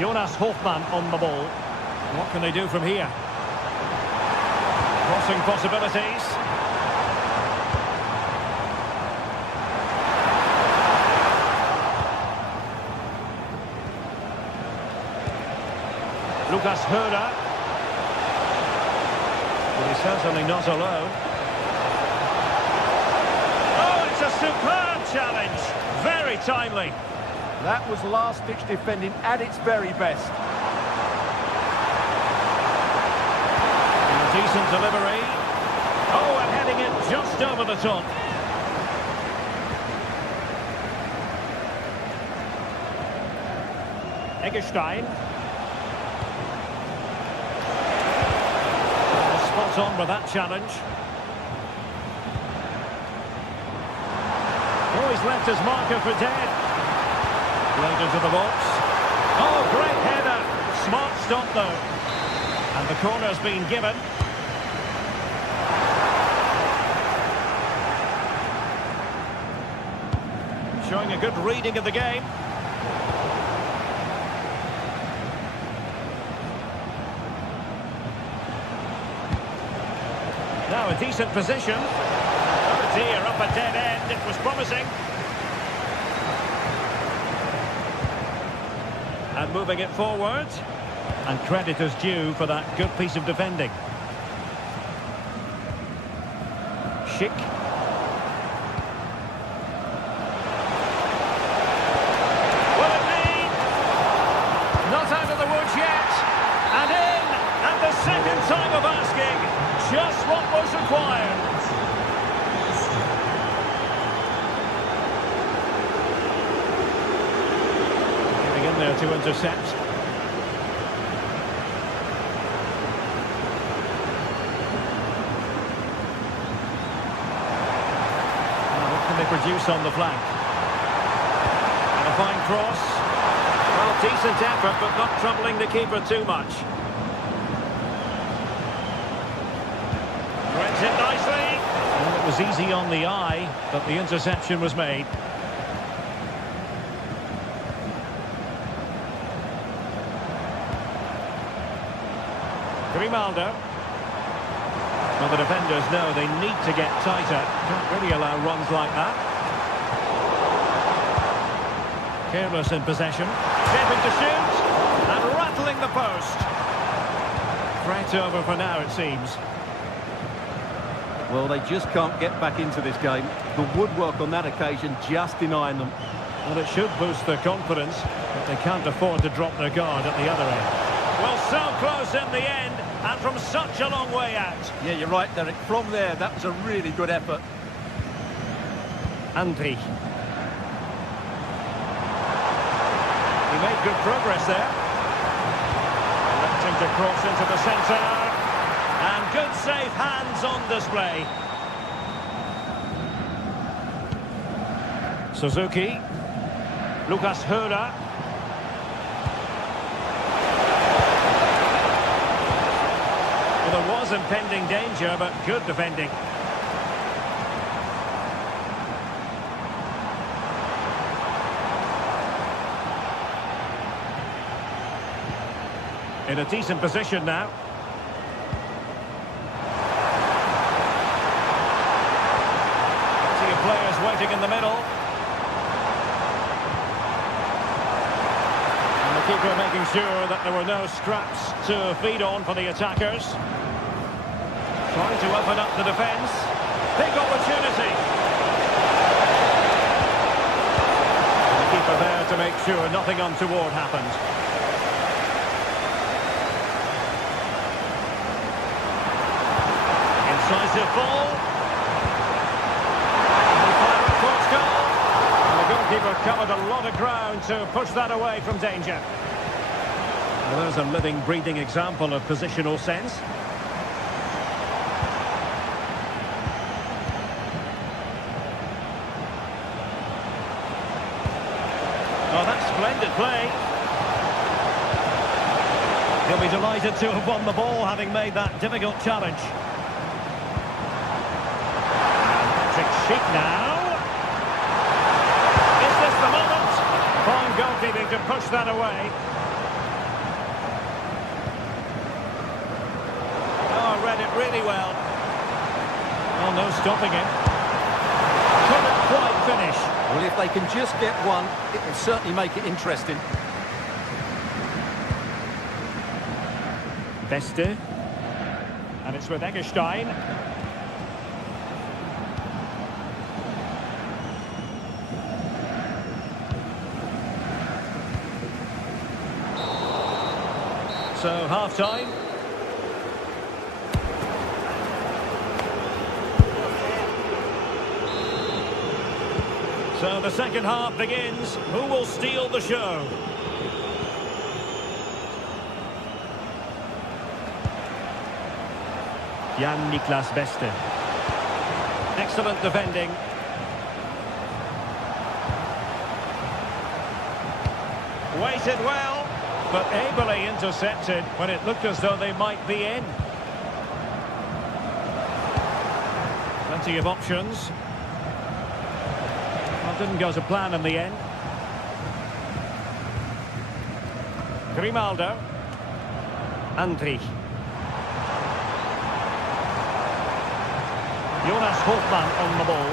Jonas Hofmann on the ball. What can they do from here? Crossing possibilities. Lucas Höder. Well, he's certainly not alone. Oh, it's a superb challenge. Very timely. That was last-ditch defending at its very best. A decent delivery. Oh, and heading it just over the top. Eggestein. Spot on with that challenge. Oh, he's left his marker for dead. Played into the box. Oh, great header. Smart stop, though. And the corner's been given. Showing a good reading of the game. Now a decent position. Oh dear, up a dead end. It was promising. And moving it forward. And credit is due for that good piece of defending. Schick. Will it lead? Not out of the woods yet. And in at the second time of asking. Just what was required. Getting in there to intercept. What can they produce on the flank? And a fine cross. Well, decent effort, but not troubling the keeper too much. Threads it nicely. And it was easy on the eye, but the interception was made. Grimaldo. Well, the defenders know they need to get tighter. Can't really allow runs like that. Careless in possession. Shaping to shoot. And rattling the post. Threat over for now, it seems. Well, they just can't get back into this game. The woodwork on that occasion just denying them. Well, it should boost their confidence, but they can't afford to drop their guard at the other end. Well, so close in the end, and from such a long way out. Yeah, you're right, Derek. From there, that was a really good effort. Andri. He made good progress there. Electing to cross into the centre. And good safe hands on display. Suzuki. Lucas Höra. Well, there was impending danger, but good defending. In a decent position now. Players waiting in the middle. And the keeper making sure that there were no scraps to feed on for the attackers. Trying to open up the defence. Big opportunity. And the keeper there to make sure nothing untoward happened. Incisive ball. Keeper covered a lot of ground to push that away from danger. Well, there's a living, breathing example of positional sense. Oh, that's splendid play. He'll be delighted to have won the ball, having made that difficult challenge. Patrick Schick now. The moment. Fine goalkeeping to push that away. Oh, read it really well. Oh, no stopping him. Couldn't quite finish. Well, if they can just get one, it will certainly make it interesting. Beste. And it's with Eggestein. So, half-time. So the second half begins. Who will steal the show? Jan-Niklas Beste. Excellent defending. Waited well, but ably intercepted when it looked as though they might be in. Plenty of options. Well, didn't go to plan in the end. Grimaldo. Andrich. Jonas Hofmann on the ball.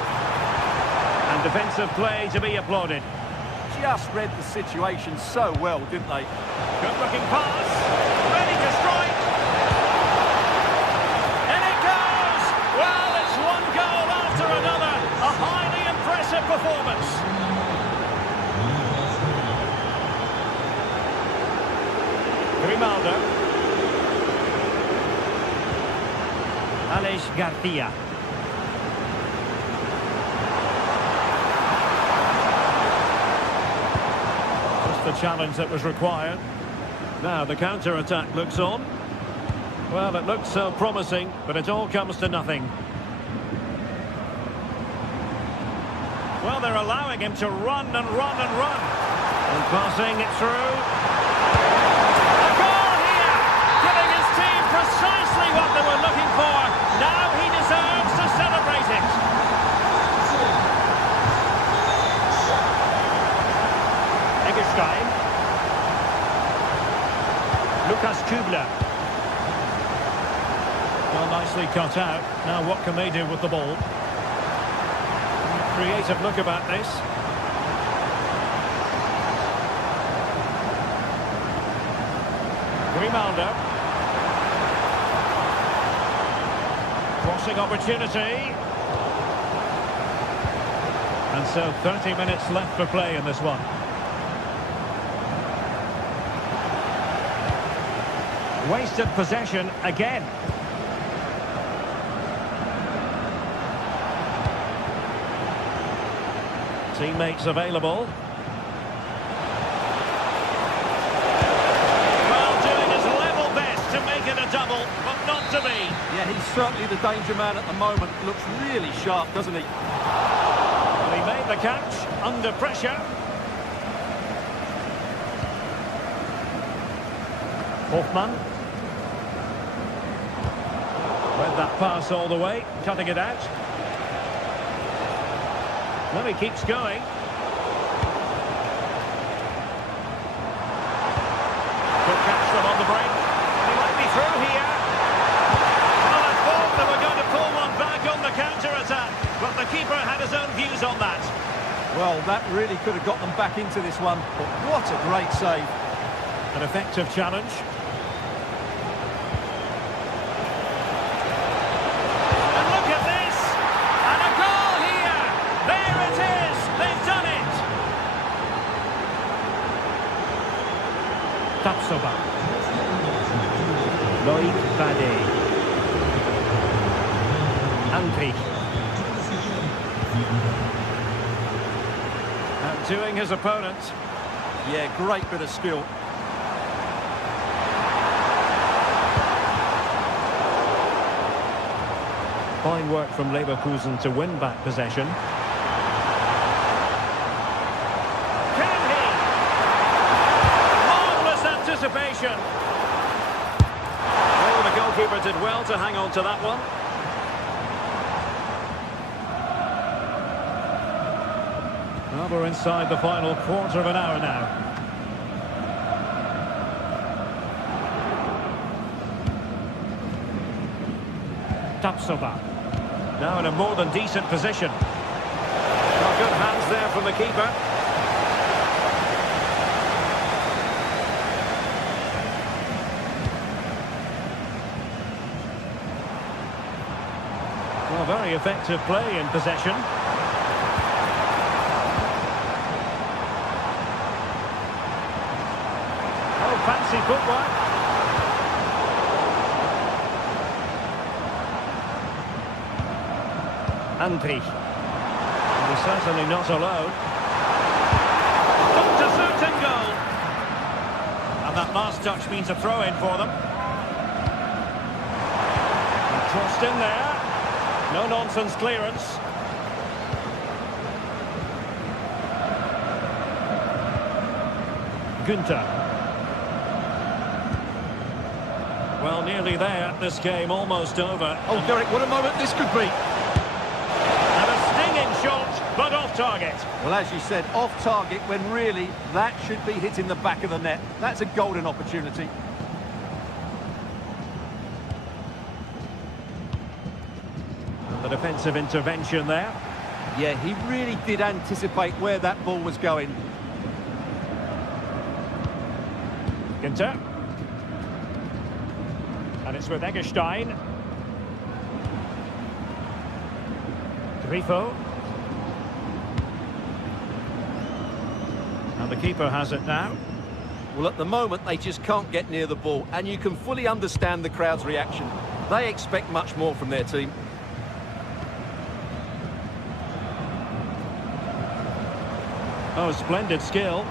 And defensive play to be applauded. Just read the situation so well, didn't they? Good looking pass. Ready to strike. And it goes! Well, it's one goal after another. A highly impressive performance. Grimaldo. Alex Garcia. The challenge that was required. Now the counter-attack looks on. Well, it looked so promising, but it all comes to nothing. Well, they're allowing him to run and run and run. And passing it through. A goal here! Giving his team precisely what they were looking for. Now he deserves to celebrate it. Stein. Lucas Kubler. Well, nicely cut out. Now what can they do with the ball? Creative look about this. Grimaldo. Crossing opportunity. And so 30 minutes left for play in this one. Wasted possession again. Teammates available. Well, doing his level best to make it a double, but not to be. Yeah, he's certainly the danger man at the moment. Looks really sharp, doesn't he? Well, he made the catch under pressure. Hofmann. Read that pass all the way, cutting it out. Well, he keeps going. Good catch from on the break. He might be through here. Well, I thought they were going to pull one back on the counter-attack, but the keeper had his own views on that. Well, that really could have got them back into this one, but what a great save. An effective challenge. Tapsoba. Loïc Bade. Andrich. Outdoing his opponent. Yeah, great bit of skill. Fine work from Leverkusen to win back possession. Anticipation. Oh, the goalkeeper did well to hang on to that one. Well, we're inside the final quarter of an hour now. Tapsoba. Now in a more than decent position. Well, good hands there from the keeper. Well, very effective play in possession. Oh, fancy footwork. Andri. He's certainly not alone. Up to shoot and goal. And that last touch means a throw-in for them. Crossed in there. No-nonsense clearance. Günther. Well, nearly there. This game almost over. Oh, Derek, what a moment this could be. And a stinging shot, but off target. Well, as you said, off target when really that should be hitting the back of the net. That's a golden opportunity. The defensive intervention there. Yeah, he really did anticipate where that ball was going. Günther. And it's with Eggestein. Grifo. And the keeper has it now. Well, at the moment, they just can't get near the ball, and you can fully understand the crowd's reaction. They expect much more from their team. Oh, splendid skill.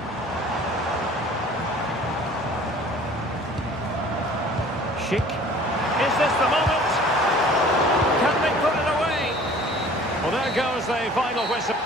Schick. Is this the moment? Can they put it away? Well, there goes the final whistle.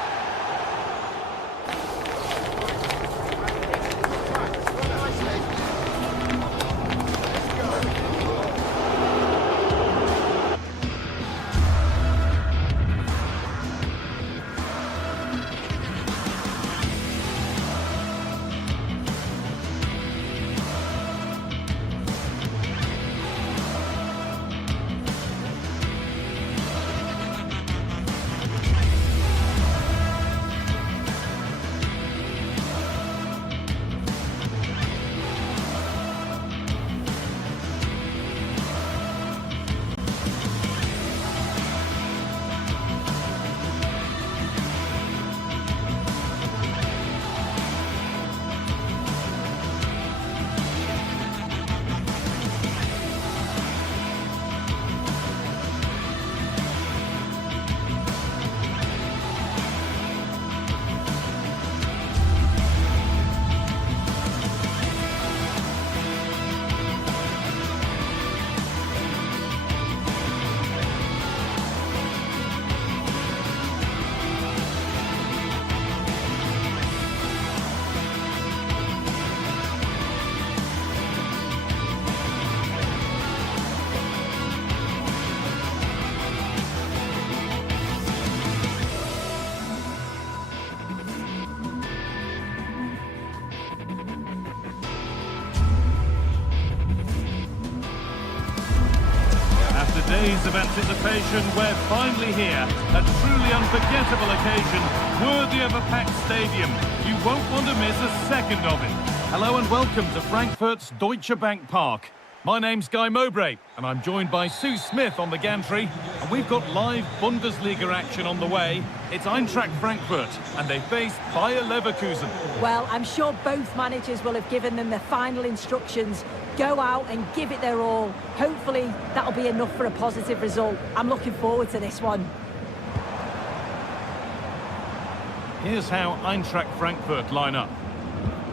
Days of anticipation, we're finally here. A truly unforgettable occasion, worthy of a packed stadium. You won't want to miss a second of it. Hello and welcome to Frankfurt's Deutsche Bank Park. My name's Guy Mowbray, and I'm joined by Sue Smith on the gantry. And we've got live Bundesliga action on the way. It's Eintracht Frankfurt, and they face Bayer Leverkusen. Well, I'm sure both managers will have given them their final instructions. Go out and give it their all. Hopefully, that'll be enough for a positive result. I'm looking forward to this one. Here's how Eintracht Frankfurt line up.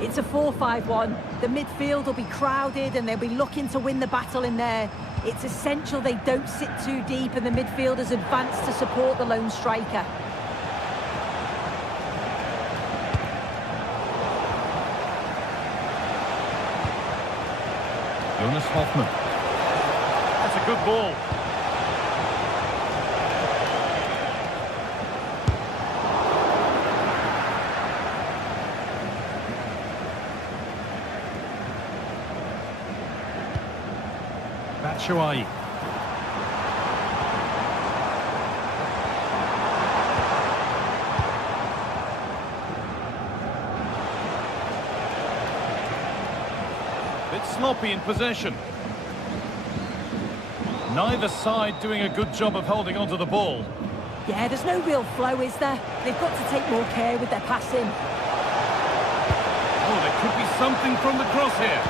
It's a 4-5-1. The midfield will be crowded and they'll be looking to win the battle in there. It's essential they don't sit too deep and the midfielders advance to support the lone striker. Jonas Hoffmann. That's a good ball. Batshuayi. Bit sloppy in possession. Neither side doing a good job of holding onto the ball. Yeah, there's no real flow, is there? They've got to take more care with their passing. Oh, there could be something from the cross here.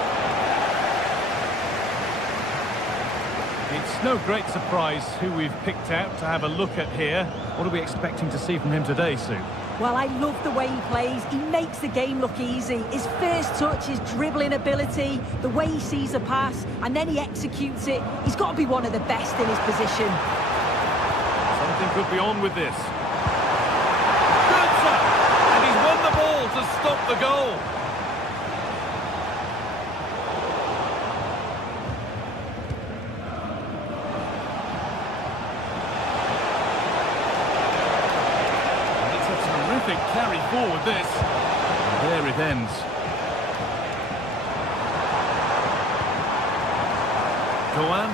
It's It's no great surprise who we've picked out to have a look at here. What are we expecting to see from him today, Sue? Well, I love the way he plays. He makes the game look easy. His first touch, his dribbling ability, the way he sees a pass, and then he executes it. He's got to be one of the best in his position. Something could be on with this. Good shot! And he's won the ball to stop the goal. Carry forward this. And there it ends. Go on.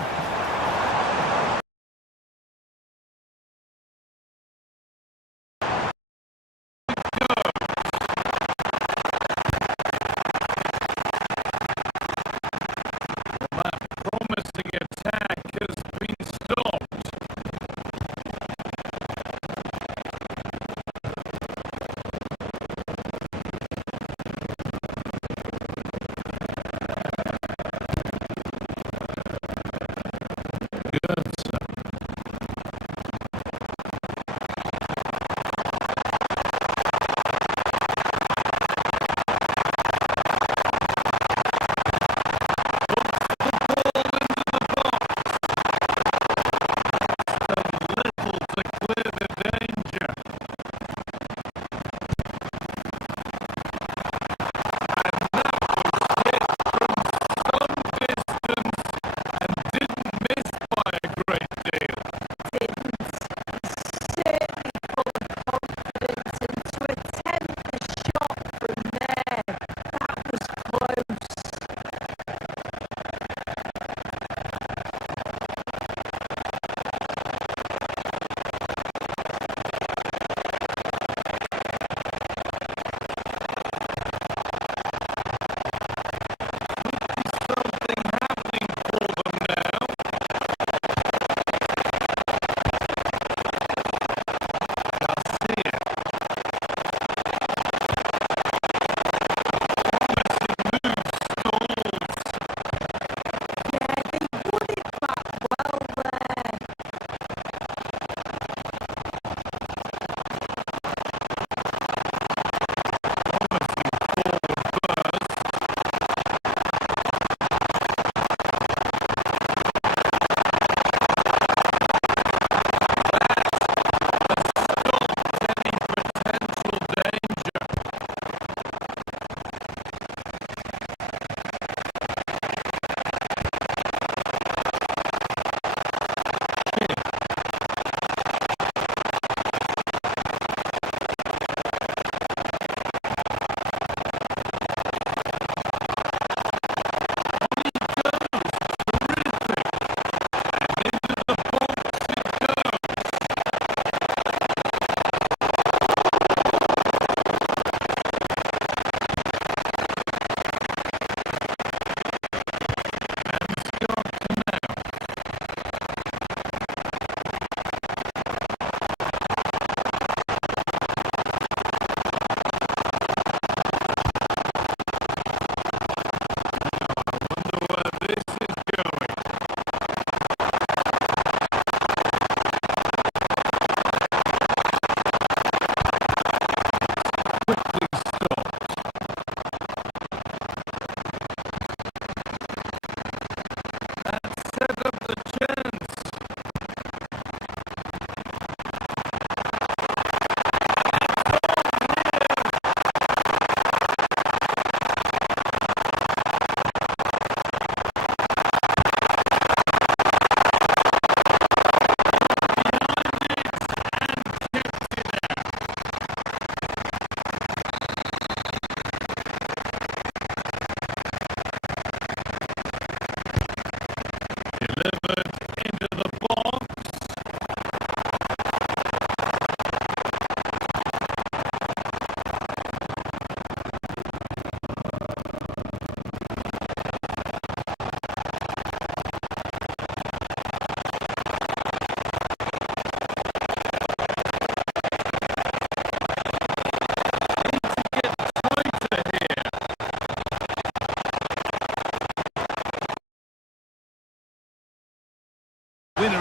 That promising attack has been stopped.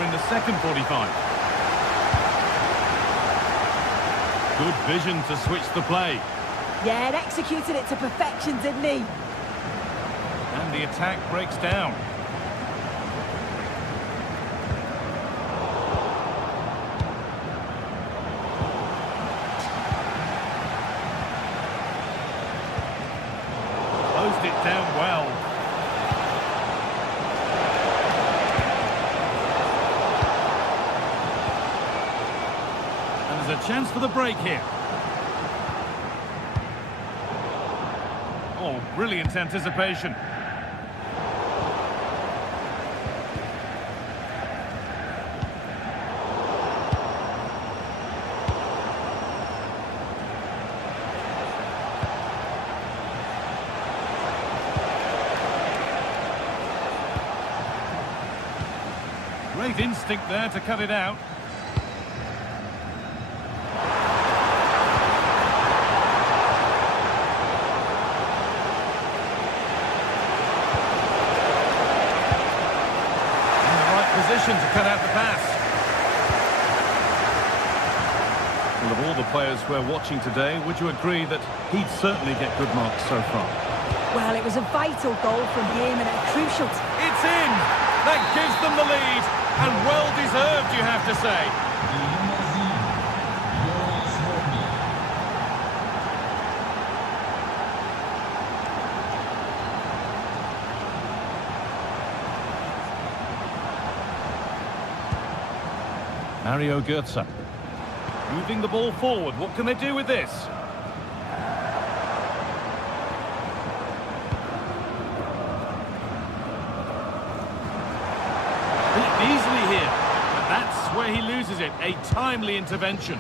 in the second 45. Good vision to switch the play. Yeah, and executed it to perfection, didn't he? And the attack breaks down. Closed it down well. And there's a chance for the break here. Oh, brilliant anticipation. Great instinct there to cut it out. Position to cut out the pass. Well, of all the players we're watching today, would you agree that he'd certainly get good marks so far? Well, it was a vital goal from him and a crucial... It's in! That gives them the lead, and well-deserved, you have to say. Mario Götze. Moving the ball forward. What can they do with this? Beat easily here. But that's where he loses it. A timely intervention.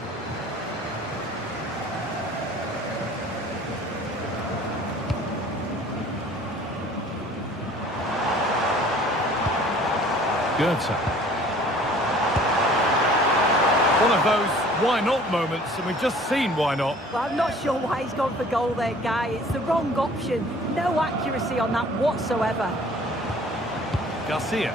Götze. One of those why-not moments, and we've just seen why not. Well, I'm not sure why he's gone for goal there, Guy. It's the wrong option. No accuracy on that whatsoever. Garcia.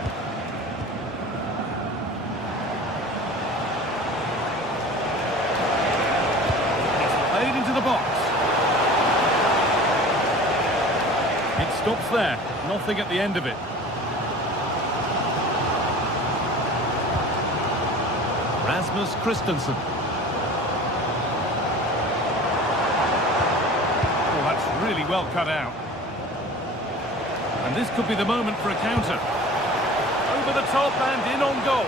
It's played into the box. It stops there. Nothing at the end of it. Rasmus Christensen. Oh, that's really well cut out. And this could be the moment for a counter. Over the top and in on goal.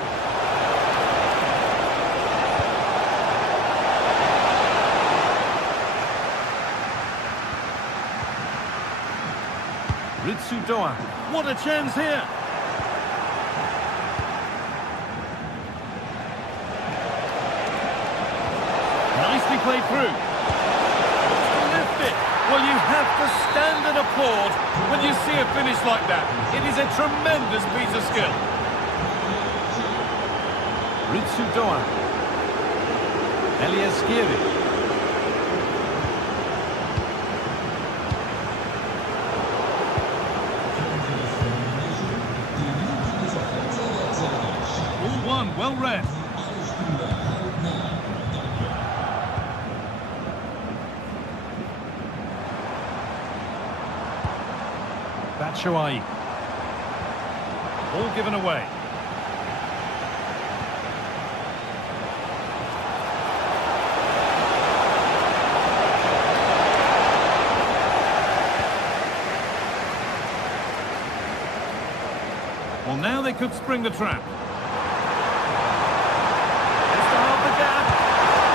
Ritsu Doan. What a chance here. Nicely played through. Lift it. Well, you have to stand and applaud when you see a finish like that. It is a tremendous piece of skill. Ritsu Doan. Elias Skiri. All one, well read. Batshuayi. All given away. Well, now they could spring the trap. It's to half the gap.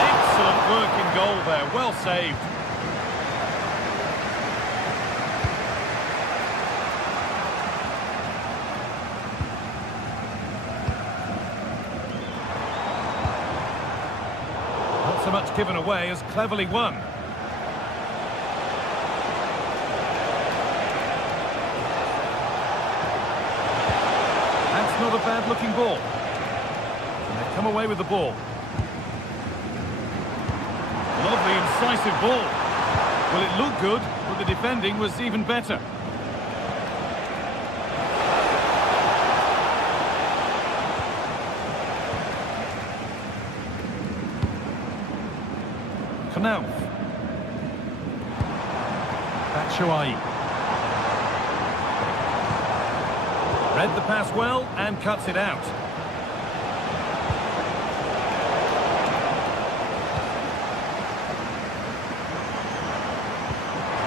Excellent work in goal there. Well saved. Not so much given away as cleverly won. That's not a bad-looking ball. And they come away with the ball. Lovely, incisive ball. Well, it looked good, but the defending was even better. Fnauf. Batshuayi. Read the pass well and cuts it out.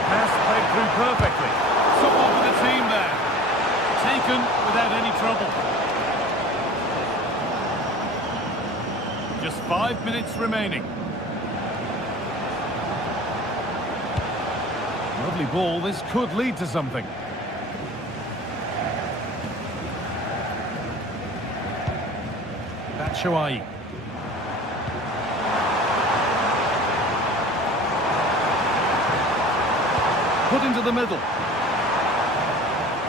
Pass played through perfectly. Support for the team there. Taken without any trouble. Just 5 minutes remaining. Lovely ball. This could lead to something. Batshuayi. Put into the middle.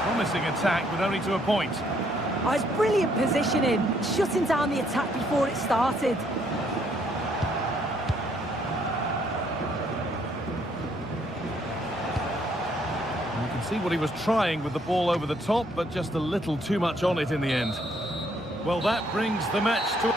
Promising attack, but only to a point. Oh, it's brilliant positioning, shutting down the attack before it started. You can see what he was trying with the ball over the top, but just a little too much on it in the end. Well, that brings the match to...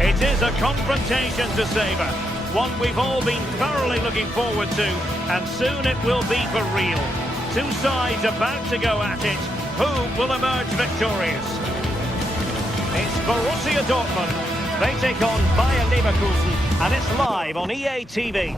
It is a confrontation to savour, one we've all been thoroughly looking forward to, and soon it will be for real. Two sides about to go at it. Who will emerge victorious? It's Borussia Dortmund. They take on Bayer Leverkusen, and it's live on EA TV.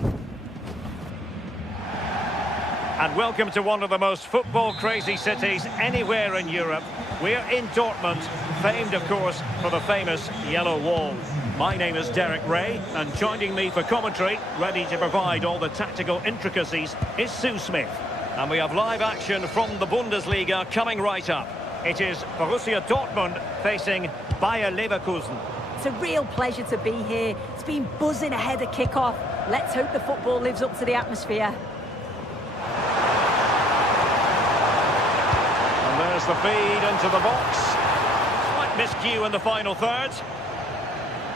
And welcome to one of the most football-crazy cities anywhere in Europe. We're in Dortmund, famed, of course, for the famous Yellow Wall. My name is Derek Ray, and joining me for commentary, ready to provide all the tactical intricacies, is Sue Smith. And we have live action from the Bundesliga coming right up. It is Borussia Dortmund facing Bayer Leverkusen. It's a real pleasure to be here. It's been buzzing ahead of kick-off. Let's hope the football lives up to the atmosphere. And there's the feed into the box. Slight miscue in the final third.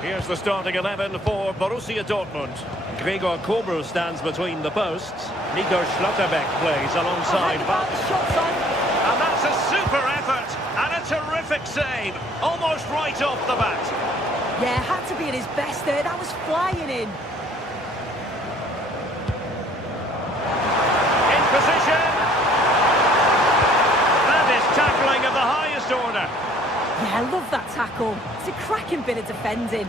Here's the starting 11 for Borussia Dortmund. Gregor Kobel stands between the posts. Nico Schlotterbeck plays alongside Van. And that's a super effort and a terrific save, almost right off the bat. Yeah, had to be at his best there. That was flying in. In position. That is tackling of the highest order. Yeah, I love that tackle. It's a cracking bit of defending.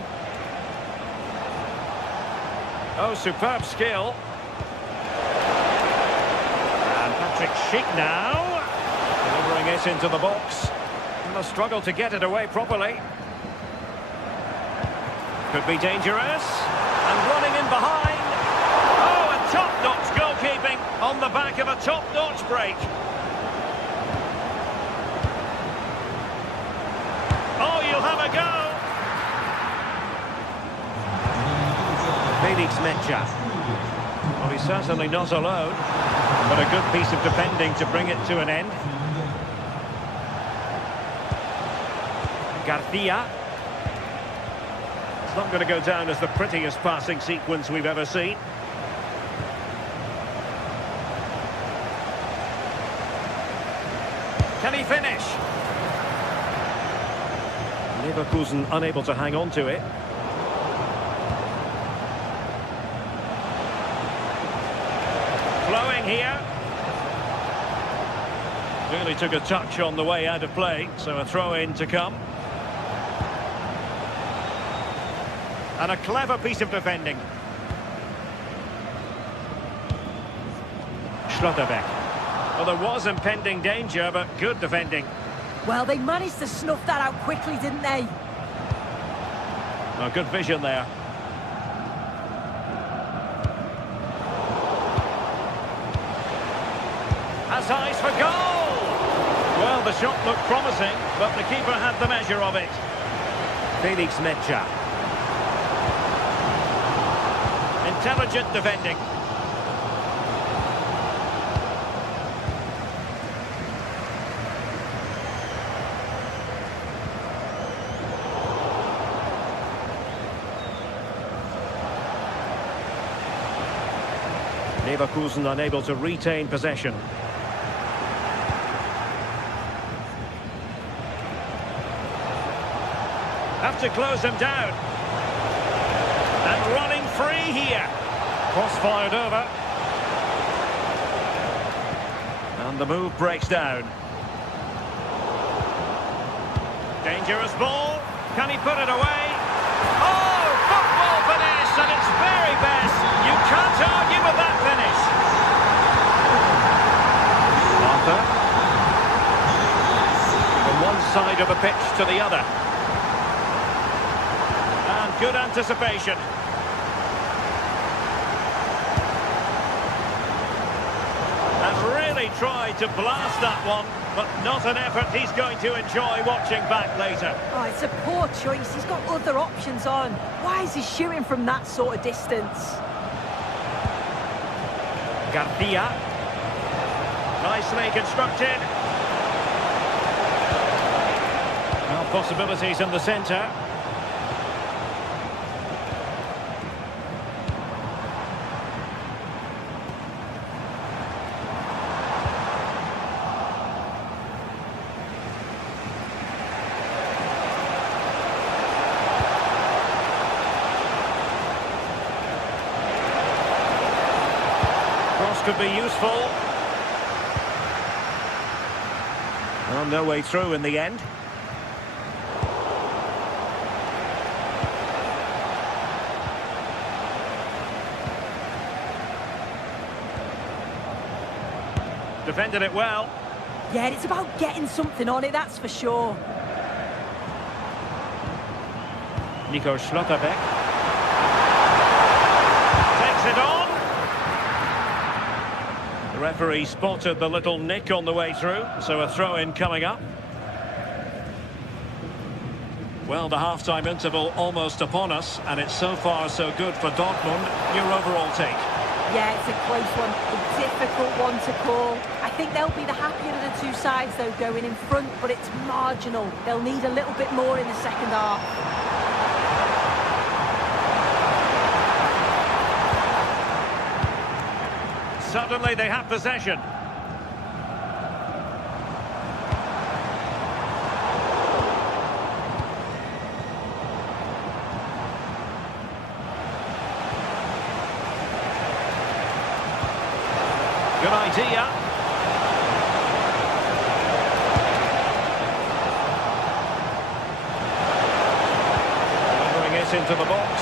Oh, superb skill. And Patrick Schick now, delivering it into the box. And a struggle to get it away properly. Could be dangerous. And running in behind. Oh, a top-notch goalkeeping on the back of a top-notch break. a go. Felix Mecha. Well, he's certainly not alone, but a good piece of defending to bring it to an end. Garcia. It's not going to go down as the prettiest passing sequence we've ever seen. Can he finish? Leverkusen unable to hang on to it. Flowing here. Really took a touch on the way out of play, so a throw-in to come. And a clever piece of defending. Schlotterbeck. Well, there was impending danger, but good defending. Well, they managed to snuff that out quickly, didn't they? Well, good vision there. Has eyes for goal! Well, the shot looked promising, but the keeper had the measure of it. Felix Mecha. Intelligent defending. Leverkusen unable to retain possession. Have to close him down. And running free here. Cross fired over. And the move breaks down. Dangerous ball. Can he put it away? Oh, football finish at its very best. You can't argue with that finish. Arthur. From one side of the pitch to the other. And good anticipation. And really tried to blast that one, but not an effort he's going to enjoy watching back later. Oh, it's a poor choice. He's got other options on. Why is he shooting from that sort of distance? Garcia. Nicely constructed. Well, possibilities in the centre. Could be useful. Well, no way through in the end. Defended it well. Yeah, it's about getting something on it, that's for sure. Nico Schlotterbeck. Takes it on. The referee spotted the little nick on the way through, so a throw-in coming up. Well, the half-time interval almost upon us, and it's so far so good for Dortmund. Your overall take? Yeah, it's a close one, a difficult one to call. I think they'll be the happier of the two sides, though, going in front, but it's marginal. They'll need a little bit more in the second half. Suddenly they have possession. Good idea. Bring it into the box.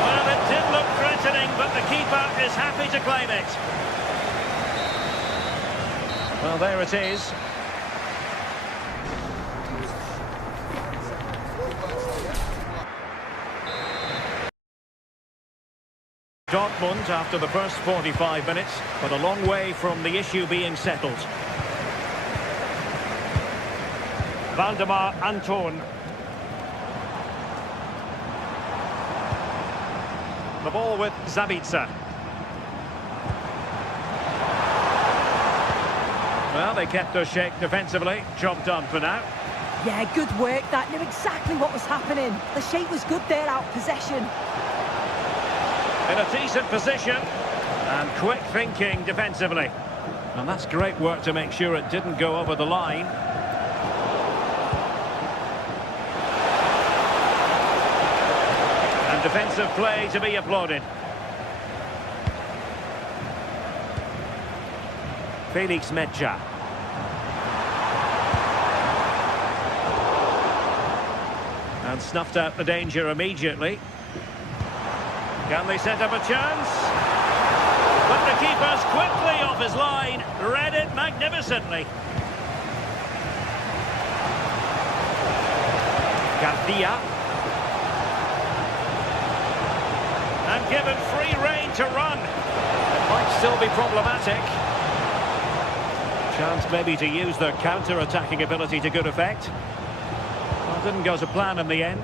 Well, it did look threatening, but the keeper is happy to claim it. Well, there it is. Dortmund after the first 45 minutes, but a long way from the issue being settled. Waldemar Anton. The ball with Zabitsa. Well, they kept their shape defensively. Job done for now. Yeah, good work. That knew exactly what was happening. The shape was good there, out possession. In a decent position. And quick thinking defensively. And that's great work to make sure it didn't go over the line. And defensive play to be applauded. Felix Mecha. And snuffed out the danger immediately. Can they set up a chance? But the keeper's quickly off his line. Read it magnificently. Garcia. And given free rein to run. It might still be problematic. Chance maybe to use their counter-attacking ability to good effect. Well, didn't go to plan in the end.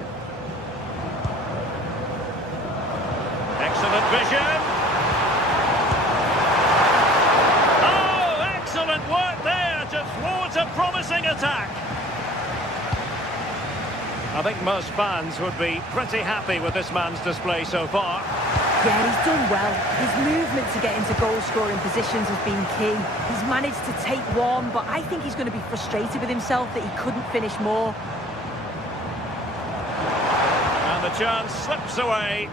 Excellent vision. Oh, excellent work there to thwart a promising attack. I think most fans would be pretty happy with this man's display so far. Yeah, he's done well. His movement to get into goal-scoring positions has been key. He's managed to take one, but I think he's going to be frustrated with himself that he couldn't finish more. And the chance slips away.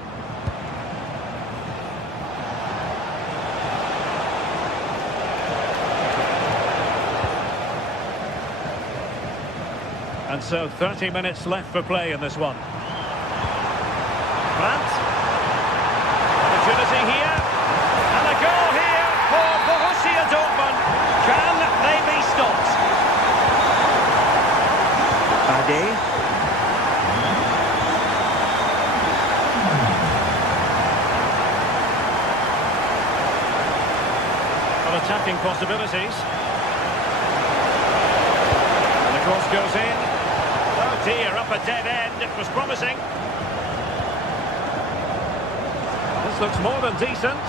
And so 30 minutes left for play in this one. Brandt. Opportunity here. And a goal here for Borussia Dortmund. Can they be stopped? Ade. Well, attacking possibilities. And the cross goes in. Oh dear, up a dead end. It was promising. This looks more than decent.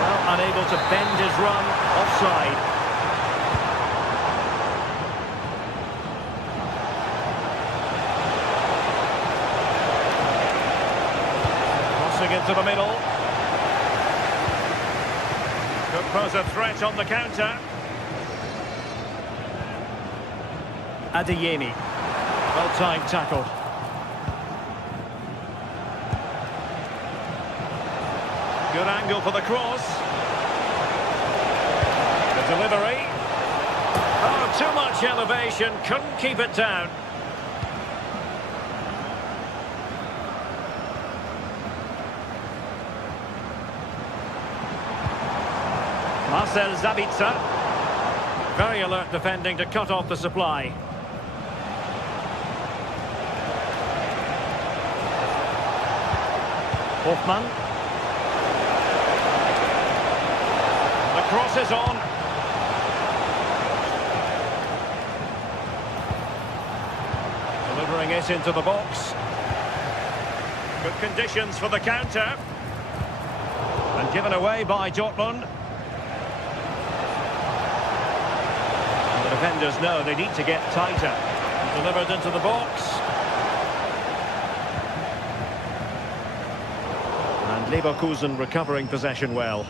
Well, unable to bend his run. Offside. Crossing into the middle. Could pose a threat on the counter. Adeyemi. Well-timed tackle. Good angle for the cross. The delivery. Oh, too much elevation. Couldn't keep it down. Marcel Zabitsa. Very alert defending to cut off the supply. Hoffmann. The cross is on. Delivering it into the box. Good conditions for the counter. And given away by Dortmund. And the defenders know they need to get tighter. Delivered into the box. Leverkusen recovering possession well.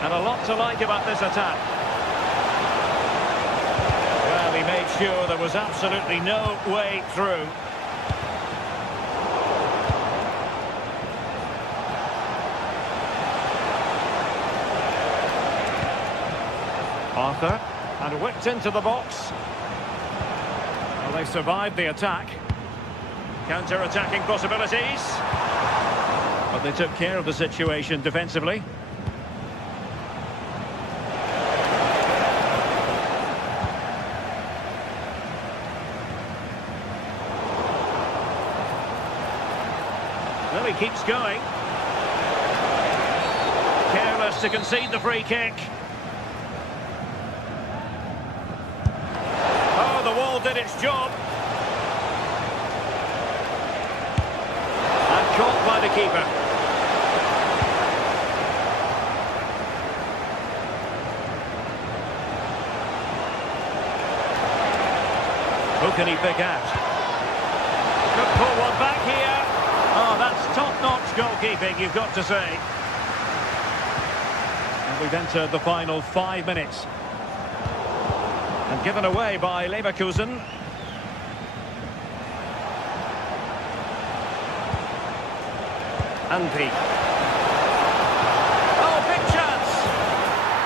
And a lot to like about this attack. Well, he made sure there was absolutely no way through. Arthur, and whipped into the box. Well, they survived the attack. Counter-attacking possibilities. But they took care of the situation defensively. Well, he keeps going. Careless to concede the free kick. Oh, the wall did its job. keeper. Who can he pick out? Could pull one back here. Oh, that's top-notch goalkeeping, you've got to say. And we've entered the final 5 minutes. And given away by Leverkusen. Anpi. Oh, big chance!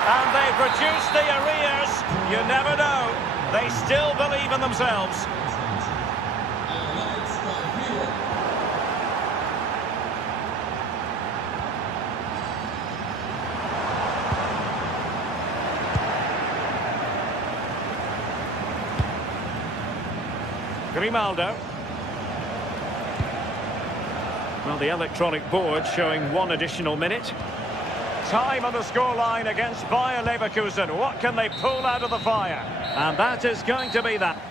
And they've reduced the arrears. You never know. They still believe in themselves. Grimaldo. Well, the electronic board showing 1 additional minute. Time on the scoreline against Bayer Leverkusen. What can they pull out of the fire? And that is going to be that.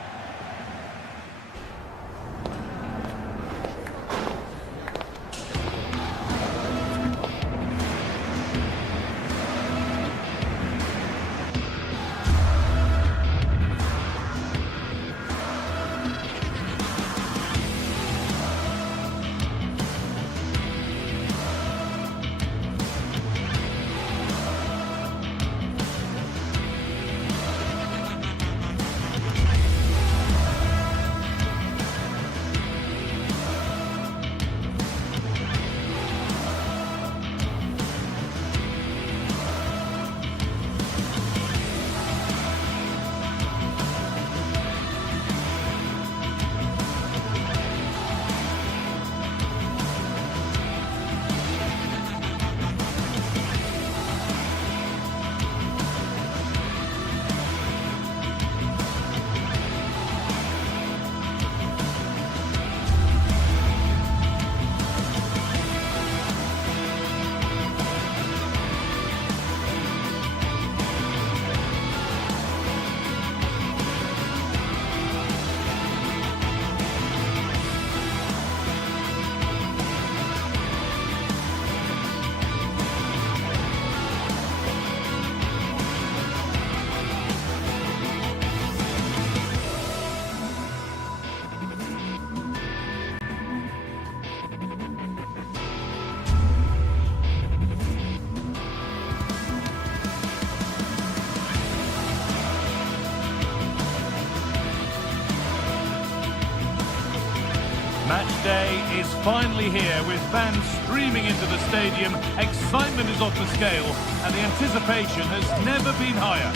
Match day is finally here with fans streaming into the stadium. Excitement is off the scale and the anticipation has never been higher.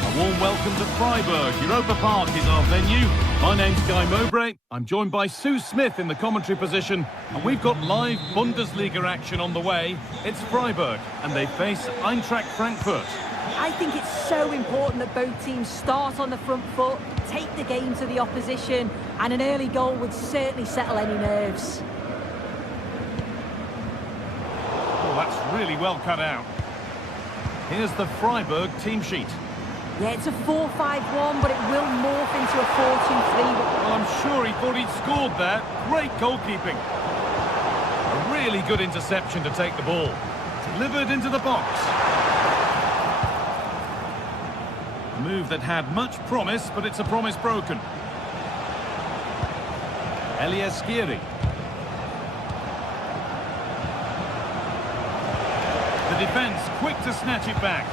A warm welcome to Freiburg. Europa Park is our venue. My name's Guy Mowbray. I'm joined by Sue Smith in the commentary position, and we've got live Bundesliga action on the way. It's Freiburg, and they face Eintracht Frankfurt. I think it's so important that both teams start on the front foot, take the game to the opposition, and an early goal would certainly settle any nerves. Oh, that's really well cut out. Here's the Freiburg team sheet. Yeah, it's a 4-5-1, but it will morph into a 4-2-3. Well, I'm sure he thought he'd scored there. Great goalkeeping. A really good interception to take the ball. Delivered into the box. A move that had much promise, but it's a promise broken. Elias Skiri. The defence quick to snatch it back.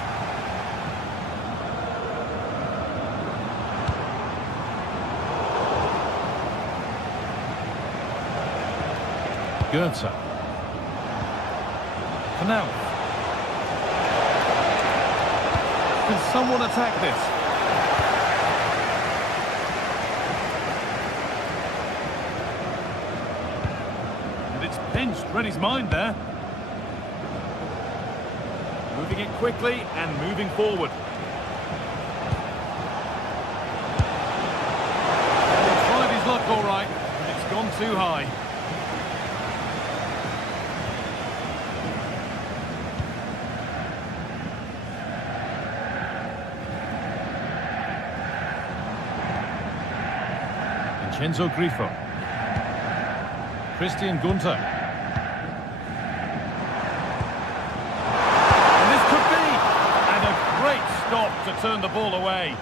Goetze. Canal. Can someone attack this? And it's pinched. Read his mind there. Moving it quickly and moving forward. He tried his luck all right, but it's gone too high. Vincenzo Grifo. Christian Gunter. And this could be! And a great stop to turn the ball away.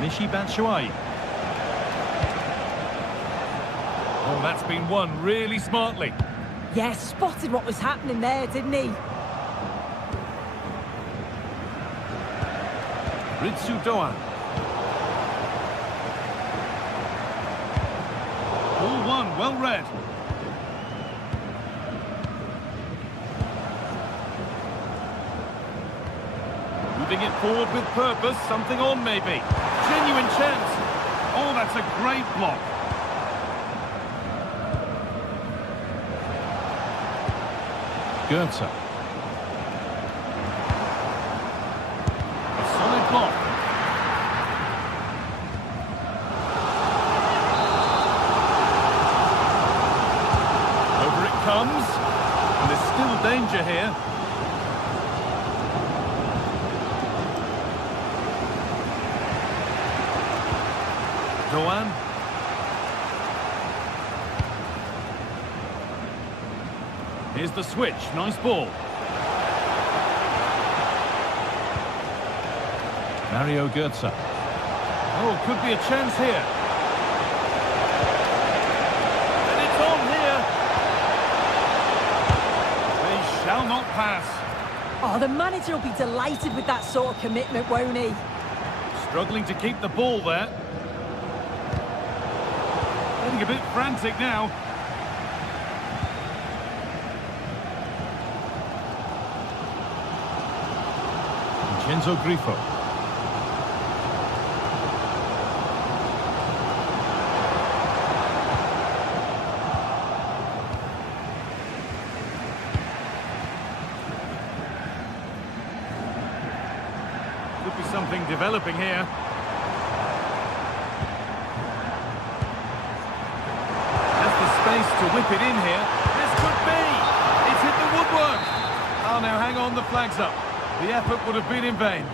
Michy Batshuayi. Oh, that's been won really smartly. Yeah, spotted what was happening there, didn't he? Ritsu Doan. All one, well read. Moving it forward with purpose, something on maybe. Genuine chance. Oh, that's a great block. Goetze. A solid block. Over it comes. And there's still danger here. Doan. Here's the switch. Nice ball. Mario Goetze. Oh, could be a chance here. And it's on here. They shall not pass. Oh, the manager will be delighted with that sort of commitment, won't he? Struggling to keep the ball there. Getting a bit frantic now. Vincenzo Grifo. Could be something developing here. Has the space to whip it in here. This could be! It's hit the woodwork! Oh, now hang on, the flag's up. The effort would have been in vain.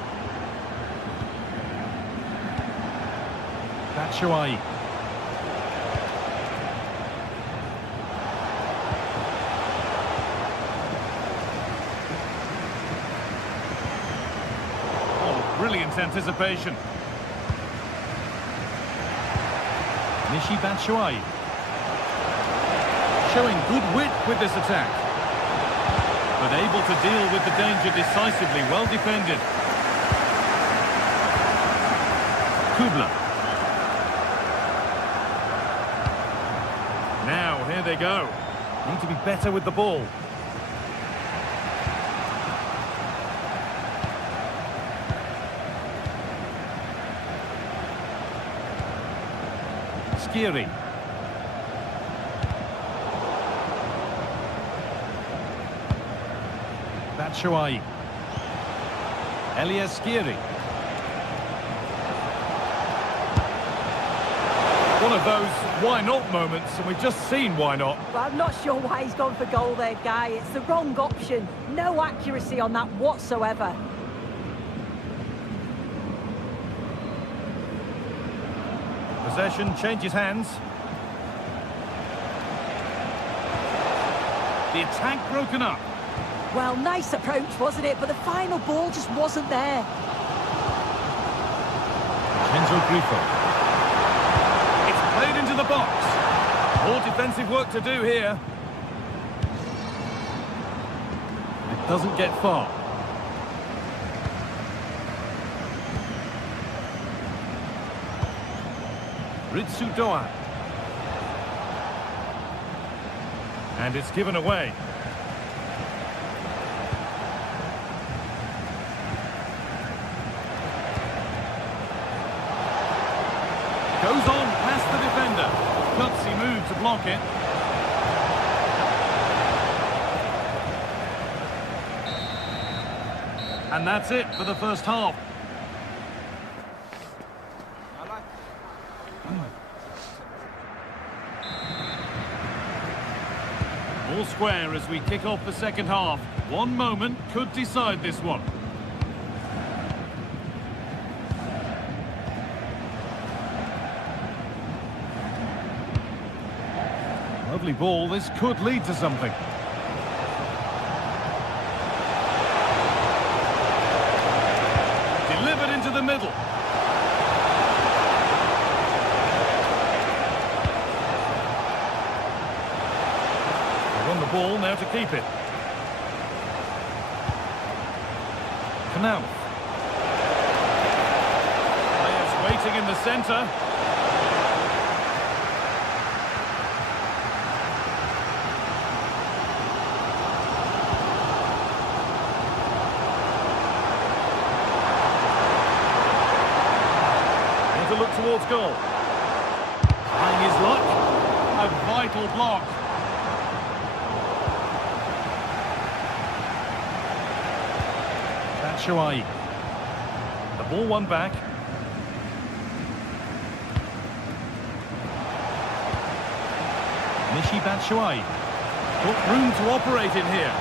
Batshuayi. Oh, brilliant anticipation. Michy Batshuayi. Showing good wit with this attack. But able to deal with the danger decisively, well defended. Kubler. Now, here they go. Need to be better with the ball. Skiri. Batshuayi. Elias Skiri. One of those why not moments, and we've just seen why not. Well, I'm not sure why he's gone for goal there, Guy. It's the wrong option. No accuracy on that whatsoever. Possession changes hands. The attack broken up. Well, nice approach, wasn't it? But the final ball just wasn't there. Vincenzo Grifo. It's played into the box. More defensive work to do here. It doesn't get far. Ritsu Doan. And it's given away. Goes on past the defender. Gutsy move to block it. And that's it for the first half. All square as we kick off the second half. One moment could decide this one. lively ball. This could lead to something. Delivered into the middle. They won the ball, now to keep it. Canal. Players waiting in the centre. To look towards goal. Trying his luck. A vital block. Batshuayi. The ball won back. Michy Batshuayi. Got room to operate in here.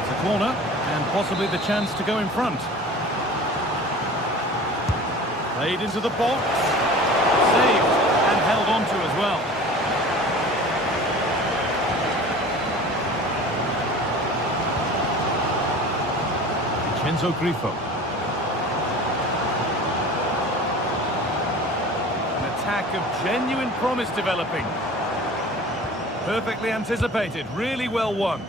It's a corner and possibly the chance to go in front. Played into the box. Saved and held on to as well. Vincenzo Grifo. An attack of genuine promise developing. Perfectly anticipated, really well won.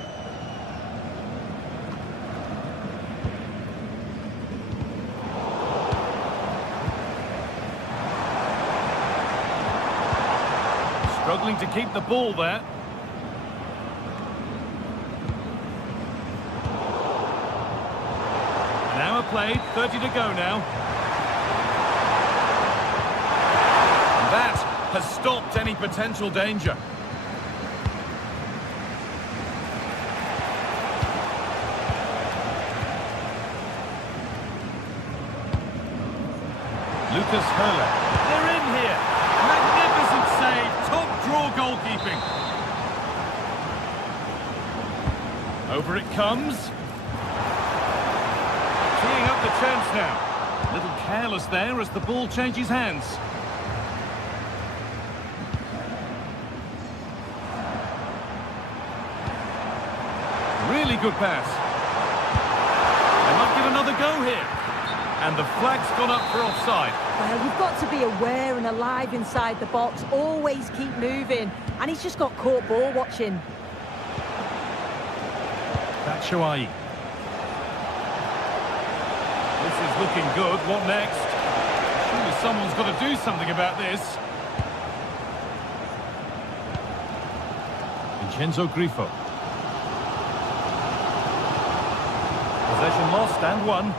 Struggling to keep the ball there. An hour played, 30 to go now. And that has stopped any potential danger. Lucas Hurler. They're in here. Magnificent save. Top draw goalkeeping. Over it comes. Teeing up the chance now. A little careless there as the ball changes hands. Really good pass. They might get another go here. And the flag's gone up for offside. Well, you've got to be aware and alive inside the box. Always keep moving. And he's just got caught ball watching. Batshuayi. This is looking good. What next? Surely someone's got to do something about this. Vincenzo Grifo. Possession lost and won.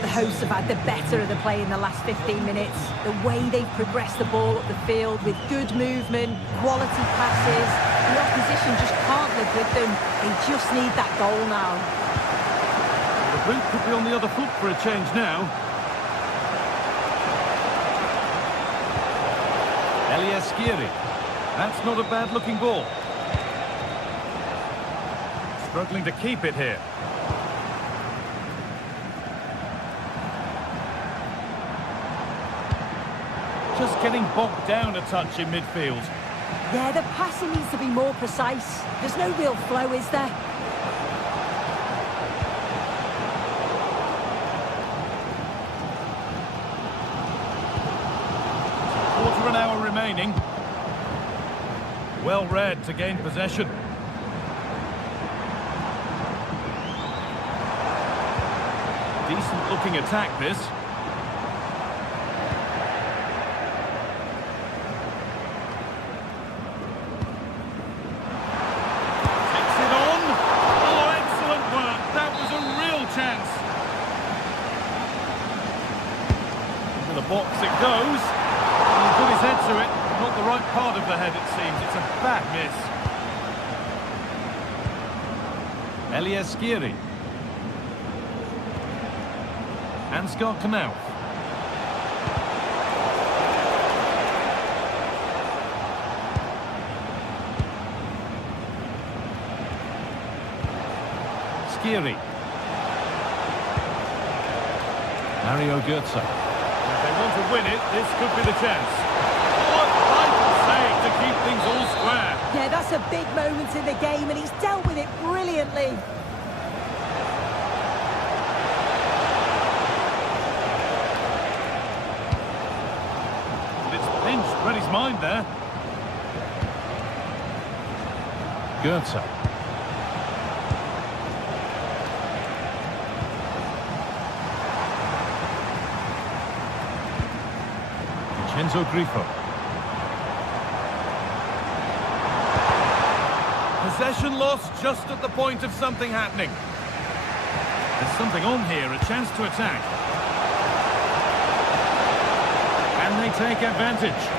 The hosts have had the better of the play in the last 15 minutes. The way they've progressed the ball up the field with good movement, quality passes. The opposition just can't live with them. They just need that goal now. The boot could be on the other foot for a change now. Eliaskiri. That's not a bad-looking ball. Struggling to keep it here. Just getting bogged down a touch in midfield. Yeah, the passing needs to be more precise. There's no real flow, is there? Quarter of an hour remaining. Well read to gain possession. Decent looking attack this. Takes it on. Oh, excellent work. That was a real chance. Into the box it goes. He put his head to it. Not the right part of the head, it seems. It's a bad miss. Eliaskiri. Ansgar Knauf. Skiri. Mario Götze. If they want to win it, this could be the chance. things all square. Yeah, that's a big moment in the game, and he's dealt with it brilliantly. Read his mind there. Goethe. Vincenzo Grifo. Possession lost just at the point of something happening. There's something on here, a chance to attack. And they take advantage.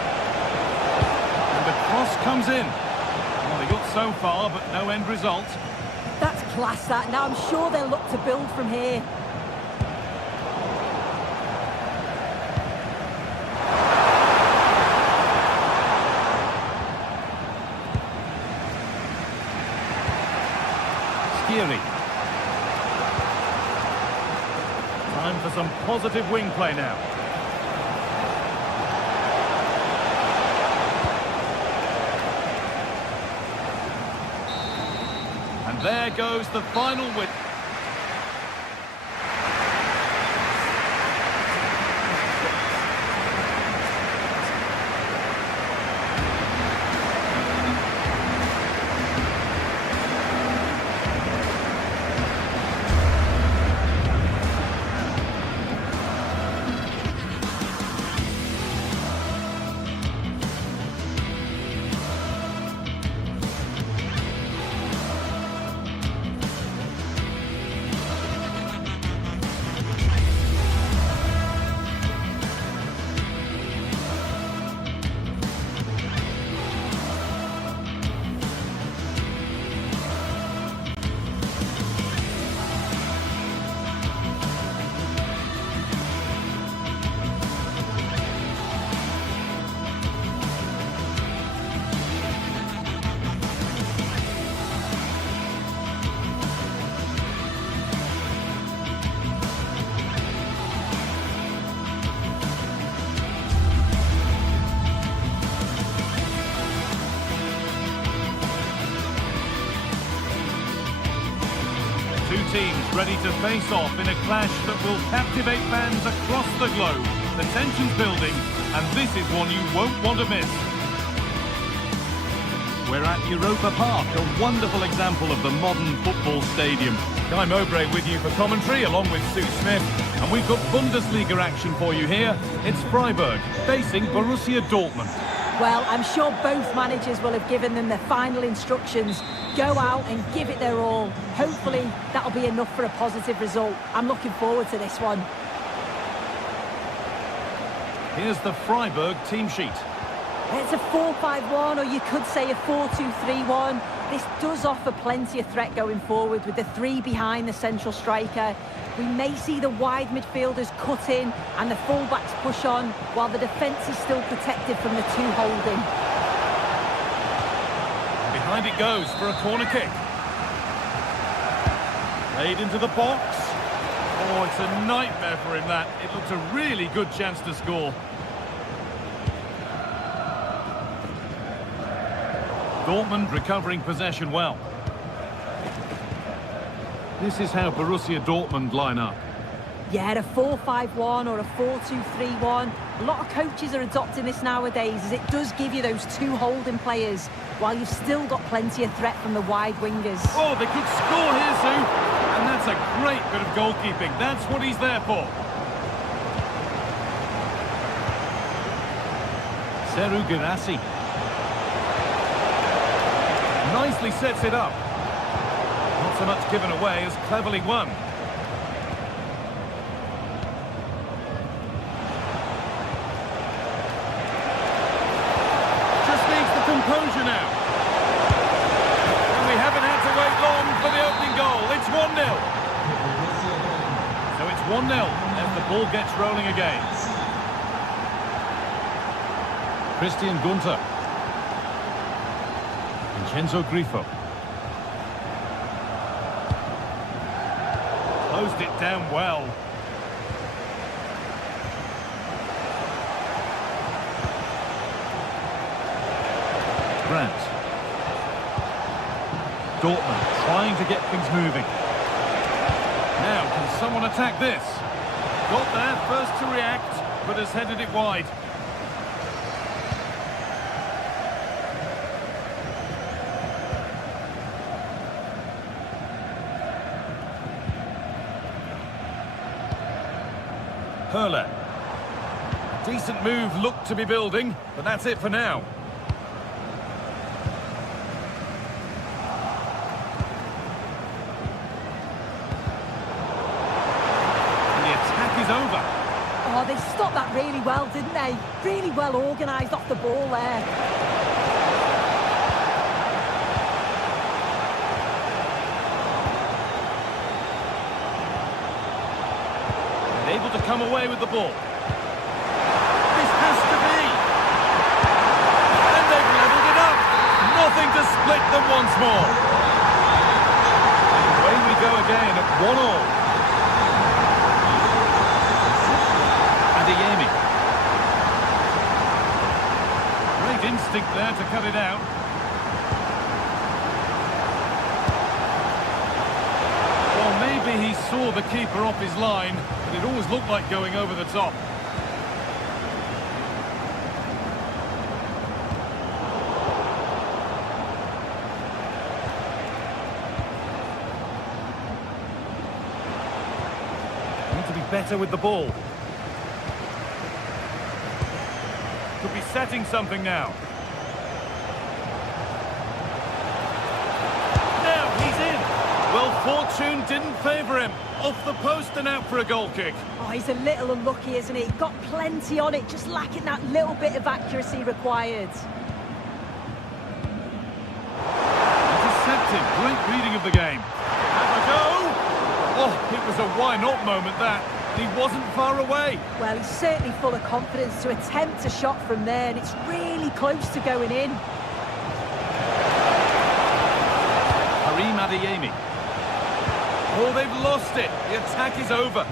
The cross comes in. Well, they got so far, but no end result. That's class, that. Now I'm sure they'll look to build from here. Skiri. Time for some positive wing play now. There goes the final win. Two teams ready to face off in a clash that will captivate fans across the globe. The tension's building, and this is one you won't want to miss. We're at Europa Park, a wonderful example of the modern football stadium. Guy Mowbray with you for commentary, along with Sue Smith. And we've got Bundesliga action for you here. It's Freiburg facing Borussia Dortmund. Well, I'm sure both managers will have given them their final instructions. Go out and give it their all. Hopefully, that'll be enough for a positive result. I'm looking forward to this one. Here's the Freiburg team sheet. It's a 4-5-1, or you could say a 4-2-3-1. This does offer plenty of threat going forward with the three behind the central striker. We may see the wide midfielders cut in and the fullbacks push on, while the defence is still protected from the two holding. Behind it goes for a corner kick. Played into the box. Oh, it's a nightmare for him, that. It looked a really good chance to score. Dortmund recovering possession well. This is how Borussia Dortmund line up. Yeah, a 4-5-1 or a 4-2-3-1. A lot of coaches are adopting this nowadays, as it does give you those two holding players, while you've still got plenty of threat from the wide wingers. Oh, they could score here, Sue. And that's a great bit of goalkeeping. That's what he's there for. Seru Girassi. Nicely sets it up. Not so much given away as cleverly won. Just needs the composure now. And we haven't had to wait long for the opening goal. It's 1-0. So it's 1-0 as the ball gets rolling again. Christian Gunther. Vincenzo Grifo. Closed it down well. France. Dortmund trying to get things moving. Now, can someone attack this? Got there first to react, but has headed it wide. Hurler. Decent move looked to be building, but that's it for now. And the attack is over. Oh, they stopped that really well, didn't they? Really well organised off the ball there. Able to come away with the ball. This has to be. And they've levelled it up. Nothing to split them once more. And away we go again at 1-1. Adeyemi. Great instinct there to cut it out. Well, maybe he saw the keeper off his line. It always looked like going over the top. Need to be better with the ball. Could be setting something now. Now he's in. Well, fortune didn't favour him. Off the post and out for a goal kick. Oh, he's a little unlucky, isn't he? Got plenty on it, just lacking that little bit of accuracy required. Intercepted. Great reading of the game. Have a go. Oh, it was a why not moment that. He wasn't far away. Well, he's certainly full of confidence to attempt a shot from there, and it's really close to going in. Karim Adeyemi. Oh, they've lost it. The attack is over.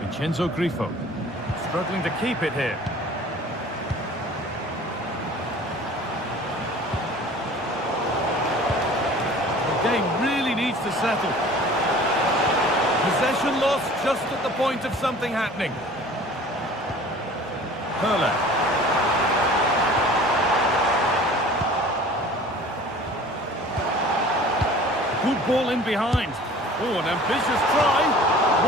Vincenzo Grifo. Struggling to keep it here. The game really needs to settle. Possession lost just at the point of something happening. Hurler. Good ball in behind. Oh, an ambitious try.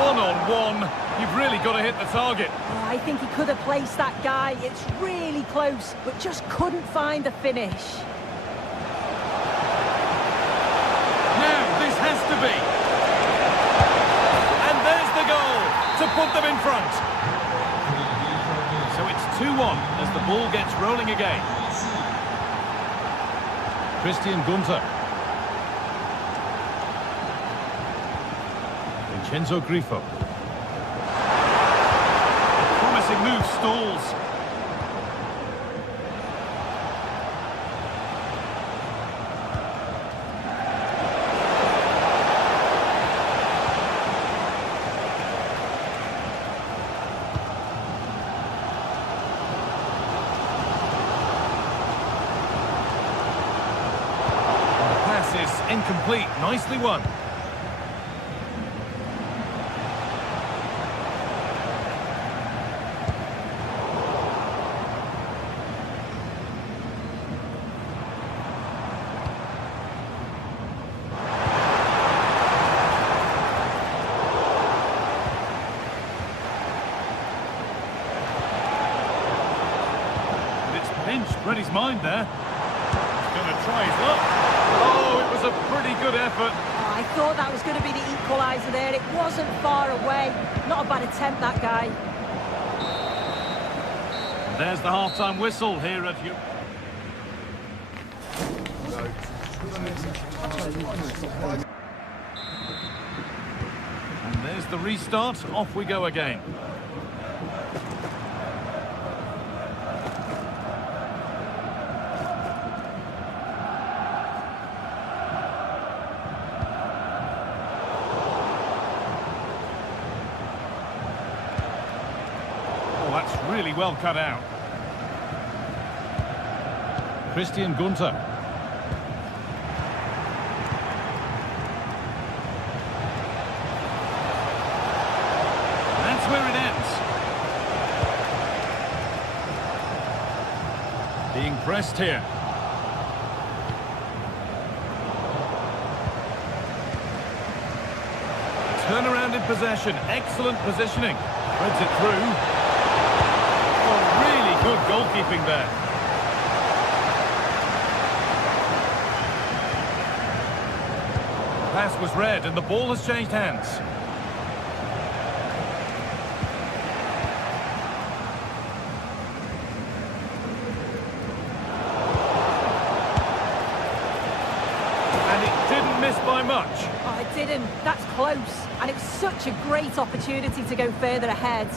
One-on-one. You've really got to hit the target. Oh, I think he could have placed that guy. It's really close, but just couldn't find the finish. Now, this has to be. To put them in front. So it's 2-1 as the ball gets rolling again. Christian Gunter. Vincenzo Grifo. Promising move stalls. Incomplete, nicely won. And it's pinched Reddy's mind there. He's going to try his luck. Oh, it was a pretty good effort. Oh, I thought that was going to be the equaliser there. It wasn't far away. Not a bad attempt, that guy. And there's the half-time whistle here at you. And there's the restart. Off we go again. really well cut out. Christian Gunter. That's where it ends. Being pressed here. Turnaround in possession. Excellent positioning. Threads it through. Oh, really good goalkeeping there. Pass was read and the ball has changed hands. And it didn't miss by much. Oh, it didn't. That's close. And it was such a great opportunity to go further ahead.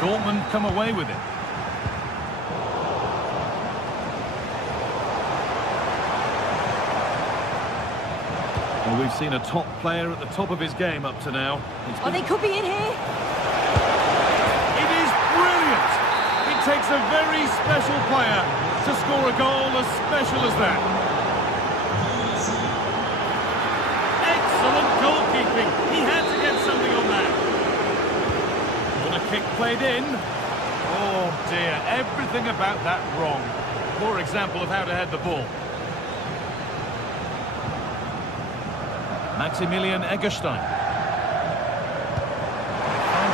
Dortmund come away with it. Well, we've seen a top player at the top of his game up to now. Oh, they could be in here. It is brilliant! It takes a very special player to score a goal as special as that. Excellent goalkeeping. He had to get something on that. And a kick played in. Oh dear, everything about that wrong. Poor example of how to head the ball. Maximilian Eggestein. Found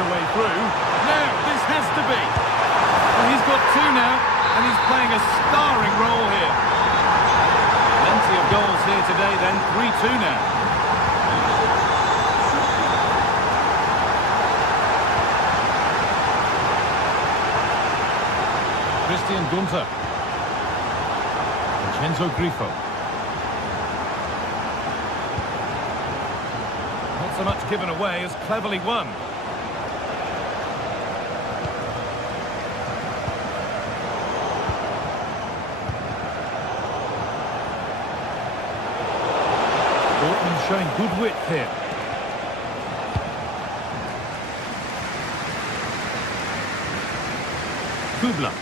a way through. Now, this has to be. Well, he's got two now, and he's playing a starring role here. Plenty of goals here today then, 3-2 now. Christian Gunter. Vincenzo Grifo. Not so much given away as cleverly won. Dortmund showing good width here. Kubla.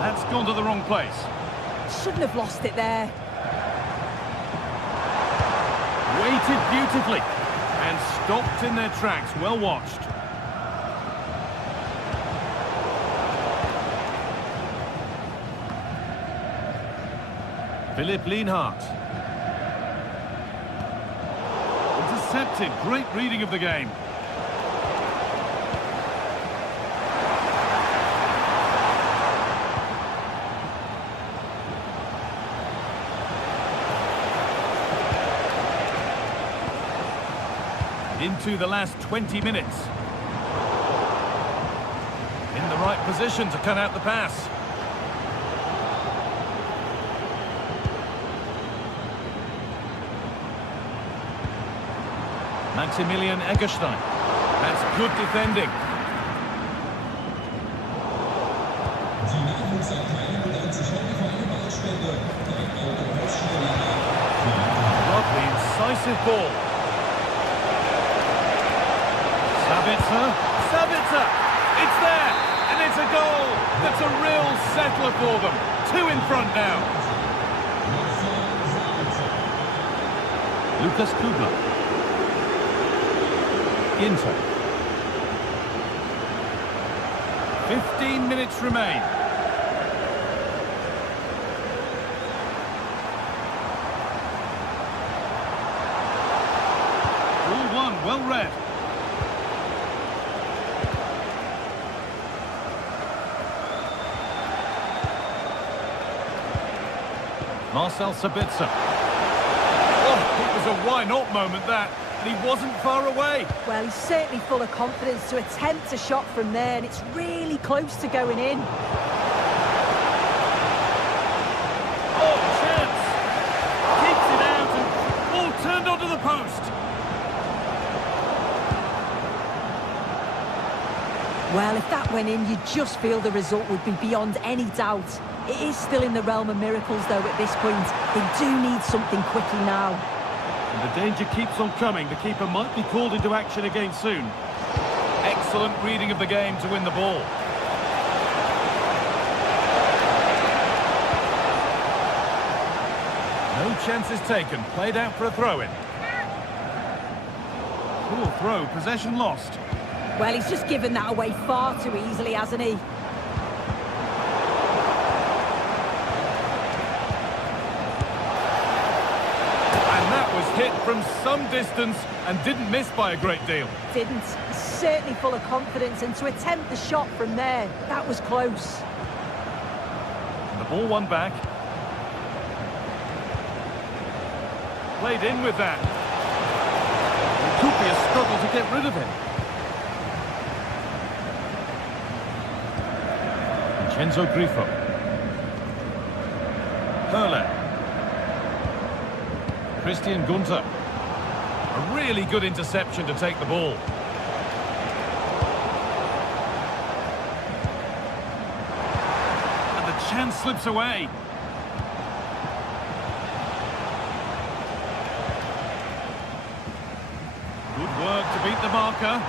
That's gone to the wrong place. Shouldn't have lost it there. Waited beautifully and stopped in their tracks. Well watched. Philipp Lienhardt. Intercepted. Great reading of the game. Into the last 20 minutes. In the right position to cut out the pass. Maximilian Eggestein. That's good defending. Lovely, incisive ball. Sabitzer, it's there, and it's a goal. That's a real settler for them. 2 in front now. Lucas Kubla. Ginter. 15 minutes remain. Rule 1, well read. Marcel Sabitzer. Oh, it was a why-not moment, that. And he wasn't far away. Well, he's certainly full of confidence to attempt a shot from there, and it's really close to going in. Oh, chance. Keeps it out and ball turned onto the post. Well, if that went in, you'd just feel the result would be beyond any doubt. It is still in the realm of miracles, though, at this point. They do need something quickly now. And the danger keeps on coming. The keeper might be called into action again soon. Excellent reading of the game to win the ball. No chances taken. Played out for a throw-in. Poor throw. Possession lost. Well, he's just given that away far too easily, hasn't he? Hit from some distance and didn't miss by a great deal. Didn't. He's certainly full of confidence, and to attempt the shot from there, that was close. And the ball won back. Played in with that. It could be a struggle to get rid of him. Vincenzo Grifo. Hurler. Christian Gunter. A really good interception to take the ball. And the chance slips away. Good work to beat the marker.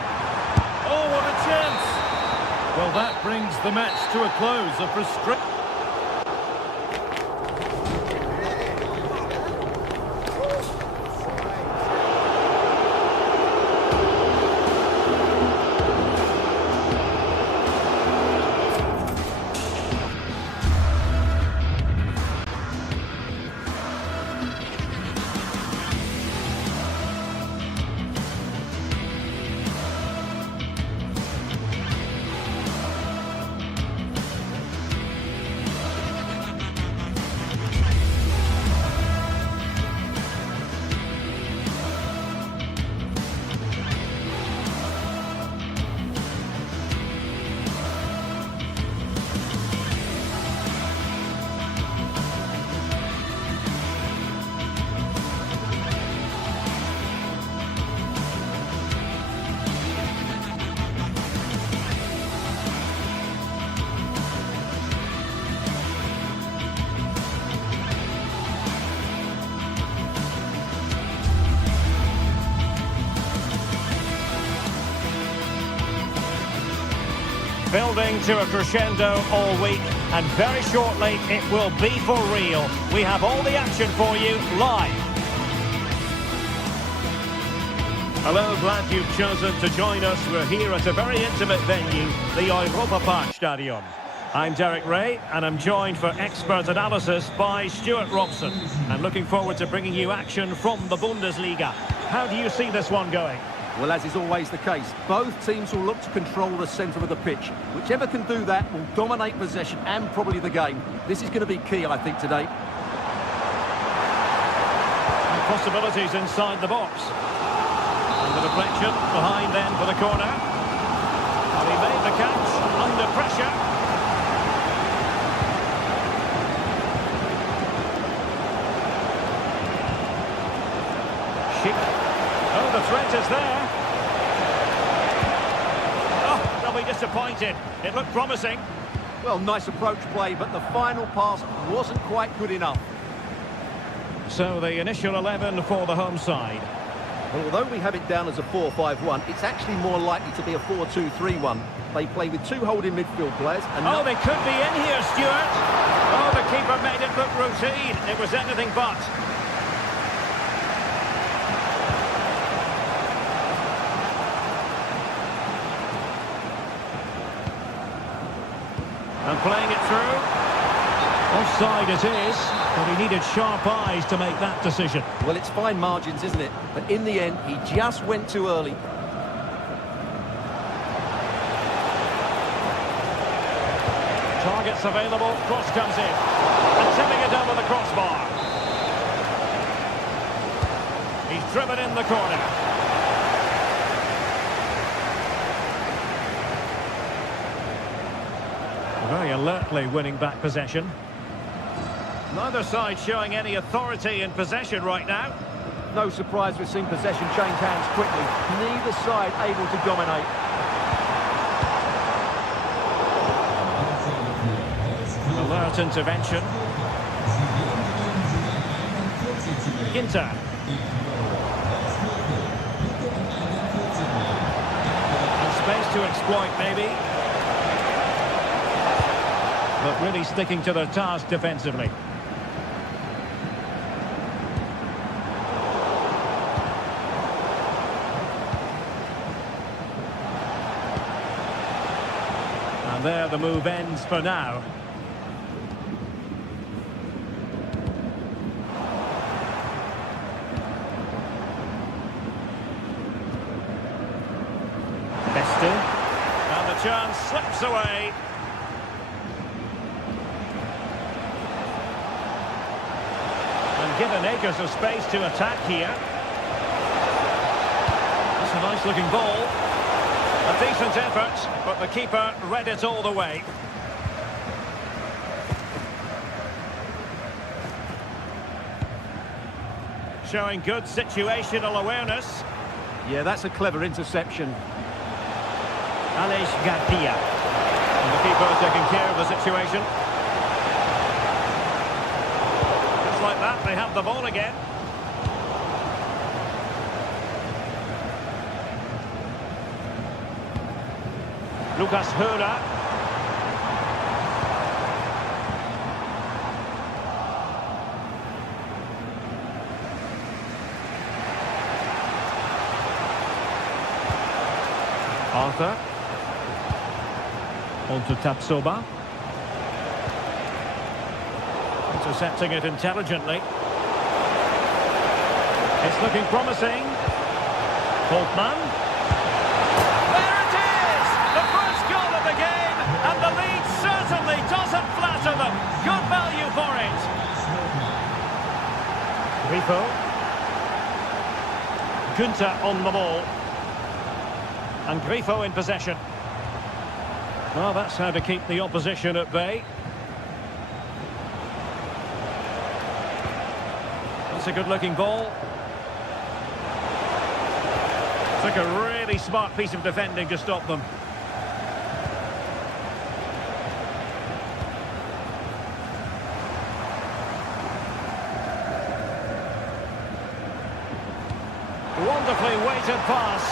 Oh, what a chance! Well, that brings the match to a close. A frustrating... Building to a crescendo all week, and very shortly it will be for real. We have all the action for you live. Hello, glad you've chosen to join us. We're here at a very intimate venue, the Europa Park Stadium. I'm Derek Ray, and I'm joined for expert analysis by Stuart Robson. And looking forward to bringing you action from the Bundesliga. How do you see this one going? Well, as is always the case, both teams will look to control the centre of the pitch. Whichever can do that will dominate possession and probably the game. This is going to be key, I think, today. And possibilities inside the box. And the deflection behind then for the corner. And he made the catch under pressure. Schick. Oh, the threat is there. Oh, they'll be disappointed. It looked promising. Well, nice approach play, but the final pass wasn't quite good enough. So the initial 11 for the home side. Well, although we have it down as a 4-5-1, it's actually more likely to be a 4-2-3-1. They play with two holding midfield players. And oh, they could be in here, Stuart. Oh, the keeper made it look routine. It was anything but. And playing it through. Offside it is, but he needed sharp eyes to make that decision. Well, it's fine margins, isn't it? But in the end, he just went too early. Targets available, cross comes in. And tipping it over the crossbar. He's driven in the corner. Very alertly winning back possession. Neither side showing any authority in possession right now. No surprise we've seen possession change hands quickly. Neither side able to dominate. Alert intervention. Ginter. Space to exploit, maybe. But really sticking to their task defensively. And there the move ends for now. And the chance slips away. And given acres of space to attack here. That's a nice looking ball. A decent effort, but the keeper read it all the way. Showing good situational awareness. Yeah, that's a clever interception. Aleix Garcia. And the keeper taking care of the situation. Just like that, they have the ball again. Lucas Höra. Arthur. On to Tapsoba. Intercepting it intelligently. It's looking promising. Holtman. There it is! The first goal of the game, and the lead certainly doesn't flatter them. Good value for it. Grifo. Günther on the ball. And Grifo in possession. Well, that's how to keep the opposition at bay. That's a good-looking ball. Took a really smart piece of defending to stop them. Wonderfully weighted pass.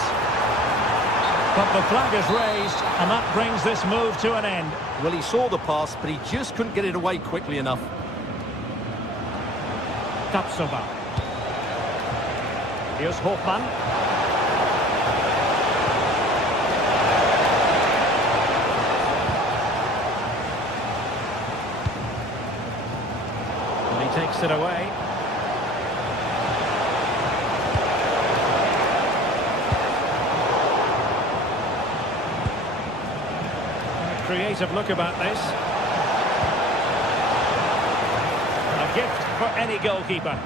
But the flag is raised, and that brings this move to an end. Well, he saw the pass, but he just couldn't get it away quickly enough. Tapsoba. Here's Hoffmann. And he takes it away. Creative look about this. A gift for any goalkeeper.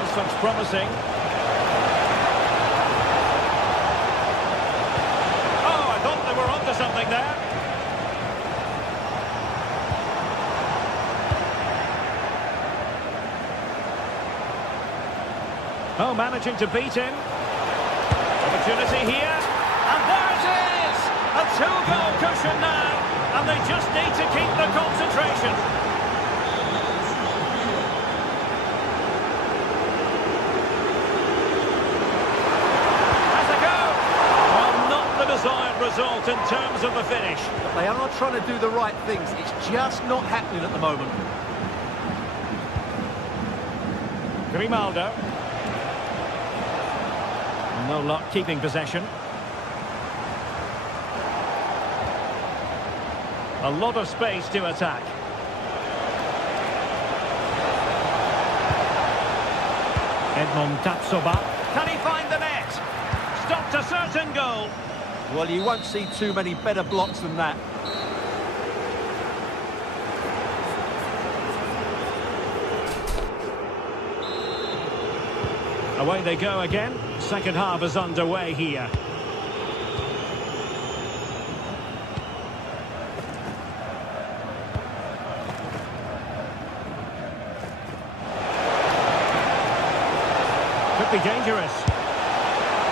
This looks promising. Oh, I thought they were onto something there. Oh, managing to beat him. Opportunity here. And there it is! A two-goal cushion now. And they just need to keep the concentration. Has a go. Well, not the desired result in terms of the finish. But they are trying to do the right things. It's just not happening at the moment. Grimaldo. No luck keeping possession. A lot of space to attack. Edmond Tapsoba. Can he find the net? Stopped a certain goal. Well, you won't see too many better blocks than that. Away they go again. Second half is underway here. Could be dangerous.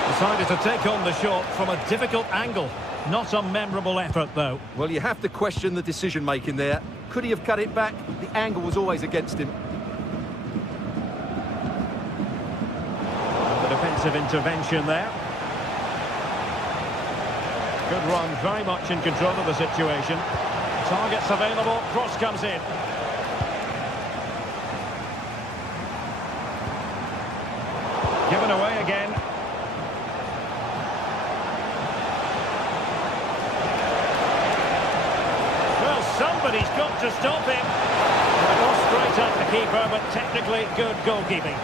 Decided to take on the shot from a difficult angle. Not a memorable effort, though. Well, you have to question the decision-making there. Could he have cut it back? The angle was always against him. defensive intervention there. Good run, very much in control of the situation. Targets available, cross comes in. Given away again. Well, somebody's got to stop him. It was straight at the keeper, but technically good goalkeeping.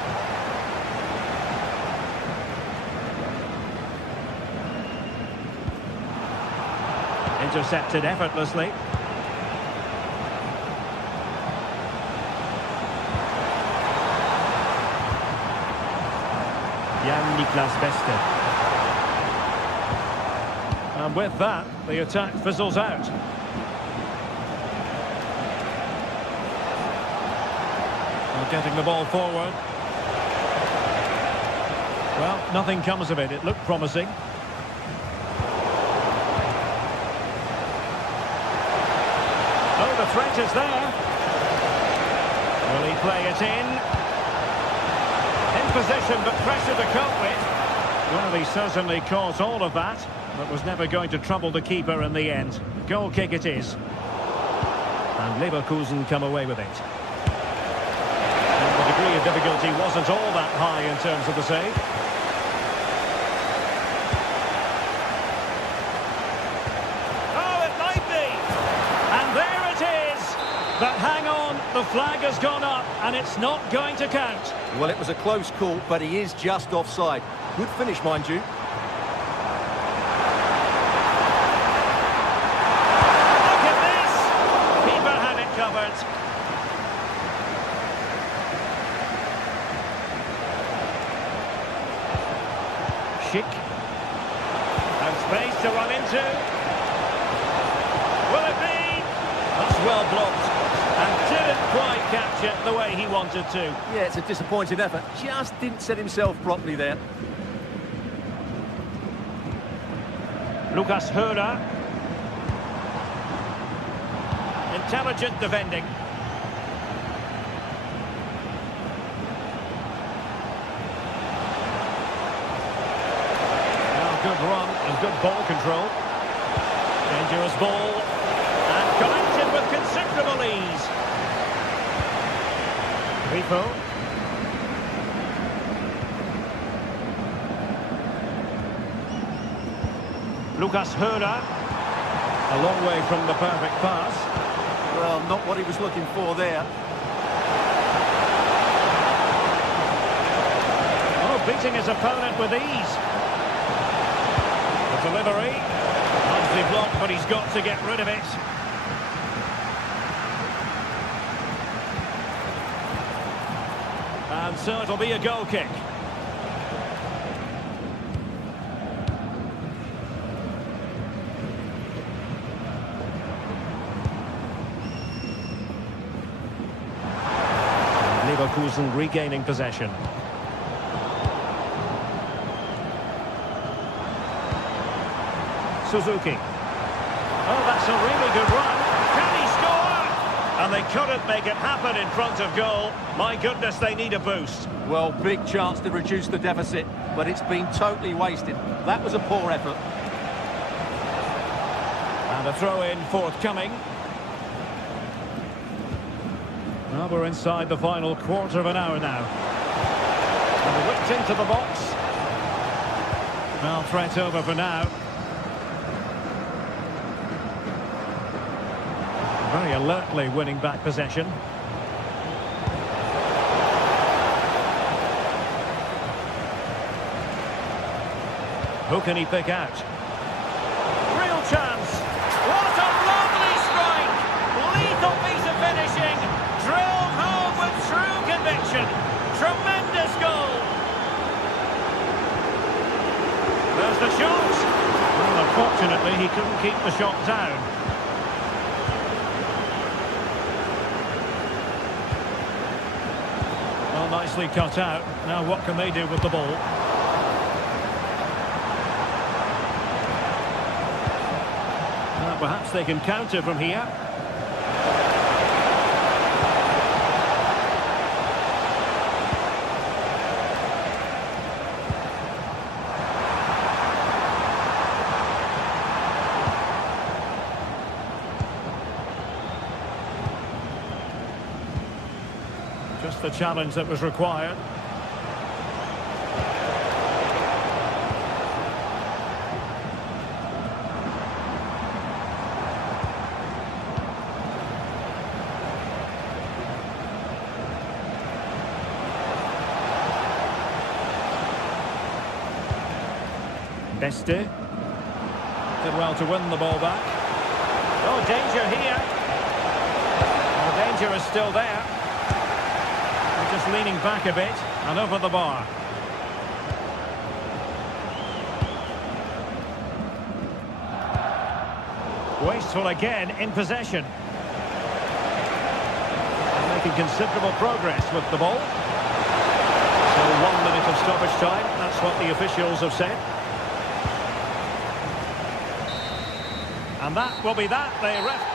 Intercepted effortlessly. Jan-Niklas Beste. And with that, the attack fizzles out. Well, getting the ball forward. Well, nothing comes of it. It looked promising. Oh, the threat is there. Will he play it in? In position, but pressure to cope with. Well, he certainly caused all of that, but was never going to trouble the keeper in the end. Goal kick it is. And Leverkusen come away with it. And the degree of difficulty wasn't all that high in terms of the save. But hang on, the flag has gone up and it's not going to count. Well, it was a close call, but he is just offside. Good finish, mind you. Look at this! Keeper had it covered. Schick. And space to run into. Will it be? That's well blocked. And didn't quite catch it the way he wanted to. Yeah, it's a disappointing effort. Just didn't set himself properly there. Lucas Höra. Intelligent defending. Now good run and good ball control. Dangerous ball. And collected with considerable ease. Rico. Lucas Höra. A long way from the perfect pass. Well, not what he was looking for there. Oh, beating his opponent with ease. The delivery. Nicely blocked, but he's got to get rid of it. And so it'll be a goal kick. Leverkusen regaining possession. Suzuki. Oh, that's a really good run. Can he score? And they couldn't make it happen in front of goal. My goodness, they need a boost. Well, big chance to reduce the deficit, but it's been totally wasted. That was a poor effort. And a throw-in forthcoming. Well, we're inside the final quarter of an hour now. And whipped into the box. Well, threat over for now. Very alertly winning back possession. Who can he pick out? Real chance! What a lovely strike! Lethal piece of finishing! Drilled home with true conviction! Tremendous goal! There's the shot! Well, unfortunately, he couldn't keep the shot down. Well, nicely cut out. Now what can they do with the ball? Perhaps they can counter from here. Just the challenge that was required. Beste. Did well to win the ball back. Oh, danger here. The danger is still there. They're just leaning back a bit and over the bar. Wasteful again in possession. Making considerable progress with the ball. So 1 minute of stoppage time. That's what the officials have said. And that will be that. The ref.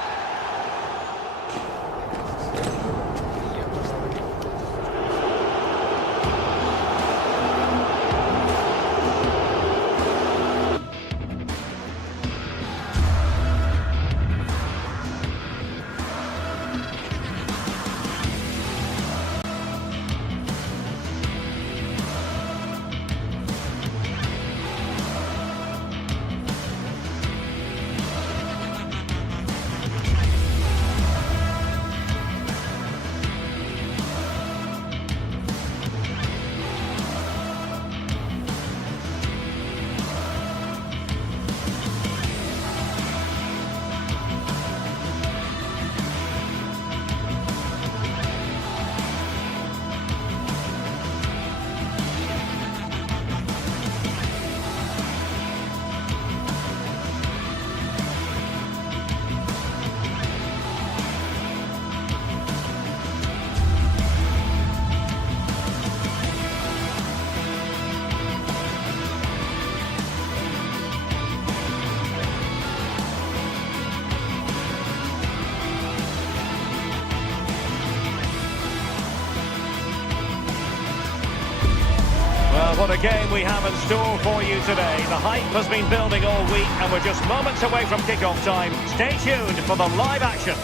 What a game we have in store for you today. The hype has been building all week and we're just moments away from kick-off time. Stay tuned for the live action.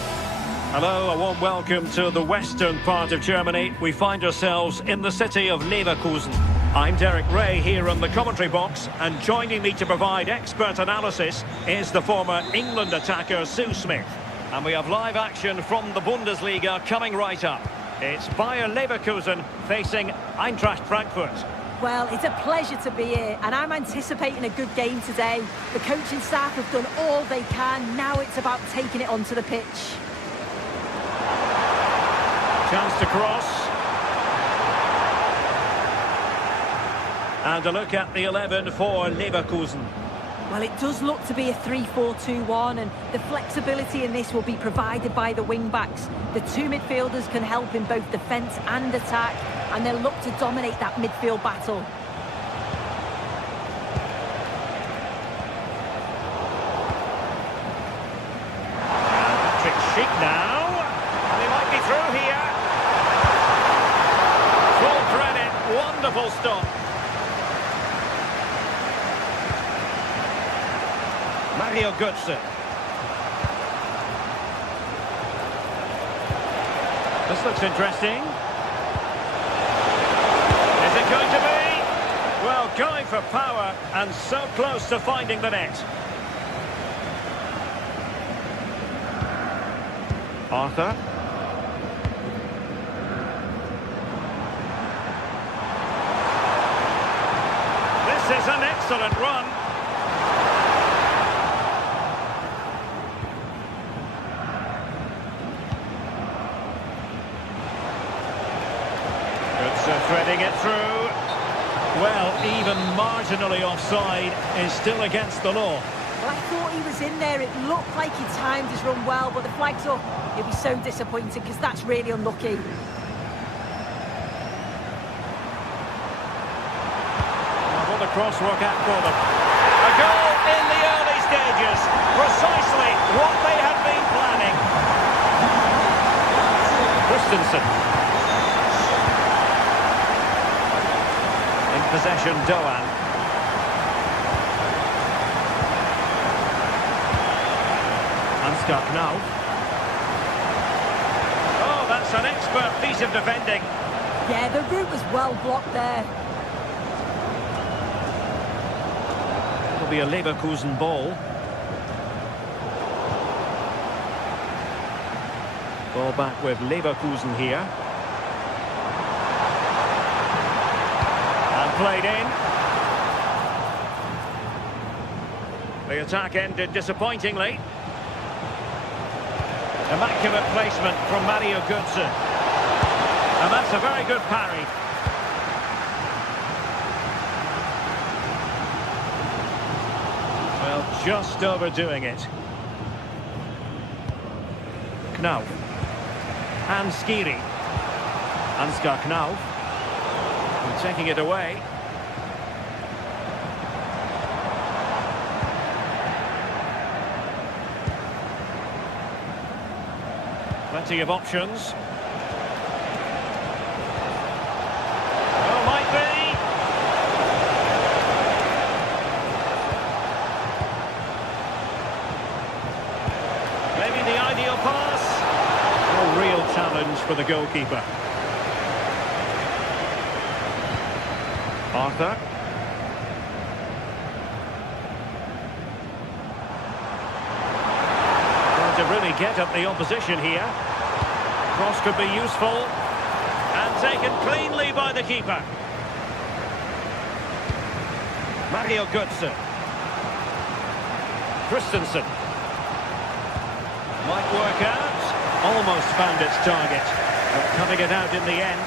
Hello, a warm welcome to the western part of Germany. We find ourselves in the city of Leverkusen. I'm Derek Ray here in the commentary box, and joining me to provide expert analysis is the former England attacker Sue Smith. And we have live action from the Bundesliga coming right up. It's Bayer Leverkusen facing Eintracht Frankfurt. Well, it's a pleasure to be here, and I'm anticipating a good game today. The coaching staff have done all they can. Now it's about taking it onto the pitch. Chance to cross. And a look at the 11 for Leverkusen. Well, it does look to be a 3-4-2-1, and the flexibility in this will be provided by the wing-backs. The two midfielders can help in both defence and attack, and they'll look to dominate that midfield battle. Trick Sheik now. And they might be through here. Full credit. Wonderful stop. Mario Götze. This looks interesting. Is it going to be? Well, going for power and so close to finding the net. Arthur. This is an excellent run. Threading it through. Well, even marginally offside is still against the law. Well, I thought he was in there. It looked like he timed his run well, but the flag's up. He'll be so disappointed because that's really unlucky. Will the cross work out for them? A goal in the early stages. Precisely what they had been planning. Christensen. Possession, Doan. Ansgar now. Oh, that's Yes, an expert piece of defending. Yeah, the route was well blocked there. It'll be a Leverkusen ball. Ball back with Leverkusen here. And played in. The attack ended disappointingly. Immaculate placement from Mario Götze. And that's a very good parry. Well, just overdoing it. Knauf. And Skiri. Ansgar Knauf. And taking it away. Plenty of options. Oh, might be. Maybe the ideal pass. A real challenge for the goalkeeper. Arthur. Trying to really get at the opposition here. Cross could be useful. And taken cleanly by the keeper. Mario Götze. Christensen. Might work out. Almost found its target. But cutting it out in the end.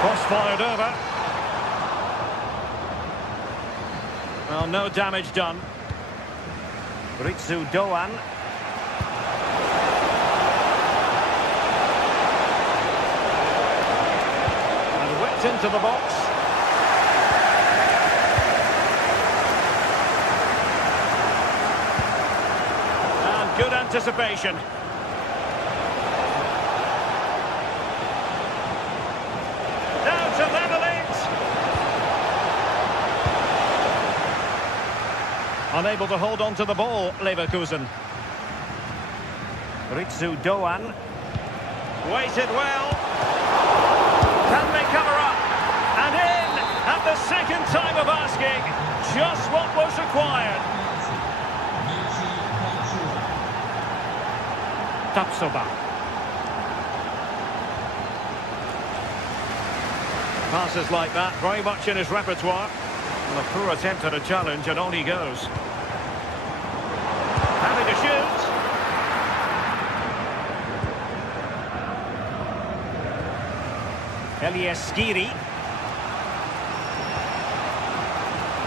Cross fired over. Well, no damage done. Ritsu Doan. And whipped into the box. And good anticipation. Now to level it. Unable to hold on to the ball, Leverkusen. Ritsu Doan. Waited well. Can they cover up? And in at the second time of asking. Just what was required. Tapsoba. Passes like that, very much in his repertoire. And a poor attempt at a challenge, and on he goes. Having to shoot. Elias Skiri.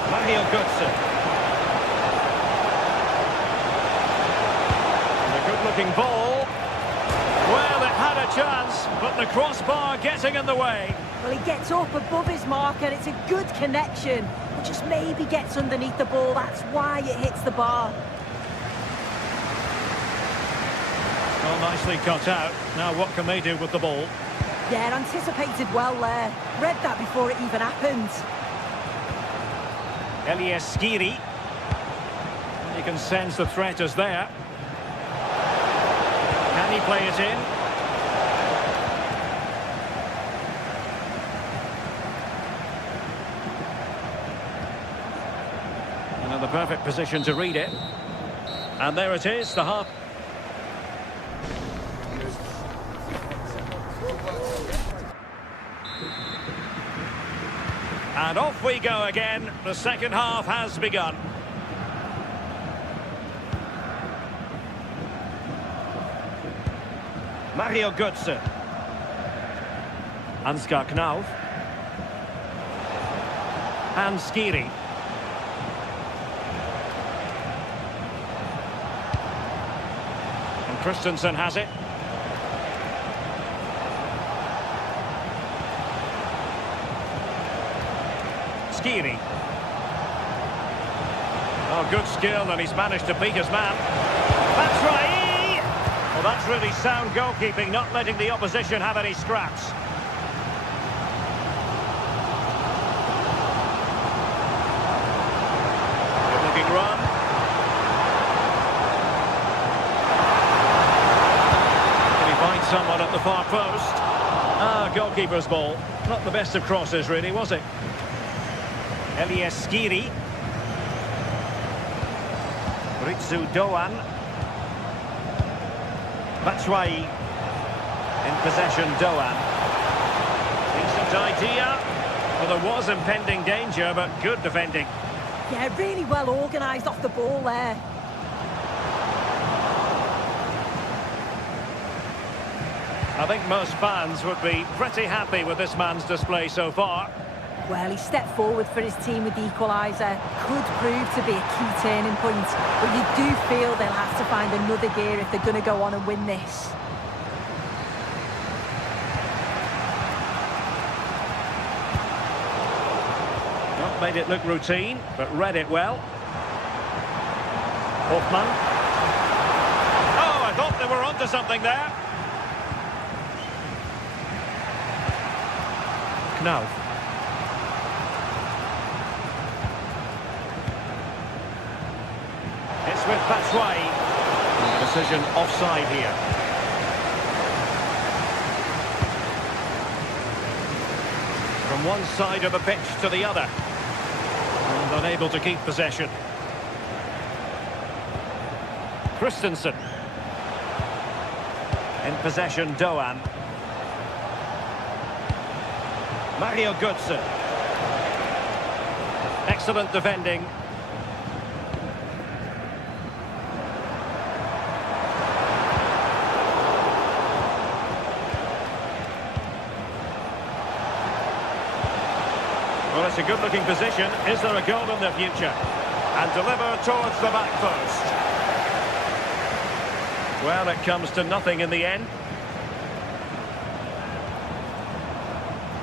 Mario Götze. And a good-looking ball. Well, it had a chance, but the crossbar getting in the way. Well, he gets up above his marker, it's a good connection. It just maybe gets underneath the ball, that's why it hits the bar. Well, nicely cut out. Now what can they do with the ball? Yeah, anticipated well there. Read that before it even happened. Elias Skiri. You can sense the threat is there. Can he play it in? And in the perfect position to read it. And there it is, the half. And off we go again. The second half has begun. Mario Götze. Ansgar Knauf. And Skiri. And Christensen has it. Skiri. Oh, good skill, and he's managed to beat his man. That's right. Well, that's really sound goalkeeping, not letting the opposition have any scraps. Good-looking run. far post. Ah, goalkeeper's ball. Not the best of crosses, really, was it? Elias Skiri. Ritsu Doan. Batshuayi. In possession, Doan. Decent idea. Well, there was impending danger, but good defending. Yeah, really well organised off the ball there. I think most fans would be pretty happy with this man's display so far. Well, he stepped forward for his team with the equaliser. Could prove to be a key turning point. But you do feel they'll have to find another gear if they're going to go on and win this. Not made it look routine, but read it well. Hoffman. Oh, I thought they were onto something there. Knauf. It's with Batshuayi. Decision offside here. From one side of the pitch to the other. And unable to keep possession. Christensen. In possession, Doan. Mario Götze. Excellent defending. Well, it's a good-looking position. Is there a goal in the future? And deliver towards the back post. Well, it comes to nothing in the end.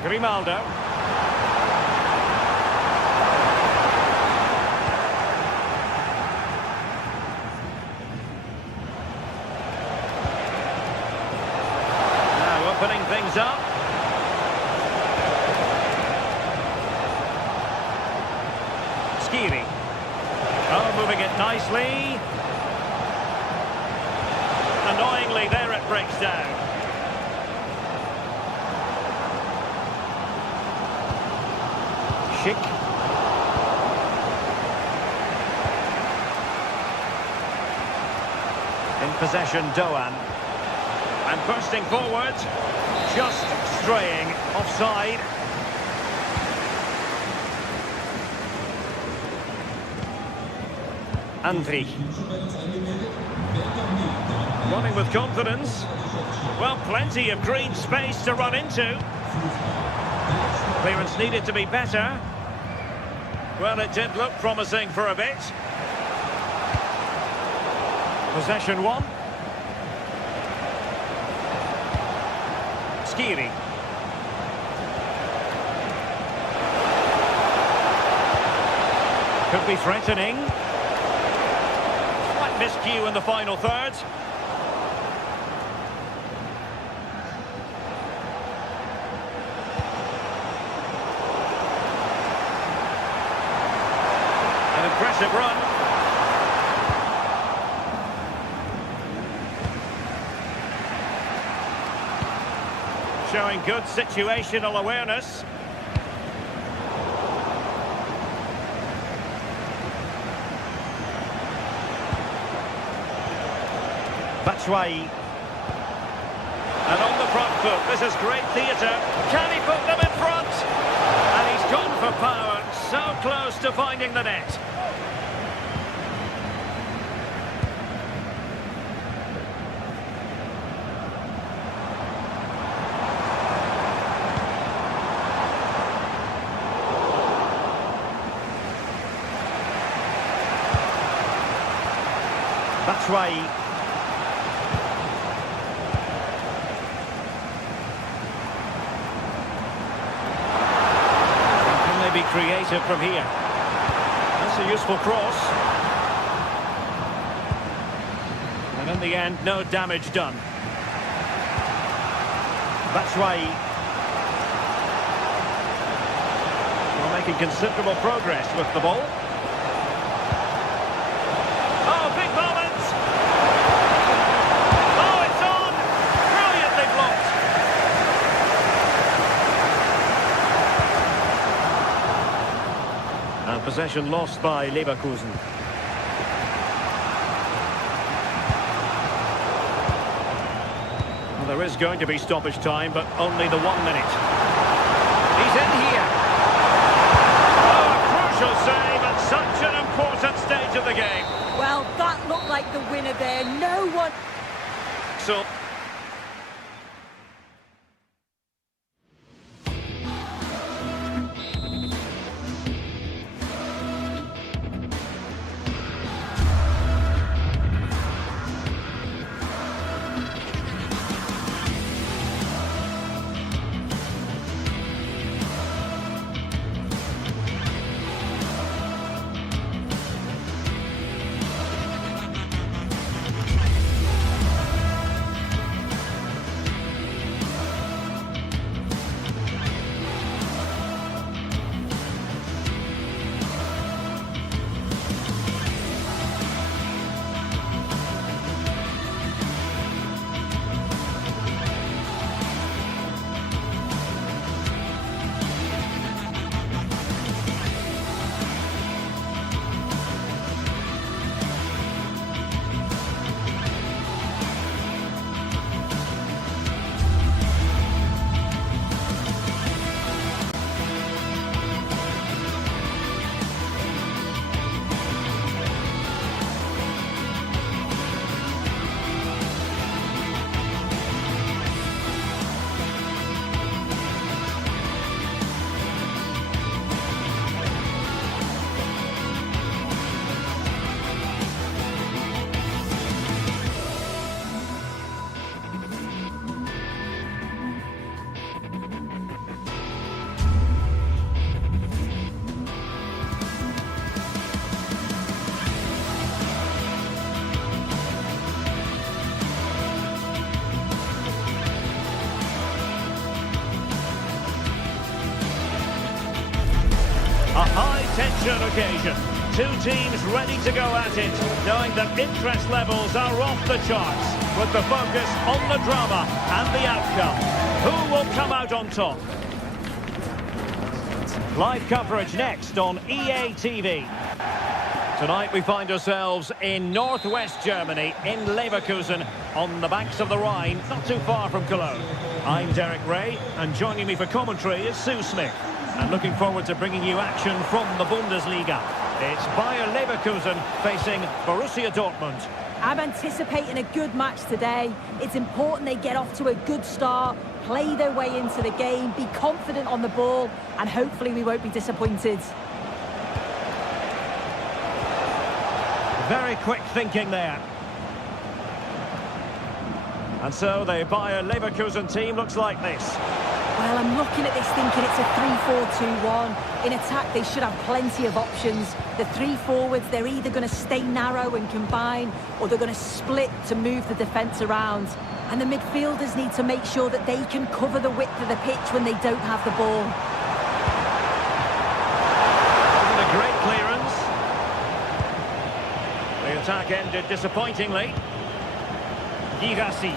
Grimaldo. Now opening things up. Skiri. Oh, moving it nicely. Annoyingly, there it breaks down. Schick. In possession, Doan. And bursting forward. Just straying offside. Andri. Running with confidence. Well, plenty of green space to run into. Clearance needed to be better. Well, it did look promising for a bit. Possession one. Skiri. Could be threatening. Slight miscue in the final third. Impressive run. Showing good situational awareness. Batshuayi. And on the front foot, this is great theatre. Can he put them in front? And he's gone for power, so close to finding the net. Batshuayi. Can they be creative from here? That's a useful cross. And in the end, no damage done. Batshuayi. Well, making considerable progress with the ball. Possession lost by Leverkusen. Well, there is going to be stoppage time, but only the 1 minute. He's in here. Oh, a crucial save at such an important stage of the game. Well, that looked like the winner there. No one... So... A high-tension occasion. Two teams ready to go at it, knowing that interest levels are off the charts, with the focus on the drama and the outcome. Who will come out on top? Live coverage next on EA TV. Tonight we find ourselves in northwest Germany, in Leverkusen, on the banks of the Rhine, not too far from Cologne. I'm Derek Ray, and joining me for commentary is Sue Smith. And looking forward to bringing you action from the Bundesliga. It's Bayer Leverkusen facing Borussia Dortmund. I'm anticipating a good match today. It's important they get off to a good start, play their way into the game, be confident on the ball, and hopefully we won't be disappointed. Very quick thinking there. And so the Bayer Leverkusen team looks like this. Well, I'm looking at this thinking it's a 3-4-2-1. In attack, they should have plenty of options. The three forwards, they're either going to stay narrow and combine, or they're going to split to move the defence around. And the midfielders need to make sure that they can cover the width of the pitch when they don't have the ball. Isn't a great clearance. The attack ended disappointingly. Girassi.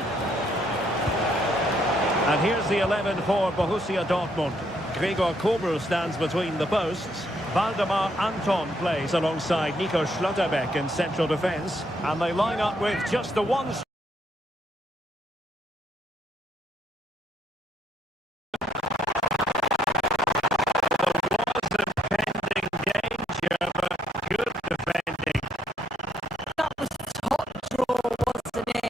And here's the 11 for Borussia Dortmund. Gregor Kobel stands between the posts. Waldemar Anton plays alongside Nico Schlotterbeck in central defence. And they line up with just the one... There was impending danger, but good defending. That was top draw, wasn't it?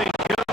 Really good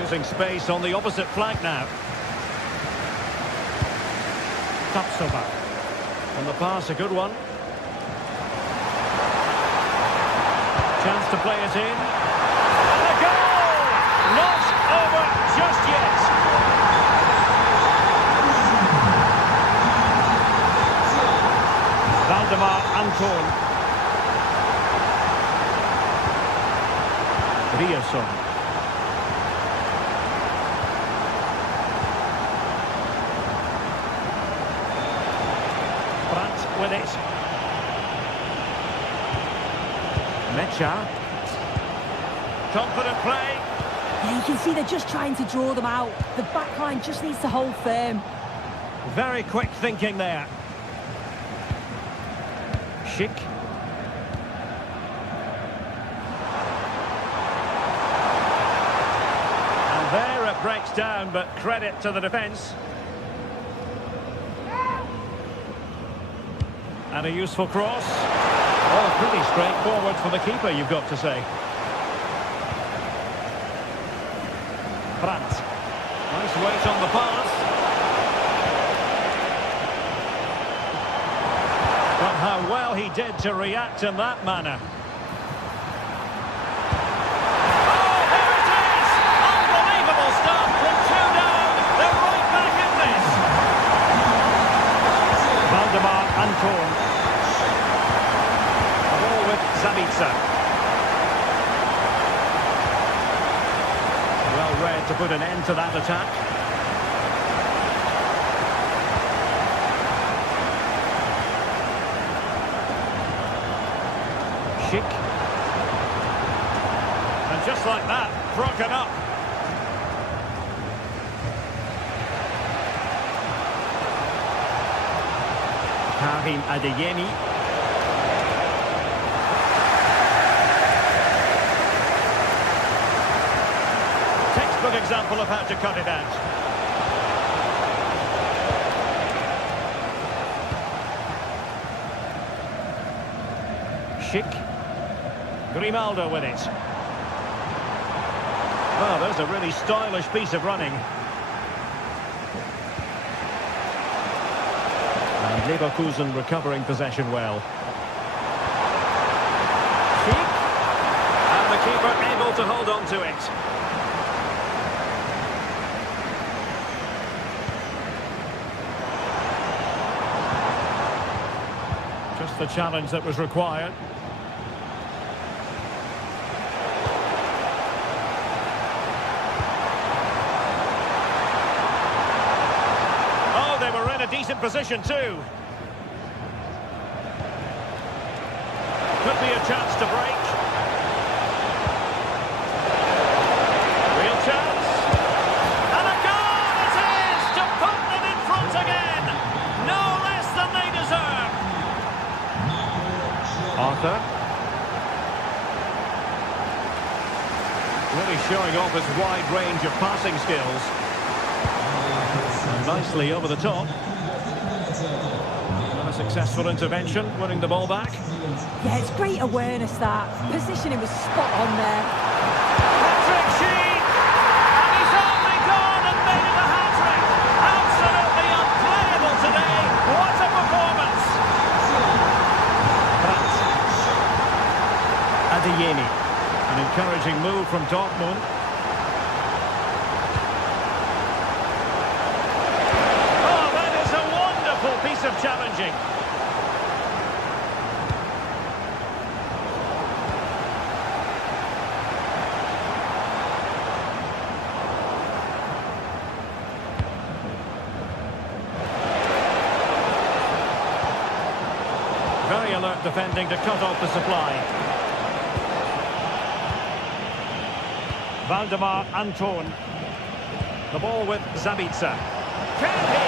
Using space on the opposite flank now. Tapsoba. And the pass, a good one. Chance to play it in. And a goal! Not over just yet. Valdemar Anton. Riasson. Brandt with it. Mecha. Confident play. Yeah, you can see they're just trying to draw them out. The back line just needs to hold firm. Very quick thinking there. Schick. And there it breaks down, but credit to the defence. And a useful cross. Oh, pretty straightforward for the keeper, you've got to say. Brandt. Nice weight on the pass. But how well he did to react in that manner. Oh, there it is! Unbelievable stuff from 2 down. They're right back in this. Valdemar Anton. The ball with Zabitsa. Well read to put an end to that attack. Schick. And just like that, broken up. Karim Adeyemi. Textbook example of how to cut it out. Schick. Grimaldo with it. Well, there's a really stylish piece of running. And Leverkusen recovering possession well. Schick. And the keeper able to hold on to it. Just the challenge that was required. In a decent position too. Could be a chance to break. Real chance. And a goal it is to put them in front again. No less than they deserve. Arthur. Really showing off his wide range of passing skills. Nicely over the top. A successful intervention, winning the ball back. Yeah, it's great awareness that. Positioning was spot on there. Patrick Sheed! And he's only gone and made it a hat-trick! Absolutely unplayable today! What a performance! Brandt. Adeyemi. An encouraging move from Dortmund. Piece of challenging. Very alert defending to cut off the supply. Valdemar Anton. The ball with Zabitsa. Can he?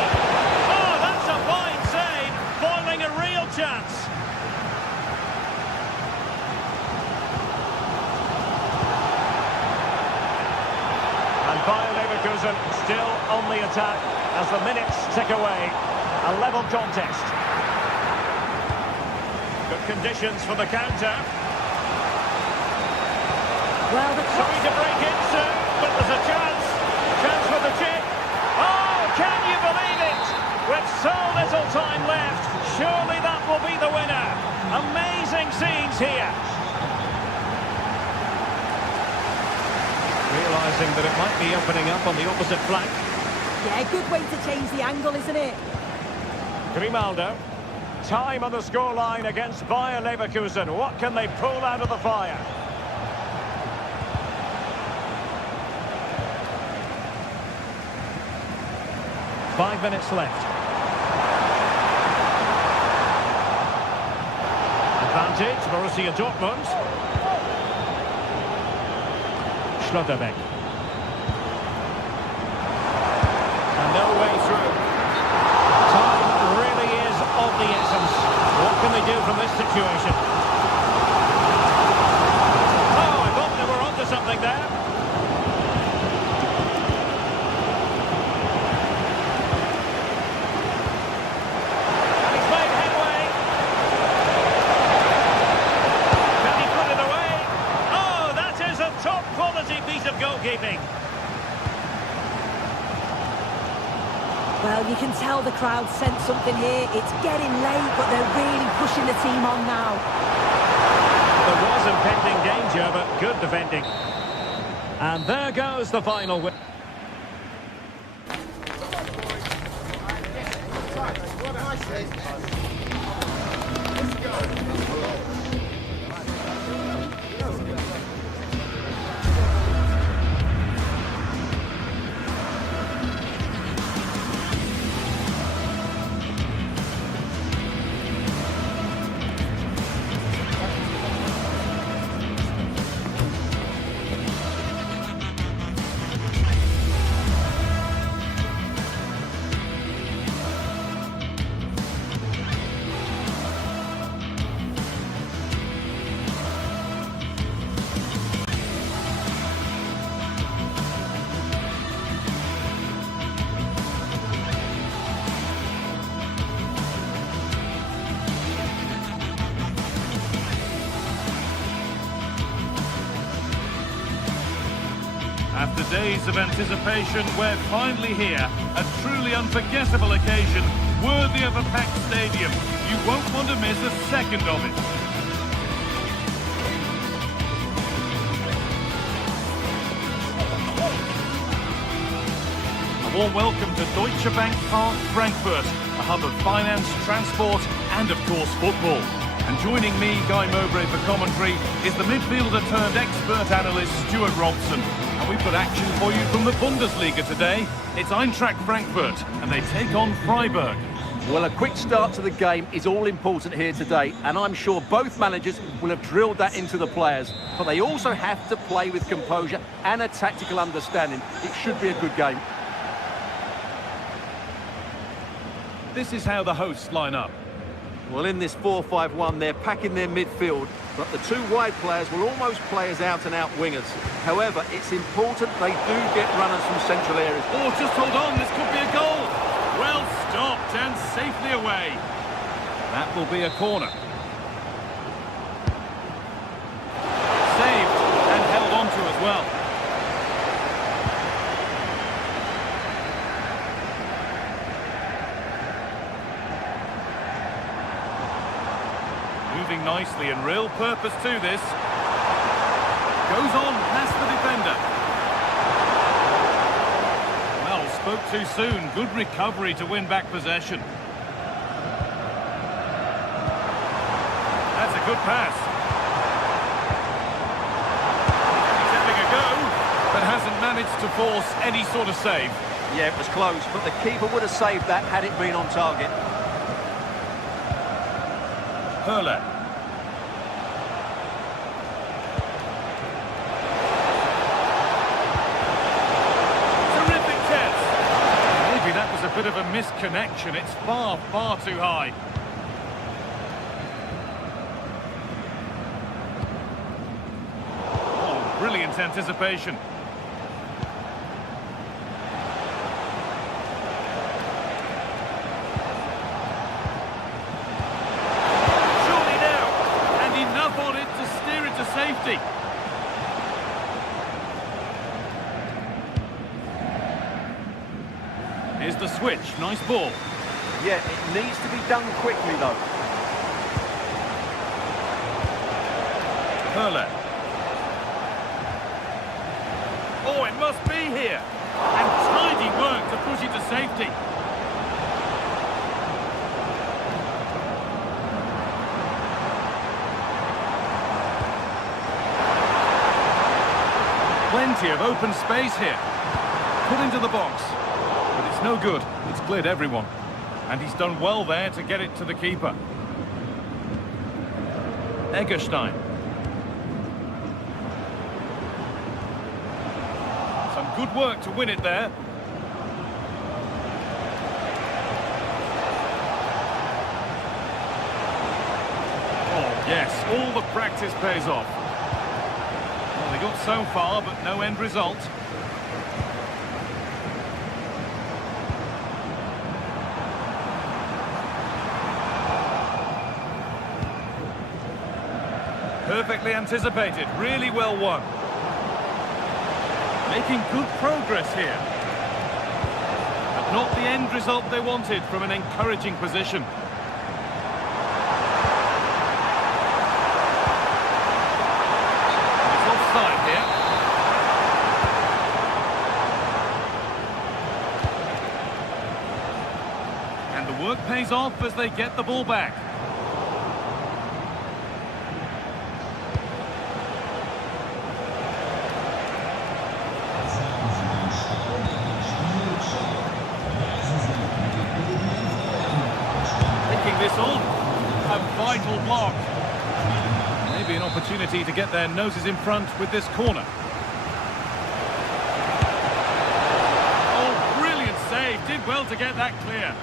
Oh, that's a fine save, foiling a real chance. And Bayer Leverkusen still on the attack as the minutes tick away. A level contest. Good conditions for the counter. Well, Sorry to break in soon, but there's a chance. realising that it might be opening up on the opposite flank. Yeah, good way to change the angle, isn't it? Grimaldo. Time on the scoreline against Bayer Leverkusen. What can they pull out of the fire? Five minutes left. Advantage, Borussia Dortmund. Schlotterbeck. And no way through. Time really is of the essence. What can they do from this situation? Oh, I thought they were onto something there. And he's made headway. Can he put it away? Oh, that is a top quality piece of goalkeeping. Well, you can tell the crowd sense something here. It's getting late, but they're really pushing the team on now. There was impending danger, but good defending. And there goes the final win. After days of anticipation, we're finally here. A truly unforgettable occasion, worthy of a packed stadium. You won't want to miss a second of it. A warm welcome to Deutsche Bank Park, Frankfurt, a hub of finance, transport, and of course football. And joining me, Guy Mowbray, for commentary is the midfielder turned expert analyst Stuart Robson. And we've got action for you from the Bundesliga today. It's Eintracht Frankfurt, and they take on Freiburg. Well, a quick start to the game is all important here today, and I'm sure both managers will have drilled that into the players. But they also have to play with composure and a tactical understanding. It should be a good game. This is how the hosts line up. Well, in this 4-5-1, they're packing their midfield, but the two wide players will almost play as out-and-out wingers. However, it's important they do get runners from central areas. Oh, just hold on, this could be a goal. Well stopped and safely away. That will be a corner. Saved and held on to as well. Moving nicely and real purpose to this. Goes on past the defender. Well, spoke too soon. Good recovery to win back possession. That's a good pass. He's having a go, but hasn't managed to force any sort of save. Yeah, it was close, but the keeper would have saved that had it been on target. Hurler. Terrific test. Maybe that was a bit of a misconnection. It's far, far too high. Oh, brilliant anticipation. Safety. Here's the switch. Nice ball. Yeah, it needs to be done quickly, though. Hurler. Oh, Oh, it must be here. And tidy work to push it to safety. Plenty of open space here. Put into the box. But it's no good. It's cleared everyone. And he's done well there to get it to the keeper. Egerstein. Some good work to win it there. Oh, yes, all the practice pays off. Well, they got so far, but no end result. Perfectly anticipated, really well won. Making good progress here. But not the end result they wanted from an encouraging position. It's offside here. And the work pays off as they get the ball back. This on, a vital block. Maybe an opportunity to get their noses in front with this corner. Oh, brilliant save, did well to get that clear.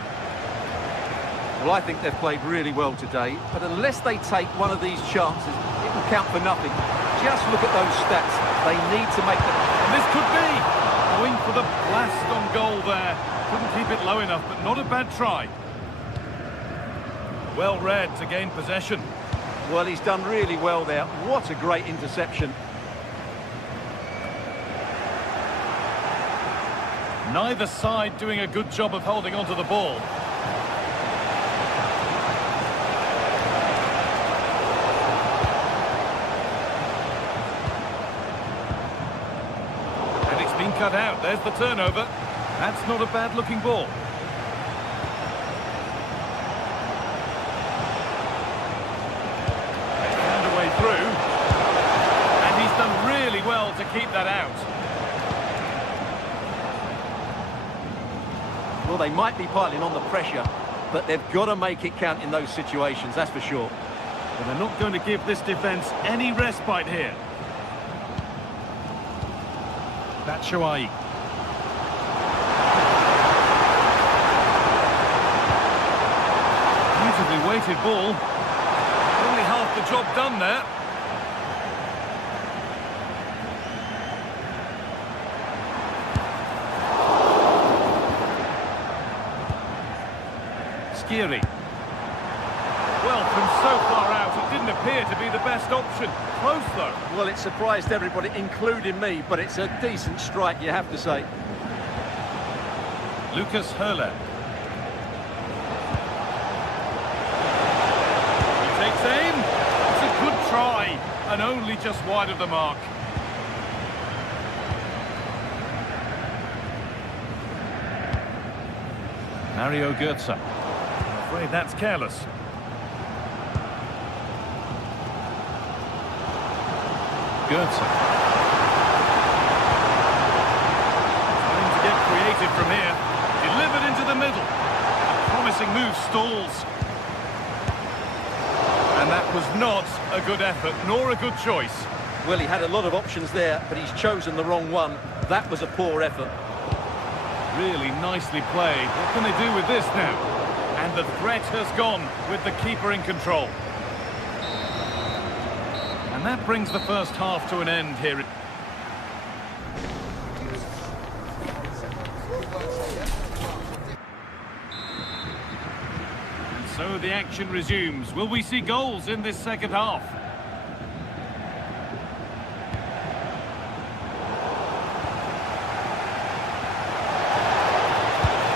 Well, I think they've played really well today, but unless they take one of these chances, it will count for nothing. Just look at those stats. They need to make them. And this could be going for the blast on goal there. Couldn't keep it low enough, but not a bad try. Well read to gain possession. Well, he's done really well there. What a great interception. Neither side doing a good job of holding onto the ball. And it's been cut out. There's the turnover. That's not a bad looking ball. Through, and he's done really well to keep that out. Well, they might be piling on the pressure, but they've got to make it count in those situations, that's for sure. But they're not going to give this defence any respite here. That's Shoai. Beautifully weighted ball. Only half the job done there. Skiri. Well, from so far out, it didn't appear to be the best option. Close, though. Well, it surprised everybody, including me, but it's a decent strike, you have to say. Lucas Hurler. Takes aim. It's a good try, and only just wide of the mark. Mario Götze. I'm afraid that's careless. Götze. Trying to get creative from here. Delivered into the middle. A promising move stalls. And that was not a good effort, nor a good choice. Well, he had a lot of options there, but he's chosen the wrong one. That was a poor effort. Really nicely played. What can they do with this now? And the threat has gone with the keeper in control. And that brings the first half to an end here. So the action resumes. Will we see goals in this second half?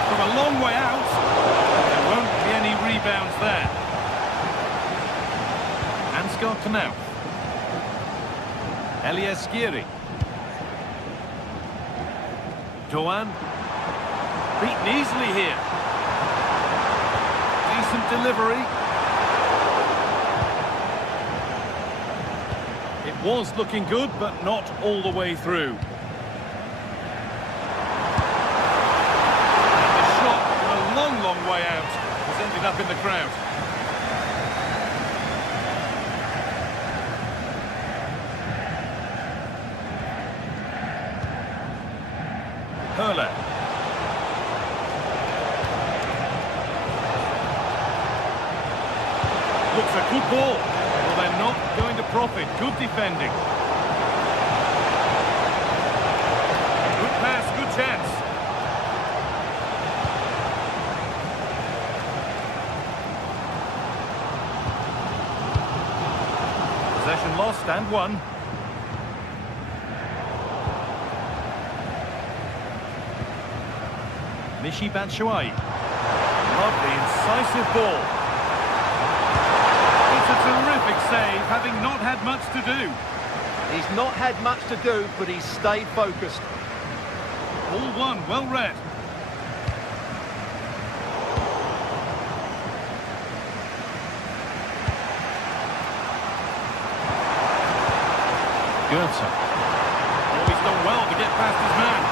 From a long way out, there won't be any rebounds there. Ansgar Knauf. Elias Skiri. Doan. Beaten easily here. Decent delivery. It was looking good, but not all the way through. And the shot, a long, long way out, has ended up in the crowd. Hurler. Looks a good ball. Well, they're not going to profit. Good defending. Good pass, good chance. Possession lost and won. Michy Batshuayi. Lovely, incisive ball. It's a terrific save, having not had much to do. He's not had much to do, but he's stayed focused. All one, well read. Goethe. Oh, he's done well to get past his man.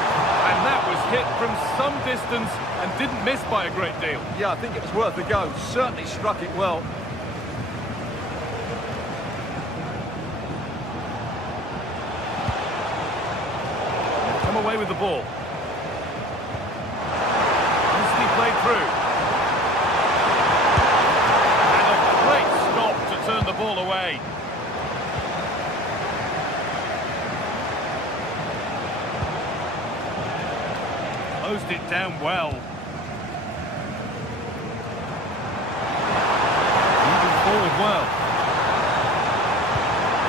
And that was hit from some distance and didn't miss by a great deal. Yeah, I think it was worth a go. Certainly struck it well. Come away with the ball. Nicely played through. And a great stop to turn the ball away. Closed it down well. Moving forward well.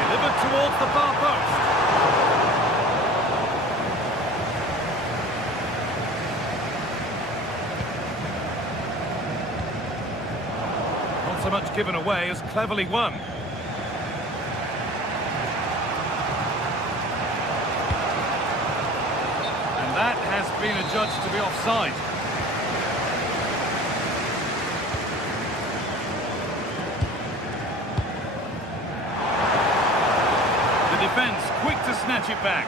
Delivered towards the far post. Not so much given away as cleverly won. That has been adjudged to be offside. The defence quick to snatch it back.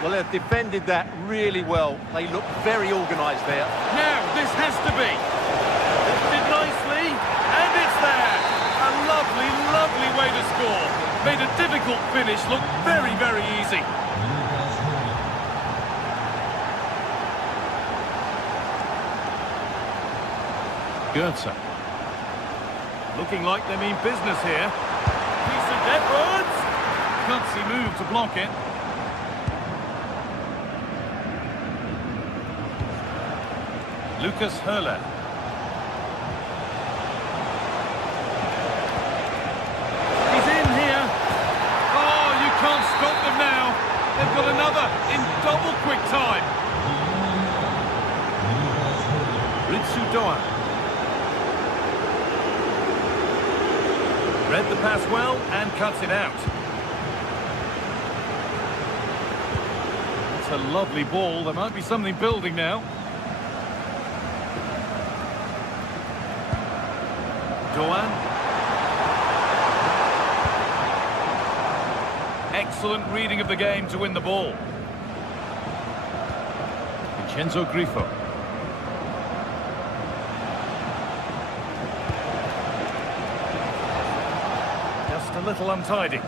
Well, they've defended that really well. They look very organised there. Now, this has to be. Lifted nicely, and it's there. A lovely, lovely way to score. Made a difficult finish look very, very easy. Goethe. Looking like they mean business here. Decent efforts. Gutsy move to block it. Lucas Hurler. He's in here. Oh, you can't stop them now. They've got another in double quick time. Ritsu Doan. Read the pass well and cuts it out. It's a lovely ball. There might be something building now. Doan. Excellent reading of the game to win the ball. Vincenzo Grifo. A little untidy.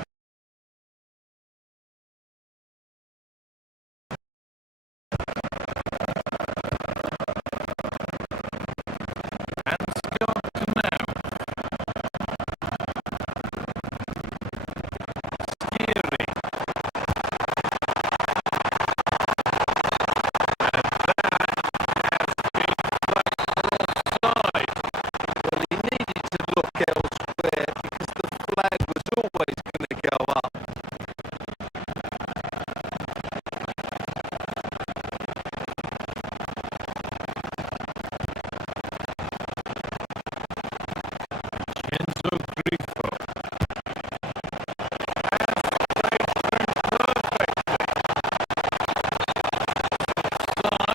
And Scott now. Skiri. And that has been flagged offside. Well, he needed to look elsewhere because the flag was always going to go up. Vincenzo Grifo. Has played through perfectly. Offside.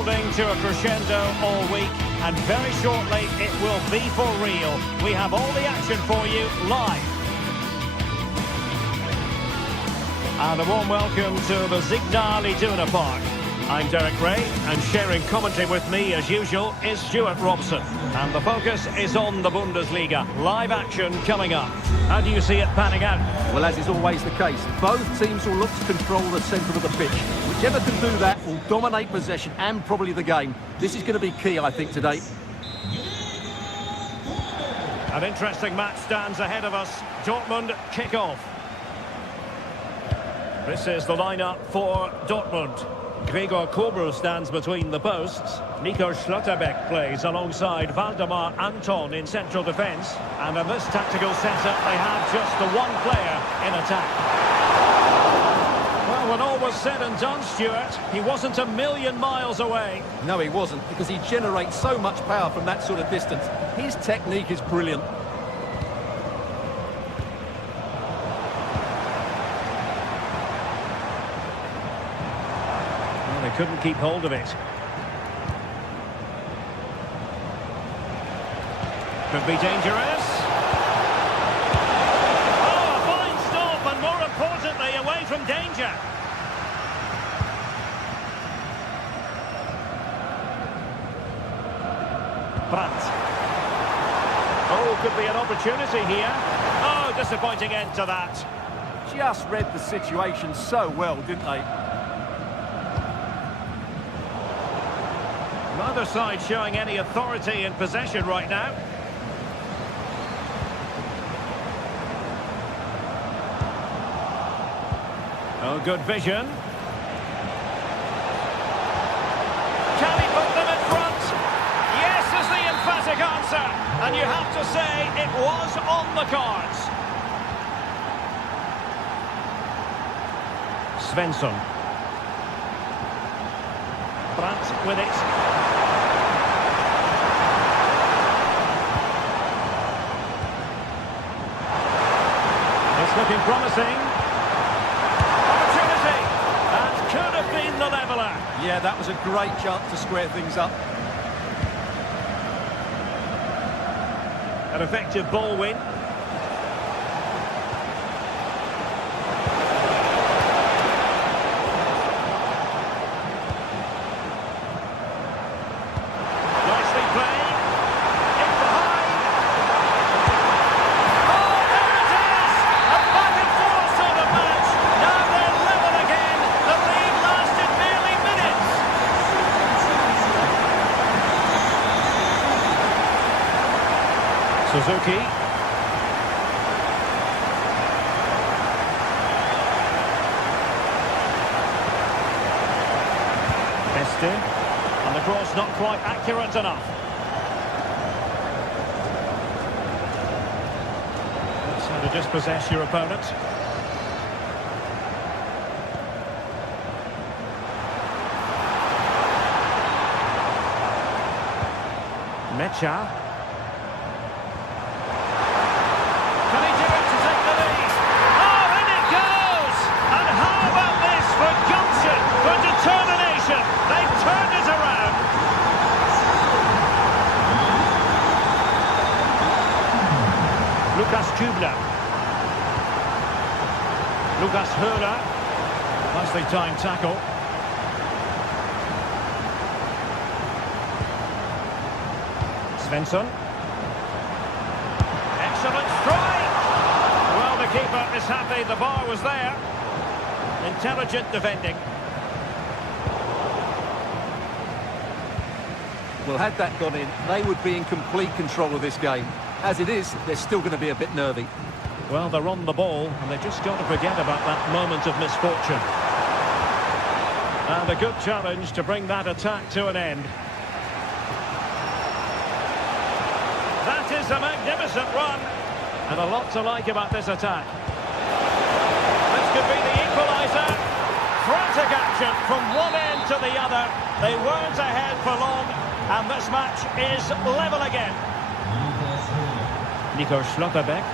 building to a crescendo all week, and very shortly it will be for real. We have all the action for you live. And a warm welcome to the Signal Iduna Park. I'm Derek Ray, and sharing commentary with me, as usual, is Stuart Robson. And the focus is on the Bundesliga. Live action coming up. How do you see it panning out? Well, as is always the case, both teams will look to control the centre of the pitch. Whichever can do that will dominate possession and probably the game. This is going to be key, I think, today. An interesting match stands ahead of us. Dortmund kick off. This is the lineup for Dortmund. Gregor Kobel stands between the posts. Nico Schlotterbeck plays alongside Valdemar Anton in central defence. And in this tactical setup, they have just the one player in attack. Well, when all was said and done, Stuart, he wasn't a million miles away. No, he wasn't, because he generates so much power from that sort of distance. His technique is brilliant. They couldn't keep hold of it. Could be dangerous. Oh, a fine stop, and more importantly, away from danger. Brandt. Oh, could be an opportunity here. Oh, disappointing end to that. Just read the situation so well, didn't they? Neither side showing any authority in possession right now. Oh, good vision. Can he put them in front? Yes is the emphatic answer. And you have to say it was on the cards. Svensson. Brandt with it. It's looking promising. Opportunity. And could have been the leveller. Yeah, that was a great chance to square things up. An effective ball win. Nicely played. In behind. Oh, there it is! A back and forth sort of match. Now they're level again. The lead lasted merely minutes. Suzuki. And the cross not quite accurate enough. That's how to dispossess your opponent. Mecha. Can he do it to take the lead? Oh, in it goes! And how about this for gumption, for determination? They've turned it around. Lukas Kubler. Lukas Höhler. Nicely timed tackle. Svensson. Excellent strike. Well, the keeper is happy the bar was there. Intelligent defending. Well, had that gone in, they would be in complete control of this game. As it is, they're still going to be a bit nervy. Well, they're on the ball, and they've just got to forget about that moment of misfortune. And a good challenge to bring that attack to an end. That is a magnificent run, and a lot to like about this attack. This could be the equaliser. Frantic action from one end to the other. They weren't ahead for long, and this match is level again. Nico Schlotterbeck.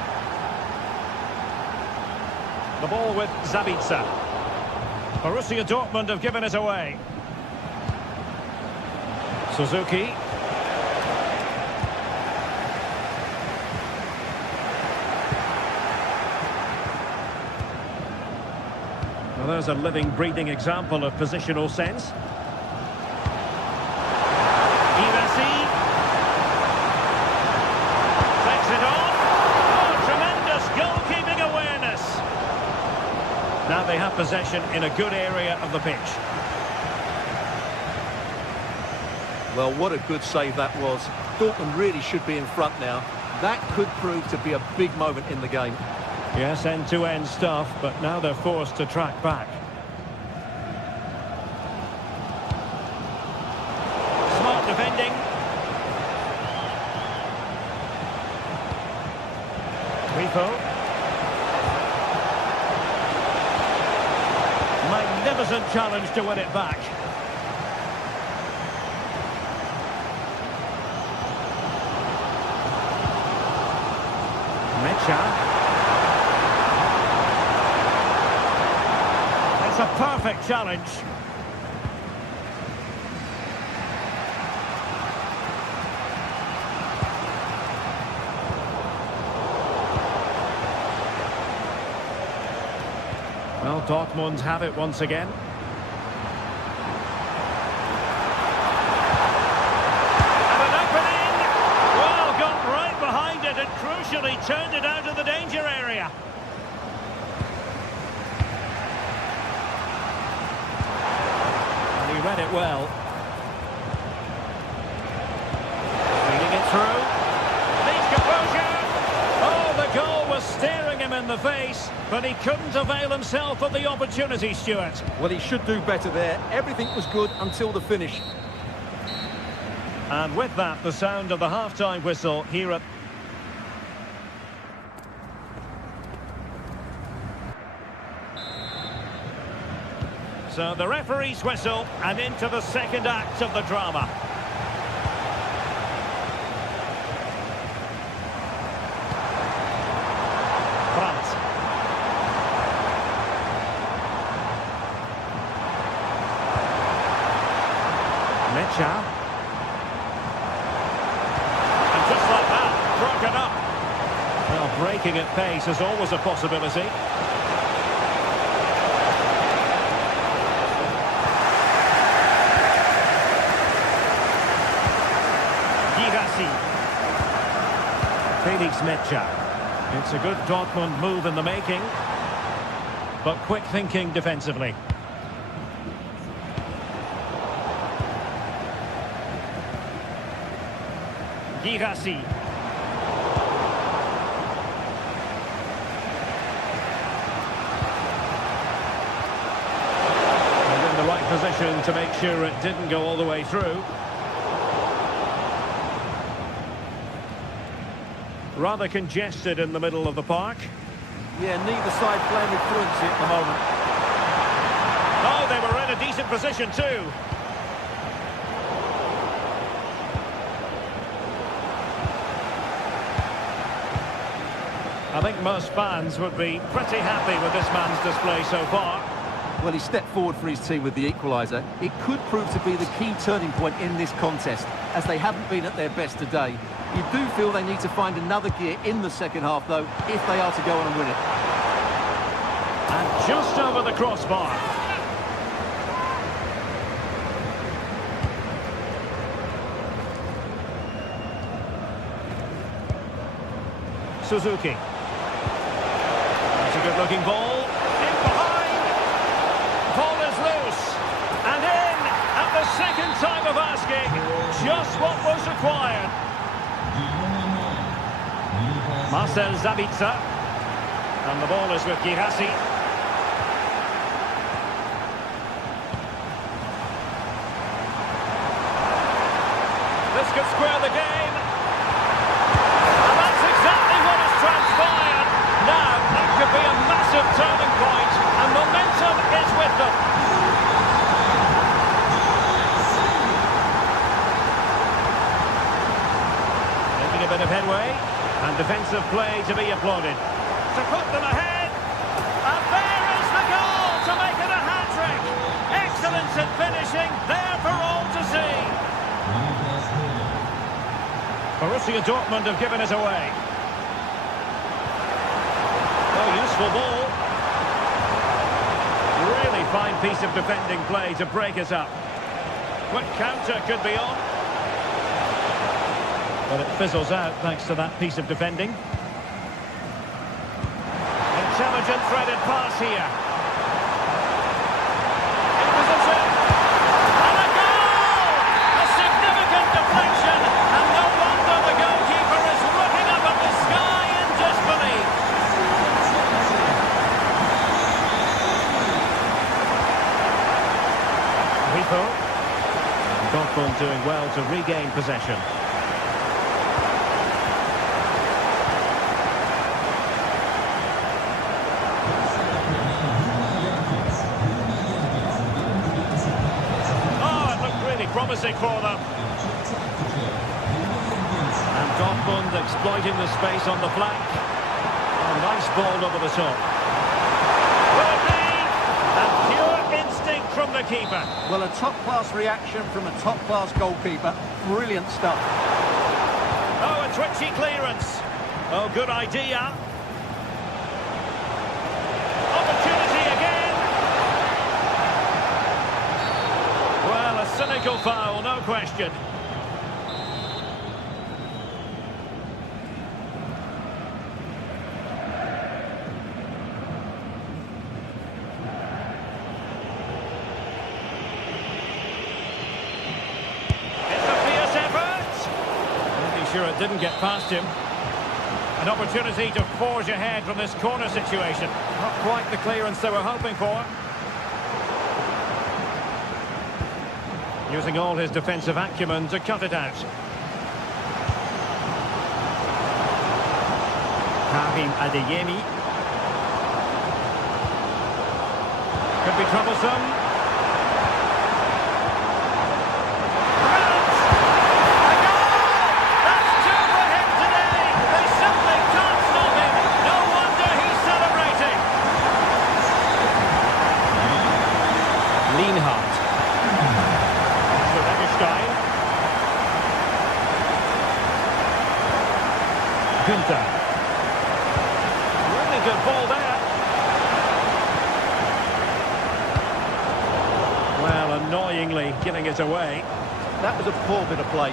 The ball with Zabitzer. Borussia Dortmund have given it away. Suzuki. Well, there's a living, breathing example of positional sense. Now they have possession in a good area of the pitch. Well, what a good save that was. Dortmund really should be in front now. That could prove to be a big moment in the game. Yes, end-to-end stuff, but now they're forced to track back. Smart defending. Grifo. Magnificent challenge to win it back. Mecha. It's a perfect challenge. Well, Dortmund have it once again. And an opening! Well, got right behind it and crucially turned it out of the danger area. And he read it well. Reading it through. Needs composure! Oh, the goal was staring him in the face, but he couldn't avail himself of the opportunity, Stuart. Well, he should do better there. Everything was good until the finish. And with that, the sound of the half-time whistle here at... So the referee's whistle, and into the second act of the drama. Mecha. And just like that, broken up. Well, breaking at pace is always a possibility. Girassi. Felix Mecha. It's a good Dortmund move in the making, but quick thinking defensively. Girassi. And in the right position to make sure it didn't go all the way through. Rather congested in the middle of the park. Yeah, neither side playing with fluency at the moment. Oh, they were in a decent position too. I think most fans would be pretty happy with this man's display so far. Well, he stepped forward for his team with the equaliser. It could prove to be the key turning point in this contest, as they haven't been at their best today. You do feel they need to find another gear in the second half, though, if they are to go on and win it. And just over the crossbar. Suzuki. That's a good-looking ball. In behind. Ball is loose. And in at the second time of asking. Just what was required. Marcel Sabitzer. And the ball is with Girassi. This could square the game. And that's exactly what has transpired. Now, that could be a massive turning point, and momentum is with them. Making a bit of headway, and defensive play to be applauded. To put them ahead, and there is the goal to make it a hat-trick. Excellence in finishing, there for all to see. Borussia Dortmund have given it away. Oh, useful ball. Really fine piece of defending play to break it up. Quick counter could be on. But it fizzles out thanks to that piece of defending. Intelligent threaded pass here. In position. And a goal! A significant deflection. And no wonder the goalkeeper is looking up at the sky in disbelief. Rico. Dortmund doing well to regain possession. Promising for them. And Dortmund exploiting the space on the flank. A nice ball over the top. Will it be? And pure instinct from the keeper. Well, a top-class reaction from a top-class goalkeeper. Brilliant stuff. Oh, a twitchy clearance. Oh, good idea. Opportunity again. Well, a cynical foul, no question. It's a fierce effort. Pretty sure it didn't get past him. An opportunity to forge ahead from this corner situation. Not quite the clearance they were hoping for. Using all his defensive acumen to cut it out. Karim Adeyemi. Could be troublesome. Brilliant! A goal! That's two for him today! They simply can't stop him! No wonder he's celebrating! Lienhardt. Günther. Really good ball there. Well, annoyingly giving it away. That was a poor bit of play.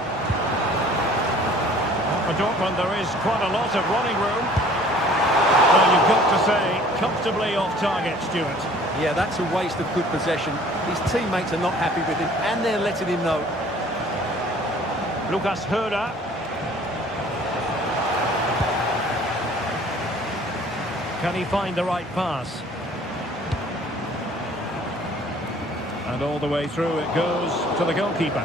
For Dortmund, there is quite a lot of running room. Well, you've got to say, comfortably off target, Stuart. Yeah, that's a waste of good possession. His teammates are not happy with him, and they're letting him know. Lucas Höder. Can he find the right pass? And all the way through it goes to the goalkeeper.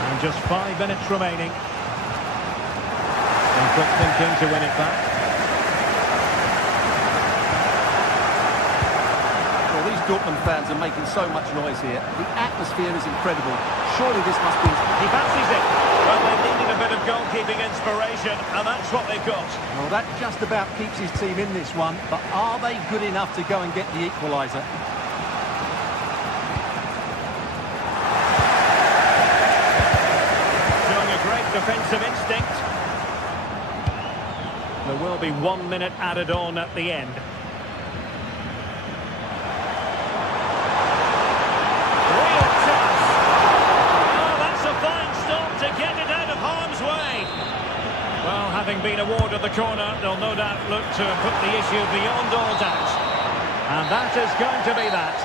And just 5 minutes remaining. And quick thinking to win it back. Well, these Dortmund fans are making so much noise here. The atmosphere is incredible. Surely this must be... He fancies it. Well, they needed a bit of goalkeeping inspiration, and that's what they've got. Well, that just about keeps his team in this one, but are they good enough to go and get the equaliser? Showing a great defensive instinct. There will be 1 minute added on at the end. Having been awarded the corner, they'll no doubt look to put the issue beyond all doubt. And that is going to be that.